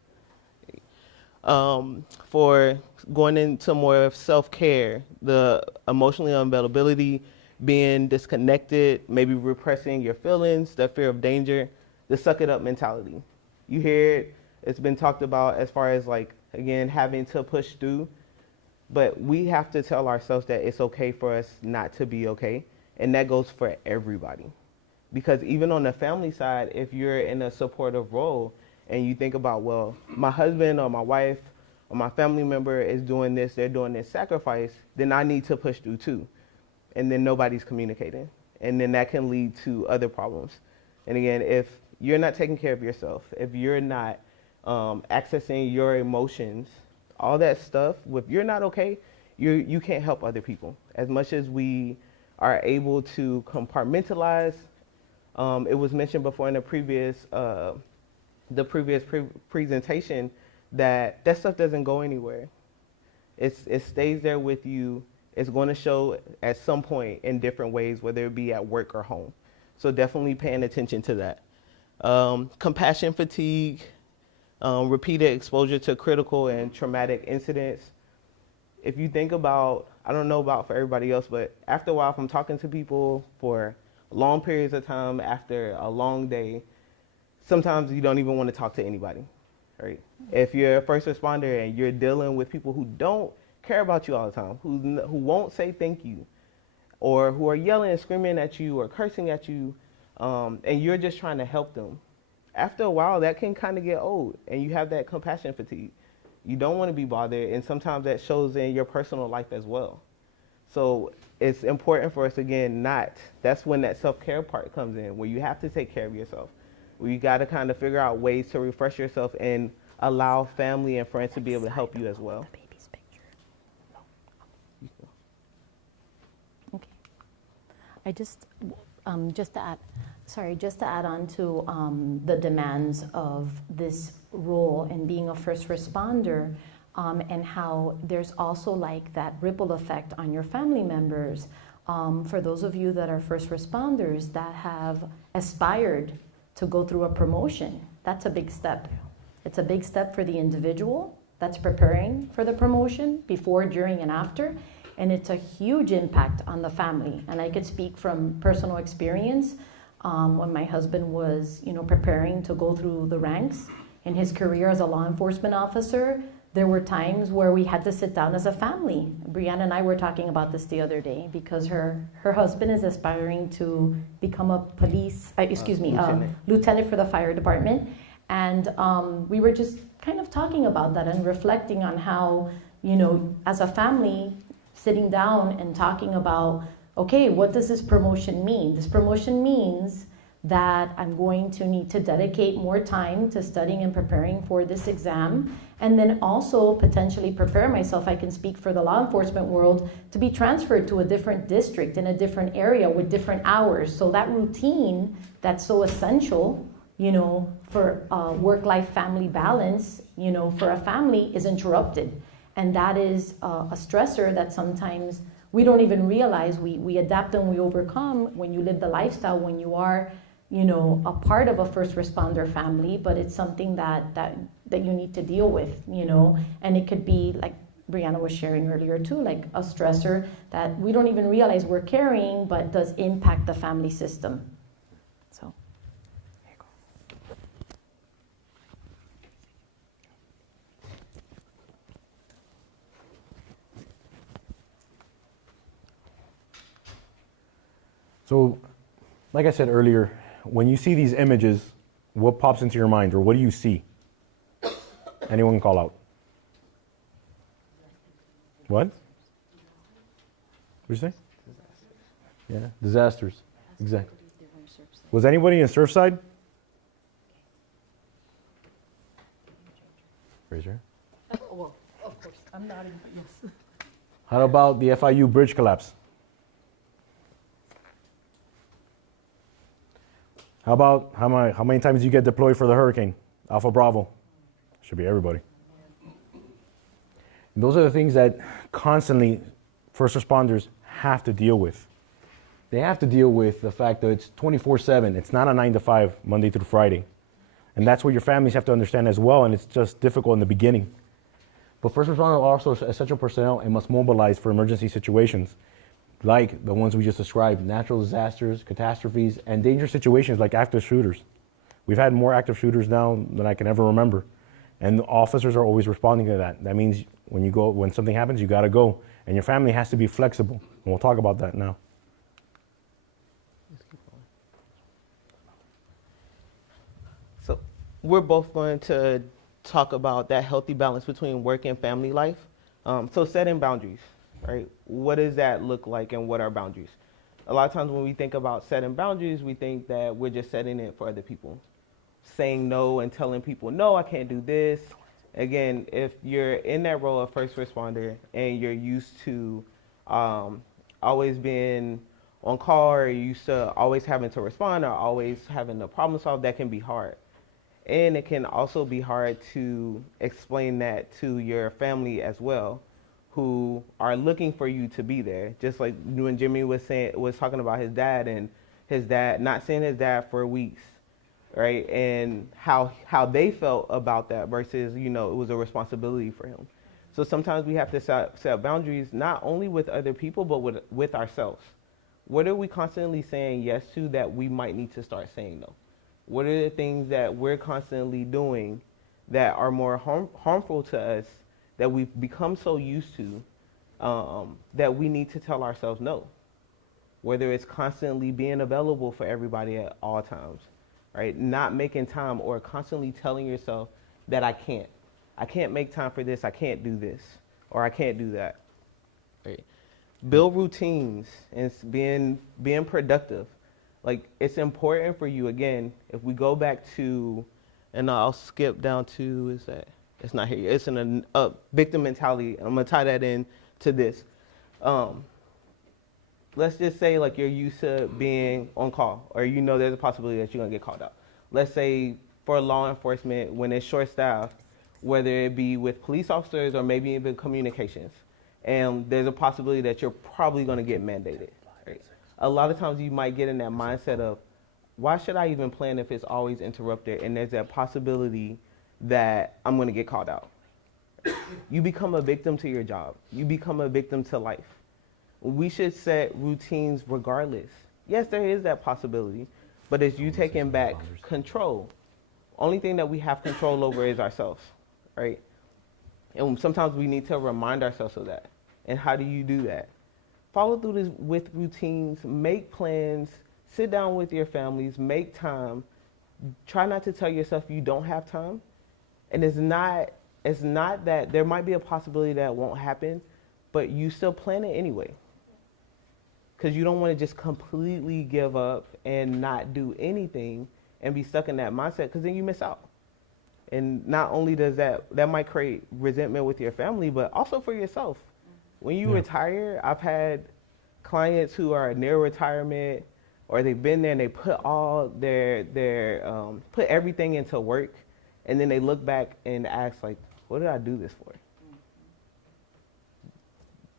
For going into more of self-care, the emotional unavailability, being disconnected, maybe repressing your feelings, that fear of danger, the suck it up mentality. You hear it, it's been talked about as far as like, again, having to push through, but we have to tell ourselves that it's okay for us not to be okay. And that goes for everybody. Because even on the family side, if you're in a supportive role, and you think about, well, my husband or my wife or my family member is doing this, they're doing this sacrifice, then I need to push through too. And then nobody's communicating. And then that can lead to other problems. And again, if you're not taking care of yourself, if you're not accessing your emotions, all that stuff, if you're not okay, you can't help other people. As much as we are able to compartmentalize, it was mentioned before in the previous presentation that stuff doesn't go anywhere. It stays there with you. It's going to show at some point in different ways, whether it be at work or home. So definitely paying attention to that. Compassion fatigue, repeated exposure to critical and traumatic incidents. If you think about, I don't know about for everybody else, but after a while, if I'm talking to people for long periods of time after a long day, sometimes you don't even want to talk to anybody, right? If you're a first responder and you're dealing with people who don't care about you all the time, who won't say thank you, or who are yelling and screaming at you or cursing at you, and you're just trying to help them, after a while that can kind of get old, and you have that compassion fatigue. You don't want to be bothered, and sometimes that shows in your personal life as well. So it's important for us, again, that's when that self-care part comes in, where you have to take care of yourself, where you got to kind of figure out ways to refresh yourself and allow family and friends to be able to help you as well. Okay. I just to add on to the demands of this role in being a first responder, and how there's also like that ripple effect on your family members. For those of you that are first responders that have aspired to go through a promotion, that's a big step. It's a big step for the individual that's preparing for the promotion before, during, and after. And it's a huge impact on the family. And I could speak from personal experience. When my husband was, preparing to go through the ranks in his career as a law enforcement officer, there were times where we had to sit down as a family. Brianna and I were talking about this the other day because her husband is aspiring to become a lieutenant for the fire department. And we were just kind of talking about that and reflecting on how, as a family, sitting down and talking about, okay, what does this promotion mean? This promotion means that I'm going to need to dedicate more time to studying and preparing for this exam, and then also potentially prepare myself, I can speak for the law enforcement world, to be transferred to a different district in a different area with different hours. So that routine that's so essential, for work-life family balance, for a family is interrupted. And that is a stressor that sometimes we don't even realize. We adapt and we overcome when you live the lifestyle, when you are, a part of a first responder family, but it's something that you need to deal with, and it could be, like Brianna was sharing earlier too, like a stressor that we don't even realize we're carrying, but does impact the family system. So, there you go. So, like I said earlier, when you see these images, what pops into your mind, or what do you see? Anyone can call out. What? What'd you say? Yeah, disasters. Exactly. Was anybody in Surfside? Raise your hand. Well, of course, I'm nodding, but yes. How about the FIU bridge collapse? How about how many times you get deployed for the hurricane? Alpha Bravo. Should be everybody. And those are the things that constantly first responders have to deal with. They have to deal with the fact that it's 24/7. It's not a 9 to 5, Monday through Friday. And that's what your families have to understand as well, and it's just difficult in the beginning. But first responders are also essential personnel and must mobilize for emergency situations, like the ones we just described: natural disasters, catastrophes, and dangerous situations like active shooters. We've had more active shooters now than I can ever remember. And the officers are always responding to that. That means when something happens, you gotta go. And your family has to be flexible. And we'll talk about that now. So we're both going to talk about that healthy balance between work and family life. So setting boundaries, right? What does that look like, and what are boundaries? A lot of times when we think about setting boundaries, we think that we're just setting it for other people. Saying no and telling people, no, I can't do this. Again, if you're in that role of first responder and you're used to always being on call, or you're used to always having to respond or always having to problem solve, that can be hard. And it can also be hard to explain that to your family as well, who are looking for you to be there. Just like when Jimmy was talking about his dad, and his dad, not seeing his dad for weeks, right? And how they felt about that versus, it was a responsibility for him. So sometimes we have to set boundaries, not only with other people, but with ourselves. What are we constantly saying yes to that we might need to start saying no? What are the things that we're constantly doing that are more harmful to us, that we've become so used to, that we need to tell ourselves no? Whether it's constantly being available for everybody at all times, right? Not making time, or constantly telling yourself that I can't. I can't make time for this, I can't do this, or I can't do that. Right? Build routines and being productive. Like, it's important for you, again, if we go back to, and I'll skip down to, it's not here, it's in a victim mentality. I'm gonna tie that in to this. Let's just say like you're used to being on call, or you know there's a possibility that you're gonna get called out. Let's say for law enforcement, when it's short staffed, whether it be with police officers or maybe even communications, and there's a possibility that you're probably gonna get mandated. Right? A lot of times you might get in that mindset of, why should I even plan if it's always interrupted, and there's that possibility that I'm gonna get called out. You become a victim to your job. You become a victim to life. We should set routines regardless. Yes, there is that possibility, but it's you taking back control. Only thing that we have control over is ourselves, right? And sometimes we need to remind ourselves of that. And how do you do that? Follow through this with routines, make plans, sit down with your families, make time. Try not to tell yourself you don't have time. And it's not that there might be a possibility that it won't happen, but you still plan it anyway. Because you don't want to just completely give up and not do anything and be stuck in that mindset, because then you miss out. And not only does that might create resentment with your family, but also for yourself. When you retire, I've had clients who are near retirement, or they've been there and they put all put everything into work, and then they look back and ask, like, what did I do this for?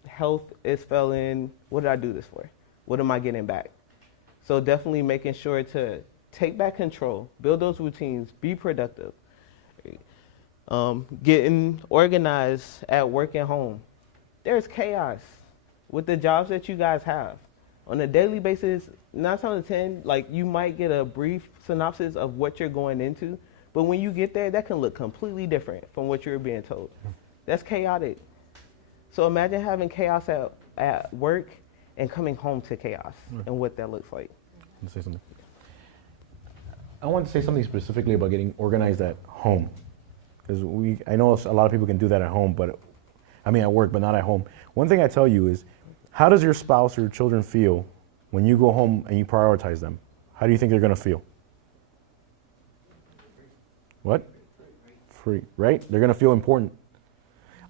Health is failing. What did I do this for? What am I getting back? So definitely making sure to take back control, build those routines, be productive. Getting organized at work and home. There's chaos with the jobs that you guys have. On a daily basis, 9 times out of 10, like, you might get a brief synopsis of what you're going into, but when you get there, that can look completely different from what you're being told. That's chaotic. So imagine having chaos at work and coming home to chaos and what that looks like. Let's say something. I want to say something specifically about getting organized at home. Because I know a lot of people can do that at home, at work, but not at home. One thing I tell you is, how does your spouse or your children feel when you go home and you prioritize them? How do you think they're going to feel? What? Free, right? They're going to feel important.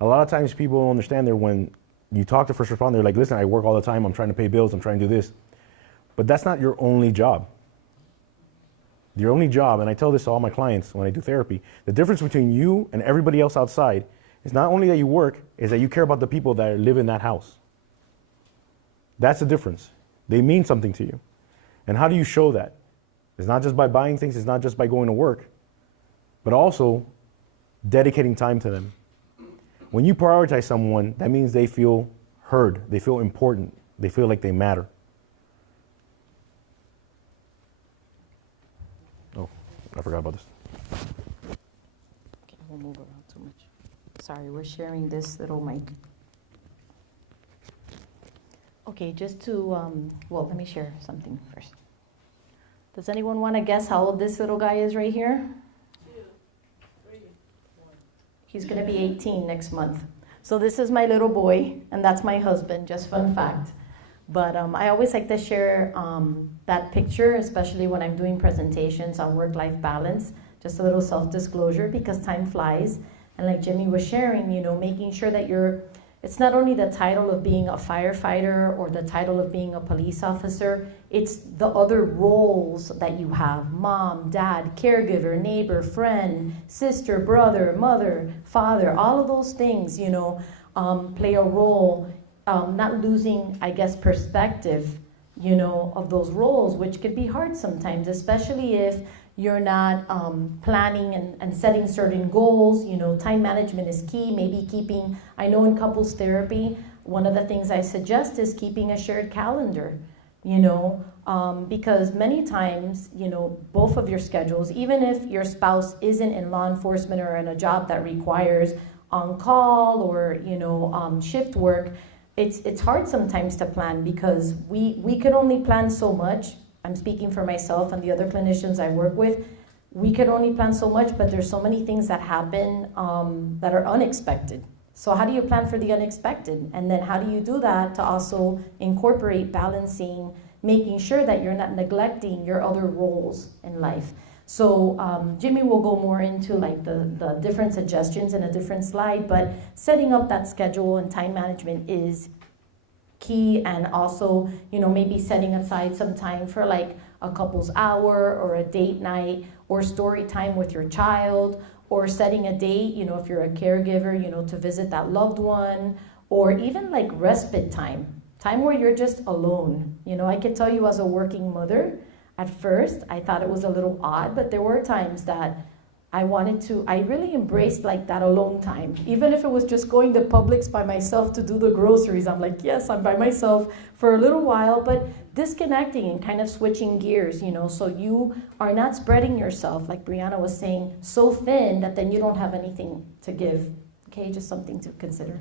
A lot of times people don't understand that when you talk to first responder, they're like, listen, I work all the time, I'm trying to pay bills, I'm trying to do this. But that's not your only job. Your only job, and I tell this to all my clients when I do therapy, the difference between you and everybody else outside is not only that you work, is that you care about the people that live in that house. That's the difference. They mean something to you. And how do you show that? It's not just by buying things, it's not just by going to work, but also dedicating time to them. When you prioritize someone, that means they feel heard, they feel important, they feel like they matter. Oh, I forgot about this. Okay, we'll move around too much. Sorry, we're sharing this little mic. Okay, just to, let me share something first. Does anyone want to guess how old this little guy is right here? He's going to be 18 next month. So this is my little boy, and that's my husband, just fun fact. But I always like to share that picture, especially when I'm doing presentations on work-life balance, just a little self-disclosure, because time flies. And like Jimmy was sharing, making sure that it's not only the title of being a firefighter or the title of being a police officer, it's the other roles that you have: mom, dad, caregiver, neighbor, friend, sister, brother, mother, father. All of those things, play a role, not losing, perspective, of those roles, which could be hard sometimes, especially if you're not planning and setting certain goals. Time management is key. Maybe I know in couples therapy, one of the things I suggest is keeping a shared calendar, because many times, both of your schedules, even if your spouse isn't in law enforcement or in a job that requires on-call or, shift work, it's hard sometimes to plan, because we could only plan so much. I'm speaking for myself and the other clinicians I work with. we can only plan so much, but there's so many things that happen that are unexpected. So how do you plan for the unexpected? And then how do you do that to also incorporate balancing, making sure that you're not neglecting your other roles in life? So Jimmy will go more into like the different suggestions in a different slide, but setting up that schedule and time management is key, and also, you know, maybe setting aside some time for like a couple's hour or a date night or story time with your child, or setting a date, you know, if you're a caregiver, you know, to visit that loved one, or even like respite time where you're just alone. You know, I could tell you as a working mother, at first I thought it was a little odd, but there were times that I really embraced like that alone time. Even if it was just going to Publix by myself to do the groceries, I'm like, yes, I'm by myself for a little while, but disconnecting and kind of switching gears, you know, so you are not spreading yourself, like Brianna was saying, so thin that then you don't have anything to give. Okay, just something to consider.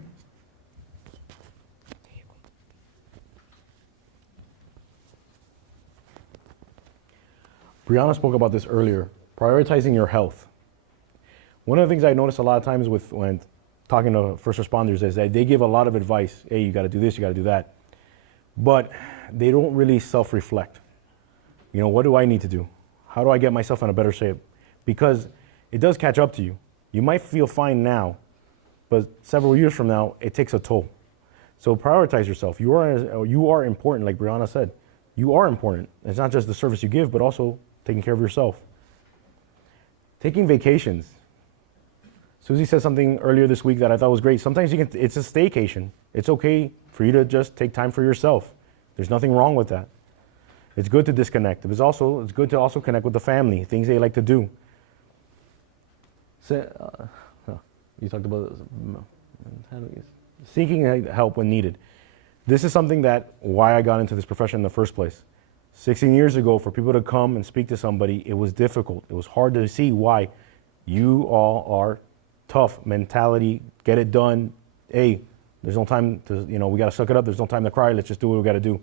Brianna spoke about this earlier, prioritizing your health. One of the things I notice a lot of times when talking to first responders is that they give a lot of advice. Hey, you got to do this, you got to do that. But they don't really self-reflect. You know, what do I need to do? How do I get myself in a better shape? Because it does catch up to you. You might feel fine now, but several years from now, it takes a toll. So prioritize yourself. You are important, like Brianna said. You are important. It's not just the service you give, but also taking care of yourself. Taking vacations. Susie said something earlier this week that I thought was great. Sometimes it's a staycation. It's okay for you to just take time for yourself. There's nothing wrong with that. It's good to disconnect. It's good to also connect with the family, things they like to do. So, you talked about seeking help when needed. This is something why I got into this profession in the first place. 16 years ago, for people to come and speak to somebody, it was difficult. It was hard to see why. You all are tough mentality, get it done. Hey, there's no time to, we got to suck it up. There's no time to cry. Let's just do what we got to do.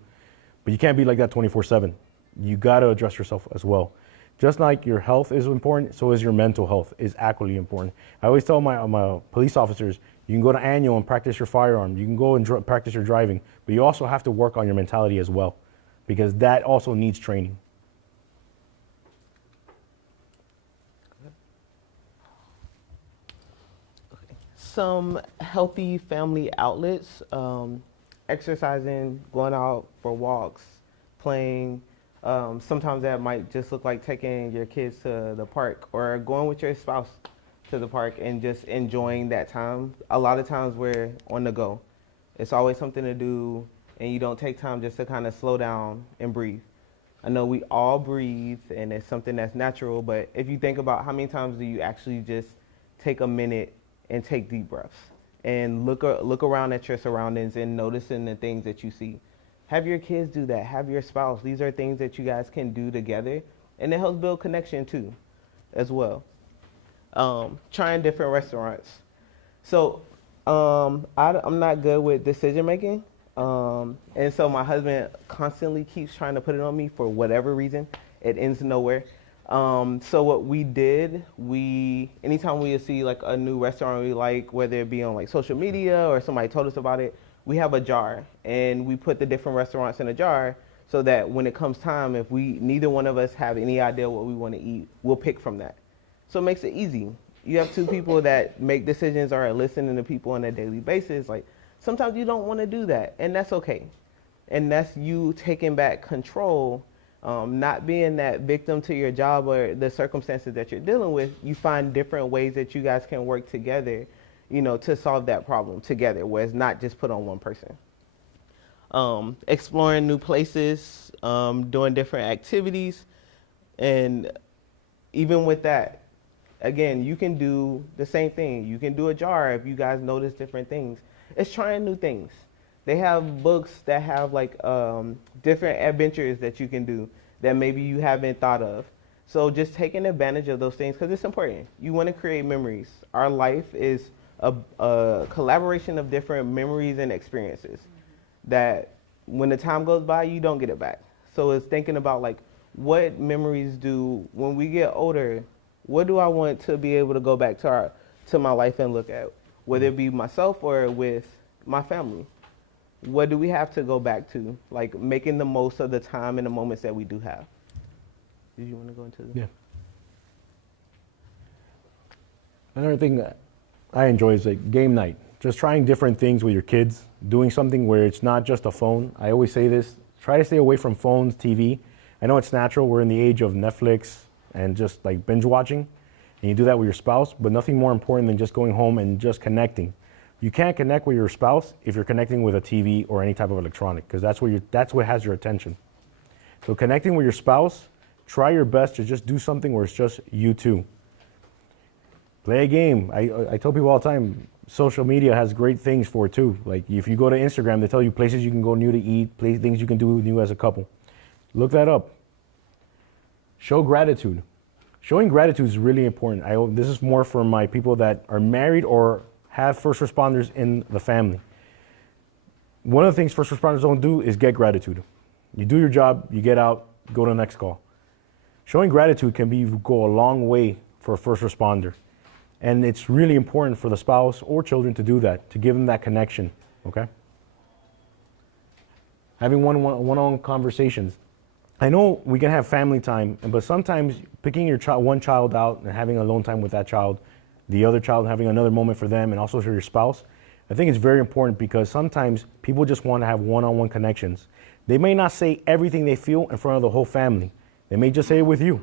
But you can't be like that 24/7. You got to address yourself as well. Just like your health is important, so is your mental health is equally important. I always tell my police officers, you can go to annual and practice your firearm. You can go and practice your driving, but you also have to work on your mentality as well, because that also needs training. Some healthy family outlets, exercising, going out for walks, playing. Sometimes that might just look like taking your kids to the park or going with your spouse to the park and just enjoying that time. A lot of times we're on the go. It's always something to do, and you don't take time just to kind of slow down and breathe. I know we all breathe, and it's something that's natural, but if you think about how many times do you actually just take a minute and take deep breaths and look around at your surroundings and noticing the things that you see. Have your kids do that. Have your spouse. These are things that you guys can do together, and it helps build connection too, as well. Trying different restaurants. So I'm not good with decision making, and so my husband constantly keeps trying to put it on me for whatever reason. It ends nowhere. So what we did, anytime we see like a new restaurant we like, whether it be on like social media or somebody told us about it, we have a jar and we put the different restaurants in a jar so that when it comes time, if neither one of us have any idea what we want to eat, we'll pick from that. So it makes it easy. You have two people that make decisions or are listening to people on a daily basis. Like sometimes you don't want to do that, and that's okay. And that's you taking back control. Not being that victim to your job or the circumstances that you're dealing with. You find different ways that you guys can work together, to solve that problem together, where it's not just put on one person. Exploring new places, doing different activities, and even with that, again, you can do the same thing. You can do a jar if you guys notice different things. It's trying new things. They have books that have like different adventures that you can do that maybe you haven't thought of. So just taking advantage of those things, because it's important. You want to create memories. Our life is a collaboration of different memories and experiences that when the time goes by, you don't get it back. So it's thinking about like what memories when we get older, What do I want to be able to go back to my life and look at, whether it be myself or with my family? What do we have to go back to? Like making the most of the time and the moments that we do have. Did you want to go into this? Yeah. Another thing that I enjoy is like game night. Just trying different things with your kids, doing something where it's not just a phone. I always say this, try to stay away from phones, TV. I know it's natural, we're in the age of Netflix and just like binge watching, and you do that with your spouse, but nothing more important than just going home and just connecting. You can't connect with your spouse if you're connecting with a TV or any type of electronic, because that's what has your attention. So connecting with your spouse, try your best to just do something where it's just you two. Play a game. I tell people all the time, social media has great things for it too. Like if you go to Instagram, they tell you places you can go new to eat, things you can do new as a couple. Look that up. Show gratitude. Showing gratitude is really important. This is more for my people that are married or have first responders in the family. One of the things first responders don't do is get gratitude. You do your job, you get out, go to the next call. Showing gratitude can go a long way for a first responder. And it's really important for the spouse or children to do that, to give them that connection, okay? Having one-on-one conversations. I know we can have family time, but sometimes picking your one child out and having alone time with that child, the other child having another moment for them and also for your spouse, I think it's very important because sometimes people just want to have one-on-one connections. They may not say everything they feel in front of the whole family. They may just say it with you.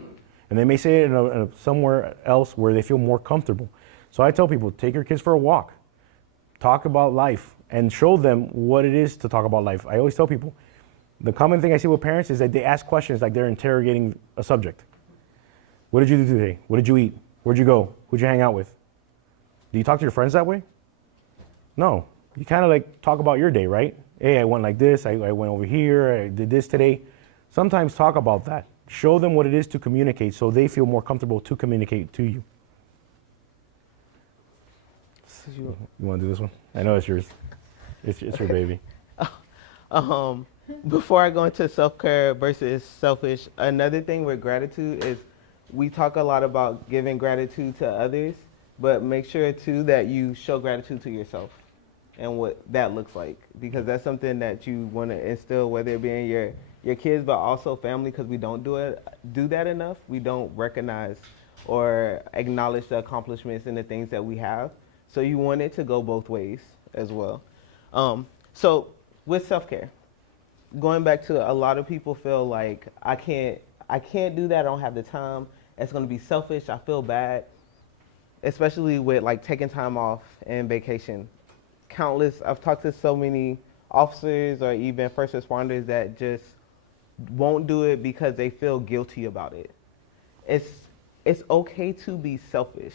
And they may say it somewhere else where they feel more comfortable. So I tell people, take your kids for a walk. Talk about life and show them what it is to talk about life. I always tell people, the common thing I see with parents is that they ask questions like they're interrogating a subject. What did you do today? What did you eat? Where'd you go? Who'd you hang out with? Do you talk to your friends that way? No. You kind of like talk about your day, right? Hey, I went like this. I went over here. I did this today. Sometimes talk about that. Show them what it is to communicate so they feel more comfortable to communicate to you. You want to do this one? I know it's yours. It's your baby. Before I go into self-care versus selfish, another thing with gratitude is we talk a lot about giving gratitude to others, but make sure too that you show gratitude to yourself and what that looks like, because that's something that you want to instill, whether it be in your kids, but also family, because we don't do that enough. We don't recognize or acknowledge the accomplishments and the things that we have. So you want it to go both ways as well. So with self-care, going back to a lot of people feel like I can't do that. I don't have the time. It's going to be selfish. I feel bad, especially with like taking time off and vacation. I've talked to so many officers or even first responders that just won't do it because they feel guilty about it. It's okay to be selfish.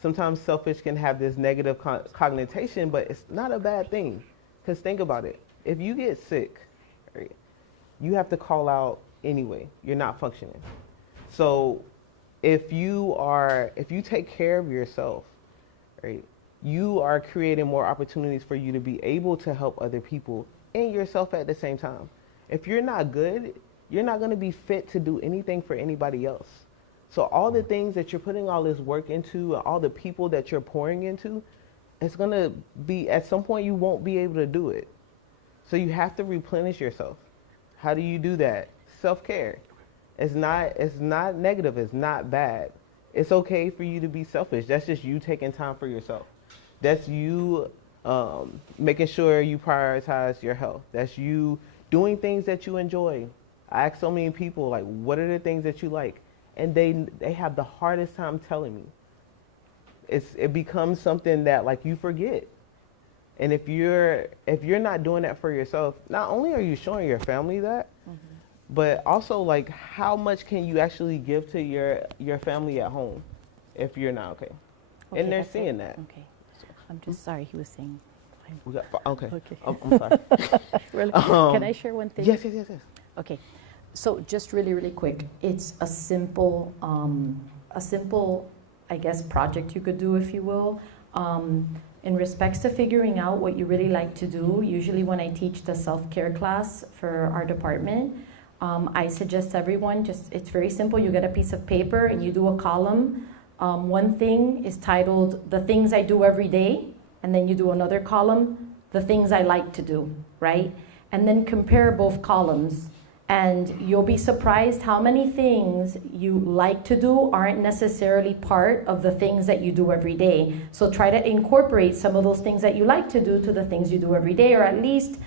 Sometimes selfish can have this negative connotation, but it's not a bad thing. Because think about it. If you get sick, right, you have to call out anyway. You're not functioning. So if you take care of yourself, right, you are creating more opportunities for you to be able to help other people and yourself at the same time. If you're not good, you're not going to be fit to do anything for anybody else. So all the things that you're putting all this work into, all the people that you're pouring into, it's going to be, at some point you won't be able to do it. So you have to replenish yourself. How do you do that? Self-care. It's not negative. It's not bad. It's okay for you to be selfish. That's just you taking time for yourself. That's you making sure you prioritize your health. That's you doing things that you enjoy. I ask so many people, like, what are the things that you like? And they have the hardest time telling me. It becomes something that like you forget. And if you're not doing that for yourself, not only are you showing your family that, but also like how much can you actually give to your family at home if you're not okay? And they're seeing that. Okay. I'm just sorry, he was saying. Okay. I'm sorry. Really? Can I share one thing? Yes. Okay. So just really, really quick, it's a simple, I guess, project you could do, if you will. In respects to figuring out what you really like to do, usually when I teach the self-care class for our department, I suggest everyone it's very simple. You get a piece of paper and you do a column One thing is titled The Things I Do Every Day, and then you do another column, The Things I Like to Do, right? And then compare both columns, and you'll be surprised how many things you like to do aren't necessarily part of the things that you do every day. So try to incorporate some of those things that you like to do to the things you do every day, or at least,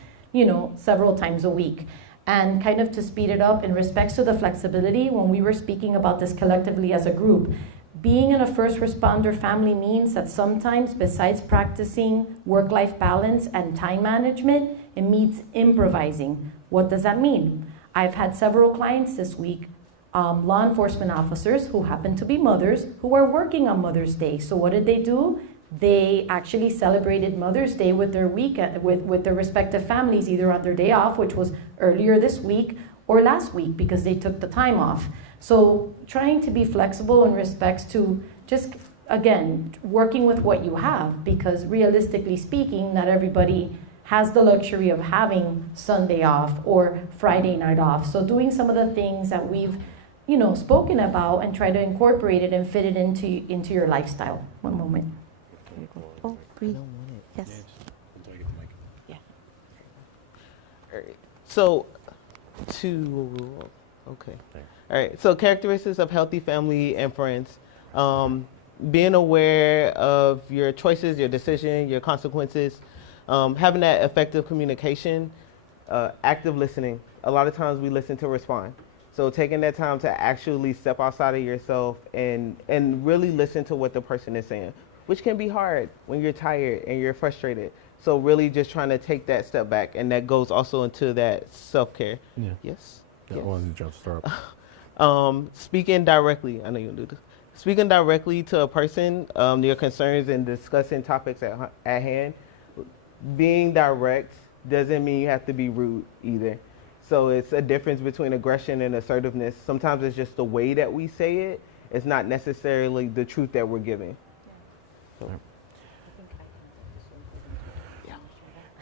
several times a week. And kind of to speed it up, in respects to the flexibility, when we were speaking about this collectively as a group, being in a first responder family means that sometimes, besides practicing work-life balance and time management, it means improvising. What does that mean? I've had several clients this week, law enforcement officers who happen to be mothers who are working on Mother's Day. So what did they do? They actually celebrated Mother's Day with their weekend, with their respective families, either on their day off, which was earlier this week, or last week, because they took the time off. So trying to be flexible in respects to just, again, working with what you have, because realistically speaking, not everybody has the luxury of having Sunday off or Friday night off. So doing some of the things that we've, spoken about, and try to incorporate it and fit it into your lifestyle. One moment. Oh, breathe. Yes. Yeah. All right. So, okay. All right. So, characteristics of healthy family and friends. Being aware of your choices, your decision, your consequences, having that effective communication, active listening. A lot of times we listen to respond. So taking that time to actually step outside of yourself and really listen to what the person is saying, which can be hard when you're tired and you're frustrated. So really just trying to take that step back, and that goes also into that self-care. Yeah. Yes? Yeah, Yes. I wanted to jump start. Speaking directly, I know you'll do this. Speaking directly to a person, your concerns and discussing topics at hand. Being direct doesn't mean you have to be rude either. So it's a difference between aggression and assertiveness. Sometimes it's just the way that we say it. It's not necessarily the truth that we're giving.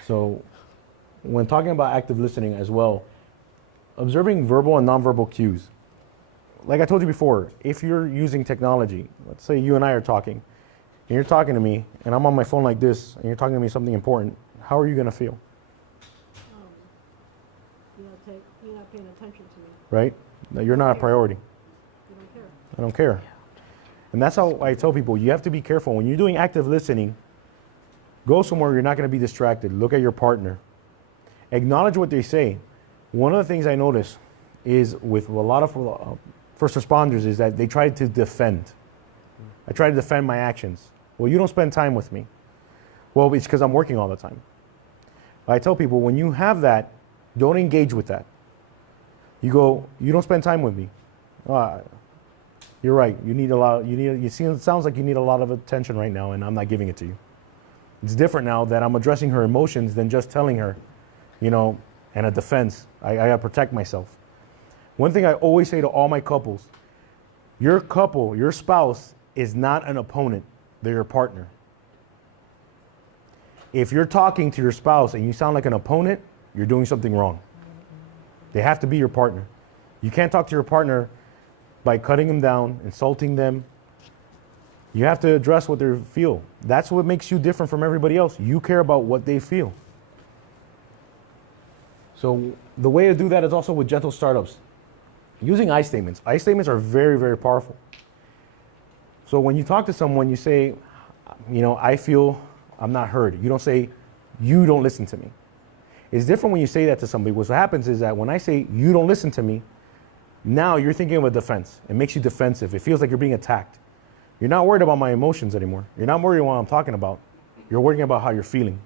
So when talking about active listening as well, observing verbal and nonverbal cues. Like I told you before, if you're using technology, let's say you and I are talking, and you're talking to me, and I'm on my phone like this, and you're talking to me something important, how are you going to feel? You're not paying attention to me. Right? No, you're not a priority. You don't care. I don't care. And that's how I tell people, you have to be careful. When you're doing active listening, go somewhere you're not going to be distracted. Look at your partner. Acknowledge what they say. One of the things I notice is with a lot of first responders is that they try to defend. I try to defend my actions. Well, you don't spend time with me. Well, it's because I'm working all the time. I tell people, when you have that, don't engage with that. You go, you don't spend time with me. You're right. You need a lot. It sounds like you need a lot of attention right now, and I'm not giving it to you. It's different now that I'm addressing her emotions than just telling her, and a defense. I gotta protect myself. One thing I always say to all my couples, your couple, your spouse is not an opponent. They're your partner. If you're talking to your spouse and you sound like an opponent, you're doing something wrong. They have to be your partner. You can't talk to your partner by cutting them down, insulting them. You have to address what they feel. That's what makes you different from everybody else. You care about what they feel. So the way to do that is also with gentle startups. Using I statements. I statements are very, very powerful. So when you talk to someone, you say, I feel I'm not heard. You don't say, you don't listen to me. It's different when you say that to somebody. What happens is that when I say, you don't listen to me, now you're thinking of a defense. It makes you defensive. It feels like you're being attacked. You're not worried about my emotions anymore. You're not worried about what I'm talking about. You're worrying about how you're feeling.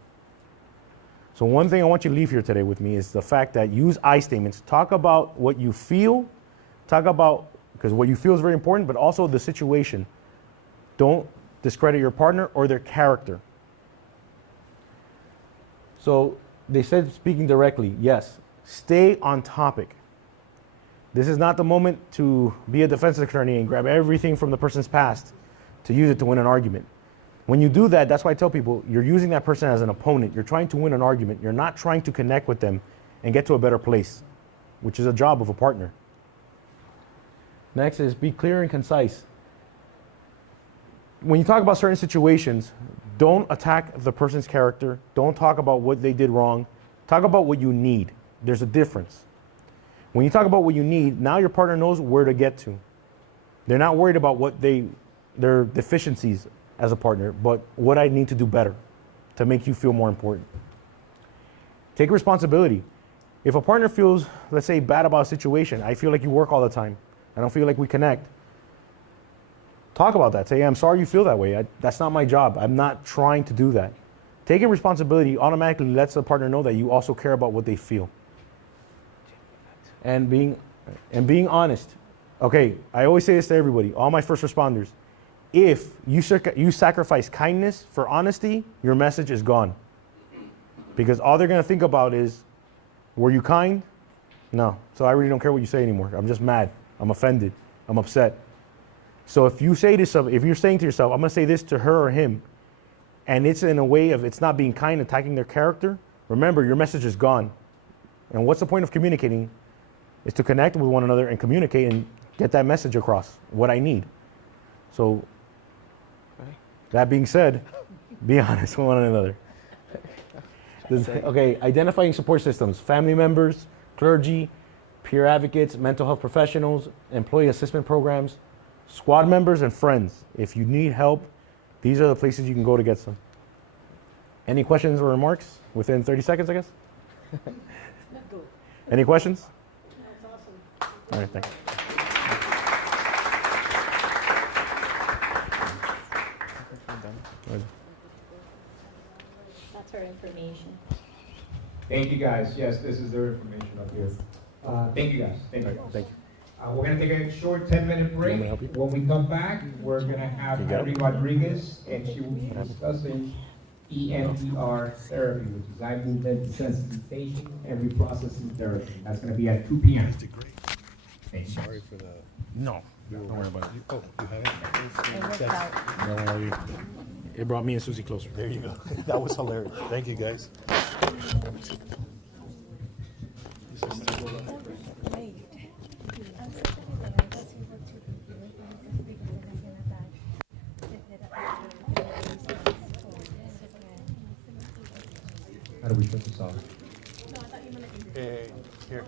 So one thing I want you to leave here today with me is the fact that use I statements. Talk about what you feel. Talk about, because what you feel is very important, but also the situation. Don't discredit your partner or their character. So they said speaking directly, yes, stay on topic. This is not the moment to be a defense attorney and grab everything from the person's past to use it to win an argument. When you do that, that's why I tell people, you're using that person as an opponent. You're trying to win an argument. You're not trying to connect with them and get to a better place, which is a job of a partner. Next is be clear and concise. when you talk about certain situations, don't attack the person's character. Don't talk about what they did wrong. Talk about what you need. There's a difference. When you talk about what you need, now your partner knows where to get to. They're not worried about their deficiencies as a partner, but what I need to do better to make you feel more important. Take responsibility. If a partner feels, let's say, bad about a situation, I feel like you work all the time, I don't feel like we connect, talk about that. Say, I'm sorry you feel that way. That's not my job. I'm not trying to do that. Taking responsibility automatically lets the partner know that you also care about what they feel. And being honest. Okay, I always say this to everybody, all my first responders. If you sacrifice kindness for honesty, your message is gone. Because all they're going to think about is, were you kind? No. So I really don't care what you say anymore. I'm just mad. I'm offended. I'm upset. So if you're saying to yourself, I'm going to say this to her or him, and it's in a way of it's not being kind, attacking their character, remember, your message is gone. And what's the point of communicating? Is to connect with one another and communicate and get that message across, what I need. So, that being said, be honest with one another. Okay, identifying support systems, family members, clergy, peer advocates, mental health professionals, employee assistance programs, squad members, and friends. If you need help, these are the places you can go to get some. Any questions or remarks within 30 seconds, I guess? Any questions? All right, thanks. That's our information. Thank you, guys. Yes, this is their information up here. Thank you, guys. Thank you. Thank you. We're going to take a short 10-minute break. When we come back, we're going to have Henry Rodriguez, and she will be discussing EMDR therapy, which is eye movement desensitization and reprocessing therapy. That's going to be at 2 p.m. Thank you. Sorry for the... No, don't worry about it. Oh, you have it? Don't worry. It brought me and Susie closer. There you go. That was hilarious. Thank you, guys. How do we shut this off? Here.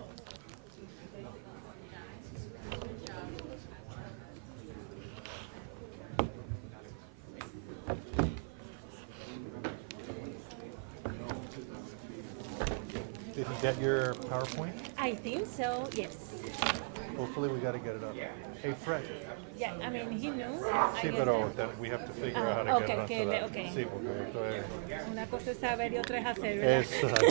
Did you get your PowerPoint? I think so, yes. Hopefully we got to get it up. Hey, Fred. Yeah, I mean, he knew. Sí, pero we have to figure out how to get it onto that. Okay. Sí, porque esto es... Una cosa es saber y otra es hacer, ¿verdad? Exacto.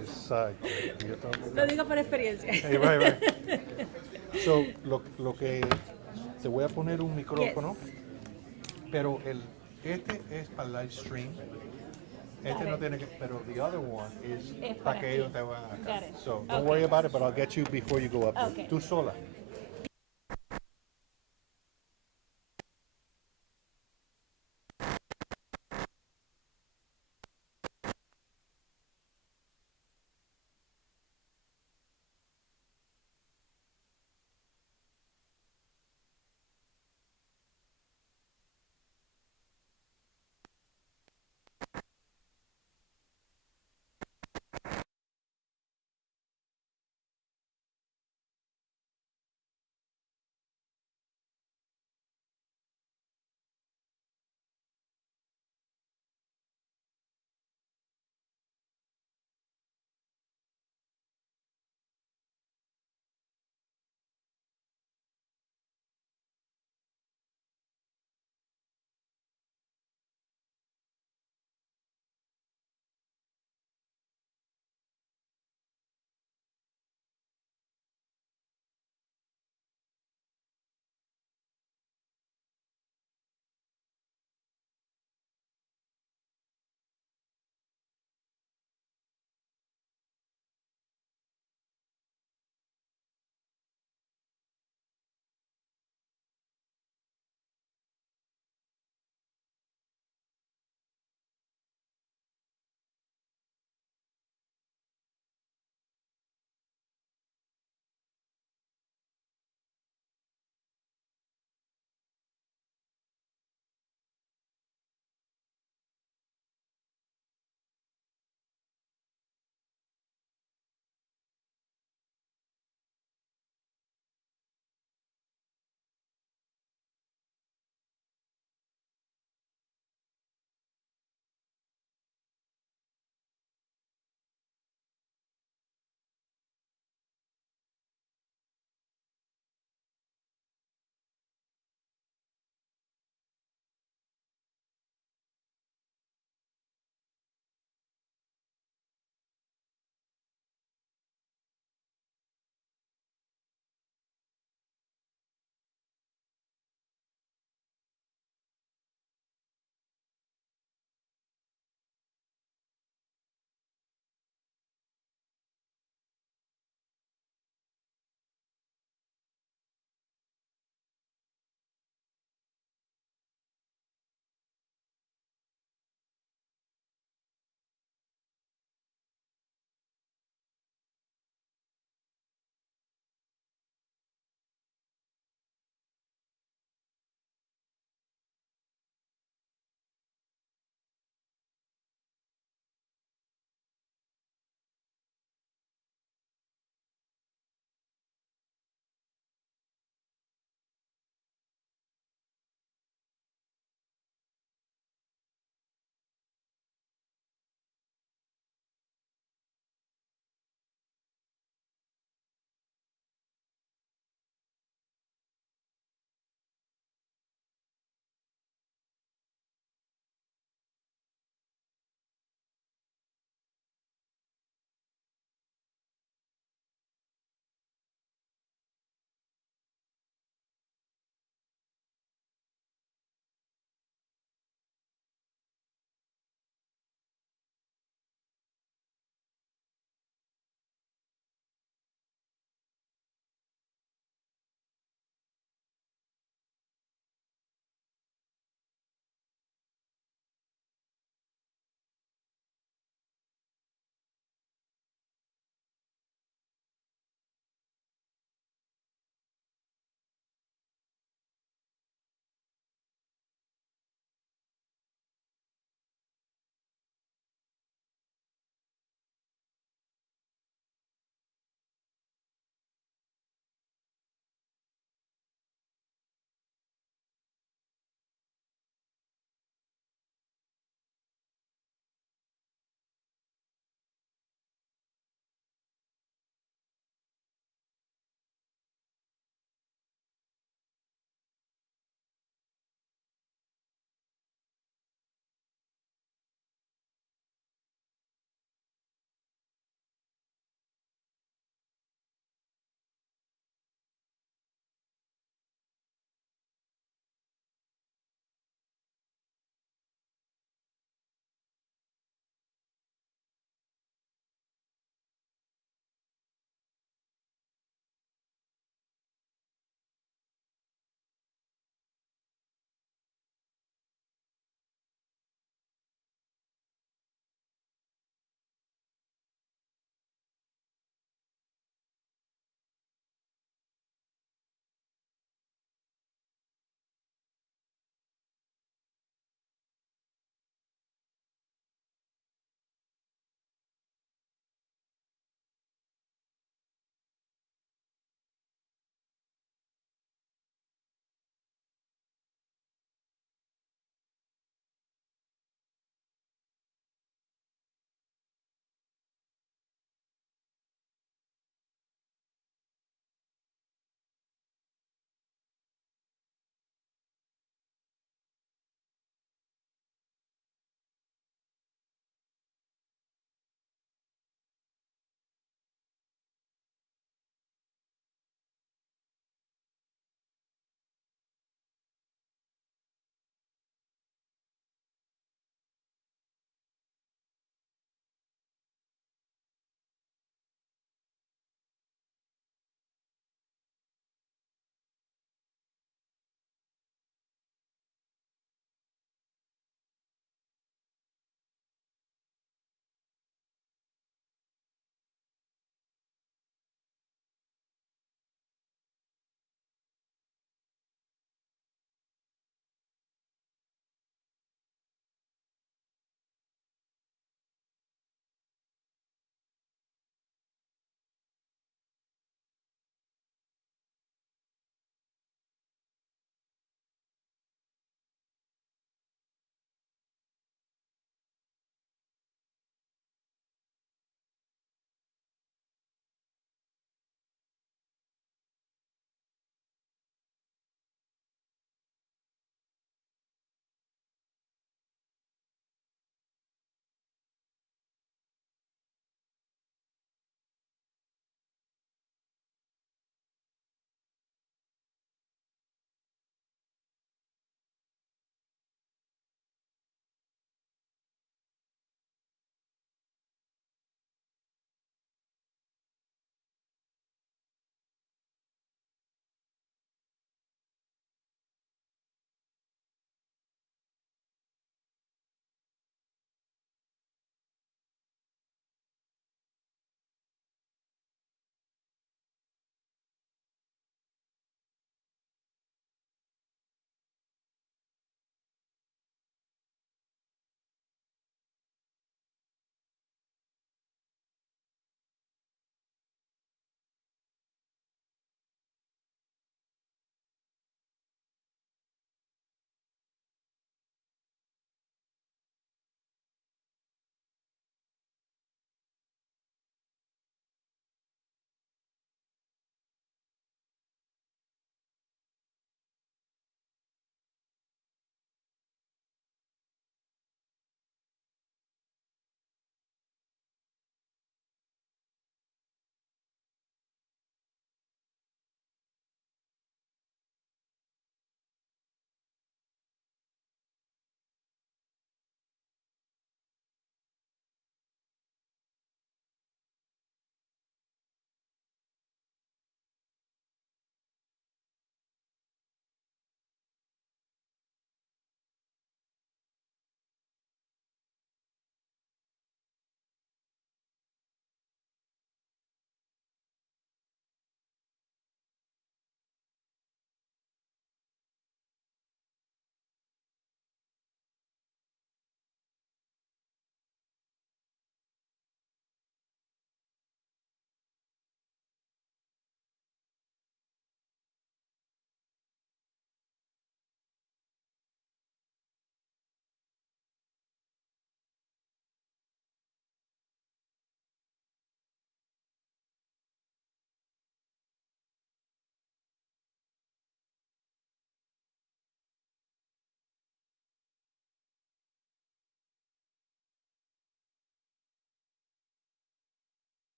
Exacto. Yo tengo que... Lo digo por experiencia. Hey, right. So, lo que... Te voy a poner un micrófono, pero este es para live stream. Este no tiene que... Pero the other one is para que ellos te van acá. So, don't worry about it, but I'll get you before you go up there. Okay. Tú sola.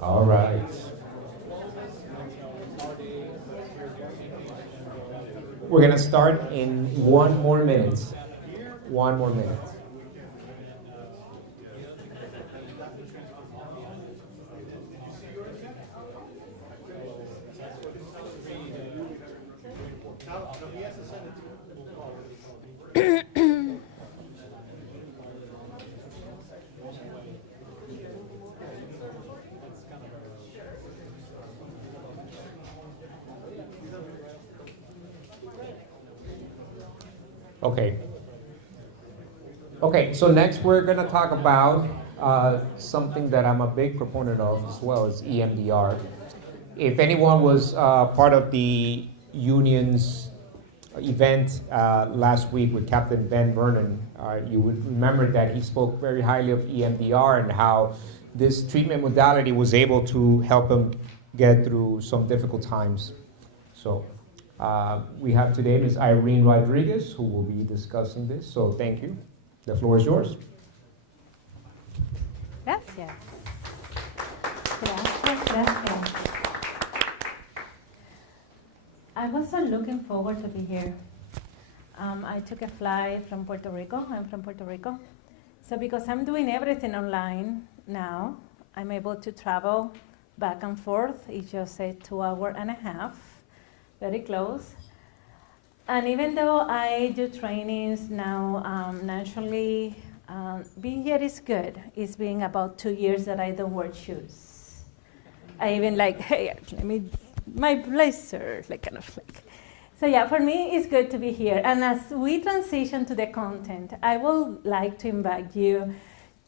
All right. We're going to start in 1 more minute. 1 more minute. Okay. Okay, so next we're going to talk about something that I'm a big proponent of as well as EMDR. If anyone was part of the union's event last week with Captain Ben Vernon, you would remember that he spoke very highly of EMDR and how this treatment modality was able to help him get through some difficult times. So we have today Ms. Irene Rodriguez, who will be discussing this. So thank you. The floor is yours. Gracias. Gracias, gracias. I was so looking forward to be here. I took a flight from Puerto Rico. I'm from Puerto Rico. So because I'm doing everything online now, I'm able to travel back and forth. It's just a 2.5 hours, very close. And even though I do trainings now nationally, being here is good. It's been about 2 years that I don't wear shoes. I even like, hey, let me, my blazer, like kind of like. So yeah, for me, it's good to be here. And as we transition to the content, I would like to invite you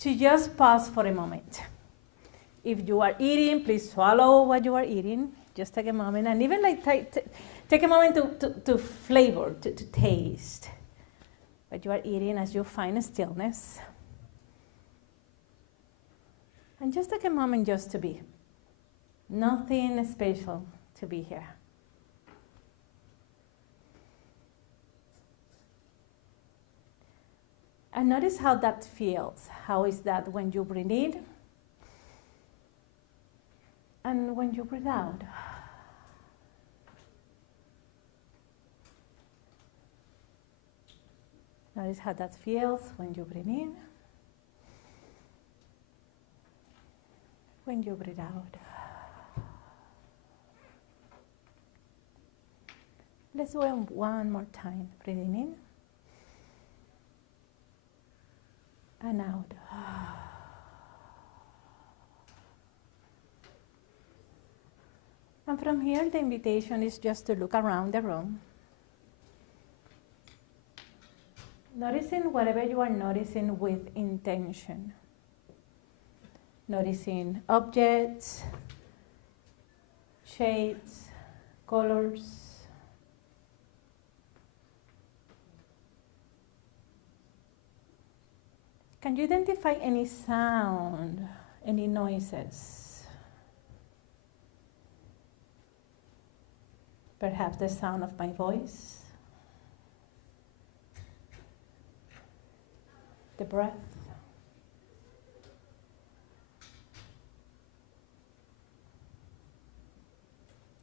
to just pause for a moment. If you are eating, please swallow what you are eating. Just take a moment, and even like take a moment to flavor, to taste what you are eating as you find stillness. And just take a moment just to be. Nothing special to be here. And notice how that feels. How is that when you breathe in and when you breathe out? Notice how that feels when you breathe in, when you breathe out. Let's do it one more time. Breathing in and out. And from here, the invitation is just to look around the room. Noticing whatever you are noticing with intention. Noticing objects, shapes, colors. Can you identify any sound, any noises? Perhaps the sound of my voice. The breath.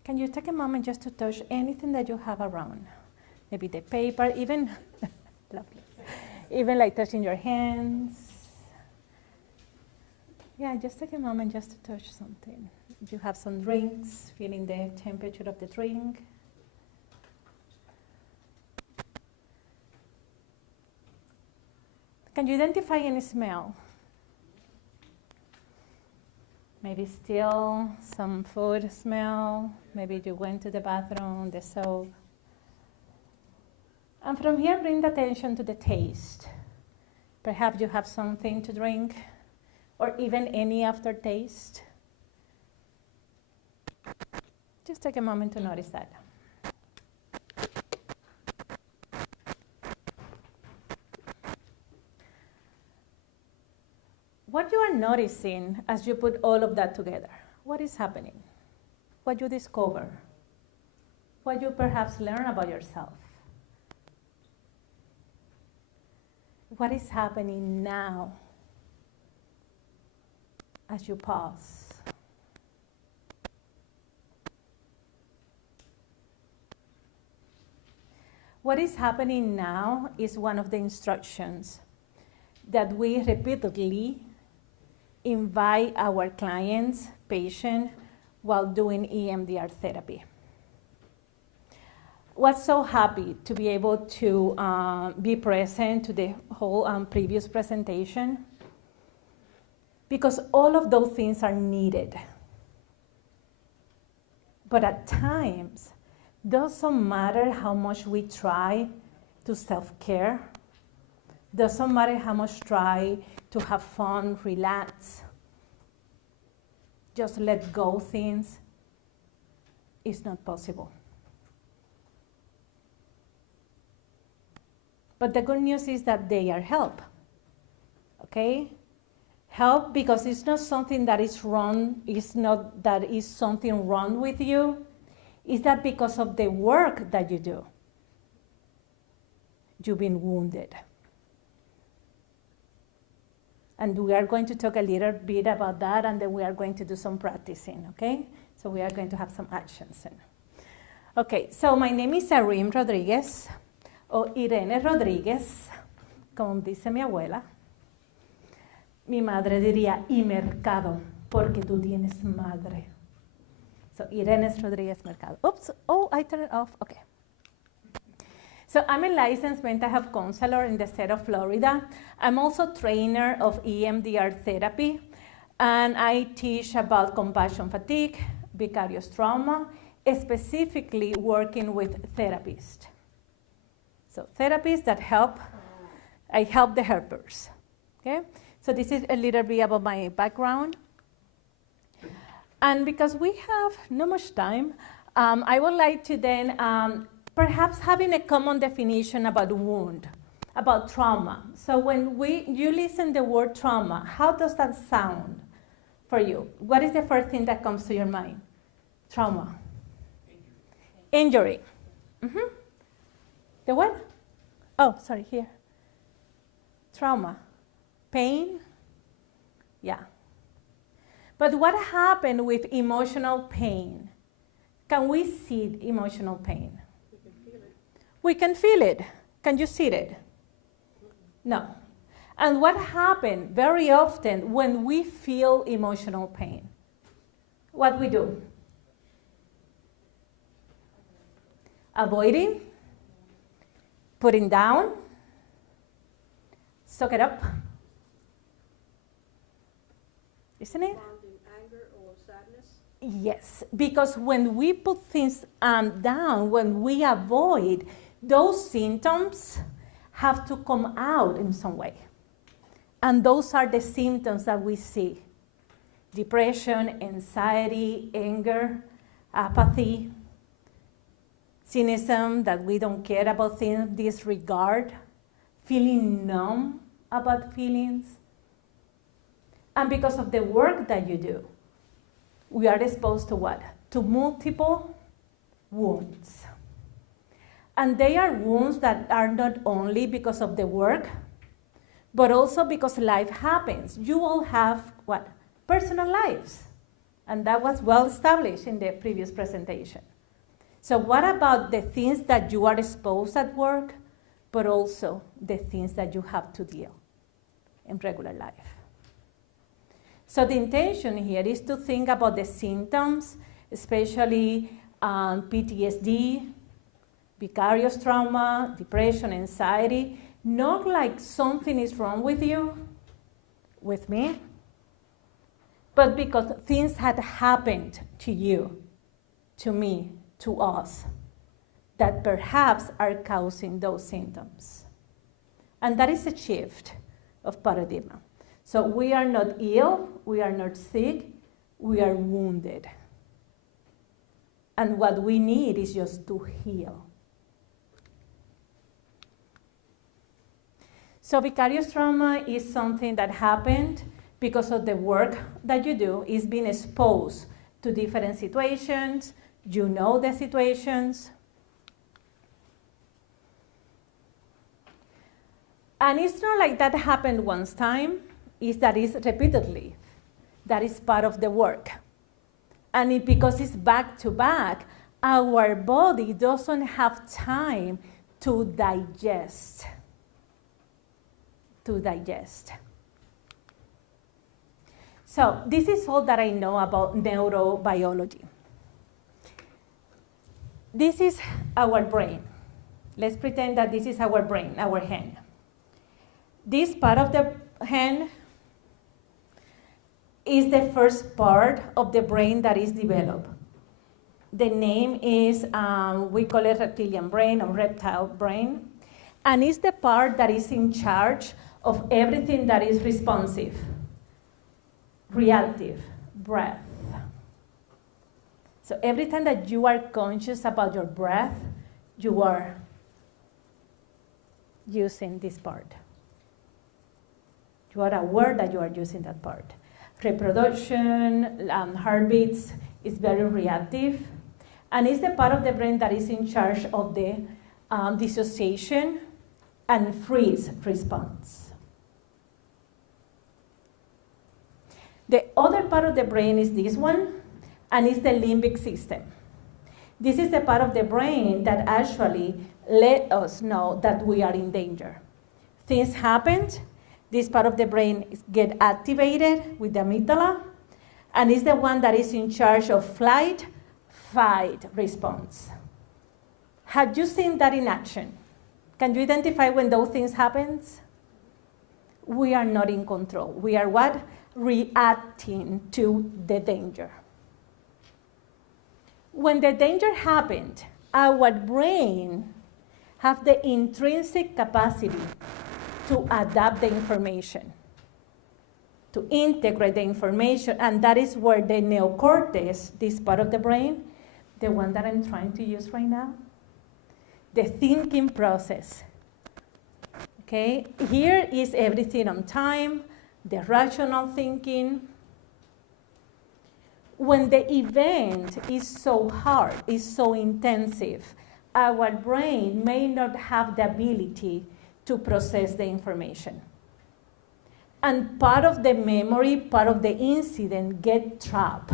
Can you take a moment just to touch anything that you have around? Maybe the paper, even, lovely. Even like touching your hands. Yeah, just take a moment just to touch something. If you have some drinks, feeling the temperature of the drink. Can you identify any smell? Maybe still some food smell. Maybe you went to the bathroom, the soap. And from here, bring the attention to the taste. Perhaps you have something to drink, or even any aftertaste. Just take a moment to notice that. What you are noticing as you put all of that together, what is happening? What you discover? what you perhaps learn about yourself. What is happening now as you pause? What is happening now is one of the instructions that we repeatedly invite our clients, patients, while doing EMDR therapy. Was so happy to be able to be present to the whole previous presentation, because all of those things are needed. But at times, doesn't matter how much we try to self-care, doesn't matter how much try to have fun, relax, just let go things, it's not possible. But the good news is that they are help, okay? Help because it's not something that is wrong, it's not that is something wrong with you, it's that because of the work that you do, you've been wounded. And we are going to talk a little bit about that, and then we are going to do some practicing, okay? So we are going to have some actions. Okay, so my name is Arim Rodriguez, o Irene Rodríguez, como dice mi abuela. Mi madre diría, y mercado, porque tú tienes madre. So Irene Rodriguez Mercado. Oops, oh, I turned it off, okay. So I'm a licensed mental health counselor in the state of Florida. I'm also trainer of EMDR therapy, and I teach about compassion fatigue, vicarious trauma, specifically working with therapists. So therapists that help, I help the helpers, okay? So this is a little bit about my background. And because we have not much time, I would like to then perhaps having a common definition about wound, about trauma. So when you listen the word trauma, how does that sound for you? What is the first thing that comes to your mind? Trauma. Injury. Mm-hmm. The what? Oh, sorry, here. Trauma. Pain? Yeah. But what happened with emotional pain? Can we see emotional pain? We can feel it. Can you see it? No. And what happened very often when we feel emotional pain? What we do? Avoiding, putting down, suck it up. Isn't it? Anger or sadness? Yes, because when we put things down, when we avoid, those symptoms have to come out in some way. And those are the symptoms that we see. Depression, anxiety, anger, apathy, cynicism, that we don't care about things, disregard, feeling numb about feelings. And because of the work that you do, we are exposed to what? To multiple wounds. And they are wounds that are not only because of the work, but also because life happens. You all have what? Personal lives. And that was well established in the previous presentation. So what about the things that you are exposed at work, but also the things that you have to deal in regular life? So the intention here is to think about the symptoms, especially PTSD, vicarious trauma, depression, anxiety, not like something is wrong with you, with me, but because things had happened to you, to me, to us, that perhaps are causing those symptoms. And that is a shift of paradigm. So we are not ill, we are not sick, we are wounded. And what we need is just to heal. So vicarious trauma is something that happened because of the work that you do, is being exposed to different situations, you know the situations, And it's not like that happened once time, it's that it's repeatedly. That is part of the work. And because it's back to back, our body doesn't have time to digest. So this is all that I know about neurobiology. This is our brain. Let's pretend that this is our brain, our hand. This part of the hand is the first part of the brain that is developed. The name is, we call it reptilian brain or reptile brain. And it's the part that is in charge of everything that is responsive, reactive, breath. So every time that you are conscious about your breath, you are using this part. You are aware that you are using that part. Reproduction, heartbeats is very reactive. And it's the part of the brain that is in charge of the dissociation and freeze response. The other part of the brain is this one, and it's the limbic system. This is the part of the brain that actually let us know that we are in danger. Things happen, this part of the brain gets activated with the amygdala, and it's the one that is in charge of flight, fight response. Have you seen that in action? Can you identify when those things happen? We are not in control. We are what? Reacting to the danger. When the danger happened, our brain has the intrinsic capacity to adapt the information, to integrate the information, and that is where the neocortex, this part of the brain, the one that I'm trying to use right now, the thinking process. Okay, here is everything on time, the rational thinking. When the event is so hard, is so intensive, our brain may not have the ability to process the information. And part of the memory, part of the incident get trapped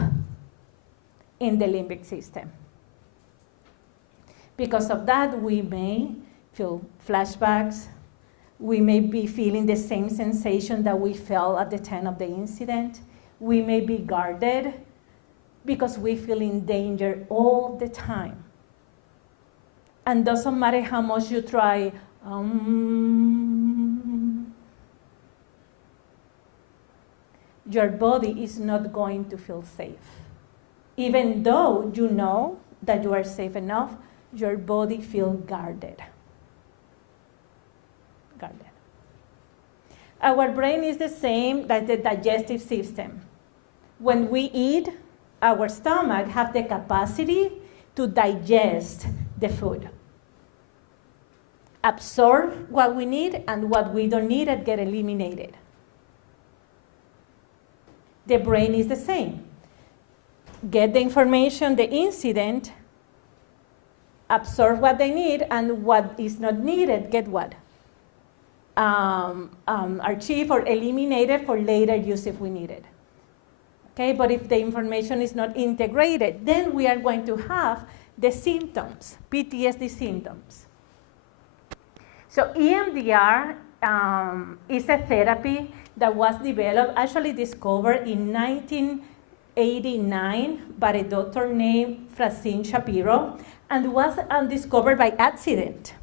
in the limbic system. Because of that, we may feel flashbacks. We may be feeling the same sensation that we felt at the time of the incident. We may be guarded because we feel in danger all the time. And doesn't matter how much you try, your body is not going to feel safe. Even though you know that you are safe enough, your body feels guarded. Our brain is the same as the digestive system. When we eat, our stomach has the capacity to digest the food, absorb what we need, and what we don't need it get eliminated. The brain is the same. Get the information, the incident, absorb what they need, and what is not needed, get what? Archive or eliminated for later use if we need it. Okay, but if the information is not integrated, then we are going to have the symptoms, PTSD symptoms. So EMDR is a therapy that was developed, actually discovered in 1989 by a doctor named Francine Shapiro, and was discovered by accident.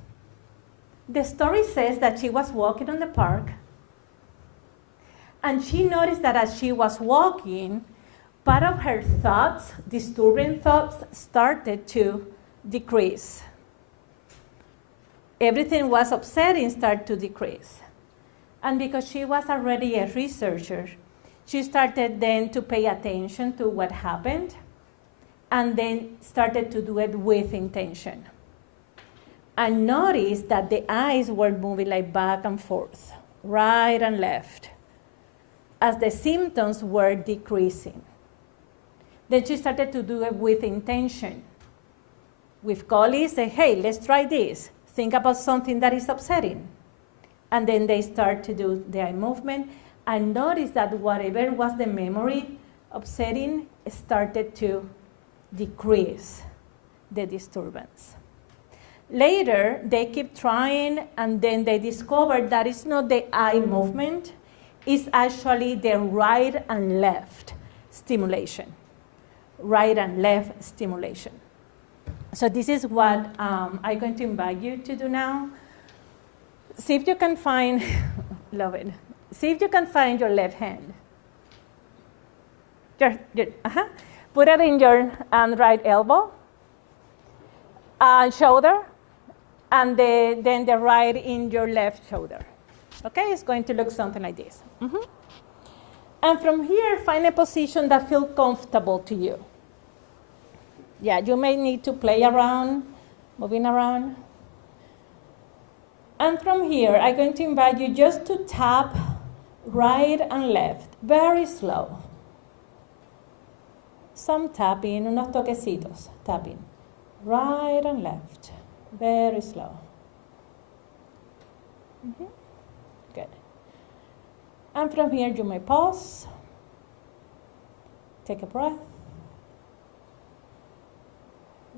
The story says that she was walking on the park, and she noticed that as she was walking, part of her thoughts, disturbing thoughts, started to decrease. Everything was upsetting started to decrease. And because she was already a researcher, she started then to pay attention to what happened, and then started to do it with intention. And noticed that the eyes were moving like back and forth, right and left, as the symptoms were decreasing. Then she started to do it with intention. With colleagues, say, hey, let's try this. Think about something that is upsetting. And then they start to do the eye movement. And notice that whatever was the memory upsetting started to decrease the disturbance. Later, they keep trying, and then they discovered that it's not the eye movement, it's actually the right and left stimulation. Right and left stimulation. So this is what I'm going to invite you to do now. See if you can find, love it. See if you can find your left hand. Put it in your right elbow, shoulder, and then the right in your left shoulder. Okay, it's going to look something like this. And from here, find a position that feels comfortable to you. Yeah, you may need to play around, moving around. And from here, I'm going to invite you just to tap right and left, very slow. Some tapping, unos toquecitos, tapping. Right and left, very slow. Good. And from here, you may pause. Take a breath.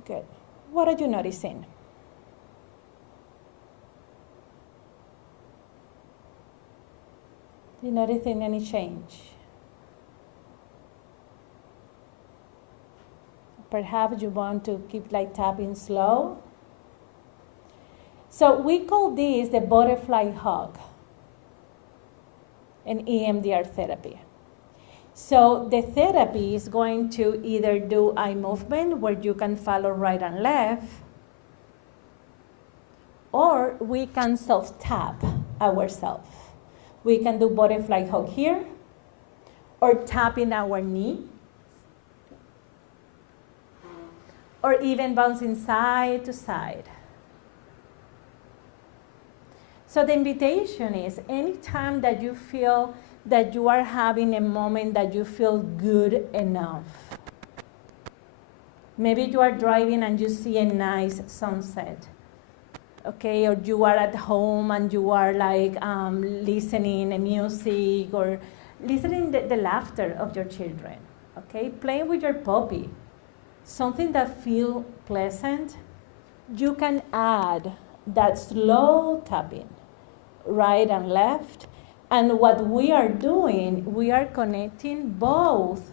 Good. What are you noticing? You noticing any change? Perhaps you want to keep like tapping slow. So we call this the butterfly hug in EMDR therapy. So the therapy is going to either do eye movement where you can follow right and left, or we can self-tap ourselves. We can do butterfly hug here, or tapping our knee, or even bouncing side to side. So the invitation is anytime that you feel that you are having a moment that you feel good enough. Maybe you are driving and you see a nice sunset, okay? Or you are at home and you are like listening to music or listening to the laughter of your children, okay? Playing with your puppy, something that feels pleasant. You can add that slow tapping, right and left. And what we are doing, we are connecting both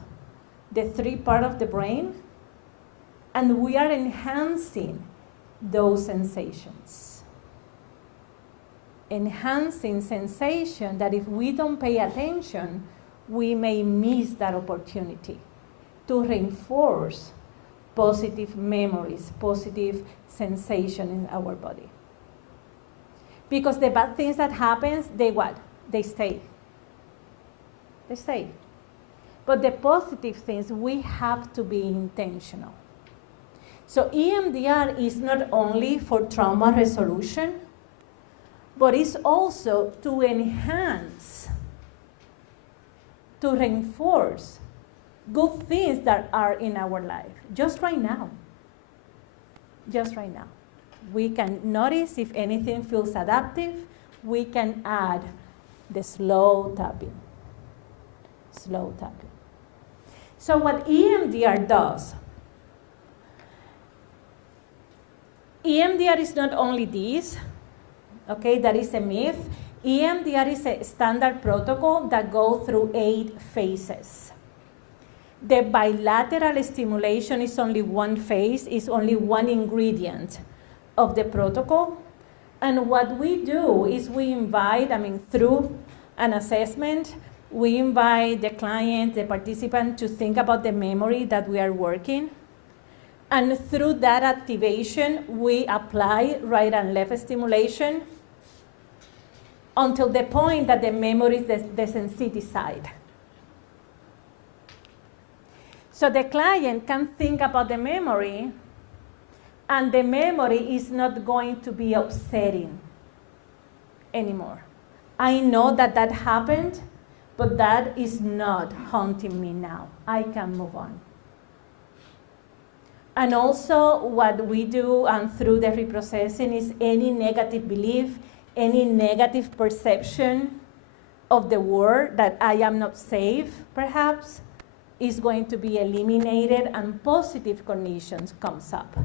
the three parts of the brain, and we are enhancing those sensations. Enhancing sensation that if we don't pay attention, we may miss that opportunity to reinforce positive memories, positive sensation in our body. Because the bad things that happens, they what? They stay. They stay. But the positive things, we have to be intentional. So EMDR is not only for trauma resolution, but it's also to enhance, to reinforce good things that are in our life, just right now. Just right now. We can notice if anything feels adaptive, we can add the slow tapping. Slow tapping. So what EMDR does, EMDR is not only this, okay, that is a myth. EMDR is a standard protocol that goes through 8 phases. The bilateral stimulation is only one phase, is only one ingredient of the protocol. And what we do is we invite, through an assessment, we invite the client, the participant to think about the memory that we are working. And through that activation, we apply right and left stimulation until the point that the memory is desensitized. So the client can think about the memory, and the memory is not going to be upsetting anymore. I know that that happened, but that is not haunting me now. I can move on. And also what we do through the reprocessing is any negative belief, any negative perception of the word that I am not safe, perhaps, is going to be eliminated and positive cognitions comes up.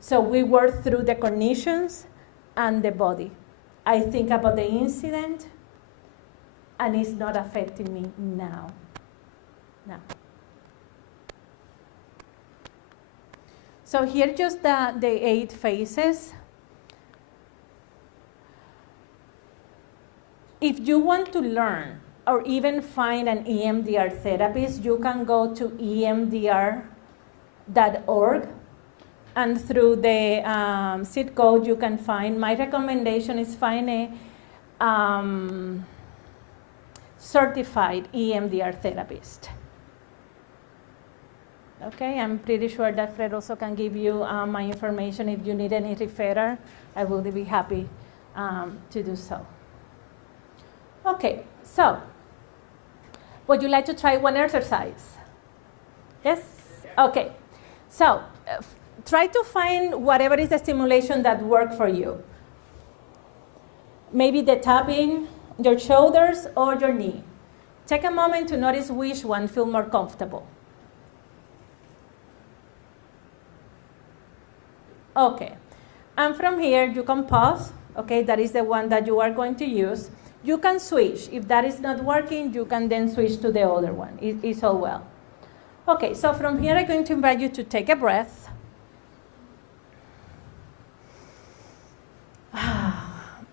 So we work through the cognitions and the body. I think about the incident and it's not affecting me now. Now. So here just the 8 phases. If you want to learn or even find an EMDR therapist, you can go to emdr.org, and through the zip code you can find, my recommendation is find a certified EMDR therapist. Okay, I'm pretty sure that Fred also can give you my information if you need any referral. I will be happy to do so. Okay, so would you like to try one exercise? Yes? Okay, so try to find whatever is the stimulation that works for you. Maybe the tapping, your shoulders, or your knee. Take a moment to notice which one feels more comfortable. Okay, and from here you can pause. Okay, that is the one that you are going to use. You can switch. If that is not working, you can then switch to the other one. It's all well. Okay, so from here I'm going to invite you to take a breath.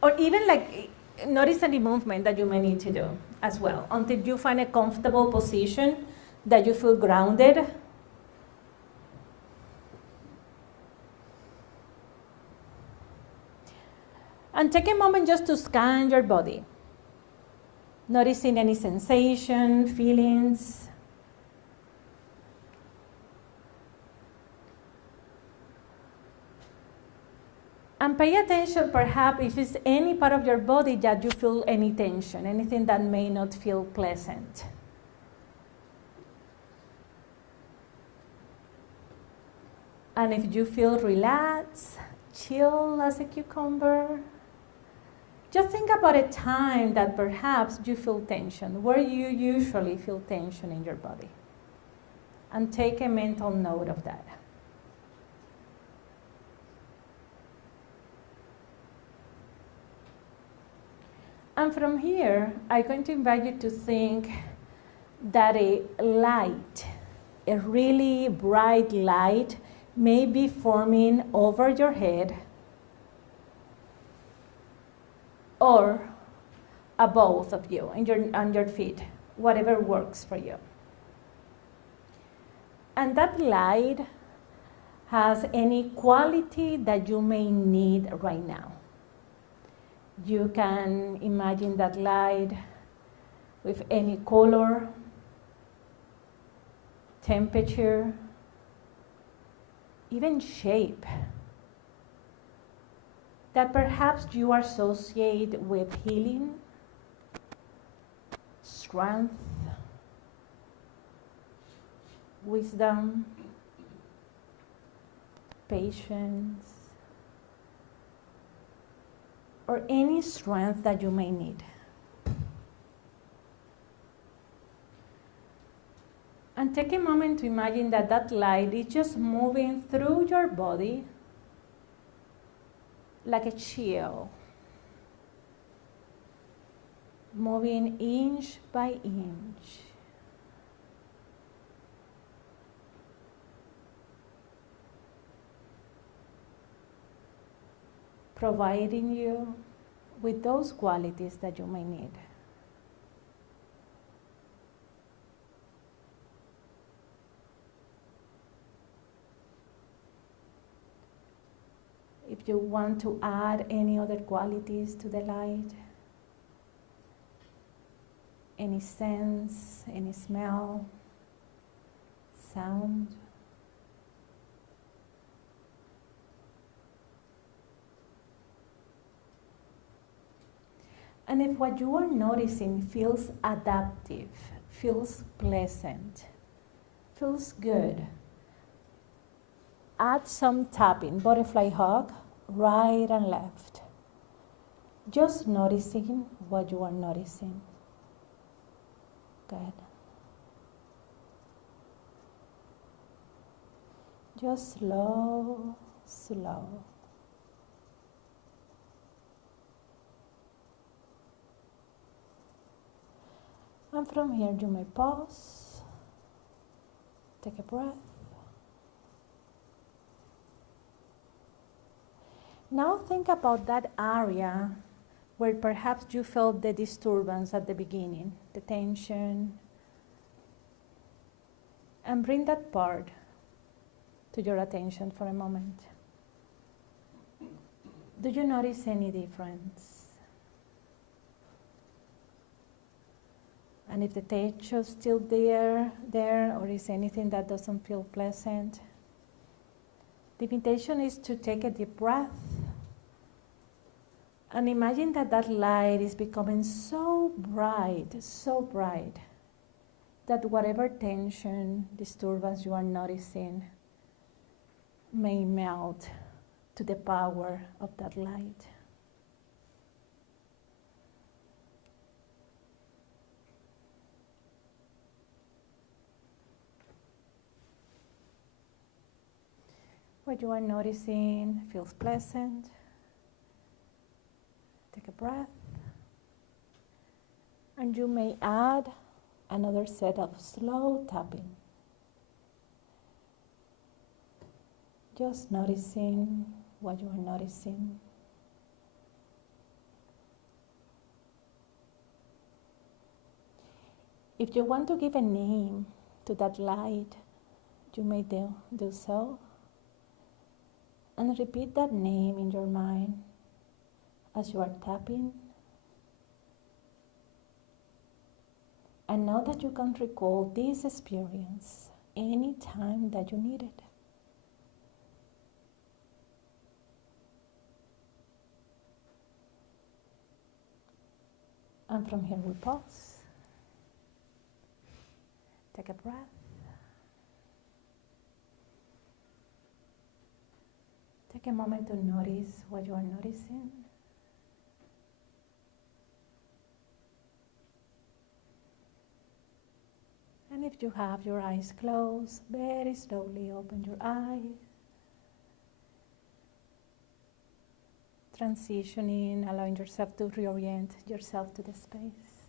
Or even like notice any movement that you may need to do as well until you find a comfortable position that you feel grounded. And take a moment just to scan your body, noticing any sensation, feelings. And pay attention perhaps if it's any part of your body that you feel any tension, anything that may not feel pleasant. And if you feel relaxed, chill as a cucumber, just think about a time that perhaps you feel tension, where you usually feel tension in your body. And take a mental note of that. And from here, I'm going to invite you to think that a light, a really bright light, may be forming over your head or above of you and your feet, whatever works for you. And that light has any quality that you may need right now. You can imagine that light with any color, temperature, even shape that perhaps you associate with healing, strength, wisdom, patience, or any strength that you may need. And take a moment to imagine that that light is just moving through your body like a chill, moving inch by inch. Providing you with those qualities that you may need. If you want to add any other qualities to the light, any sense, any smell, sound. And if what you are noticing feels adaptive, feels pleasant, feels good, add some tapping, butterfly hug, right and left. Just noticing what you are noticing. Good. Just slow, slow. And from here you may pause, take a breath. Now think about that area where perhaps you felt the disturbance at the beginning, the tension, and bring that part to your attention for a moment. Do you notice any difference? And if the tension is still there, or is anything that doesn't feel pleasant, the invitation is to take a deep breath and imagine that that light is becoming so bright, that whatever tension, disturbance you are noticing may melt to the power of that light. What you are noticing feels pleasant. Take a breath. And you may add another set of slow tapping. Just noticing what you are noticing. If you want to give a name to that light, you may do so. And repeat that name in your mind as you are tapping. And know that you can recall this experience any time that you need it. And from here we pause. Take a breath. Take a moment to notice what you are noticing. And if you have your eyes closed, very slowly open your eyes. Transitioning, allowing yourself to reorient yourself to the space.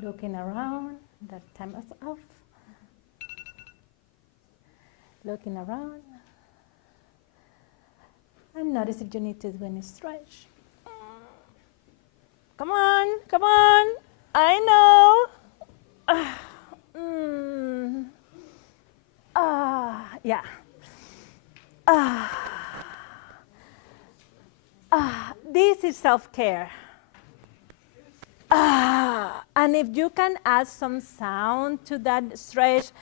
Looking around, that time is off. Looking around. And notice if you need to do any stretch. Come on, come on. I know. Yeah. This is self-care. And if you can add some sound to that stretch,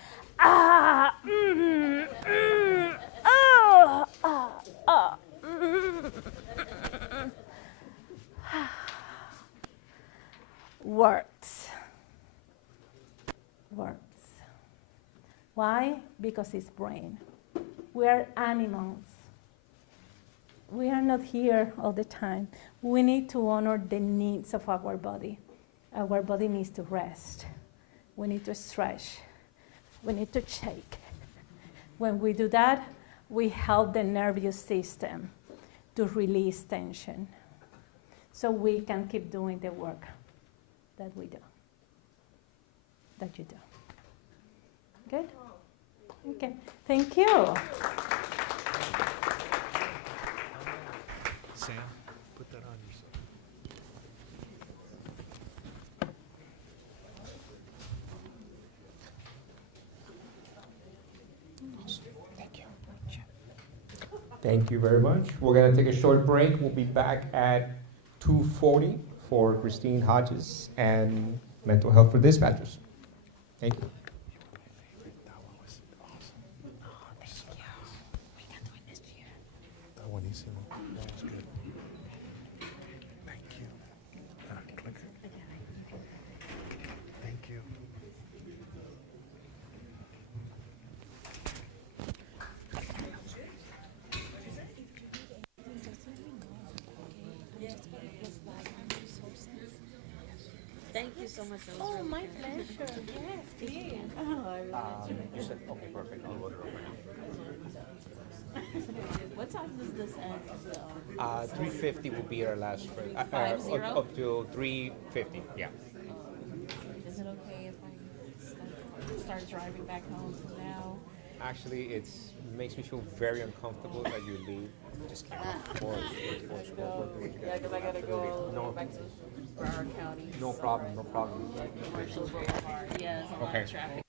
works. Why? Because it's brain. We are animals. We are not here all the time. We need to honor the needs of our body. Our body needs to rest. We need to stretch. We need to shake. When we do that, we help the nervous system to release tension so we can keep doing the work that we do, that you do. Good? Okay, thank you. Sam, put that on yourself. Thank you very much. We're going to take a short break. We'll be back at 2:40 for Christine Hodges and Mental Health for Dispatchers. Thank you. That one, easy one. That was good. Thank you. Click. Thank you. so much. That was Oh, really my good. pleasure. Yes, please. You said, okay, perfect. What time does this end? 350 will be our last break. 50? Up to 350, yeah. Is it okay if I start driving back home from now? Actually, it makes me feel very uncomfortable that you leave. Just can't. Of course. Yeah, because I gotta go back to Broward County. No problem, no problem. Commercial Boulevard. Yeah, there's a lot of traffic.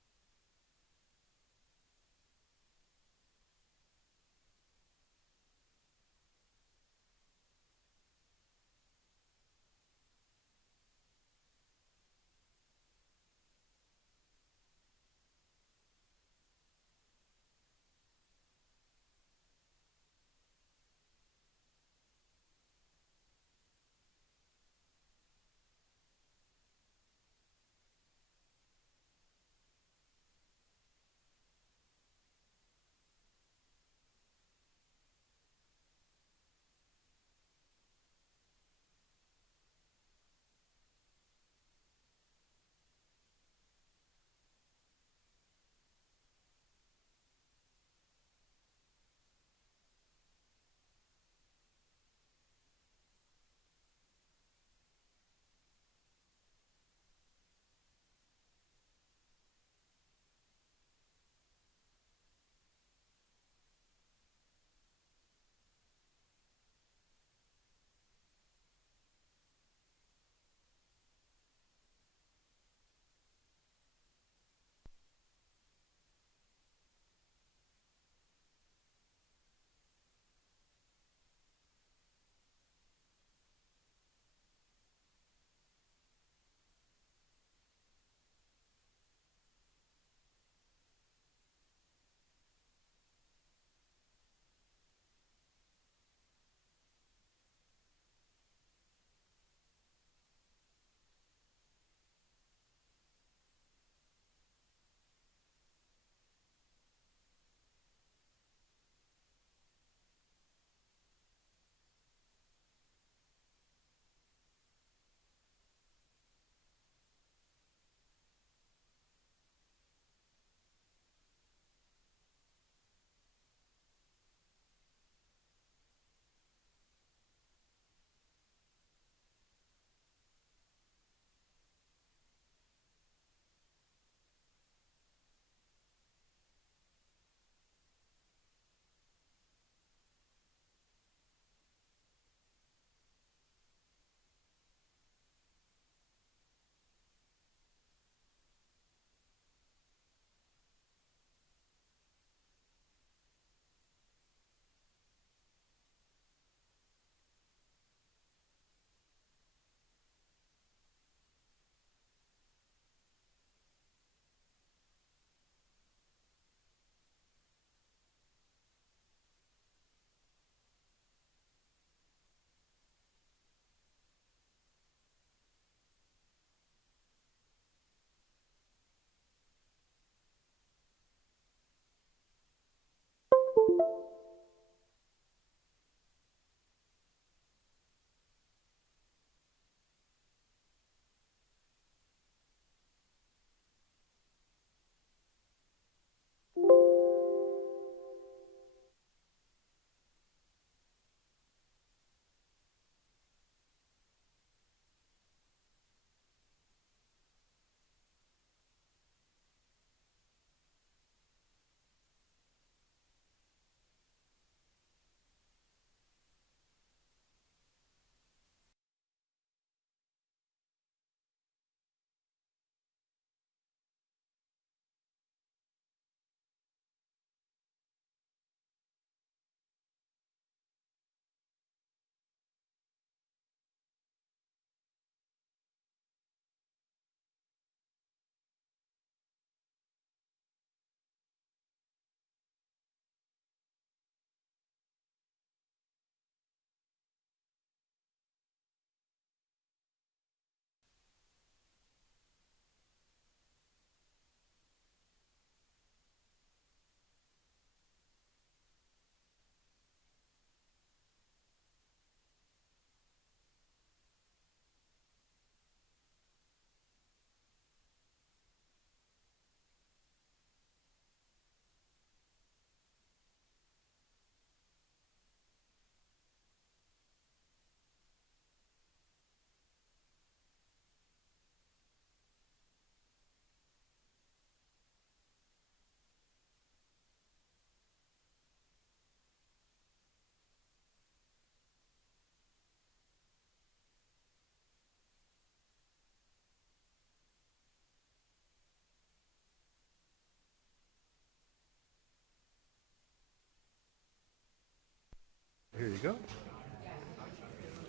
here you go.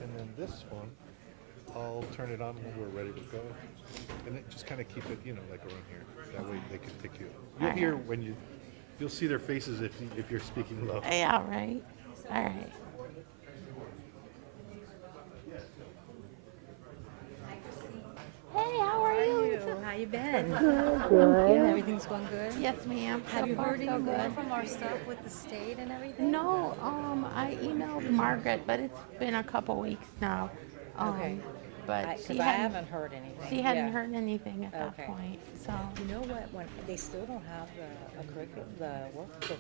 And then this one, I'll turn it on when we're ready to go. And then just kind of keep it, like around here. That way they can pick you up. You'll hear when you'll see their faces if you're speaking low. Yeah, all right. All right. Hey, how are you? How you been? Good. Yeah, everything's going good? Yes, ma'am. Have you heard any so more good. from our stuff with the state and everything? No, I emailed Margaret, but it's been a couple weeks now. Okay. But Because I haven't heard anything. She hadn't Yeah. heard anything at that Okay. point. So You know what? When they still don't have a curriculum, the workbook.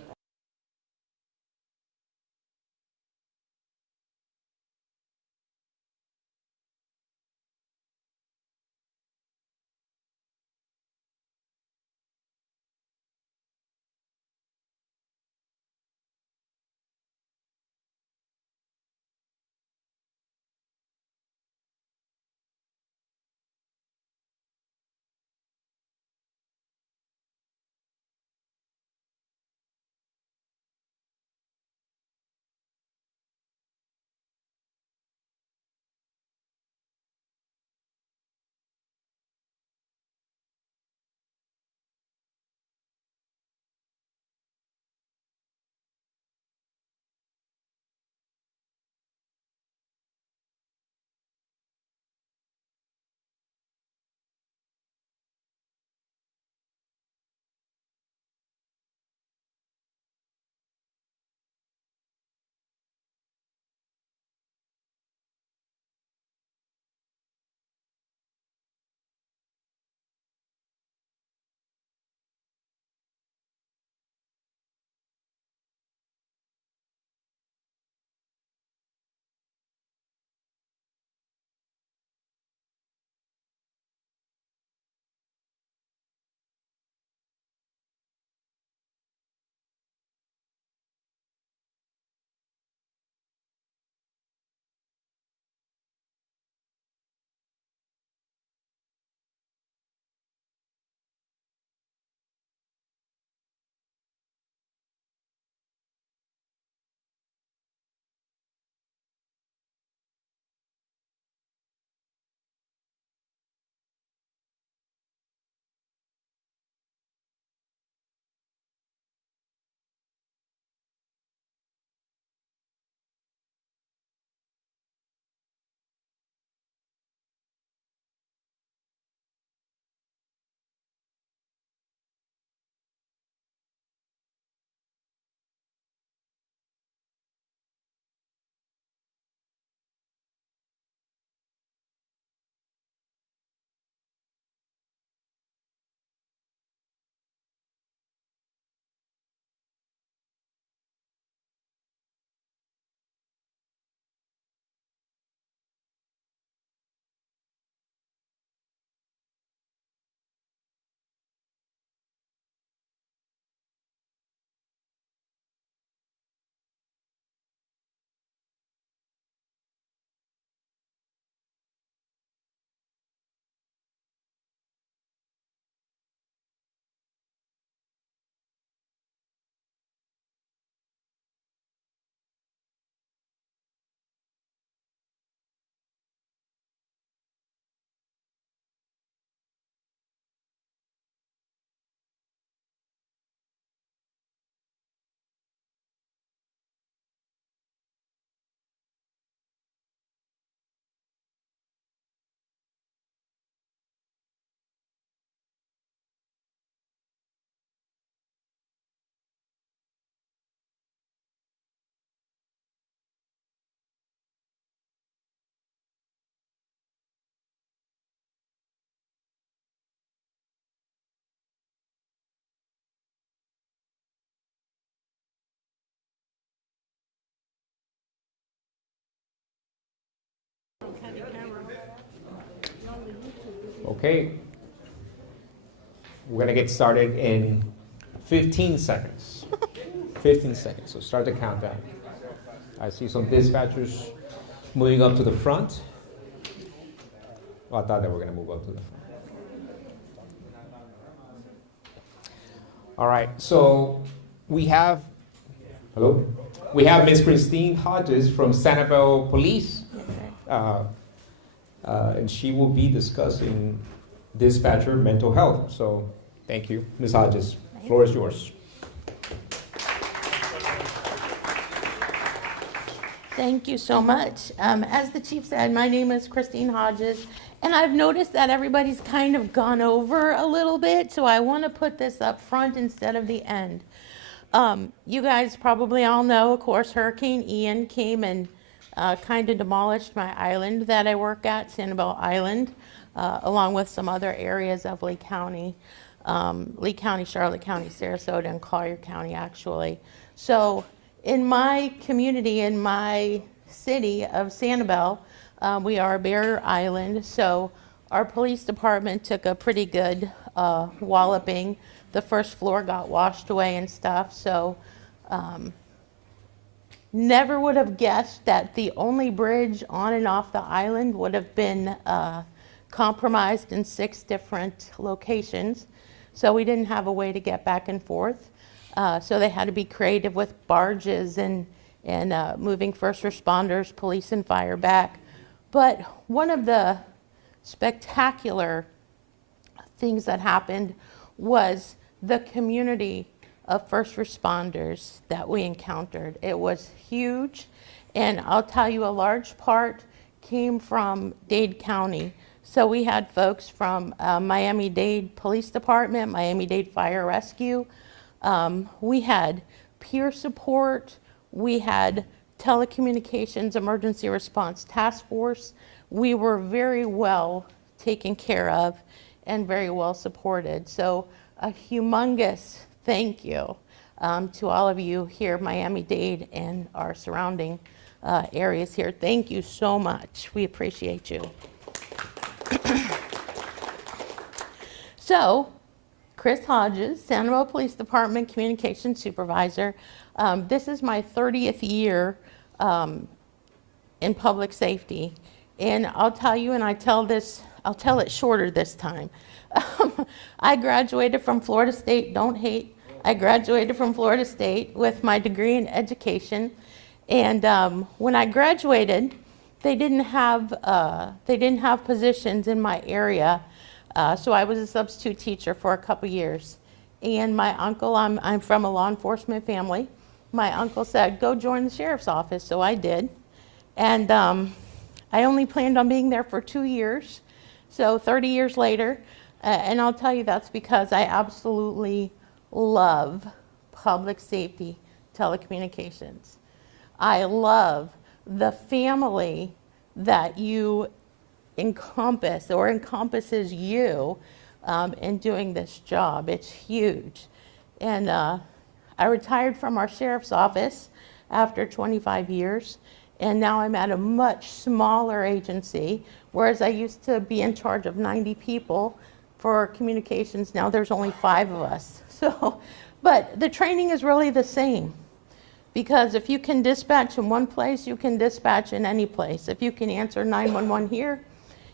Okay. We're going to get started in 15 seconds. 15 seconds. So start the countdown. I see some dispatchers moving up to the front. Oh, I thought they were going to move up to the front. All right. So we have. Hello? we have Ms. Christine Hodges from Sanibel Police, and she will be discussing dispatcher mental health. So thank you, Ms. Hodges. Floor is yours. Thank you so much. As the chief said, my name is Christine Hodges, and I've noticed that everybody's kind of gone over a little bit, so I want to put this up front instead of the end. You guys probably all know, of course, Hurricane Ian came and kind of demolished my island that I work at, Sanibel Island, along with some other areas of Lee County, Charlotte County, Sarasota, and Collier County, actually. So in my community, in my city of Sanibel, we are a barrier island, so our police department took a pretty good walloping. The first floor got washed away and stuff, so never would have guessed that the only bridge on and off the island would have been compromised in 6 different locations. So we didn't have a way to get back and forth. So they had to be creative with barges and moving first responders, police and fire back. But one of the spectacular things that happened was the community of first responders that we encountered. It was huge, and I'll tell you, a large part came from Dade County. So we had folks from Miami-Dade Police Department, Miami-Dade Fire Rescue. We had peer support. We had telecommunications emergency response task force. We were very well taken care of and very well supported. So a humongous thank you to all of you here, Miami-Dade and our surrounding areas here. Thank you so much. We appreciate you. So, Chris Hodges, Sanibel Police Department Communications Supervisor. This is my 30th year in public safety. And I'll tell you, and I'll tell it shorter this time. I graduated from Florida State, don't hate. I graduated from Florida State with my degree in education. And when I graduated, they didn't have positions in my area. So I was a substitute teacher for a couple years. And my uncle, I'm from a law enforcement family. My uncle said, go join the sheriff's office. So I did. And I only planned on being there for 2 years. So 30 years later, and I'll tell you that's because I absolutely love public safety telecommunications. I love the family that you encompass or encompasses you in doing this job. It's huge. And I retired from our sheriff's office after 25 years, and now I'm at a much smaller agency, whereas I used to be in charge of 90 people for communications. Now there's only 5 of us. So, but the training is really the same, because if you can dispatch in one place, you can dispatch in any place. If you can answer 911 here,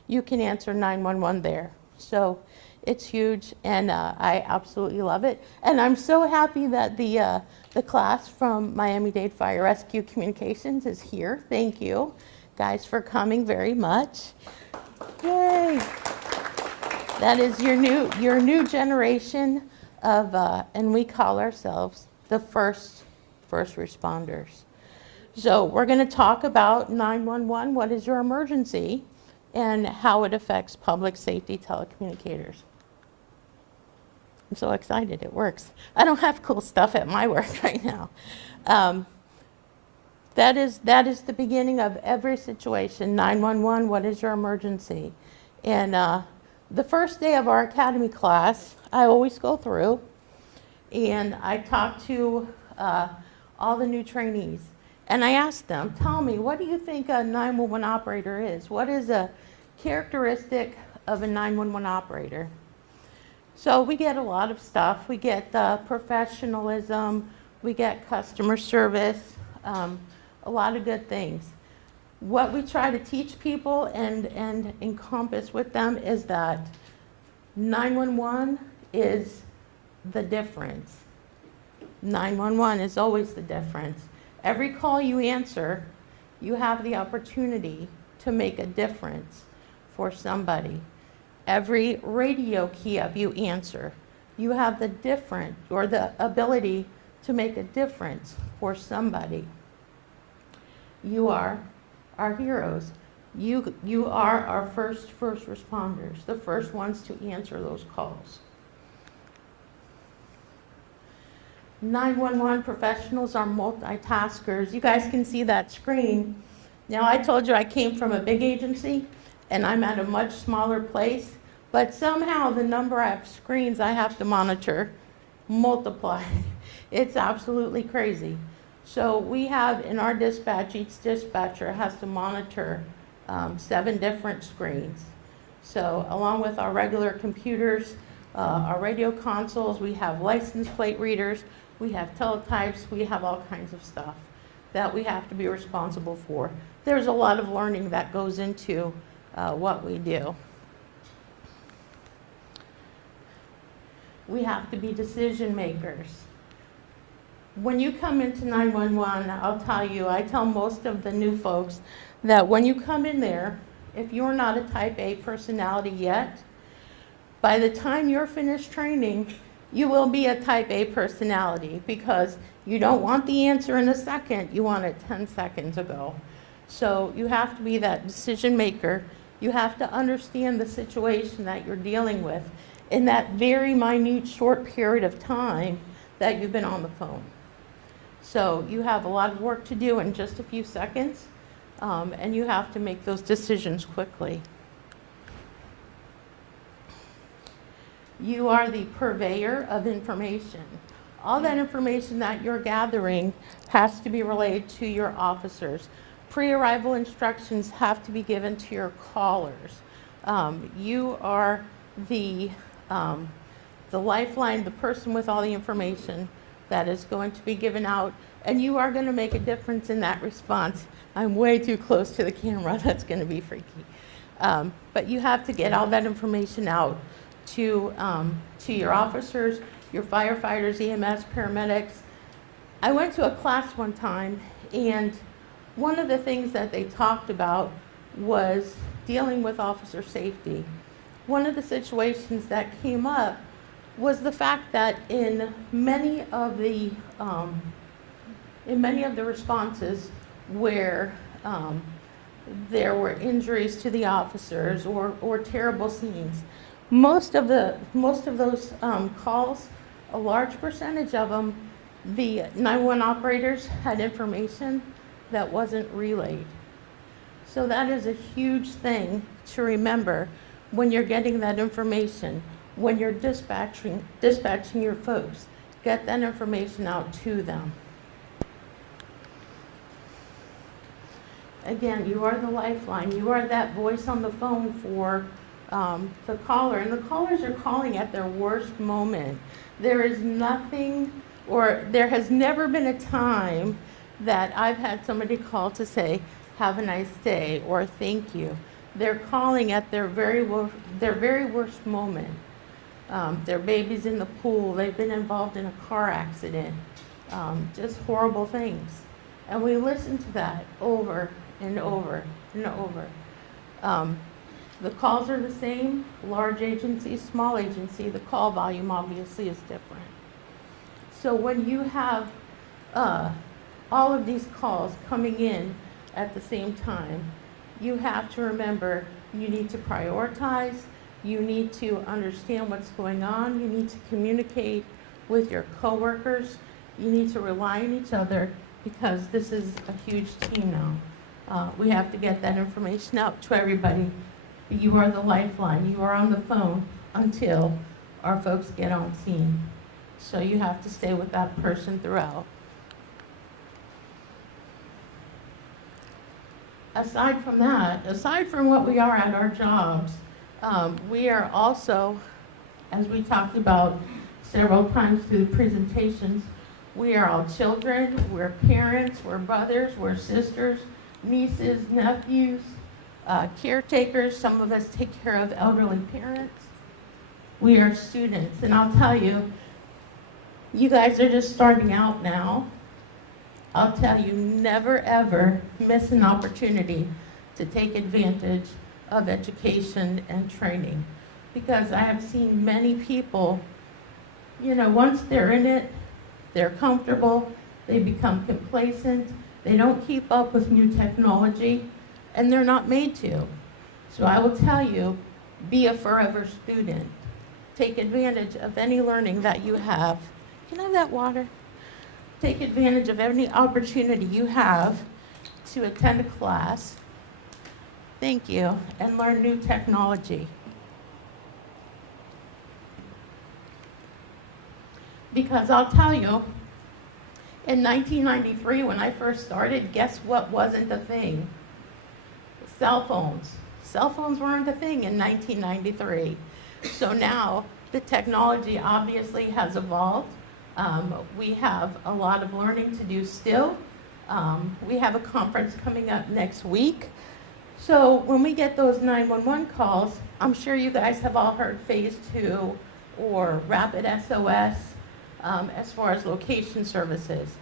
you can answer 911 there. So it's huge, and I absolutely love it. And I'm so happy that the class from Miami-Dade Fire Rescue Communications is here. Thank you, guys, for coming very much. Yay! That is your new generation of, and we call ourselves the first responders. So we're going to talk about 911, what is your emergency, and how it affects public safety telecommunicators. I'm so excited, it works. I don't have cool stuff at my work right now. That is the beginning of every situation. 911, what is your emergency? And the first day of our academy class, I always go through and I talk to all the new trainees. And I ask them, tell me, what do you think a 911 operator is? What is a characteristic of a 911 operator? So we get a lot of stuff. We get professionalism, we get customer service, a lot of good things. What we try to teach people and encompass with them is that 911 is the difference. 911 is always the difference. Every call you answer, you have the opportunity to make a difference for somebody. Every radio key up you answer, you have the ability to make a difference for somebody. You are our heroes. You are our first responders, the first ones to answer those calls. 911 professionals are multitaskers. You guys can see that screen. Now, I told you I came from a big agency, and I'm at a much smaller place, but somehow the number of screens I have to monitor multiply. It's absolutely crazy. So we have in our dispatch, each dispatcher has to monitor 7 different screens. So along with our regular computers, our radio consoles, we have license plate readers, we have teletypes, we have all kinds of stuff that we have to be responsible for. There's a lot of learning that goes into what we do. We have to be decision makers. When you come into 911, I'll tell you, I tell most of the new folks that when you come in there, if you're not a type A personality yet, by the time you're finished training, you will be a type A personality because you don't want the answer in a second, you want it 10 seconds ago. So you have to be that decision maker. You have to understand the situation that you're dealing with in that very minute short period of time that you've been on the phone. So you have a lot of work to do in just a few seconds, and you have to make those decisions quickly. You are the purveyor of information. All that information that you're gathering has to be relayed to your officers. Pre-arrival instructions have to be given to your callers. You are the lifeline, the person with all the information that is going to be given out, and you are going to make a difference in that response. I'm way too close to the camera. That's going to be freaky. But you have to get all that information out to your officers, your firefighters, EMS, paramedics. I went to a class one time, and one of the things that they talked about was dealing with officer safety. One of the situations that came up was the fact that in many of the responses where there were injuries to the officers or terrible scenes, most of those calls, a large percentage of them, the 911 operators had information that wasn't relayed. So that is a huge thing to remember when you're getting that information. When you're dispatching your folks, get that information out to them. Again, you are the lifeline. You are that voice on the phone for the caller. And the callers are calling at their worst moment. There is nothing, or there has never been a time that I've had somebody call to say, have a nice day, or thank you. They're calling at their very worst moment. Their baby's in the pool, they've been involved in a car accident, just horrible things. And we listen to that over and over and over. The calls are the same, large agency, small agency, the call volume obviously is different. So when you have all of these calls coming in at the same time, you have to remember you need to prioritize. You need to understand what's going on. You need to communicate with your coworkers. You need to rely on each other because this is a huge team now. We have to get that information out to everybody. You are the lifeline. You are on the phone until our folks get on scene. So you have to stay with that person throughout. Aside from that, aside from what we are at our jobs, we are also, as we talked about several times through the presentations, we are all children, we're parents, we're brothers, we're sisters, nieces, nephews, caretakers. Some of us take care of elderly parents. We are students, and I'll tell you, you guys are just starting out now, I'll tell you, never ever miss an opportunity to take advantage of education and training. Because I have seen many people, you know, once they're in it, they're comfortable, they become complacent, they don't keep up with new technology, and they're not made to. So I will tell you, be a forever student. Take advantage of any learning that you have. Can I have that water? Take advantage of any opportunity you have to attend a class. Thank you, and learn new technology. Because I'll tell you, in 1993, when I first started, guess what wasn't a thing? Cell phones. Cell phones weren't a thing in 1993. So now the technology obviously has evolved. We have a lot of learning to do still. We have a conference coming up next week. So when we get those 911 calls, I'm sure you guys have all heard Phase 2 or Rapid SOS as far as location services.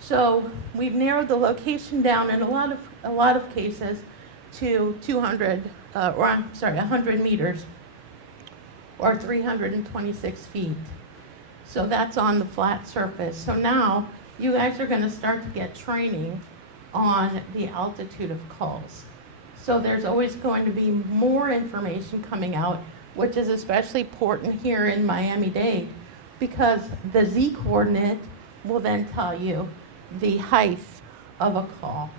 So we've narrowed the location down in a lot of cases to 100 meters or 326 feet. So that's on the flat surface. So now you guys are going to start to get training on the altitude of calls. So there's always going to be more information coming out, which is especially important here in Miami-Dade, because the Z coordinate will then tell you the height of a call.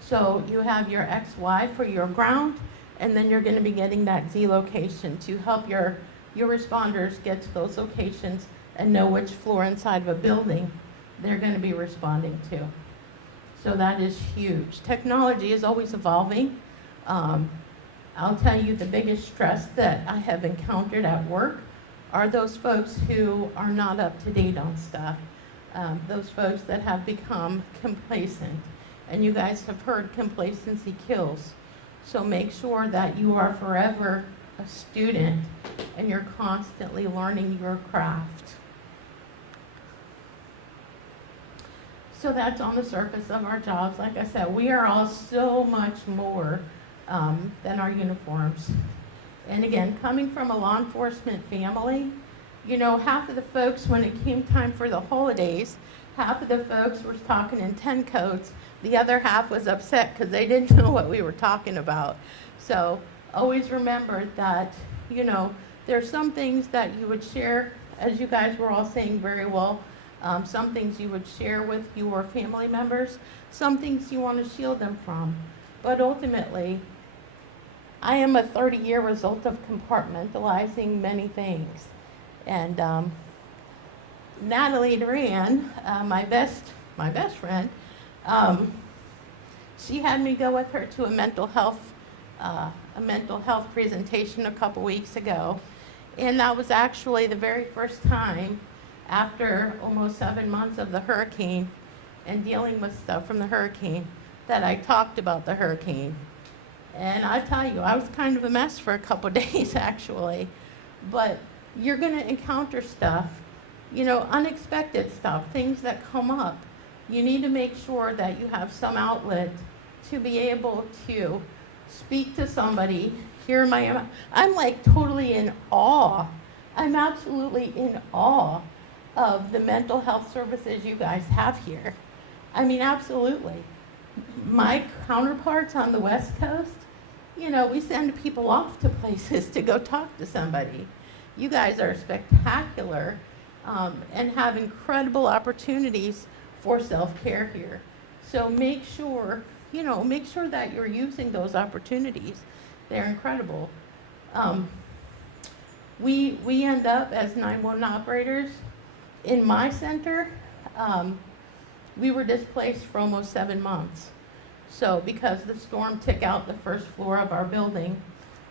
So you have your XY for your ground, and then you're going to be getting that Z location to help your responders get to those locations and know which floor inside of a building they're going to be responding to. So that is huge. Technology is always evolving. I'll tell you the biggest stress that I have encountered at work are those folks who are not up to date on stuff. Those folks that have become complacent. And you guys have heard complacency kills. So make sure that you are forever a student and you're constantly learning your craft. So that's on the surface of our jobs. Like I said, we are all so much more than our uniforms. And again, coming from a law enforcement family, you know, half of the folks, when it came time for the holidays, half of the folks were talking in 10 codes. The other half was upset because they didn't know what we were talking about. So always remember that, you know, there's some things that you would share, as you guys were all saying very well, some things you would share with your family members, some things you want to shield them from. But ultimately, I am a 30-year result of compartmentalizing many things. And Natalie Duran, my best friend, she had me go with her to a mental health presentation a couple weeks ago. And that was actually the very first time after almost 7 months of the hurricane and dealing with stuff from the hurricane that I talked about the hurricane. And I tell you, I was kind of a mess for a couple days actually. But you're going to encounter stuff, you know, unexpected stuff, things that come up. You need to make sure that you have some outlet to be able to speak to somebody. Here in Miami, I'm like totally in awe. I'm absolutely in awe of the mental health services you guys have here. I mean, absolutely. My counterparts on the West Coast, you know, we send people off to places to go talk to somebody. You guys are spectacular and have incredible opportunities for self-care here. So make sure, you know, make sure that you're using those opportunities. They're incredible. We end up as 911 operators. In my center, we were displaced for almost 7 months. So because the storm took out the first floor of our building,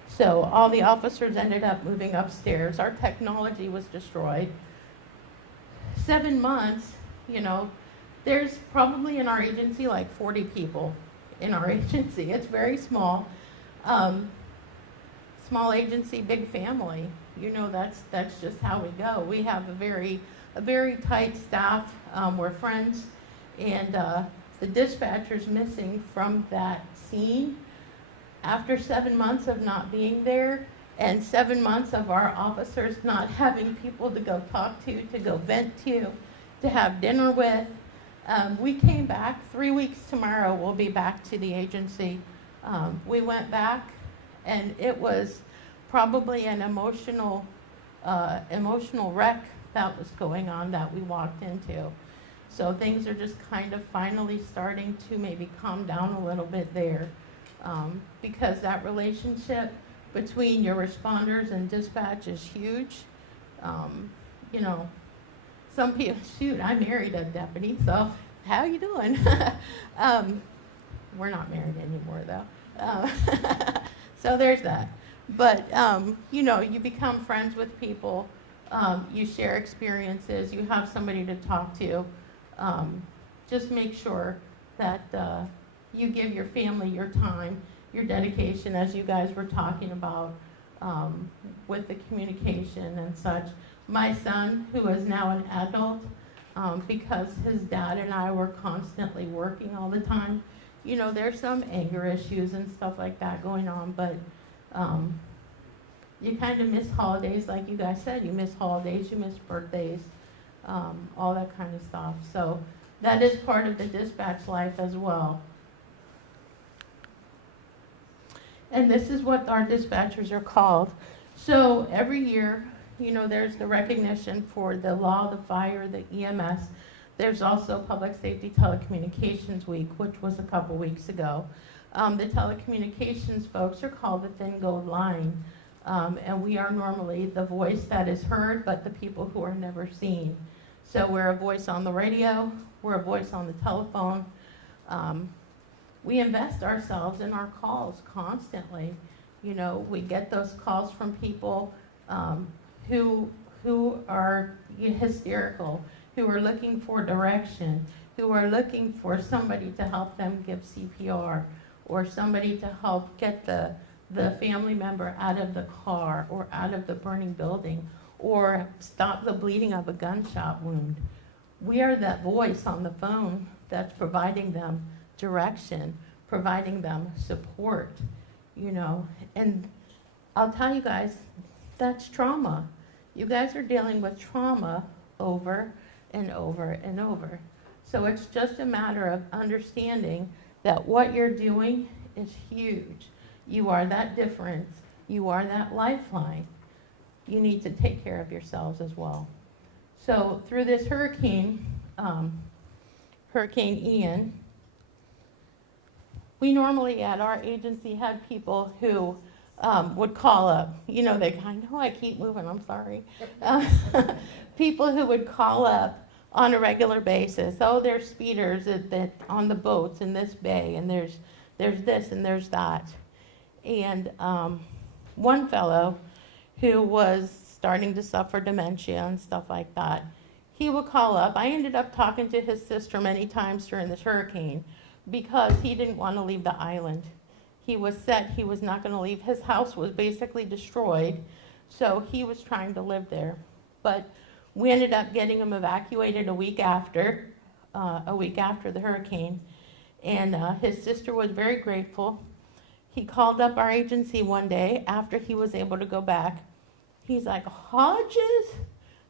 so all the officers ended up moving upstairs. Our technology was destroyed. 7 months, you know, there's probably in our agency like 40 people in our agency. It's very small. Small agency, big family. You know, that's just how we go. We have a very tight staff. We're friends, And the dispatcher's missing from that scene. After 7 months of not being there, and 7 months of our officers not having people to go talk to go vent to have dinner with, we came back. 3 weeks tomorrow, we'll be back to the agency. We went back, and it was probably an emotional wreck that was going on that we walked into. So things are just kind of finally starting to maybe calm down a little bit there, because that relationship between your responders and dispatch is huge. You know, some people, shoot, I married a deputy, so how you doing? We're not married anymore, though. So there's that. But, you know, you become friends with people. You share experiences. You have somebody to talk to. Just make sure that you give your family your time, your dedication, as you guys were talking about, with the communication and such. My son, who is now an adult, because his dad and I were constantly working all the time, you know, there's some anger issues and stuff like that going on, but you kind of miss holidays, like you guys said. You miss holidays, you miss birthdays, all that kind of stuff. So that is part of the dispatch life as well. And this is what our dispatchers are called. So every year, you know, there's the recognition for the law, the fire, the EMS. There's also Public Safety Telecommunications Week, which was a couple weeks ago. The telecommunications folks are called the thin gold line. And we are normally the voice that is heard, but the people who are never seen. So we're a voice on the radio, we're a voice on the telephone. We invest ourselves in our calls constantly. You know, we get those calls from people who are hysterical, who are looking for direction, who are looking for somebody to help them give CPR, or somebody to help get the family member out of the car or out of the burning building, or stop the bleeding of a gunshot wound. We are that voice on the phone that's providing them direction, providing them support, you know. And I'll tell you guys, that's trauma. You guys are dealing with trauma over and over and over. So it's just a matter of understanding that what you're doing is huge. You are that difference. You are that lifeline. You need to take care of yourselves as well. So through this hurricane, Hurricane Ian, we normally at our agency had people who would call up. You know, they kind of, I keep moving, I'm sorry. People who would call up on a regular basis. Oh, there's speeders that on the boats in this bay, and there's this and there's that. And one fellow who was starting to suffer dementia and stuff like that, he would call up. I ended up talking to his sister many times during this hurricane because he didn't want to leave the island. He was set, he was not going to leave. His house was basically destroyed, so he was trying to live there. But we ended up getting him evacuated a week after the hurricane, and his sister was very grateful. He called up our agency one day after he was able to go back. He's like, Hodges?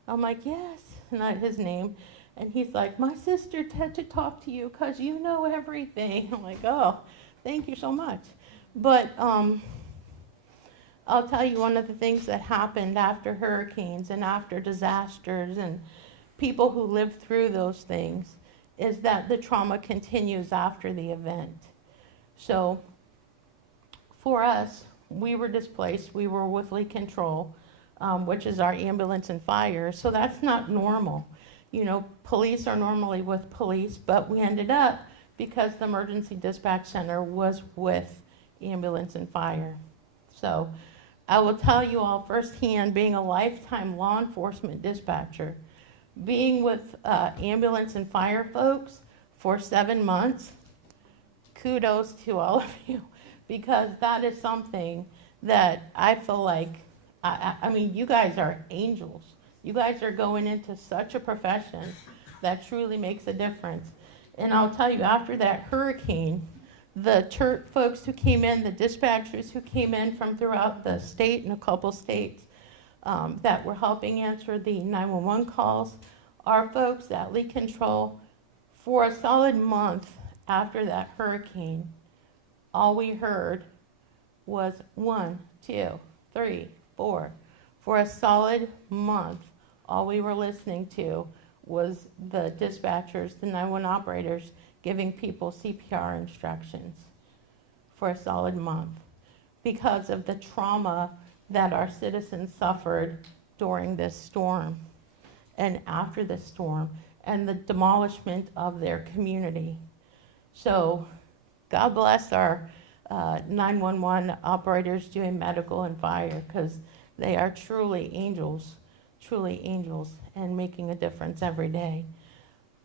I'm like, yes, not his name. And he's like, my sister had to talk to you because you know everything. I'm like, oh, thank you so much. But I'll tell you, one of the things that happened after hurricanes and after disasters and people who lived through those things is that the trauma continues after the event. So for us, we were displaced. We were with lead control, which is our ambulance and fire. So that's not normal. You know, police are normally with police, but we ended up, because the emergency dispatch center was with ambulance and fire. So I will tell you all firsthand, being a lifetime law enforcement dispatcher, being with ambulance and fire folks for 7 months, kudos to all of you, because that is something that I feel like, I mean, you guys are angels. You guys are going into such a profession that truly makes a difference. And I'll tell you, after that hurricane, the church folks who came in, the dispatchers who came in from throughout the state and a couple states that were helping answer the 911 calls, our folks at Leak Control, for a solid month after that hurricane, all we heard was 1, 2, 3, 4. For a solid month, all we were listening to was the dispatchers, the 911 operators, giving people CPR instructions for a solid month because of the trauma that our citizens suffered during this storm and after the storm and the demolishment of their community. So God bless our 911 operators doing medical and fire, because they are truly angels, and making a difference every day.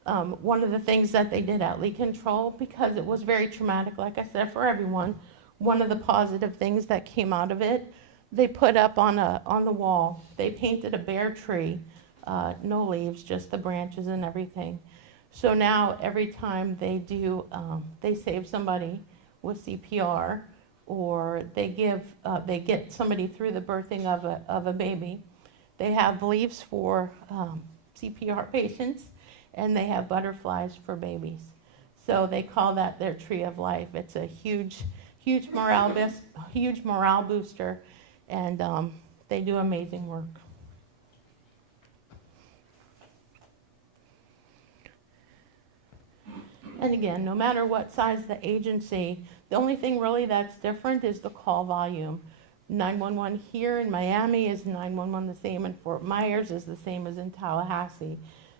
One of the things that they did at Leak Control, because it was very traumatic, like I said, for everyone, one of the positive things that came out of it, they put up on the wall, they painted a bare tree, no leaves, just the branches and everything. So now every time they do, they save somebody with CPR, or they get somebody through the birthing of a baby, they have leaves for CPR patients, and they have butterflies for babies. So they call that their tree of life. It's a huge morale booster, and they do amazing work. And again, no matter what size the agency, the only thing really that's different is the call volume. 911 here in Miami is 911 the same in Fort Myers is the same as in Tallahassee.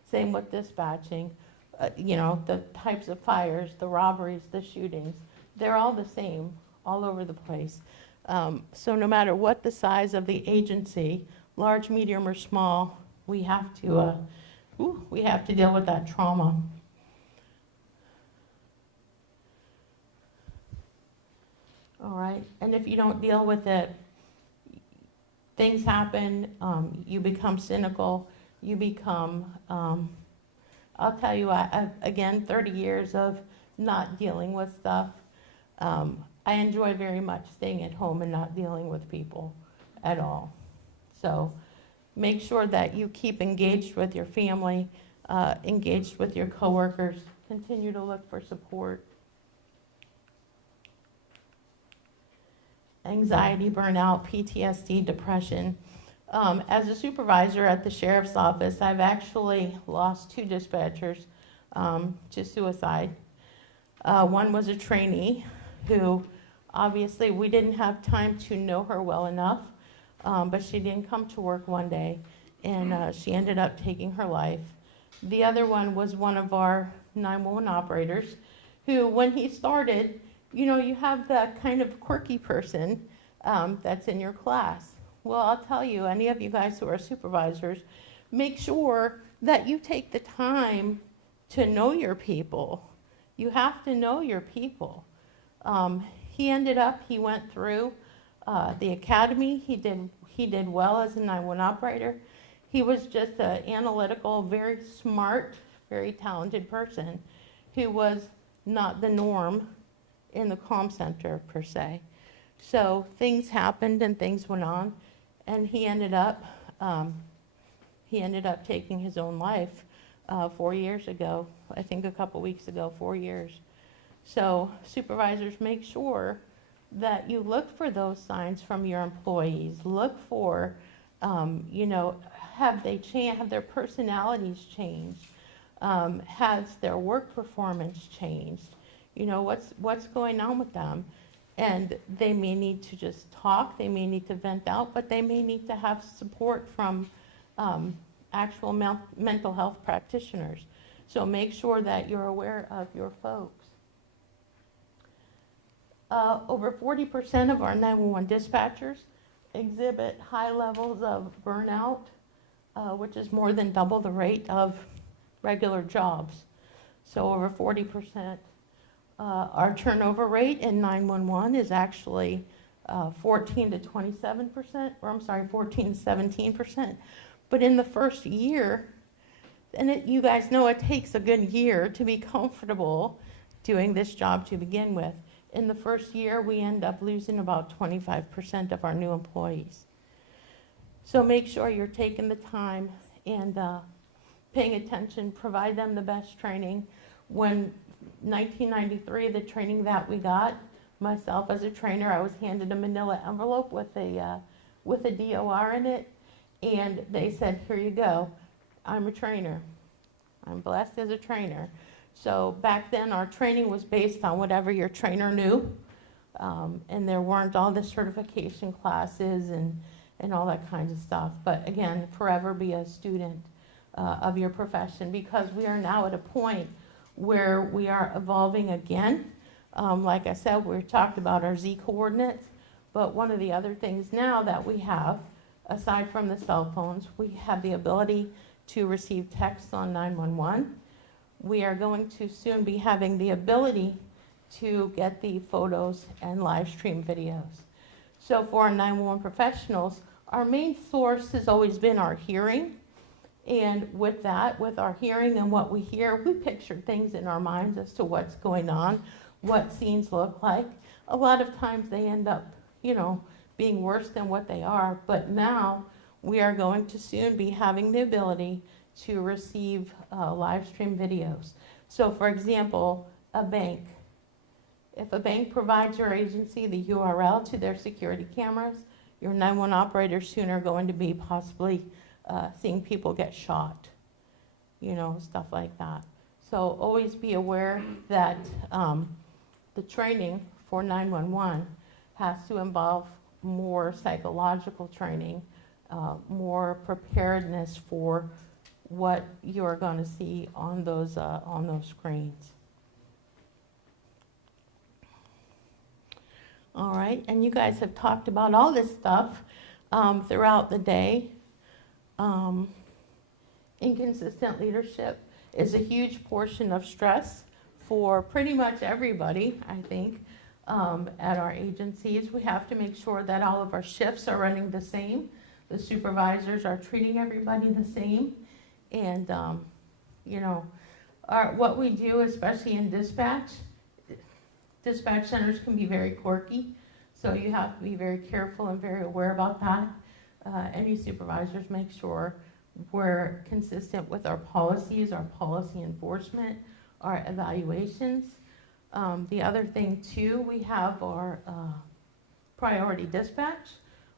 Same with dispatching. The types of fires, the robberies, the shootings, they're all the same all over the place. So no matter what the size of the agency, large, medium, or small, we have to deal with that trauma. All right, and if you don't deal with it, things happen, you become cynical, you become, I'll tell you, again, 30 years of not dealing with stuff. I enjoy very much staying at home and not dealing with people at all. So make sure that you keep engaged with your family, engaged with your coworkers, continue to look for support. Anxiety, burnout, PTSD, depression. As a supervisor at the sheriff's office, I've actually lost 2 dispatchers to suicide. One was a trainee who, obviously, we didn't have time to know her well enough, but she didn't come to work one day, and she ended up taking her life. The other one was one of our 911 operators who, when he started, you have that kind of quirky person that's in your class. Well, I'll tell you, any of you guys who are supervisors, make sure that you take the time to know your people. You have to know your people. He went through the academy. He did well as a 911 operator. He was just an analytical, very smart, very talented person who was not the norm in the comm center per se. So things happened and things went on, and he ended up taking his own life 4 years ago. I think a couple weeks ago, 4 years. So supervisors, make sure that you look for those signs from your employees. Look for, have their personalities changed? Has their work performance changed? What's going on with them? And they may need to just talk, they may need to vent out, but they may need to have support from actual mental health practitioners. So make sure that you're aware of your folks. Over 40% of our 911 dispatchers exhibit high levels of burnout, which is more than double the rate of regular jobs. So over 40%. Our turnover rate in 911 is actually 14 to 17%. But in the first year, And you guys know it takes a good year to be comfortable doing this job to begin with. In the first year, we end up losing about 25% of our new employees. So make sure you're taking the time and paying attention, provide them the best training. When 1993, the training that we got, myself as a trainer, I was handed a manila envelope with a DOR in it, and they said, here you go, I'm a trainer. I'm blessed as a trainer. So back then, our training was based on whatever your trainer knew, and there weren't all the certification classes and all that kind of stuff. But again, forever be a student of your profession, because we are now at a point where we are evolving again. Like I said, we talked about our Z coordinates, but one of the other things now that we have, aside from the cell phones, we have the ability to receive texts on 911. We are going to soon be having the ability to get the photos and live stream videos. So for our 911 professionals, our main source has always been our hearing. And with that, with our hearing and what we hear, we picture things in our minds as to what's going on, what scenes look like. A lot of times they end up, being worse than what they are. But now we are going to soon be having the ability to receive live stream videos. So for example, a bank. If a bank provides your agency the URL to their security cameras, your 911 operators soon are going to be possibly seeing people get shot, stuff like that. So always be aware that the training for 911 has to involve more psychological training, more preparedness for what you're going to see on those screens. All right, and you guys have talked about all this stuff throughout the day. Inconsistent leadership is a huge portion of stress for pretty much everybody, I think, at our agencies. We have to make sure that all of our shifts are running the same. The supervisors are treating everybody the same. And, what we do, especially in dispatch centers can be very quirky. So you have to be very careful and very aware about that. Any supervisors, make sure we're consistent with our policies, our policy enforcement, our evaluations. The other thing too, we have our priority dispatch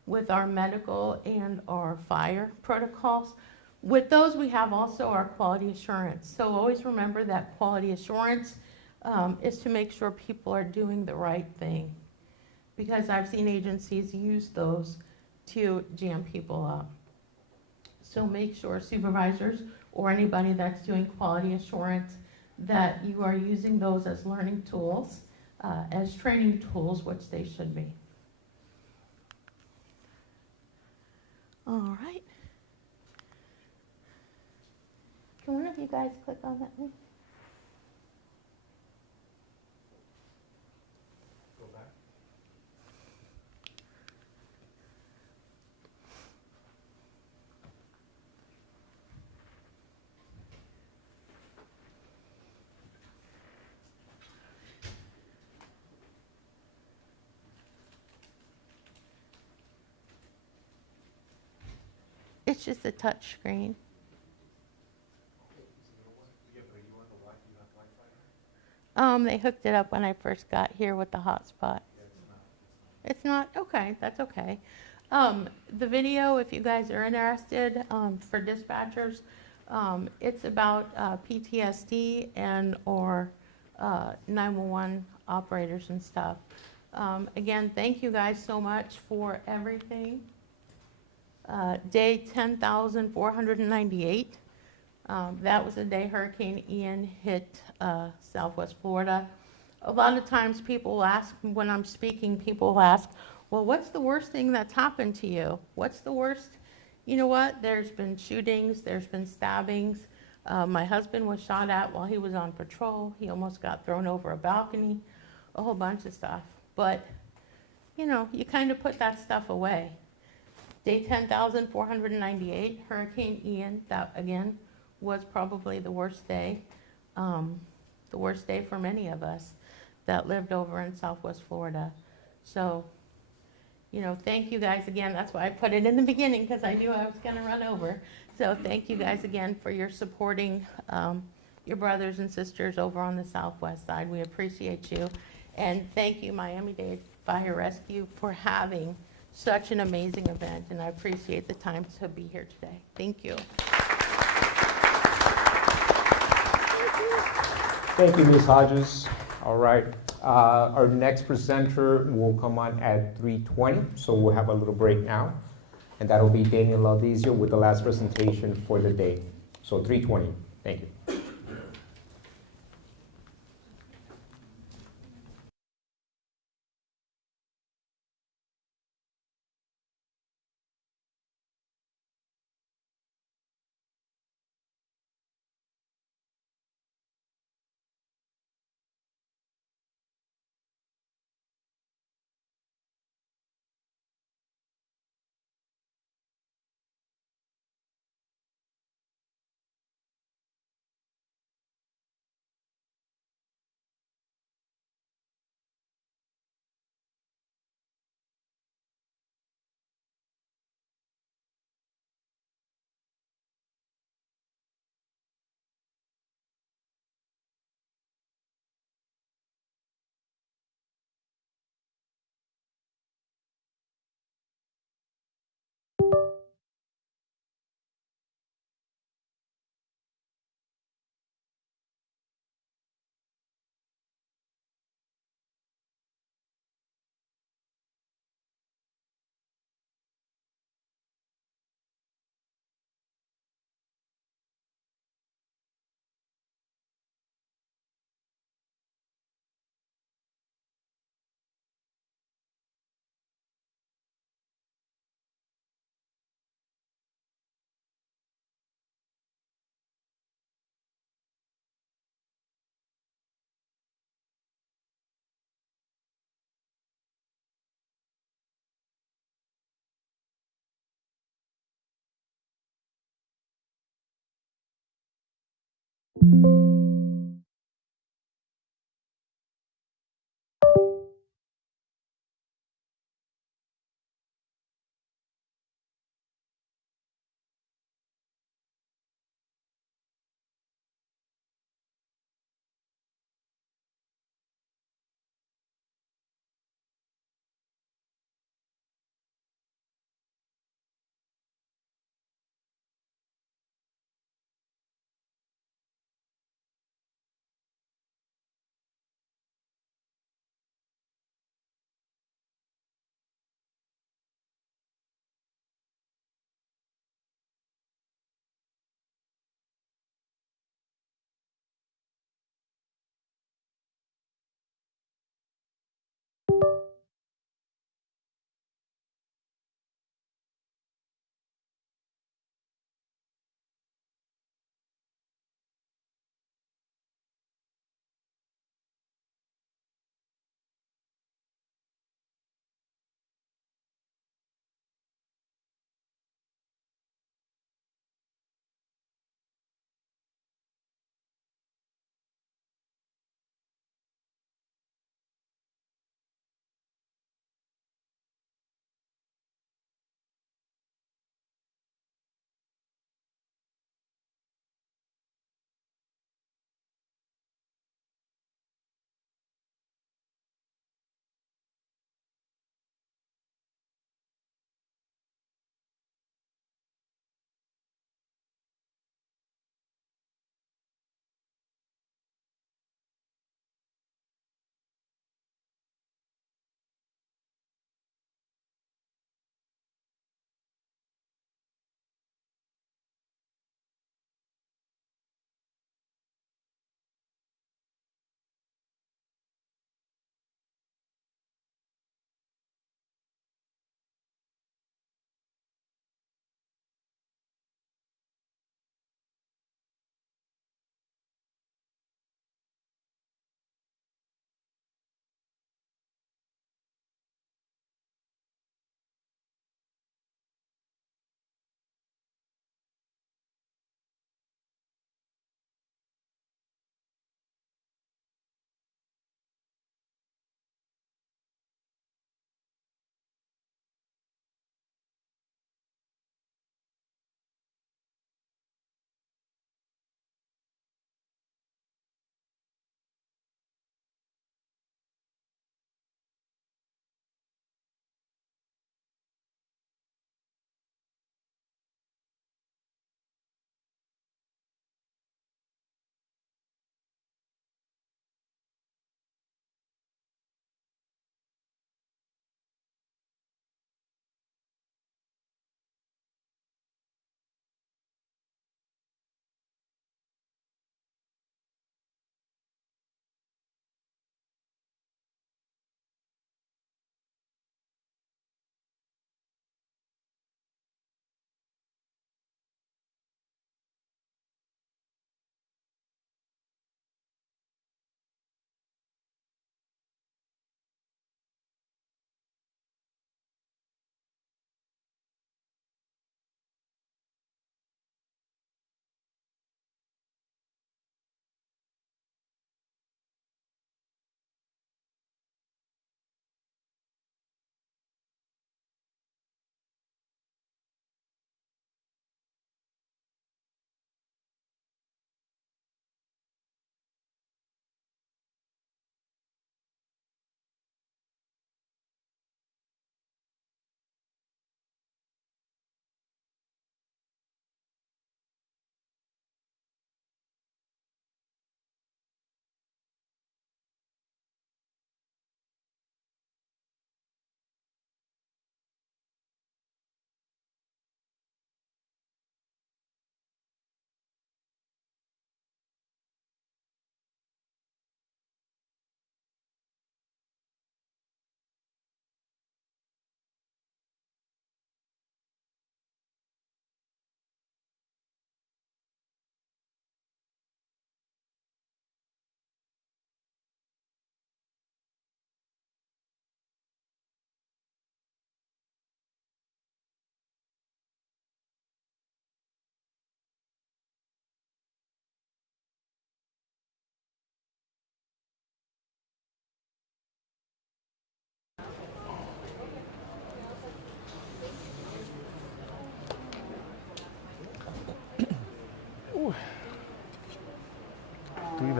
with our medical and our fire protocols. With those, we have also our quality assurance. So always remember that quality assurance is to make sure people are doing the right thing, because I've seen agencies use those to jam people up. So make sure supervisors or anybody that's doing quality assurance that you are using those as learning tools, as training tools, which they should be. All right. Can one of you guys click on that link? Go back. It's just a touch screen. They hooked it up when I first got here with the hotspot. It's not? Okay, that's okay. The video, if you guys are interested, for dispatchers, it's about PTSD and or 911 operators and stuff. Again, thank you guys so much for everything. Day 10,498. That was the day Hurricane Ian hit Southwest Florida. A lot of times people ask, when I'm speaking, people ask, well, what's the worst thing that's happened to you? What's the worst? You know what? There's been shootings, there's been stabbings. My husband was shot at while he was on patrol. He almost got thrown over a balcony, a whole bunch of stuff. But, you kind of put that stuff away. Day 10,498, Hurricane Ian, that again was probably the worst day for many of us that lived over in Southwest Florida. So, you know, thank you guys again. That's why I put it in the beginning, because I knew I was going to run over. So thank you guys again for your supporting your brothers and sisters over on the Southwest side. We appreciate you. And thank you, Miami-Dade Fire Rescue, for having such an amazing event. And I appreciate the time to be here today. Thank you. Thank you, Ms. Hodges. All right. Our next presenter will come on at 3:20, so we'll have a little break now. And that'll be Daniel Laudizio with the last presentation for the day. So 3:20. Thank you.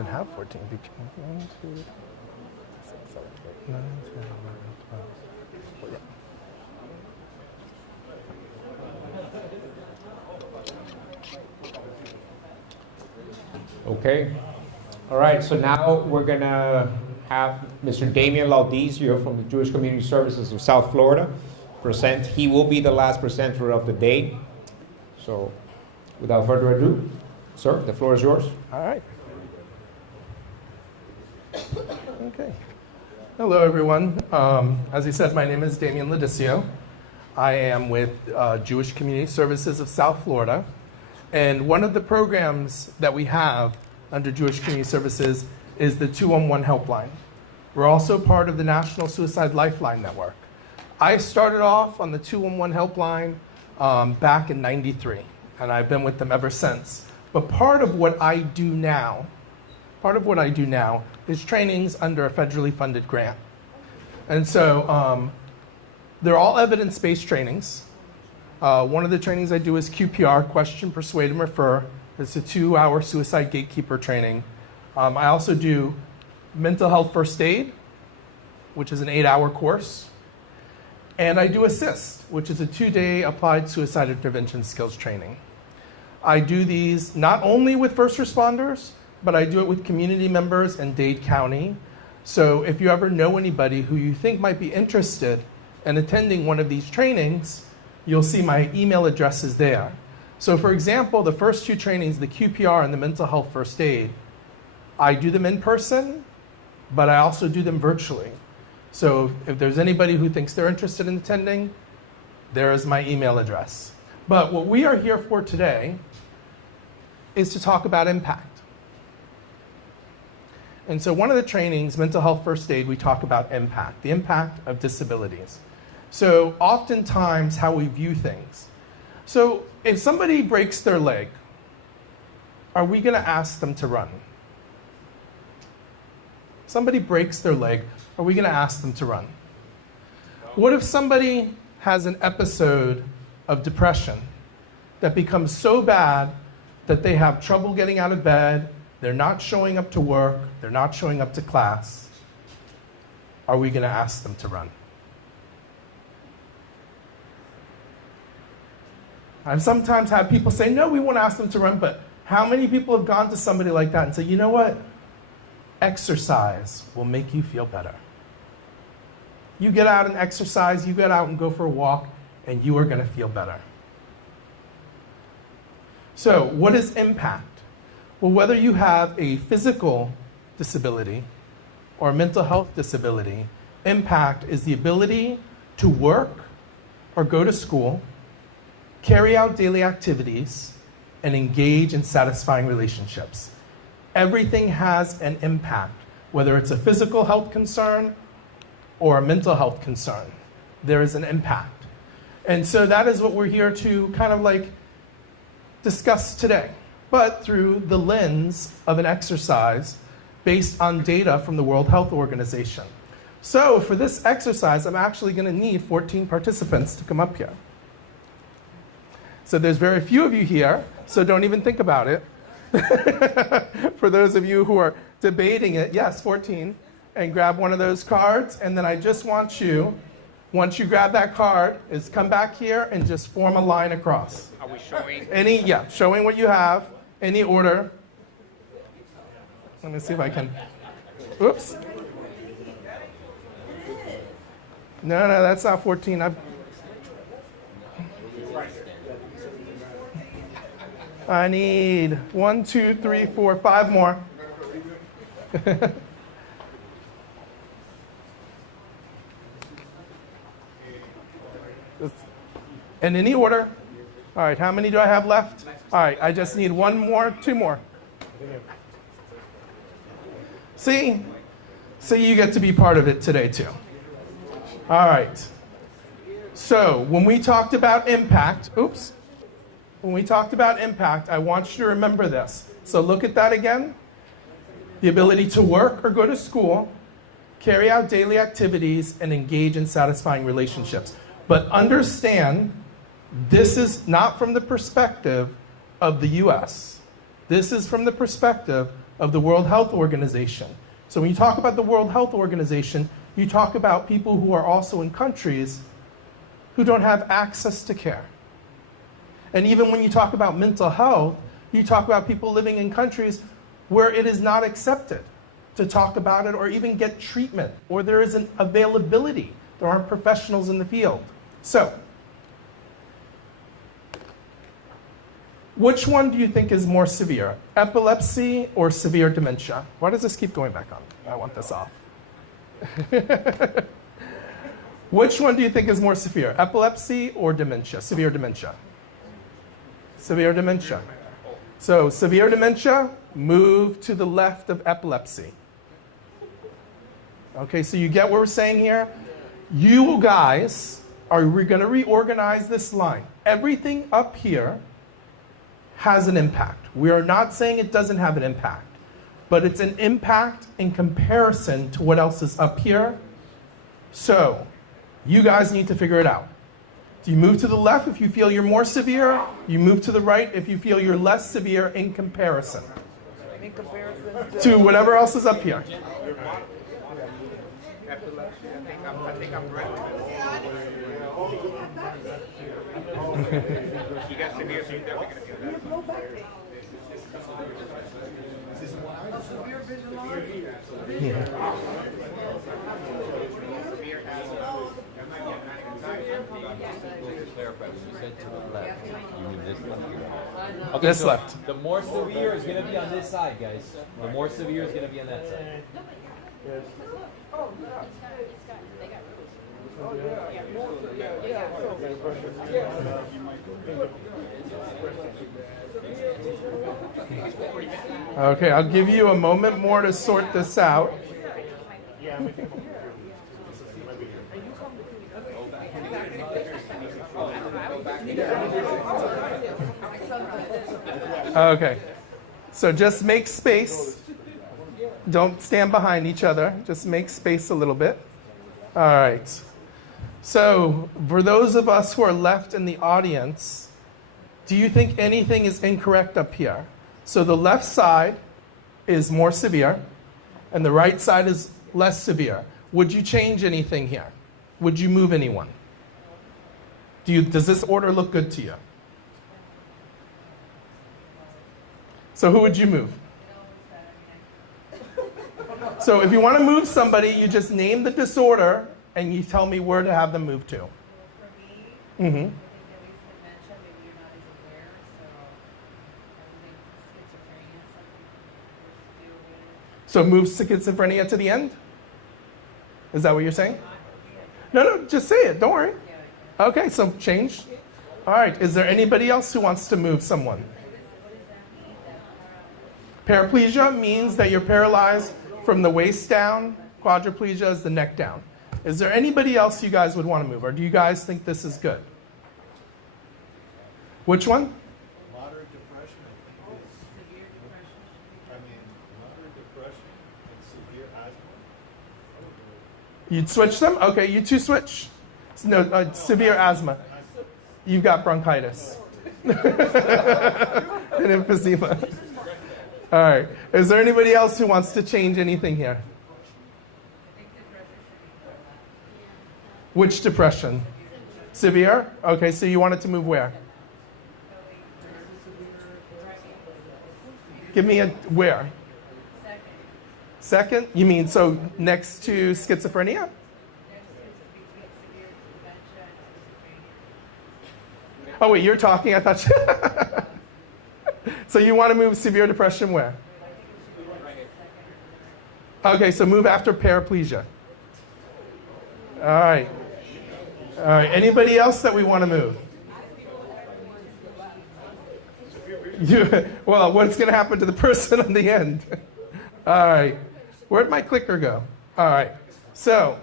even have 14. 1, 2, 6, 7, 8, 9, 10, 11, 12. Well, yeah. Okay. All right, so now we're going to have Mr. Damian Laudizio from the Jewish Community Services of South Florida present. He will be the last presenter of the day. So without further ado, sir, the floor is yours. All right. Okay. Hello, everyone. As he said, my name is Damian Laudizio. I am with Jewish Community Services of South Florida. And one of the programs that we have under Jewish Community Services is the 211 helpline. We're also part of the National Suicide Lifeline Network. I started off on the 211 helpline back in '93, and I've been with them ever since. But part of what I do now is trainings under a federally funded grant. And so they're all evidence-based trainings. One of the trainings I do is QPR, Question, Persuade, and Refer. It's a 2-hour suicide gatekeeper training. I also do mental health first aid, which is an 8-hour course. And I do Assist, which is a 2-day applied suicide intervention skills training. I do these not only with first responders, but I do it with community members in Dade County. So if you ever know anybody who you think might be interested in attending one of these trainings, you'll see my email addresses there. So for example, the first 2 trainings, the QPR and the mental health first aid, I do them in person, but I also do them virtually. So if there's anybody who thinks they're interested in attending, there is my email address. But what we are here for today is to talk about impact. And so one of the trainings, mental health first aid, we talk about impact, the impact of disabilities. So oftentimes how we view things. So if somebody breaks their leg, are we going to ask them to run? Somebody breaks their leg, are we going to ask them to run? What if somebody has an episode of depression that becomes so bad that they have trouble getting out of bed, they're not showing up to work, they're not showing up to class? Are we going to ask them to run? I've sometimes had people say, no, we won't ask them to run, but how many people have gone to somebody like that and say, you know what? Exercise will make you feel better. You get out and exercise, you get out and go for a walk, and you are going to feel better. So what is impact? Well, whether you have a physical disability or a mental health disability, impact is the ability to work or go to school, carry out daily activities, and engage in satisfying relationships. Everything has an impact, whether it's a physical health concern or a mental health concern. There is an impact. And so that is what we're here to kind of like discuss today, but through the lens of an exercise based on data from the World Health Organization. So for this exercise, I'm actually going to need 14 participants to come up here. So there's very few of you here, so don't even think about it. For those of you who are debating it, yes, 14. And grab one of those cards, and then I just want you, once you grab that card, is come back here and just form a line across. Are we showing? Showing what you have, any order. Let me see if I can, oops. No, that's not 14. I need 1, 2, 3, 4, 5 more. In any order. All right, how many do I have left? All right, I just need 1 more, 2 more. See, you get to be part of it today too. All right. So when we talked about impact, when we talked about impact, I want you to remember this. So look at that again. The ability to work or go to school, carry out daily activities, and engage in satisfying relationships. But understand, this is not from the perspective of the US. This is from the perspective of the World Health Organization. So when you talk about the World Health Organization, you talk about people who are also in countries who don't have access to care. And even when you talk about mental health, you talk about people living in countries where it is not accepted to talk about it or even get treatment, or there isn't availability. There aren't professionals in the field. So, which one do you think is more severe, epilepsy or severe dementia? Why does this keep going back on? I want this off. Which one do you think is more severe, epilepsy or dementia, severe dementia? Severe dementia. So severe dementia, move to the left of epilepsy. Okay, so you get what we're saying here? You guys are going to reorganize this line. Everything up here has an impact. We are not saying it doesn't have an impact, but it's an impact in comparison to what else is up here. So you guys need to figure it out. Do you move to the left if you feel you're more severe? You move to the right if you feel you're less severe in comparison to whatever else is up here. Okay, This so left. the more severe is going to be on this side, guys. The more severe is going to be on that side. Okay, I'll give you a moment more to sort this out. Okay, so just make space. Don't stand behind each other. Just make space a little bit. All right. So for those of us who are left in the audience, do you think anything is incorrect up here? So the left side is more severe, and the right side is less severe. Would you change anything here? Would you move anyone? Does this order look good to you? So who would you move? So if you want to move somebody, you just name the disorder and you tell me where to have them move to. Mm-hmm. So move schizophrenia to the end? Is that what you're saying? No, just say it. Don't worry. Okay, so change. All right. Is there anybody else who wants to move someone? Paraplegia means that you're paralyzed from the waist down. Quadriplegia is the neck down. Is there anybody else you guys would want to move, or do you guys think this is good? Which one? Moderate depression, I think, is severe depression. Moderate depression and severe asthma. You'd switch them? Okay, you two switch. No, severe asthma. You've got bronchitis. And emphysema. All right. Is there anybody else who wants to change anything here? Which depression? Severe? Okay, so you want it to move where? Give me a where? Second? You mean so next to schizophrenia? Oh wait, you're talking, I thought you... So you want to move severe depression where? Okay, so move after paraplegia. All right. All right, anybody else that we want to move? Well, what's going to happen to the person on the end? All right. Where'd my clicker go? All right. So,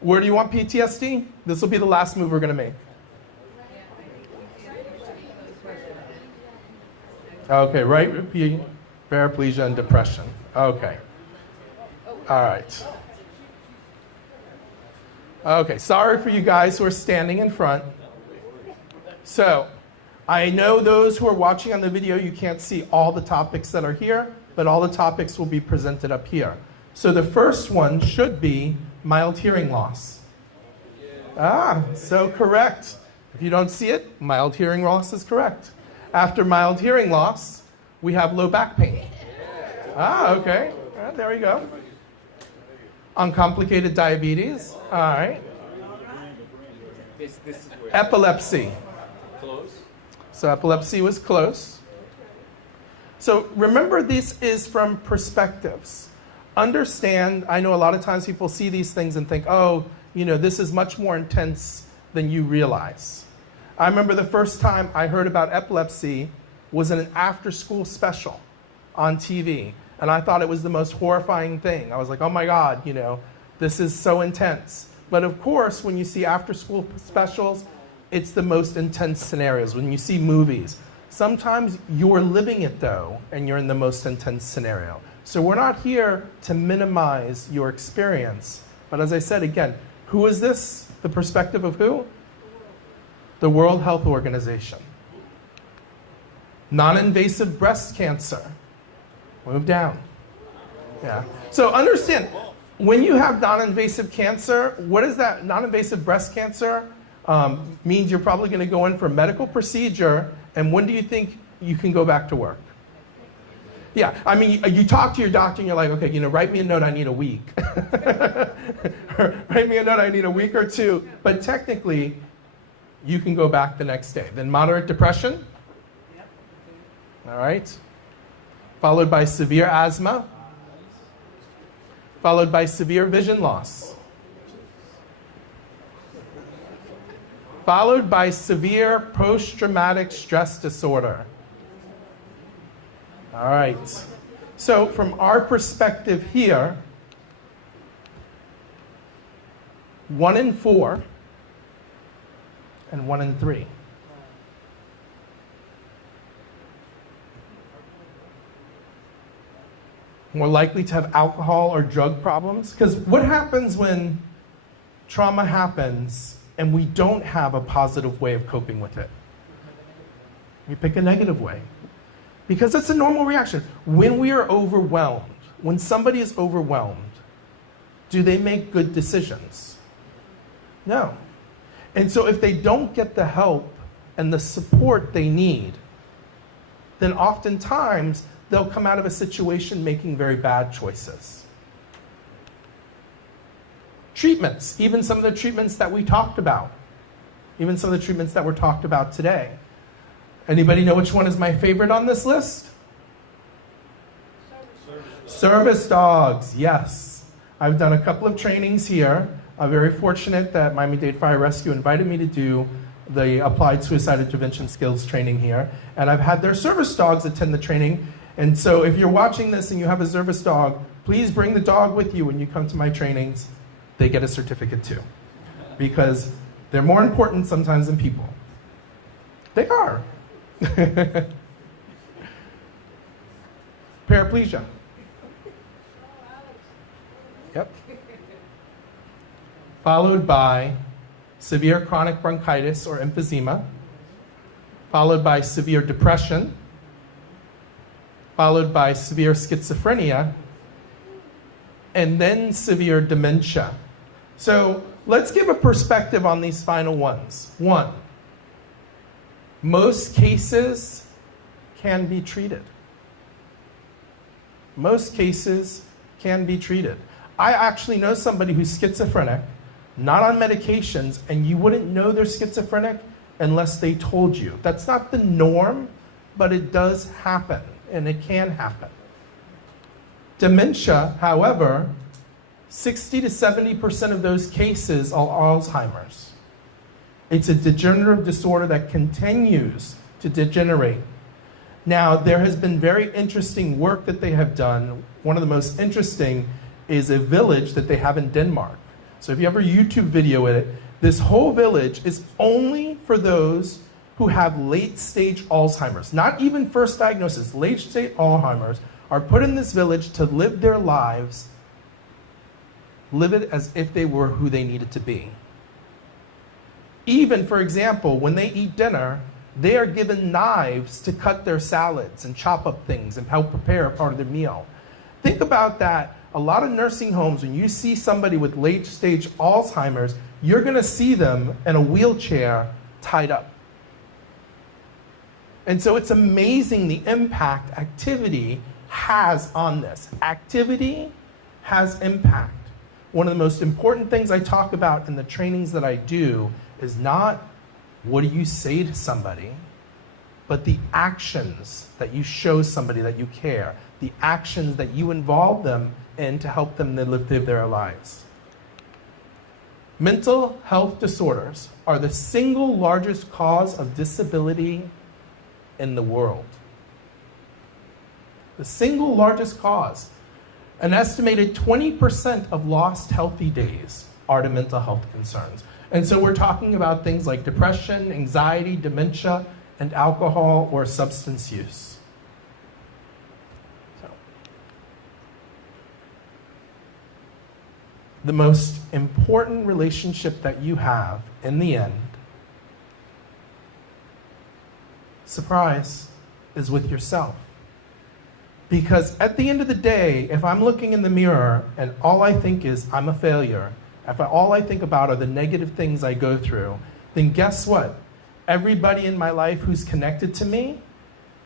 where do you want PTSD? This will be the last move we're going to make. Okay, right? Paraplegia and depression. Okay. All right. Okay, sorry for you guys who are standing in front. So, I know those who are watching on the video, you can't see all the topics that are here, but all the topics will be presented up here. So the first one should be mild hearing loss. Ah, so correct. If you don't see it, mild hearing loss is correct. After mild hearing loss, we have low back pain. Ah, okay. There we go. Uncomplicated diabetes. All right. This is where Epilepsy. close. So epilepsy was close. So remember, this is from perspectives. Understand, I know a lot of times people see these things and think, oh, you know, this is much more intense than you realize. I remember the first time I heard about epilepsy was in an after-school special on TV. And I thought it was the most horrifying thing. I was like, oh my God, you know, this is so intense. But of course, when you see after-school specials, it's the most intense scenarios. When you see movies, sometimes you're living it though, and you're in the most intense scenario. So we're not here to minimize your experience. But as I said again, who is this? The perspective of who? The World Health Organization. Non-invasive breast cancer. Move down. Yeah. So understand, when you have non-invasive cancer, what is that? Non-invasive breast cancer means you're probably going to go in for a medical procedure, and when do you think you can go back to work? Yeah, I mean, you talk to your doctor and you're like, okay, you know, write me a note, I need a week. Write me a note, I need a week or two. But technically, you can go back the next day. Then moderate depression. All right. Followed by severe asthma, followed by severe vision loss, followed by severe post-traumatic stress disorder. All right. So from our perspective here, 1 in 4 and 1 in 3. More likely to have alcohol or drug problems. Because what happens when trauma happens and we don't have a positive way of coping with it? We pick a negative way. Because it's a normal reaction. When we are overwhelmed, when somebody is overwhelmed, do they make good decisions? No. And so if they don't get the help and the support they need, then oftentimes they'll come out of a situation making very bad choices. Treatments, even some of the treatments that we talked about, even some of the treatments that were talked about today. Anybody know which one is my favorite on this list? Service dogs, yes. I've done a couple of trainings here. I'm very fortunate that Miami-Dade Fire Rescue invited me to do the Applied Suicide Intervention Skills training here. And I've had their service dogs attend the training. And so if you're watching this and you have a service dog, please bring the dog with you when you come to my trainings. They get a certificate too. Because they're more important sometimes than people. They are. Paraplegia. Yep. Followed by severe chronic bronchitis or emphysema, followed by severe depression, followed by severe schizophrenia, and then severe dementia. So let's give a perspective on these final ones. 1, most cases can be treated. Most cases can be treated. I actually know somebody who's schizophrenic, not on medications, and you wouldn't know they're schizophrenic unless they told you. That's not the norm, but it does happen, and it can happen. Dementia, however, 60 to 70% of those cases are Alzheimer's. It's a degenerative disorder that continues to degenerate. Now, there has been very interesting work that they have done. One of the most interesting is a village that they have in Denmark. So if you ever YouTube video it, this whole village is only for those who have late-stage Alzheimer's. Not even first diagnosis, late-stage Alzheimer's are put in this village to live their lives, live it as if they were who they needed to be. Even, for example, when they eat dinner, They are given knives to cut their salads and chop up things and help prepare a part of their meal. Think about that. A lot of nursing homes, when you see somebody with late-stage Alzheimer's, you're going to see them in a wheelchair tied up. And so it's amazing the impact activity has on this. Activity has impact. One of the most important things I talk about in the trainings that I do is not what do you say to somebody, but the actions that you show somebody that you care, the actions that you involve them in to help them live their lives. Mental health disorders are the single largest cause of disability in the world. The single largest cause. An estimated 20% of lost healthy days are to mental health concerns. And so we're talking about things like depression, anxiety, dementia, and alcohol or substance use. So, the most important relationship that you have in the end, surprise, is with yourself. Because at the end of the day, if I'm looking in the mirror and all I think is I'm a failure, if all I think about are the negative things I go through, then guess what? Everybody in my life who's connected to me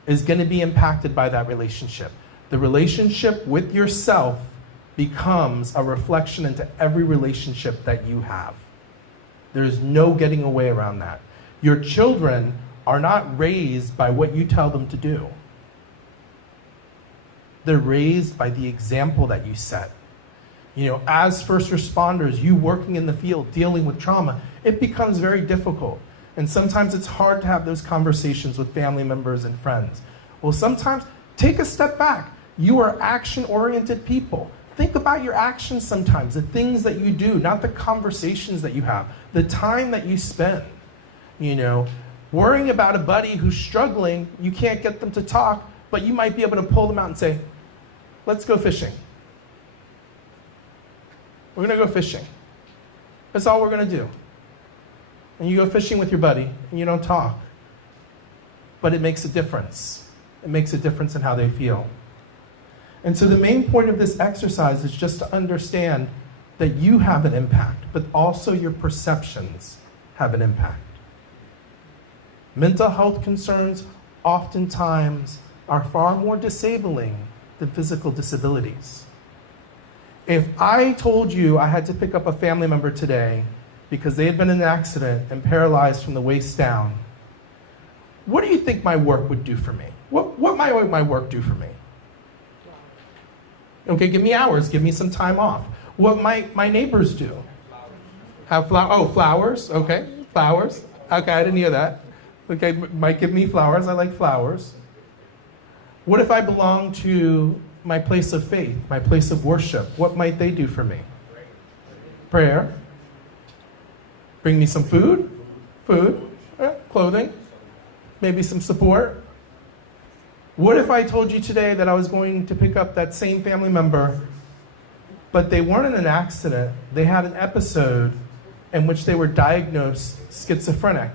is going to be impacted by that relationship. The relationship with yourself becomes a reflection into every relationship that you have. There's no getting away around that. Your children are not raised by what you tell them to do. They're raised by the example that you set. You know, as first responders, you working in the field, dealing with trauma, it becomes very difficult. And sometimes it's hard to have those conversations with family members and friends. Well, sometimes take a step back. You are action-oriented people. Think about your actions sometimes, the things that you do, not the conversations that you have, the time that you spend. You know, worrying about a buddy who's struggling, you can't get them to talk, but you might be able to pull them out and say, let's go fishing. We're going to go fishing. That's all we're going to do. And you go fishing with your buddy, and you don't talk. But it makes a difference. It makes a difference in how they feel. And so the main point of this exercise is just to understand that you have an impact, but also your perceptions have an impact. Mental health concerns oftentimes are far more disabling than physical disabilities. If I told you I had to pick up a family member today because they had been in an accident and paralyzed from the waist down, what do you think my work would do for me? What might my work do for me? Okay, give me hours, give me some time off. What might my neighbors do? Have flowers, okay, flowers. Okay, I didn't hear that. Okay, might give me flowers, I like flowers. What if I belong to my place of faith, my place of worship? What might they do for me? Prayer. Bring me some food, clothing, maybe some support. What if I told you today that I was going to pick up that same family member, but they weren't in an accident, they had an episode in which they were diagnosed schizophrenic.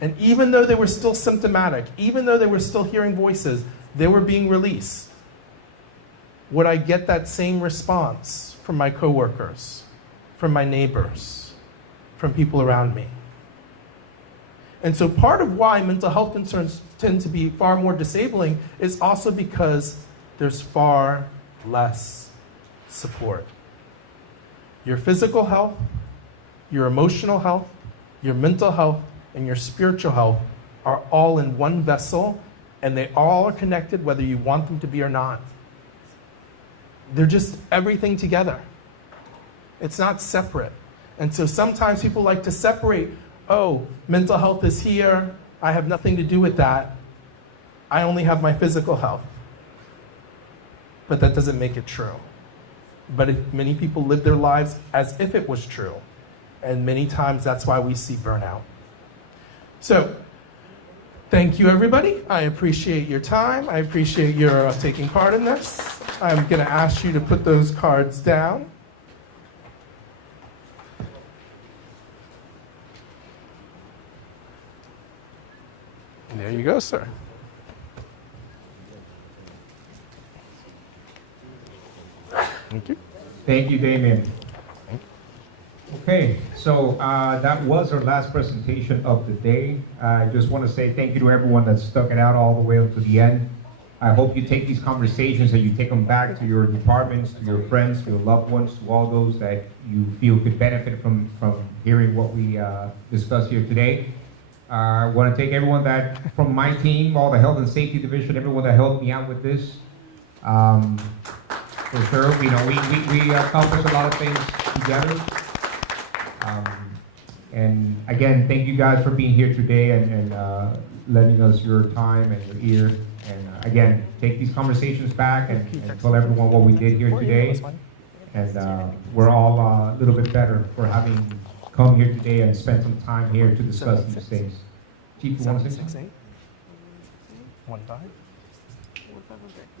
And even though they were still symptomatic, even though they were still hearing voices, they were being released. Would I get that same response from my coworkers, from my neighbors, from people around me? And so part of why mental health concerns tend to be far more disabling is also because there's far less support. Your physical health, your emotional health, your mental health, and your spiritual health are all in one vessel, and they all are connected whether you want them to be or not. They're just everything together. It's not separate. And so sometimes people like to separate, oh, mental health is here, I have nothing to do with that. I only have my physical health. But that doesn't make it true. But many people live their lives as if it was true. And many times that's why we see burnout. So, thank you everybody. I appreciate your time. I appreciate your taking part in this. I'm going to ask you to put those cards down. There you go, sir. Thank you. Thank you, Damien. Okay, so that was our last presentation of the day. I just want to say thank you to everyone that stuck it out all the way up to the end. I hope you take these conversations and you take them back to your departments, to your friends, to your loved ones, to all those that you feel could benefit from hearing what we discussed here today. I want to thank everyone that, from my team, all the health and safety division, everyone that helped me out with this. For sure, you know, we accomplished a lot of things together. And again, thank you guys for being here today and lending us your time and your ear. And again, take these conversations back and tell everyone what we did here today. And we're all a little bit better for having come here today and spent some time here to discuss these things. Chief, you want to say something? 768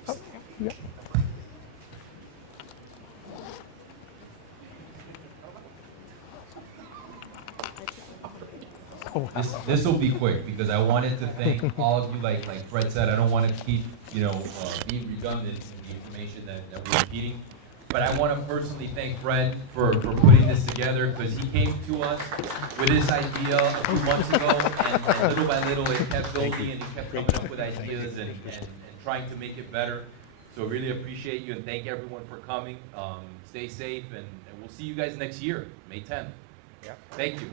15. Oh, yeah. This will be quick because I wanted to thank all of you. Like Fred said, I don't want to keep being redundant in the information that we're repeating. But I want to personally thank Fred for putting this together because he came to us with this idea a few months ago, and little by little it kept building and he kept coming up with ideas and trying to make it better. So I really appreciate you and thank everyone for coming. Stay safe and we'll see you guys next year, May 10th. Thank you.